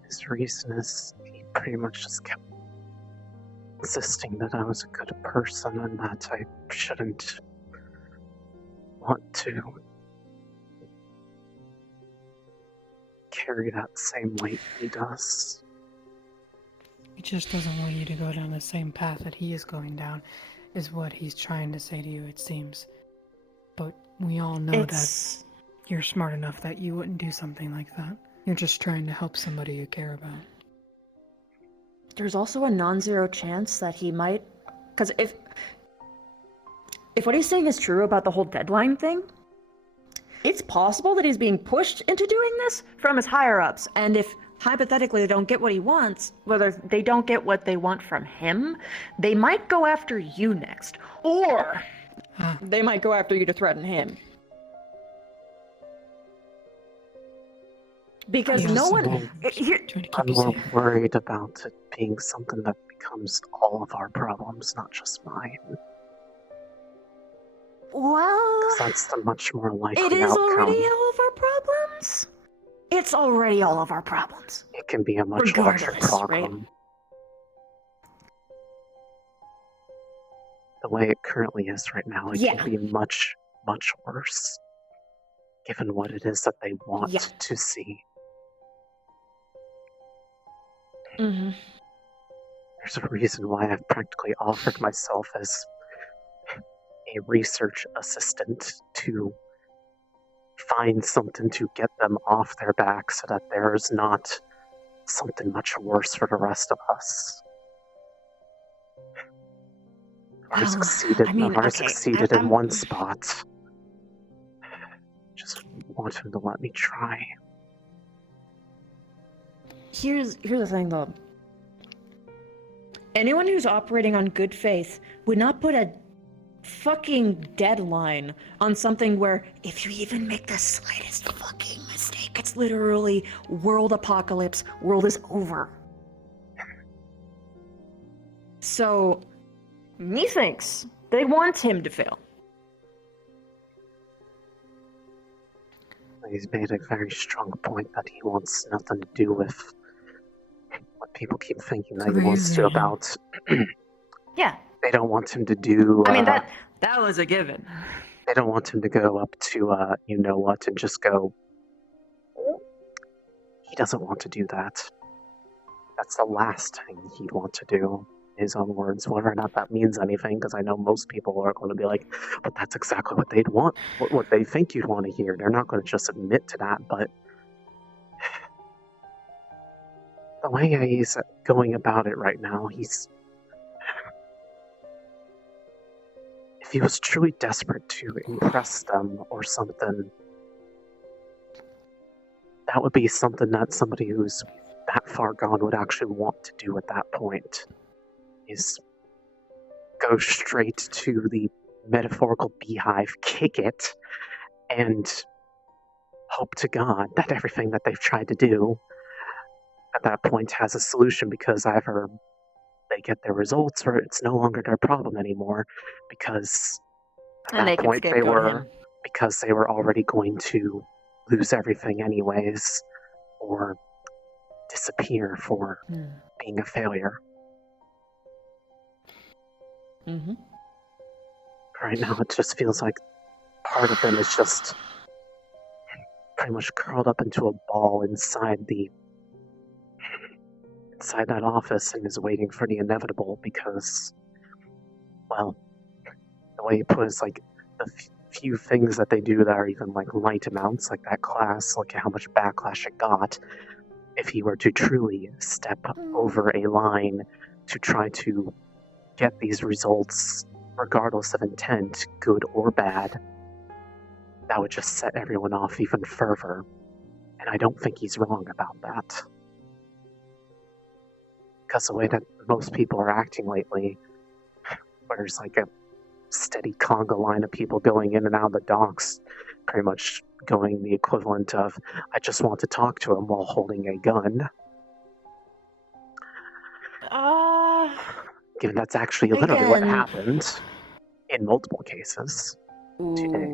His reason is he pretty much just kept insisting that I was a good person and that I shouldn't want to carry that same weight he does. He just doesn't want you to go down the same path that he is going down, is what he's trying to say to you, it seems. But we all know that you're smart enough that you wouldn't do something like that. You're just trying to help somebody you care about. There's also a non-zero chance that he might... Because if what he's saying is true about the whole deadline thing, it's possible that he's being pushed into doing this from his higher-ups, and if hypothetically they don't get what he wants, whether they don't get what they want from him, they might go after you next. Or they might go after you to threaten him. Because no one... I'm more worried about it being something that becomes all of our problems, not just mine. Well... That's the much more likely It is outcome. already all of our problems. it's already all of our problems. It can be a much larger Regardless, problem. right? The way it currently is right now, it Yeah. can be much, much worse. Given what it is that they want Yeah. to see. Mm-hmm. There's a reason why I've practically offered myself as a research assistant to find something to get them off their back so that there's not something much worse for the rest of us. I succeeded, I mean, I okay, succeeded I'm- in one spot. Just want him to let me try. Here's the thing, though. Anyone who's operating on good faith would not put a fucking deadline on something where if you even make the slightest fucking mistake, it's literally world apocalypse, world is over. So, methinks they want him to fail. He's made a very strong point that he wants nothing to do with what people keep thinking that he wants to about. Yeah. They don't want him to do. I mean, that was a given. They don't want him to go up to, you know what, and just go. He doesn't want to do that. That's the last thing he'd want to do. His own words, whether or not that means anything, because I know most people are going to be like, but that's exactly what they'd want, what they think you'd want to hear. They're not going to just admit to that, but the way he's going about it right now, if he was truly desperate to impress them or something, that would be something that somebody who's that far gone would actually want to do at that point. Is go straight to the metaphorical beehive, kick it, and hope to God that everything that they've tried to do at that point has a solution, because either they get their results or it's no longer their problem anymore, because at that point they were already going to lose everything anyways, or disappear for being a failure. Mm-hmm. Right now it just feels like part of them is just pretty much curled up into a ball inside that office and is waiting for the inevitable, because, well, the way you put it is like the few things that they do that are even like light amounts, like that class, look at how much backlash it got. If he were to truly step over a line to try to get these results, regardless of intent, good or bad, that would just set everyone off even further. And I don't think he's wrong about that. Because the way that most people are acting lately, where there's like a steady conga line of people going in and out of the docks, pretty much going the equivalent of, I just want to talk to him while holding a gun. Given that's actually literally what happened in multiple cases today.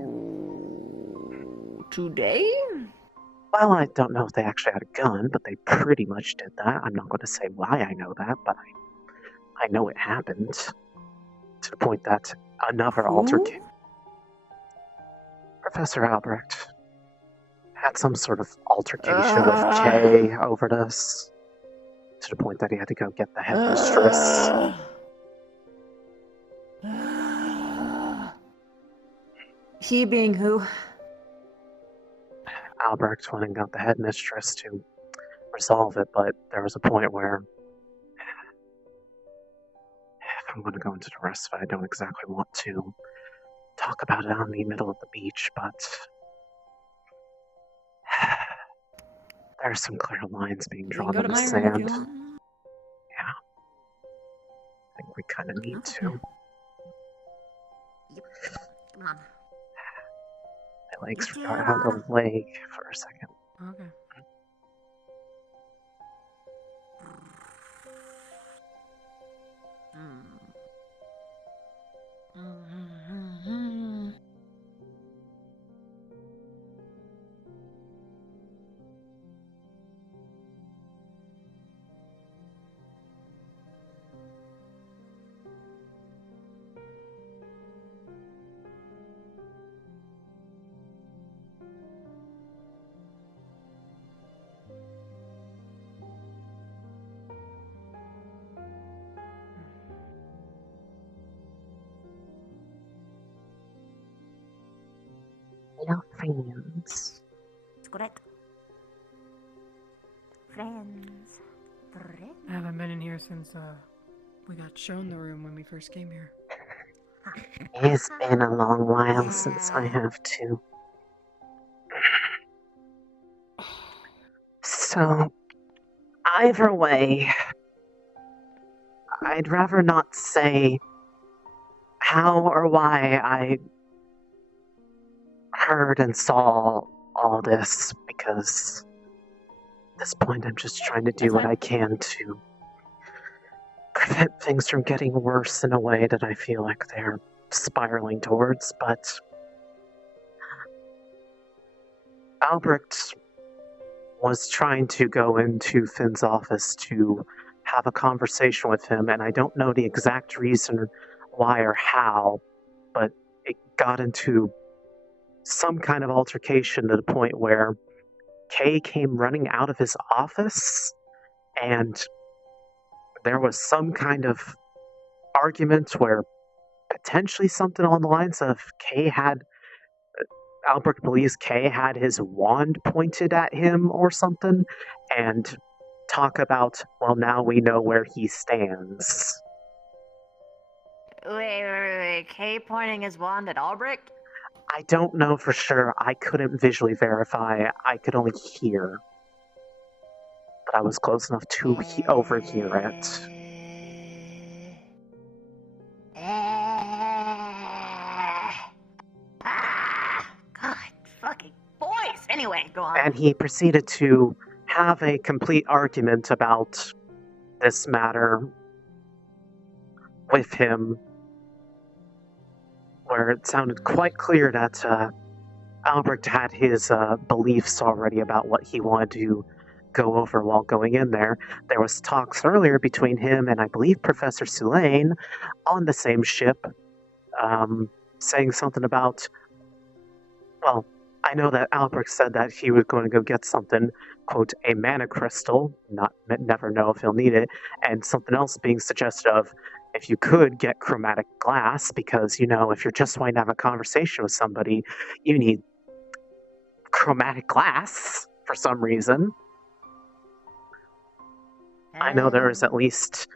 Today? Well, I don't know if they actually had a gun, but they pretty much did that. I'm not going to say why I know that, but I know it happened. To the point that another altercation. Professor Albrecht had some sort of altercation with Kay over this. To the point that he had to go get the headmistress. He being who? Albrecht went and got the headmistress to resolve it, but there was a point where, if I'm going to go into the rest of it, I don't exactly want to talk about it on the middle of the beach, but there are some clear lines being drawn in the sand. Yeah. I think we kind of need to. Yep. Come on. My legs forgot how to leg for a second. Okay. Friends. Correct. Friends. Correct. I haven't been in here since we got shown the room when we first came here. It's been a long while since I have too. So, either way, I'd rather not say how or why I heard and saw all this, because at this point I'm just trying to do what I can to prevent things from getting worse in a way that I feel like they're spiraling towards, but Albrecht was trying to go into Finn's office to have a conversation with him, and I don't know the exact reason why or how, but it got into some kind of altercation to the point where Kay came running out of his office, and there was some kind of argument where potentially something along the lines of Albrecht believes Kay had his wand pointed at him or something, and talk about, well, now we know where he stands. Wait. Kay pointing his wand at Albrecht? I don't know for sure. I couldn't visually verify. I could only hear. But I was close enough to overhear it. God, fucking boys! Anyway, go on. And he proceeded to have a complete argument about this matter with him, where it sounded quite clear that Albrecht had his beliefs already about what he wanted to go over while going in there. There was talks earlier between him and I believe Professor Sulaine on the same ship, saying something about, well, I know that Albrecht said that he was going to go get something, quote, a mana crystal, never know if he'll need it, and something else being suggested of, if you could get chromatic glass, because, you know, if you're just wanting to have a conversation with somebody, you need chromatic glass for some reason. I know there is at least,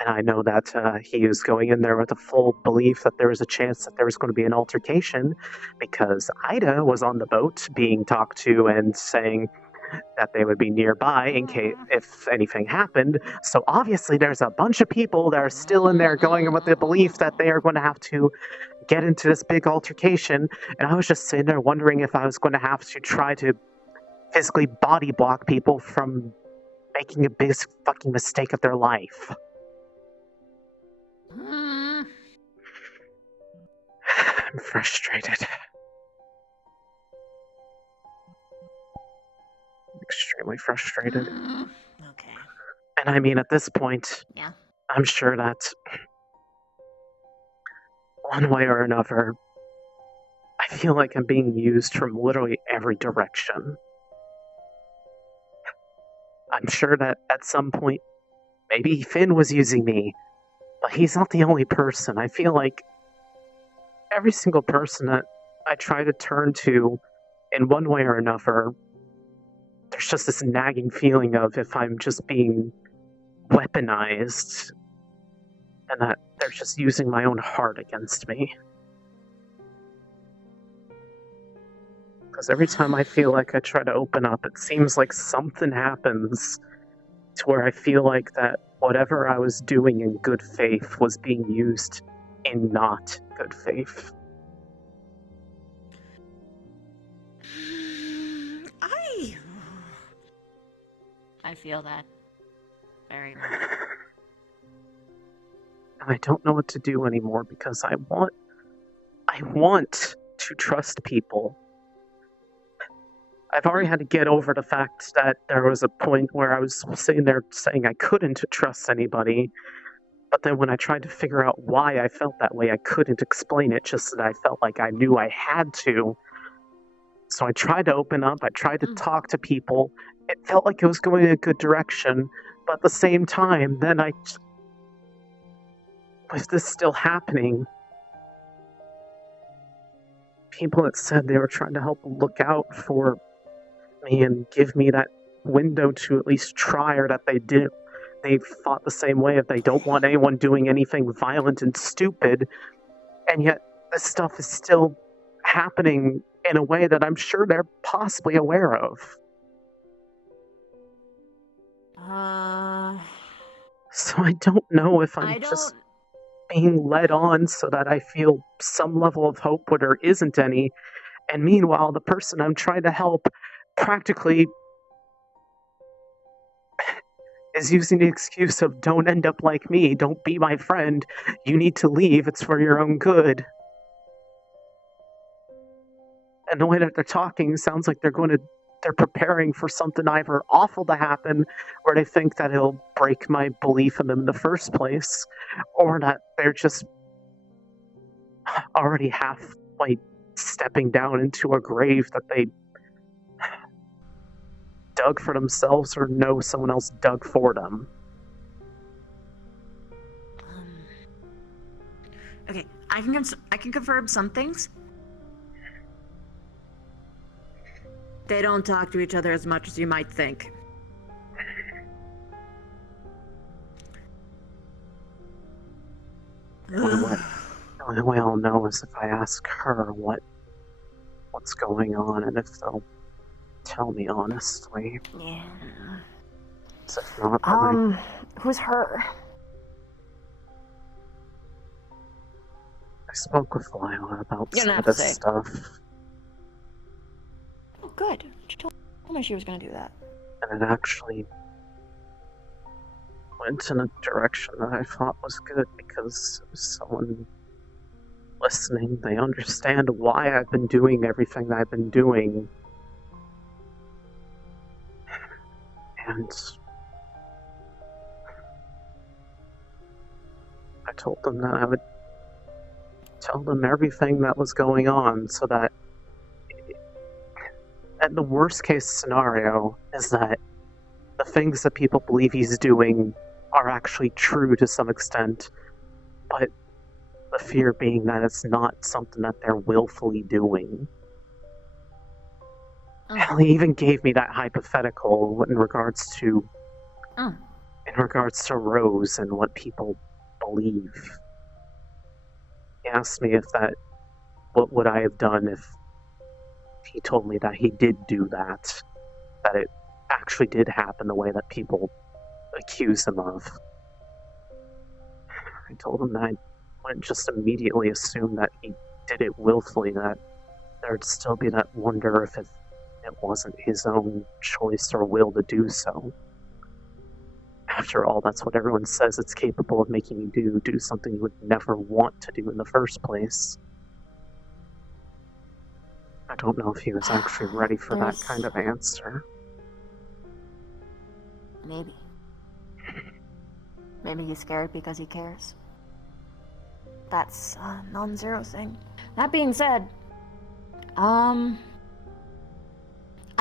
and I know that he was going in there with a full belief that there was a chance that there was going to be an altercation, because Ida was on the boat being talked to and saying that they would be nearby in case if anything happened. So obviously there's a bunch of people that are still in there going with the belief that they are going to have to get into this big altercation, and I was just sitting there wondering if I was going to have to try to physically body block people from making a big fucking mistake of their life. I'm frustrated. Extremely frustrated. Okay. And I mean, at this point, Yeah. I'm sure that one way or another, I feel like I'm being used from literally every direction. I'm sure that at some point, maybe Finn was using me, but he's not the only person. I feel like every single person that I try to turn to in one way or another, there's just this nagging feeling of if I'm just being weaponized, and that they're just using my own heart against me. Because every time I feel like I try to open up, it seems like something happens to where I feel like that whatever I was doing in good faith was being used in not good faith. I feel that very much. And I don't know what to do anymore because I want to trust people. I've already had to get over the fact that there was a point where I was sitting there saying I couldn't trust anybody, but then when I tried to figure out why I felt that way, I couldn't explain it, just that I felt like I knew I had to. So I tried to open up, I tried to talk to people. It felt like it was going in a good direction, but at the same time, then with this still happening, people that said they were trying to help look out for me and give me that window to at least try, or that they did. They fought the same way if they don't want anyone doing anything violent and stupid, and yet this stuff is still happening in a way that I'm sure they're possibly aware of. So I don't know if I'm just being led on so that I feel some level of hope where there isn't any, and meanwhile the person I'm trying to help practically is using the excuse of don't end up like me, don't be my friend, you need to leave, it's for your own good. And the way that they're talking sounds like they're preparing for something either awful to happen, where they think that it'll break my belief in them in the first place, or that they're just already halfway stepping down into a grave that they dug for themselves or know someone else dug for them. Okay, I can confirm some things. They don't talk to each other as much as you might think. The only way I'll know is if I ask her what's going on, and if they'll tell me honestly. Yeah. So if not, then Who's her? I spoke with Lila about You don't some have of to this say. stuff, Oh, good. She told me she was gonna do that. and it actually went in a direction that I thought was good, because it was someone listening. They understand why I've been doing everything that I've been doing. And I told them that I would tell them everything that was going on, so that at the worst case scenario is that the things that people believe he's doing are actually true to some extent, but the fear being that it's not something that they're willfully doing. Hell, he even gave me that hypothetical in regards to Rose and what people believe. He asked me what would I have done if he told me that he did do that it actually did happen the way that people accuse him of. I told him that I wouldn't just immediately assume that he did it willfully, that there'd still be that wonder if it wasn't his own choice or will to do so. After all, that's what everyone says it's capable of making you do something you would never want to do in the first place. I don't know if he was actually ready for that kind of answer. Maybe. Maybe he's scared because he cares. That's a non-zero thing. That being said, I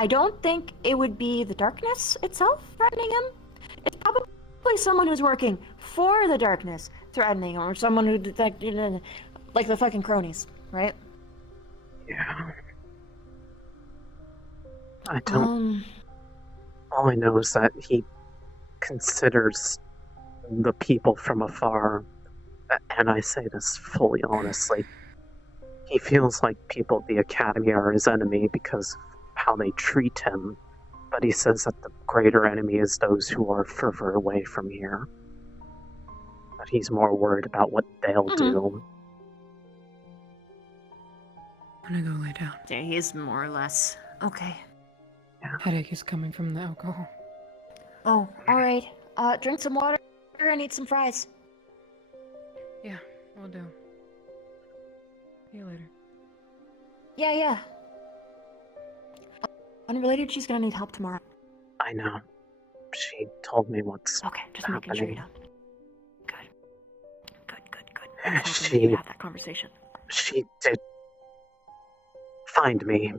don't think it would be the darkness itself threatening him. It's probably someone who's working for the darkness threatening him, or someone who like the fucking cronies, right? Yeah. I don't... All I know is that he considers the people from afar, and I say this fully honestly, he feels like people at the Academy are his enemy because of how they treat him, but he says that the greater enemy is those who are further away from here. That he's more worried about what they'll do. I'm gonna go lay down. Yeah, he is more or less. Okay. Headache is coming from the alcohol. Oh, alright. Drink some water and eat some fries. Yeah, will do. See you later. Yeah. Unrelated, she's gonna need help tomorrow. I know. She told me what's just making sure you don't. Good. She have that conversation. She did find me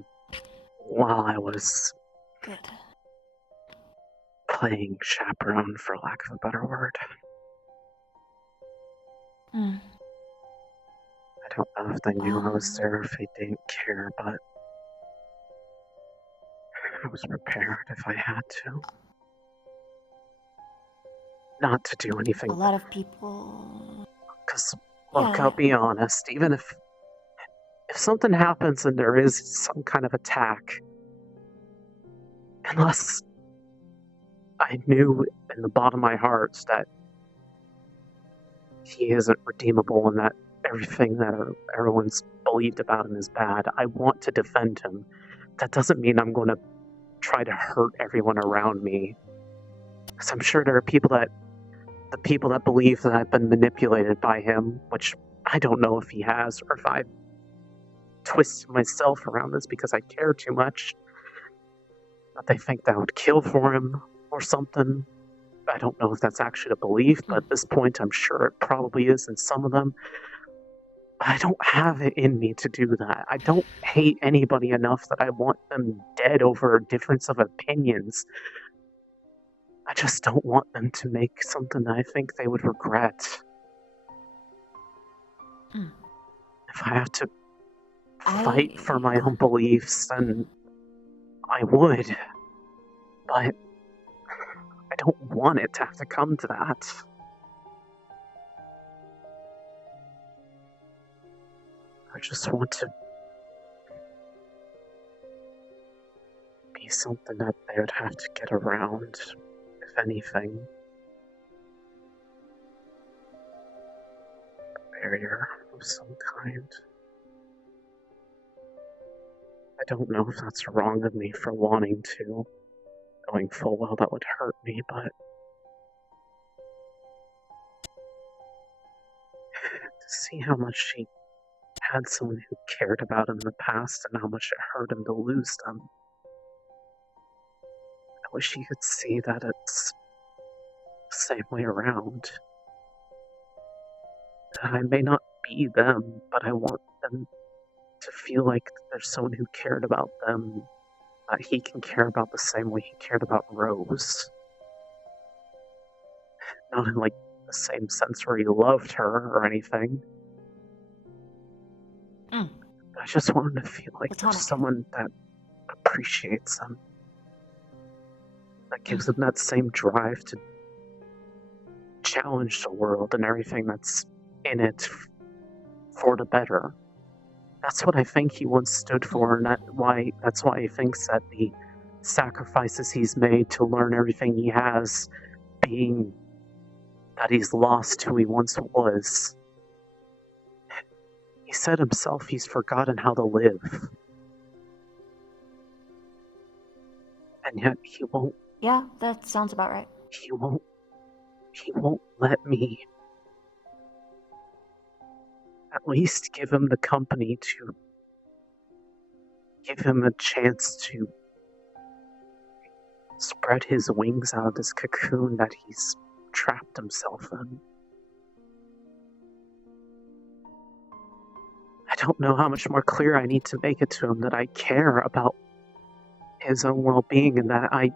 while I was Good. playing chaperone, for lack of a better word. I I don't know if they knew I was there, if they didn't care, but I was prepared if I had to. Not to do anything. A lot of people. Because, look, Yeah. I'll be honest, even if something happens and there is some kind of attack, unless I knew in the bottom of my heart that he isn't redeemable and that everything that everyone's believed about him is bad, I want to defend him. That doesn't mean I'm going to try to hurt everyone around me. Because I'm sure there are the people that believe that I've been manipulated by him, which I don't know if he has, or if I've twisted myself around this because I care too much. That they think that I would kill for him or something. I don't know if that's actually a belief, but at this point I'm sure it probably is in some of them. I don't have it in me to do that. I don't hate anybody enough that I want them dead over a difference of opinions. I just don't want them to make something that I think they would regret. If I have to fight for my own beliefs, then I would. But I don't want it to have to come to that. I just want to be something that they would have to get around, if anything. A barrier of some kind. I don't know if that's wrong of me for wanting to, knowing full well that would hurt me, but to see how much he had someone who cared about him in the past and how much it hurt him to lose them. I wish he could see that it's the same way around. That I may not be them, but I want them to feel like there's someone who cared about them, that he can care about the same way he cared about Rose. Not in like the same sense where he loved her or anything. I just want him to feel like there's someone that appreciates him. That gives him that same drive to challenge the world and everything that's in it for the better. That's what I think he once stood for, and that's why he thinks that the sacrifices he's made to learn everything he has, being that he's lost who he once was. He said himself he's forgotten how to live. And yet he won't. Yeah, that sounds about right. He won't let me at least give him the company to give him a chance to spread his wings out of this cocoon that he's trapped himself in. I don't know how much more clear I need to make it to him that I care about his own well-being and that I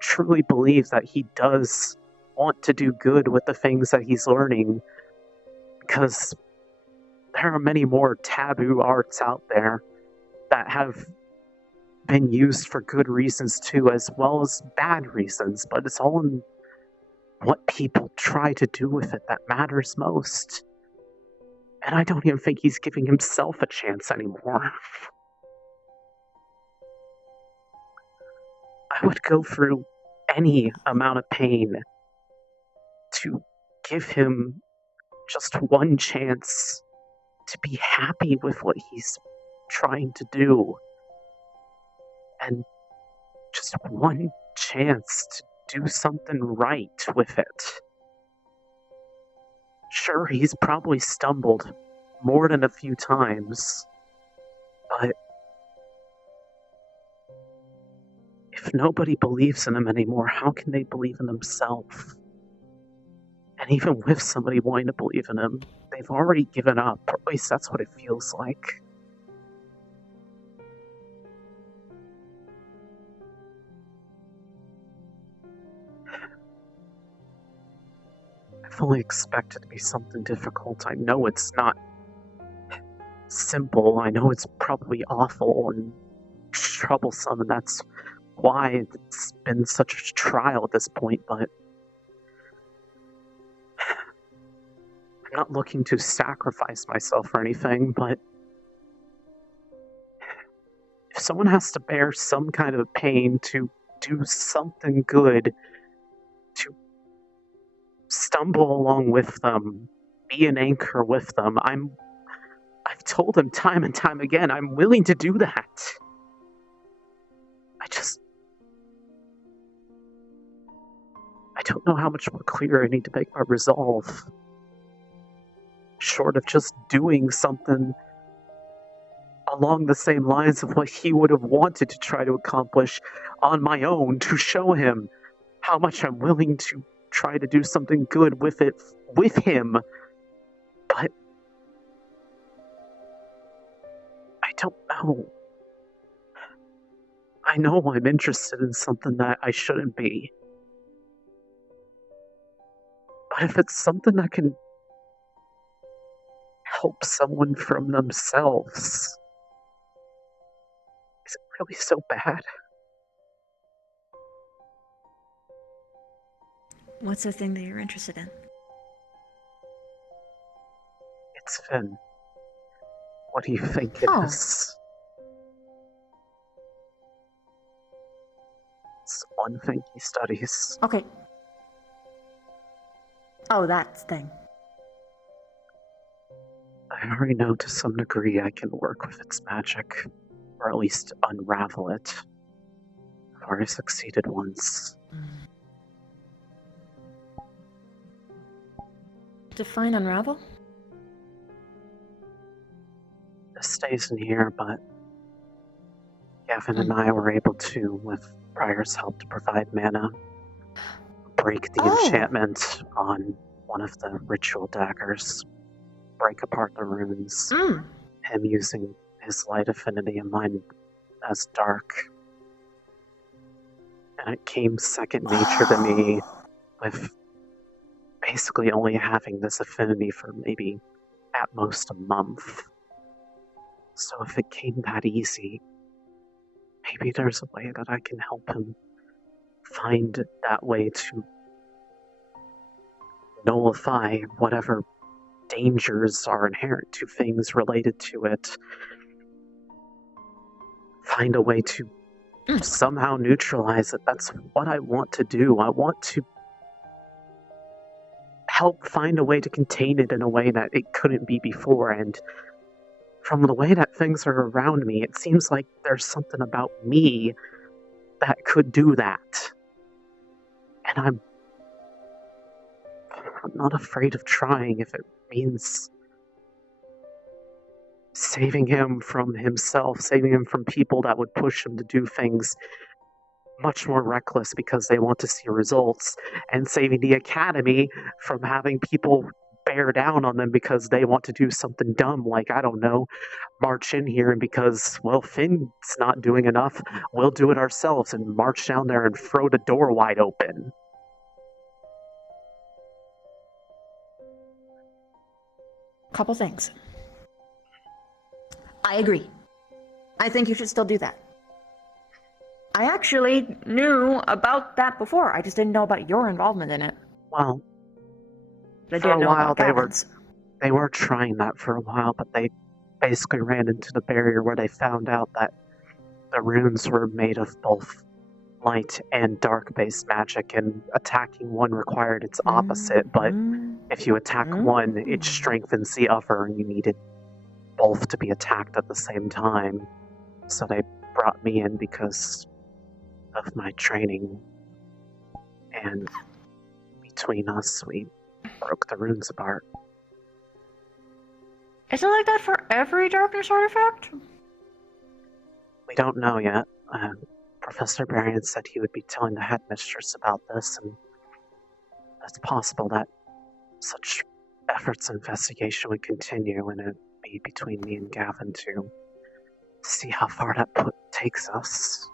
truly believe that he does want to do good with the things that he's learning, because there are many more taboo arts out there that have been used for good reasons too, as well as bad reasons, but it's all in what people try to do with it that matters most. And I don't even think he's giving himself a chance anymore. I would go through any amount of pain to give him just one chance to be happy with what he's trying to do. And just one chance to do something right with it. Sure, he's probably stumbled more than a few times, but if nobody believes in him anymore, how can they believe in themselves? And even with somebody wanting to believe in him, they've already given up, or at least that's what it feels like. I fully expect it to be something difficult. I know it's not simple. I know it's probably awful and troublesome, and that's why it's been such a trial at this point, but I'm not looking to sacrifice myself or anything, but if someone has to bear some kind of pain to do something good, to stumble along with them, be an anchor with them, I've told them time and time again, I'm willing to do that. I don't know how much more clear I need to make my resolve. Short of just doing something along the same lines of what he would have wanted to try to accomplish on my own, to show him how much I'm willing to try to do something good with it, with him. But I don't know. I know I'm interested in something that I shouldn't be. But if it's something that can help someone from themselves, is it really so bad? What's the thing that you're interested in? It's Finn. What do you think it is? It's one thing he studies. Okay. Oh, that thing. I already know to some degree I can work with its magic, or at least unravel it. I've already succeeded once. Define unravel? This stays in here, but Gavin and I were able to, with Briar's help, to provide mana, break the enchantment on one of the ritual daggers, break apart the runes, him using his light affinity and mine as dark. And it came second nature to me, with basically only having this affinity for maybe at most a month. So if it came that easy, maybe there's a way that I can help him find that way to nullify whatever dangers are inherent to things related to it. Find a way to somehow neutralize it. That's what I want to do. I want to help find a way to contain it in a way that it couldn't be before, and from the way that things are around me, it seems like there's something about me that could do that. And I'm not afraid of trying if it means saving him from himself, saving him from people that would push him to do things much more reckless because they want to see results, and saving the Academy from having people bear down on them because they want to do something dumb, like, I don't know, march in here, and because, well, Finn's not doing enough, we'll do it ourselves and march down there and throw the door wide open. Couple things. I agree. I think you should still do that. I actually knew about that before. I just didn't know about your involvement in it. Well, I for a didn't know while about they Gavin's. were trying that for a while, but they basically ran into the barrier where they found out that the runes were made of both light and dark-based magic, and attacking one required its opposite, but if you attack one, it strengthens the other, and you needed both to be attacked at the same time. So they brought me in because of my training, and between us, we broke the runes apart. Isn't it like that for every darkness artifact? We don't know yet. Professor Barrion said he would be telling the headmistress about this, and it's possible that such efforts of investigation would continue, and it'd be between me and Gavin to see how far that takes us.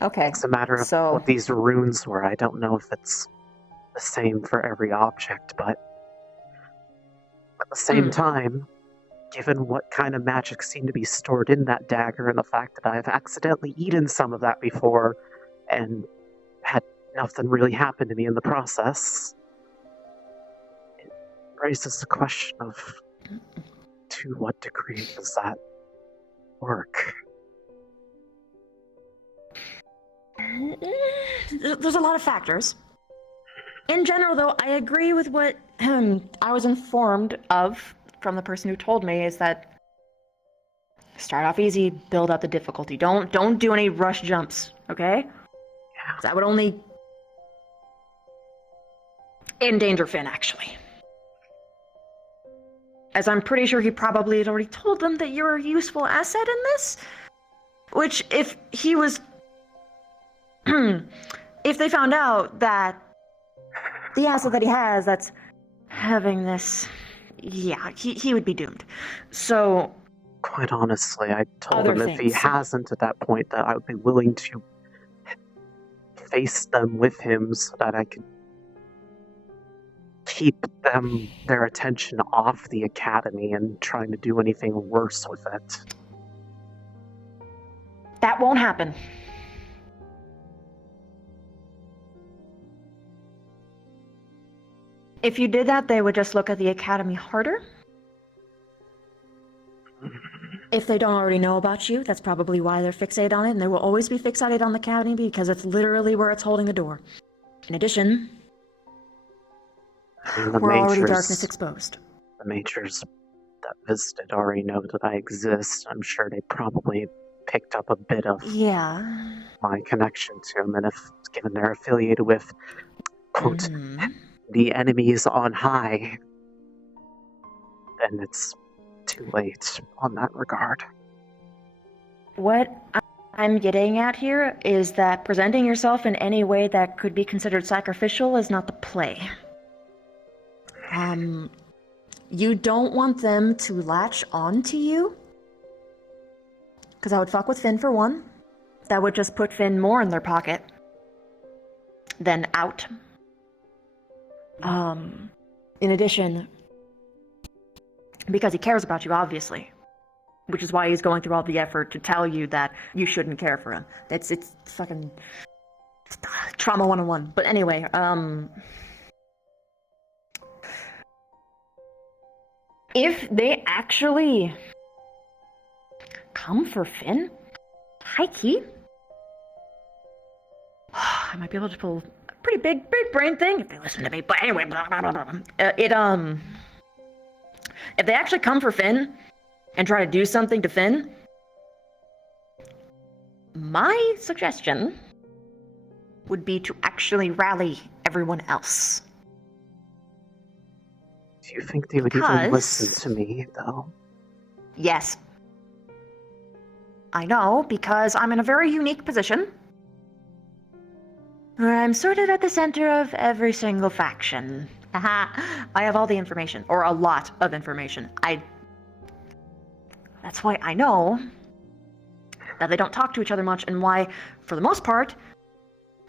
Okay. It's a matter of so what these runes were. I don't know if it's the same for every object, but at the same time, given what kind of magic seemed to be stored in that dagger and the fact that I've accidentally eaten some of that before and had nothing really happen to me in the process, it raises the question of to what degree does that work? There's a lot of factors. In general, though, I agree with what I was informed of from the person who told me is that start off easy, build up the difficulty. Don't do any rush jumps, okay? That would only endanger Finn, actually. As I'm pretty sure he probably had already told them that you're a useful asset in this. Which, if he was... if they found out that the asset that he has that's having this... Yeah, he would be doomed. So... Quite honestly, I told him if he hasn't at that point that I would be willing to face them with him so that I could keep their attention off the academy and trying to do anything worse with it. That won't happen. If you did that, they would just look at the academy harder. If they don't already know about you, that's probably why they're fixated on it, and they will always be fixated on the academy because it's literally where it's holding the door. In addition, we're already darkness exposed. The majors that visited already know that I exist. I'm sure they probably picked up a bit of my connection to him, and if given they're affiliated with, quote, the enemies on high, then it's too late on that regard. What I'm getting at here is that presenting yourself in any way that could be considered sacrificial is not the play. You don't want them to latch on to you, because that would fuck with Finn for one. That would just put Finn more in their pocket than out. In addition, because he cares about you, obviously. Which is why he's going through all the effort to tell you that you shouldn't care for him. It's fucking trauma 101. But anyway, if they actually come for Finn, high-key, I might be able to pull a pretty big brain thing if they listen to me. But anyway, if they actually come for Finn and try to do something to Finn, my suggestion would be to actually rally everyone else. Do you think they would even listen to me, though? Yes. I know, because I'm in a very unique position. Where I'm sort of at the center of every single faction. I have all the information, or a lot of information. That's why I know that they don't talk to each other much, and why, for the most part,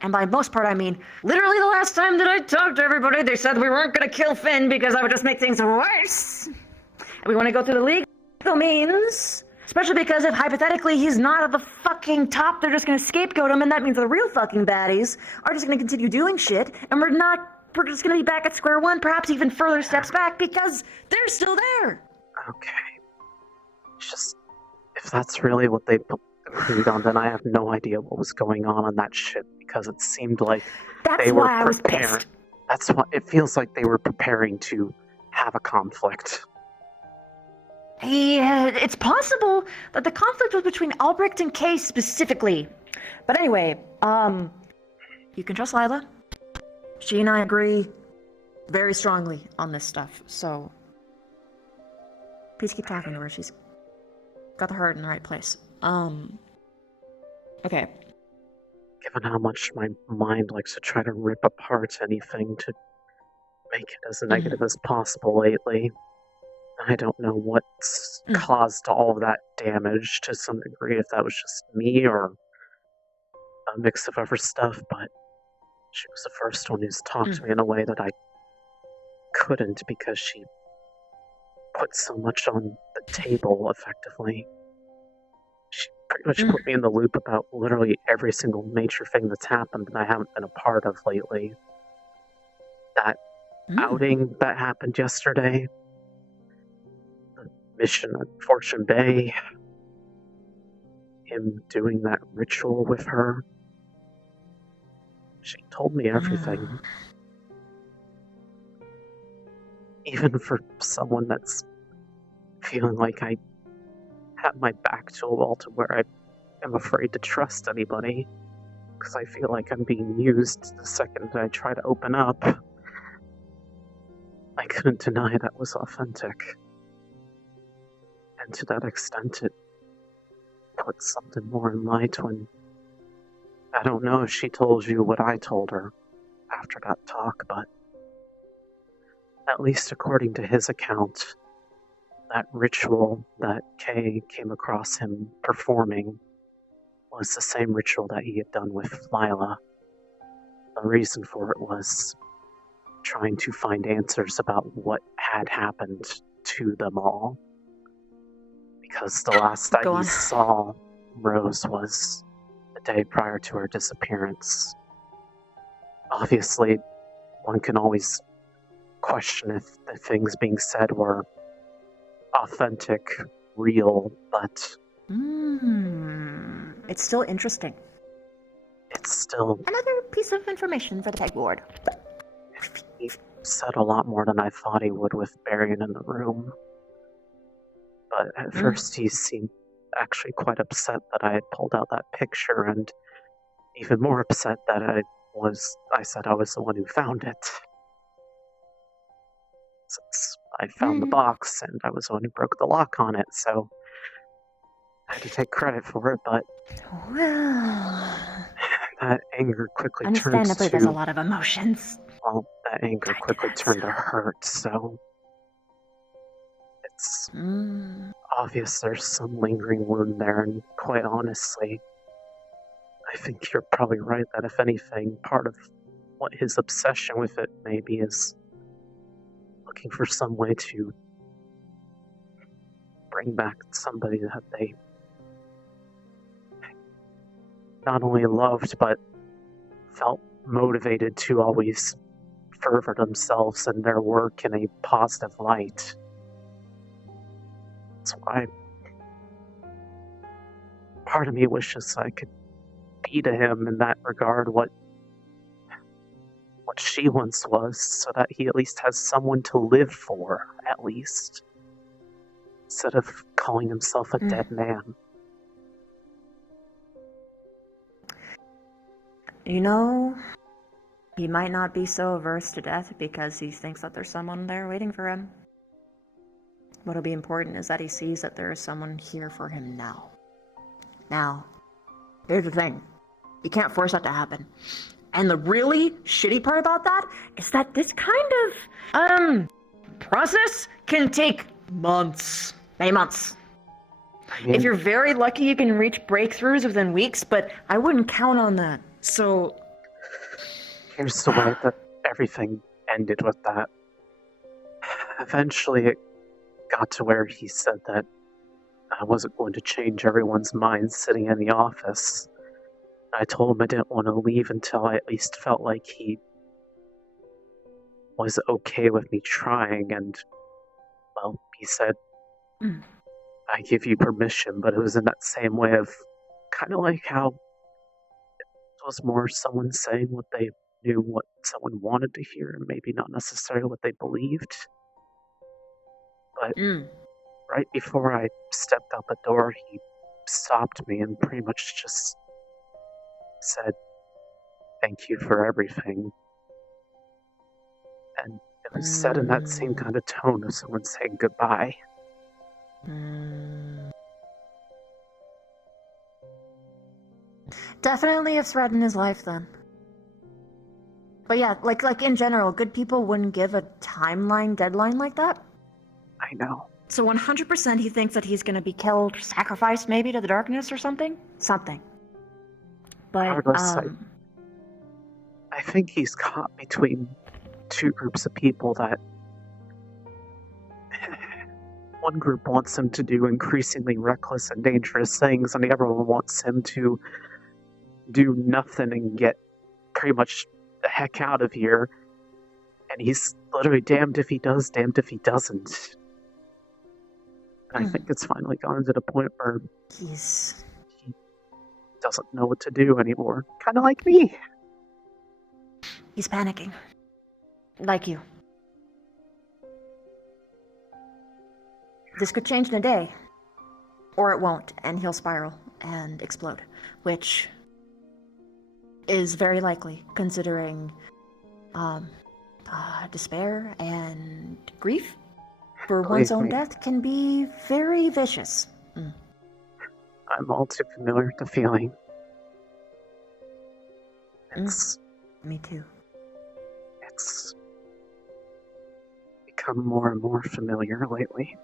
and by most part I mean literally the last time that I talked to everybody, they said we weren't going to kill Finn because that would just make things worse. And we want to go through the legal means, especially because if hypothetically he's not at the fucking top, they're just going to scapegoat him, and that means the real fucking baddies are just going to continue doing shit, and we're just going to be back at square one, perhaps even further steps back, because they're still there. Okay. Just, if that's really what they agreed on, then I have no idea what was going on that ship, because it seemed like they were preparing. I was pissed. That's what it feels like, they were preparing to have a conflict. Yeah, it's possible that the conflict was between Albrecht and Kay specifically. But anyway, you can trust Lila. She and I agree very strongly on this stuff, so please keep talking to her. She's got the heart in the right place. Okay. Given how much my mind likes to try to rip apart anything to make it as negative as possible lately, I don't know what's caused all of that damage to some degree, if that was just me or a mix of other stuff, but she was the first one who's talked to me in a way that I couldn't because she put so much on the table, effectively. She pretty much put me in the loop about literally every single major thing that's happened that I haven't been a part of lately. That outing that happened yesterday, the mission at Fortune Bay, him doing that ritual with her. She told me everything. Even for someone that's feeling like I have my back to a wall to where I am afraid to trust anybody, because I feel like I'm being used the second I try to open up. I couldn't deny that was authentic. And to that extent, it puts something more in light when... I don't know if she told you what I told her after that talk, but at least according to his account, that ritual that Kay came across him performing was the same ritual that he had done with Lila. The reason for it was trying to find answers about what had happened to them all. Because the last that he saw Rose was the day prior to her disappearance. Obviously, one can always question if the things being said were authentic, real, but... It's still interesting. It's still... Another piece of information for the pegboard. He said a lot more than I thought he would with Barian in the room. But at first he seemed actually quite upset that I had pulled out that picture, and even more upset that I said I was the one who found it. Since I found the box, and I was the one who broke the lock on it, so I had to take credit for it, but... Well... That anger quickly turned to... Understandably, there's a lot of emotions. Well, that anger quickly turned to hurt, so... It's obvious there's some lingering wound there, and quite honestly, I think you're probably right that if anything, part of what his obsession with it maybe is looking for some way to bring back somebody that they not only loved, but felt motivated to always further themselves and their work in a positive light. That's why part of me wishes I could be to him in that regard what she once was, so that he at least has someone to live for, at least, instead of calling himself a dead man. You know, he might not be so averse to death because he thinks that there's someone there waiting for him. What'll be important is that he sees that there is someone here for him now. Now, here's the thing. You can't force that to happen. And the really shitty part about that is that this kind of, process can take months. Many months. If you're very lucky, you can reach breakthroughs within weeks, but I wouldn't count on that. So... Here's the way that everything ended with that. Eventually it got to where he said that I wasn't going to change everyone's minds sitting in the office. I told him I didn't want to leave until I at least felt like he was okay with me trying, and, well, he said, I give you permission, but it was in that same way of kind of like how it was more someone saying what they knew, what someone wanted to hear, and maybe not necessarily what they believed. But right before I stepped out the door, he stopped me and pretty much just said, thank you for everything. And it was said in that same kind of tone of someone saying goodbye. Definitely a threat in his life, then. But yeah, like in general, good people wouldn't give a deadline like that. I know. So 100% he thinks that he's gonna be killed, sacrificed maybe to the darkness or something? Something. But, Regardless, I think he's caught between two groups of people that one group wants him to do increasingly reckless and dangerous things, and the other one wants him to do nothing and get pretty much the heck out of here. And he's literally damned if he does, damned if he doesn't. And I think it's finally gotten to the point where he doesn't know what to do anymore. Kind of like me. He's panicking. Like you. This could change in a day. Or it won't, and he'll spiral and explode. Which is very likely, considering despair and grief for one's own death can be very vicious. I'm all too familiar with the feeling. It's... Me too. It's become more and more familiar lately.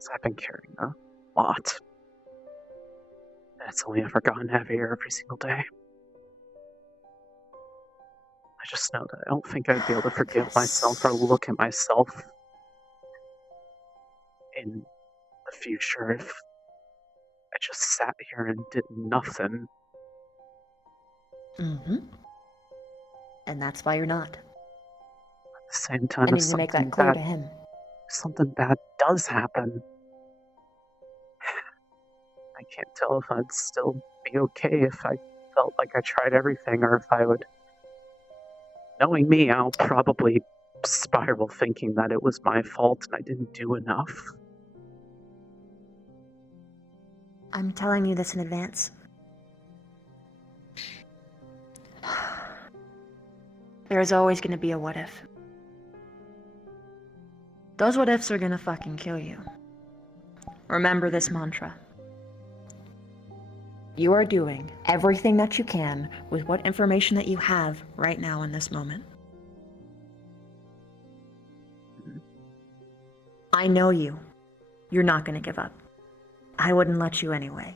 So I've been carrying a lot. And it's only ever gotten heavier every single day. I just know that I don't think I'd be able to forgive myself or look at myself in the future if I just sat here and did nothing. And that's why you're not. At the same time, I if need to make that clear to him. something bad does happen, I can't tell if I'd still be okay if I felt like I tried everything, or if I would... Knowing me, I'll probably spiral thinking that it was my fault and I didn't do enough. I'm telling you this in advance. There's always gonna be a what if. Those what ifs are gonna fucking kill you. Remember this mantra. You are doing everything that you can with what information that you have right now in this moment. I know you. You're not gonna give up. I wouldn't let you anyway.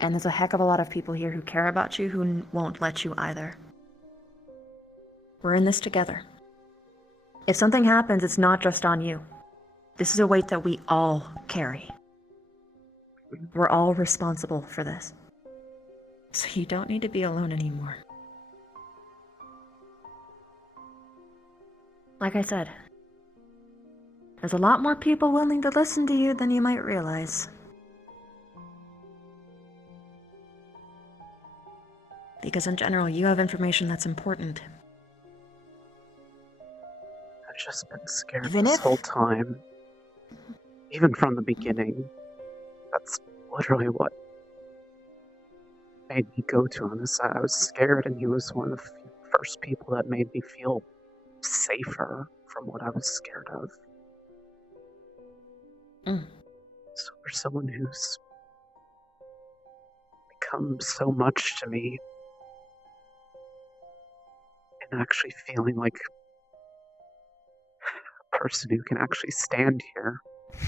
And there's a heck of a lot of people here who care about you who won't let you either. We're in this together. If something happens, it's not just on you. This is a weight that we all carry. We're all responsible for this. So you don't need to be alone anymore. Like I said, there's a lot more people willing to listen to you than you might realize. Because in general, you have information that's important. I've just been scared this whole time. Even from the beginning. That's literally what made me go to him. Is that I was scared, and he was one of the first people that made me feel safer from what I was scared of. So for someone who's become so much to me, and actually feeling like a person who can actually stand here, it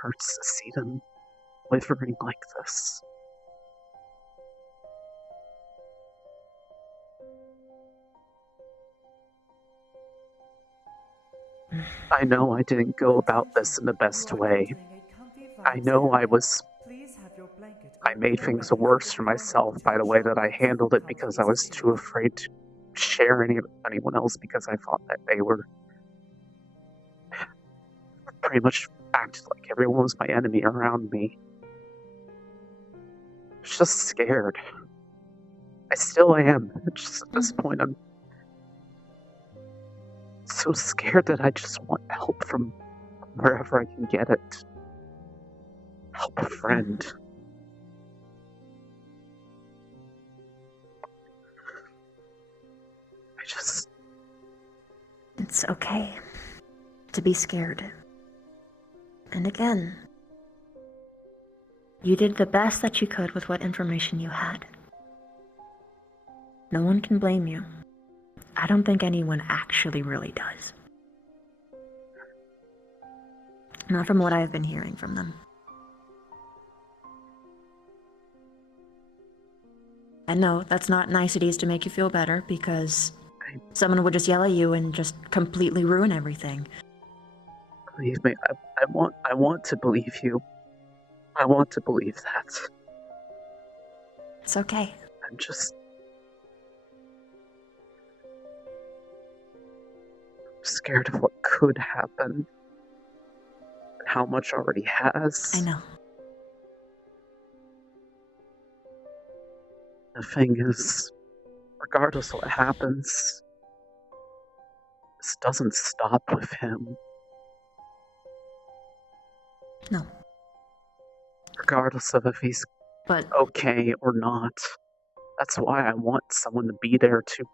hurts to see them withering like this. I know I didn't go about this in the best way. I know I made things worse for myself by the way that I handled it, because I was too afraid to share anyone else, because I thought that they were pretty much acted like everyone was my enemy around me. I was just scared. I still am. Just at this point, I'm so scared that I just want help from wherever I can get it. Help a friend. It's okay to be scared. And again, you did the best that you could with what information you had. No one can blame you. I don't think anyone actually really does. Not from what I've been hearing from them. And no, that's not niceties to make you feel better, because someone would just yell at you and just completely ruin everything. Believe me, I want to believe you. I want to believe that. It's okay. I'm just scared of what could happen. And how much already has. I know. The thing is, regardless of what happens, this doesn't stop with him. No. Regardless of if he's okay or not. That's why I want someone to be there to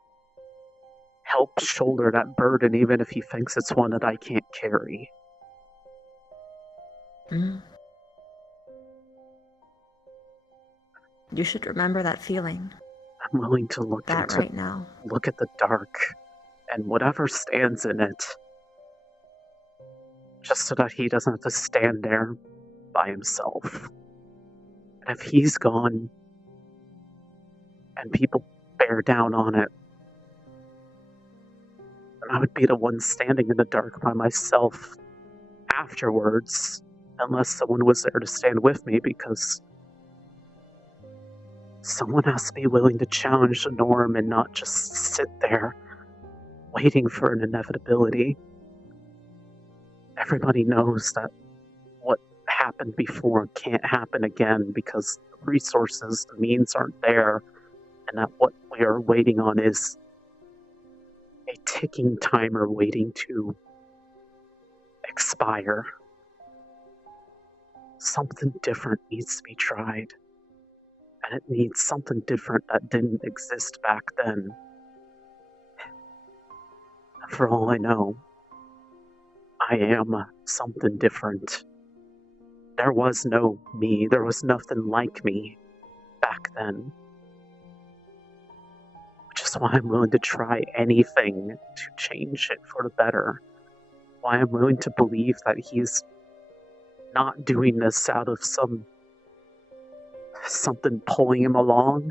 help shoulder that burden, even if he thinks it's one that I can't carry. You should remember that feeling. I'm willing to look that into right now. Look at the dark and whatever stands in it, just so that he doesn't have to stand there by himself. And if he's gone and people bear down on it, then I would be the one standing in the dark by myself afterwards, unless someone was there to stand with me, because someone has to be willing to challenge the norm and not just sit there waiting for an inevitability. Everybody knows that what happened before can't happen again because the resources, the means aren't there, and that what we are waiting on is a ticking timer waiting to expire. Something different needs to be tried. And it needs something different that didn't exist back then. For all I know, I am something different. There was no me, there was nothing like me back then. Which is why I'm willing to try anything to change it for the better. Why I'm willing to believe that he's not doing this out of something pulling him along.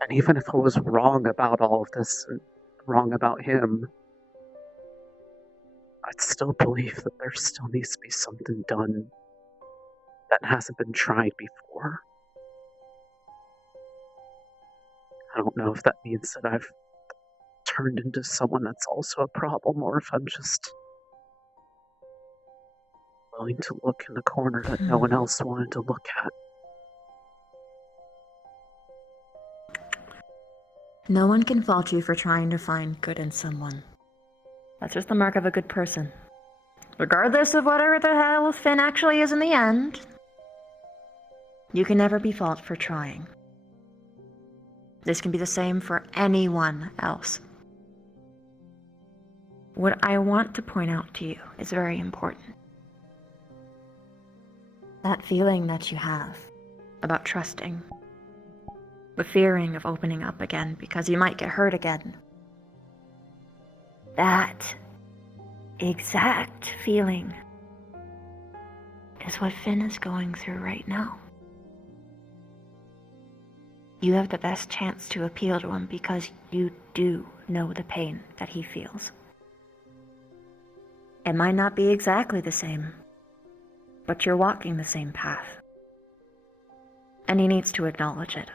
And even if I was wrong about all of this, and wrong about him, I'd still believe that there still needs to be something done that hasn't been tried before. I don't know if that means that I've turned into someone that's also a problem, or if I'm just willing to look in the corner that no one else wanted to look at. No one can fault you for trying to find good in someone. That's just the mark of a good person. Regardless of whatever the hell Finn actually is in the end, you can never be faulted for trying. This can be the same for anyone else. What I want to point out to you is very important. That feeling that you have about trusting, the fearing of opening up again because you might get hurt again. That exact feeling is what Finn is going through right now. You have the best chance to appeal to him because you do know the pain that he feels. It might not be exactly the same, but you're walking the same path. And he needs to acknowledge it.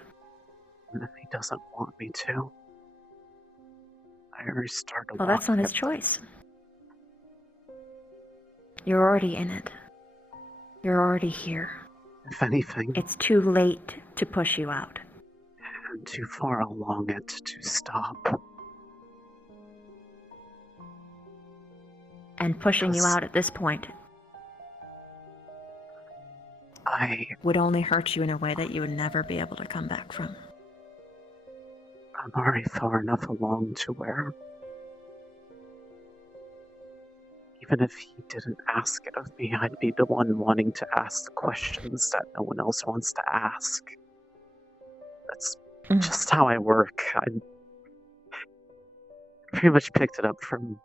And if he doesn't want me to, I already started. Well, that's not his choice. You're already in it. You're already here. If anything, it's too late to push you out. And too far along it to stop. And pushing you out at this point would only hurt you in a way that you would never be able to come back from. I'm already far enough along to where even if he didn't ask it of me, I'd be the one wanting to ask the questions that no one else wants to ask. That's just how I work. I pretty much picked it up from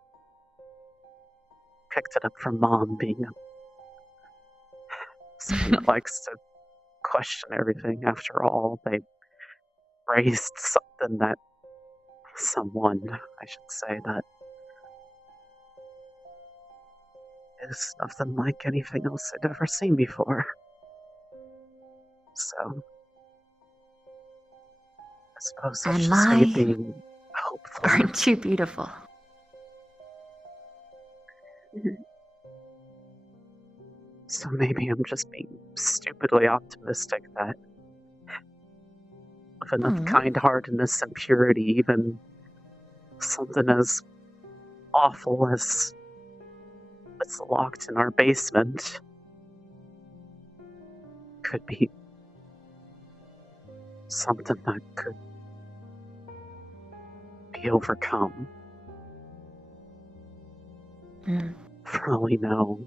Mom being someone that likes to question everything. After all, they raised something that someone, I should say, that is nothing like anything else I'd ever seen before. So, I suppose that's And just me my, being hopeful. aren't you beautiful? So maybe I'm just being stupidly optimistic that with enough kind-heartedness and purity, even something as awful as what's locked in our basement could be something that could be overcome. For all we know,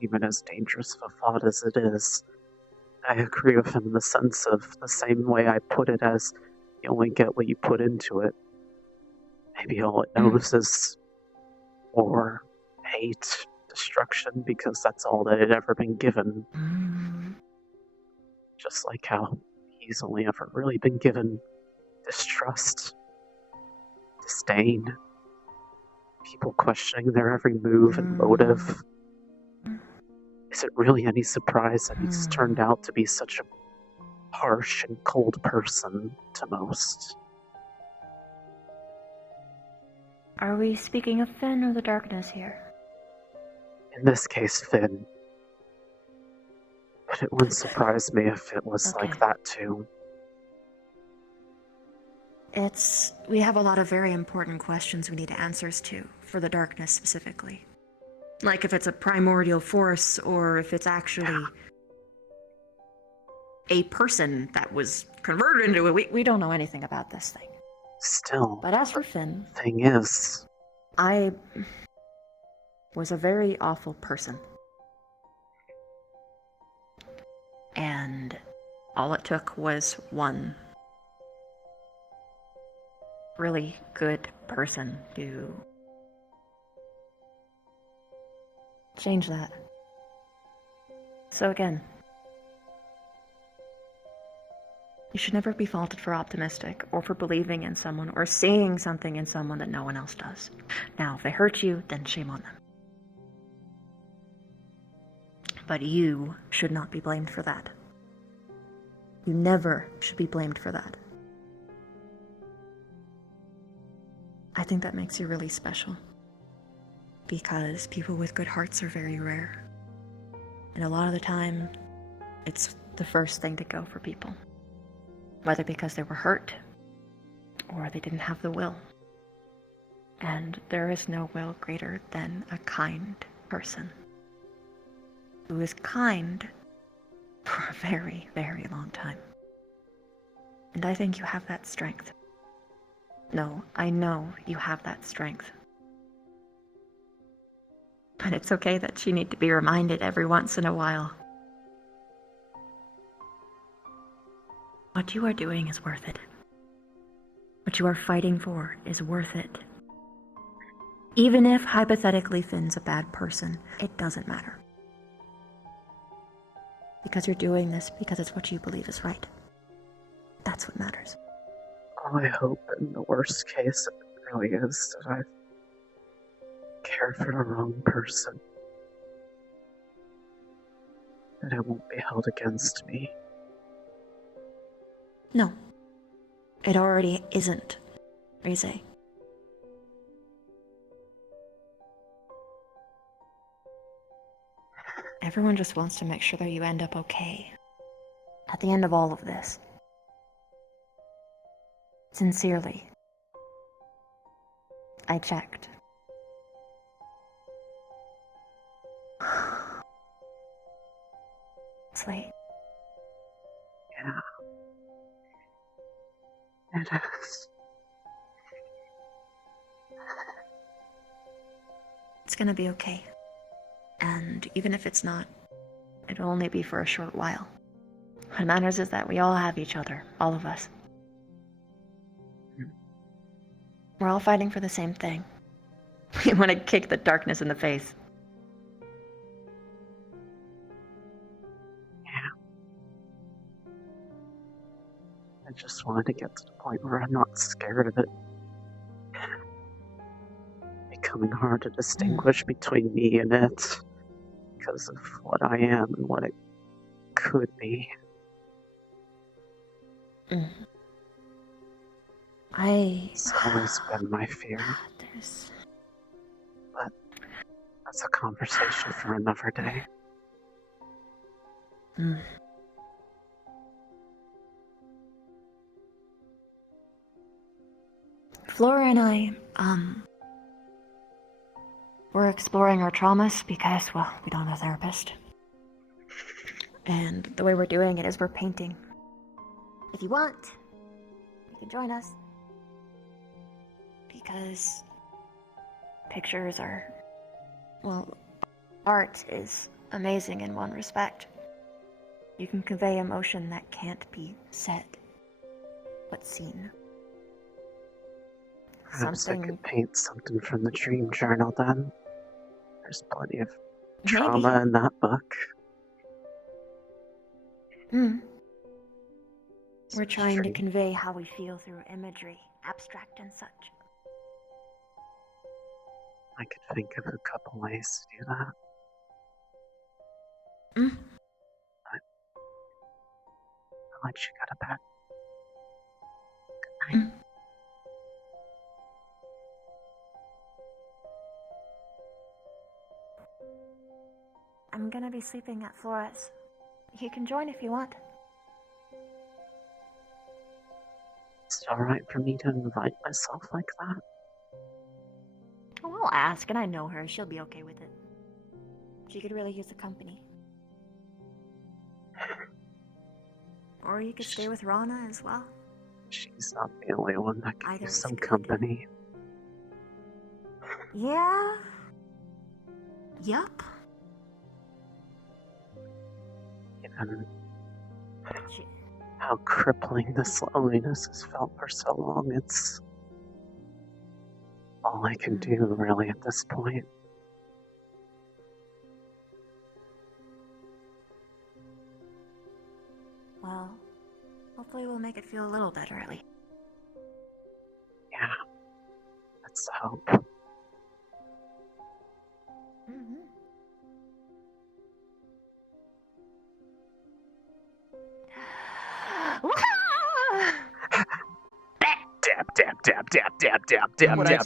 even as dangerous of a thought as it is, I agree with him in the sense of the same way I put it as you only get what you put into it. Maybe all it knows is war, hate, destruction, because that's all that had ever been given. Just like how he's only ever really been given distrust, disdain, people questioning their every move and motive. Is it really any surprise that he's turned out to be such a harsh and cold person to most? Are we speaking of Finn or the darkness here? In this case, Finn. But it wouldn't surprise me if it was like that too. We have a lot of very important questions we need answers to, for the darkness specifically. Like if it's a primordial force, or if it's actually a person that was converted into it. We don't know anything about this thing. Still. But as for Finn... Thing is... I was a very awful person. And all it took was one really good person to change that. So again, you should never be faulted for optimistic, or for believing in someone, or seeing something in someone that no one else does. Now, if they hurt you, then shame on them. But you should not be blamed for that. You never should be blamed for that. I think that makes you really special. Because people with good hearts are very rare. And a lot of the time, it's the first thing to go for people. Whether because they were hurt, or they didn't have the will. And there is no will greater than a kind person. Who is kind for a very, very long time. And I think you have that strength. No, I know you have that strength. But it's okay that you need to be reminded every once in a while. What you are doing is worth it. What you are fighting for is worth it. Even if, hypothetically, Finn's a bad person, it doesn't matter. Because you're doing this because it's what you believe is right. That's what matters. I hope in the worst case it really is that I care for the wrong person. That it won't be held against me. No. It already isn't, Rize. Everyone just wants to make sure that you end up okay. At the end of all of this. Sincerely. I checked. It's late. Yeah. It is. It's gonna be okay. And even if it's not, it'll only be for a short while. What matters is that we all have each other, all of us. We're all fighting for the same thing. We want to kick the darkness in the face. just wanted to get to the point where I'm not scared of it becoming hard to distinguish between me and it because of what I am and what it could be. It's always been my fear. But that's a conversation for another day. Flora and I, we're exploring our traumas because, well, we don't have a therapist. And the way we're doing it is we're painting. If you want, you can join us. Because pictures are, well, art is amazing in one respect. You can convey emotion that can't be said, but seen. Perhaps I could paint something from the dream journal then. There's plenty of trauma in that book. We're trying to convey how we feel through imagery, abstract and such. I could think of a couple ways to do that. I'll let you go to bed. Good night. I'm gonna be sleeping at Flora's. You can join if you want. It's alright for me to invite myself like that? Oh, I'll ask, and I know her. She'll be okay with it. She could really use the company. Or you could stay with Rana as well. She's not the only one that could use some company. Yeah? Yup. Given how crippling this loneliness has felt for so long, it's all I can do really at this point. Well, hopefully we'll make it feel a little better at least. Yeah, that's the hope. Dab, dab, dab, dab, dab, dab, dab, dab.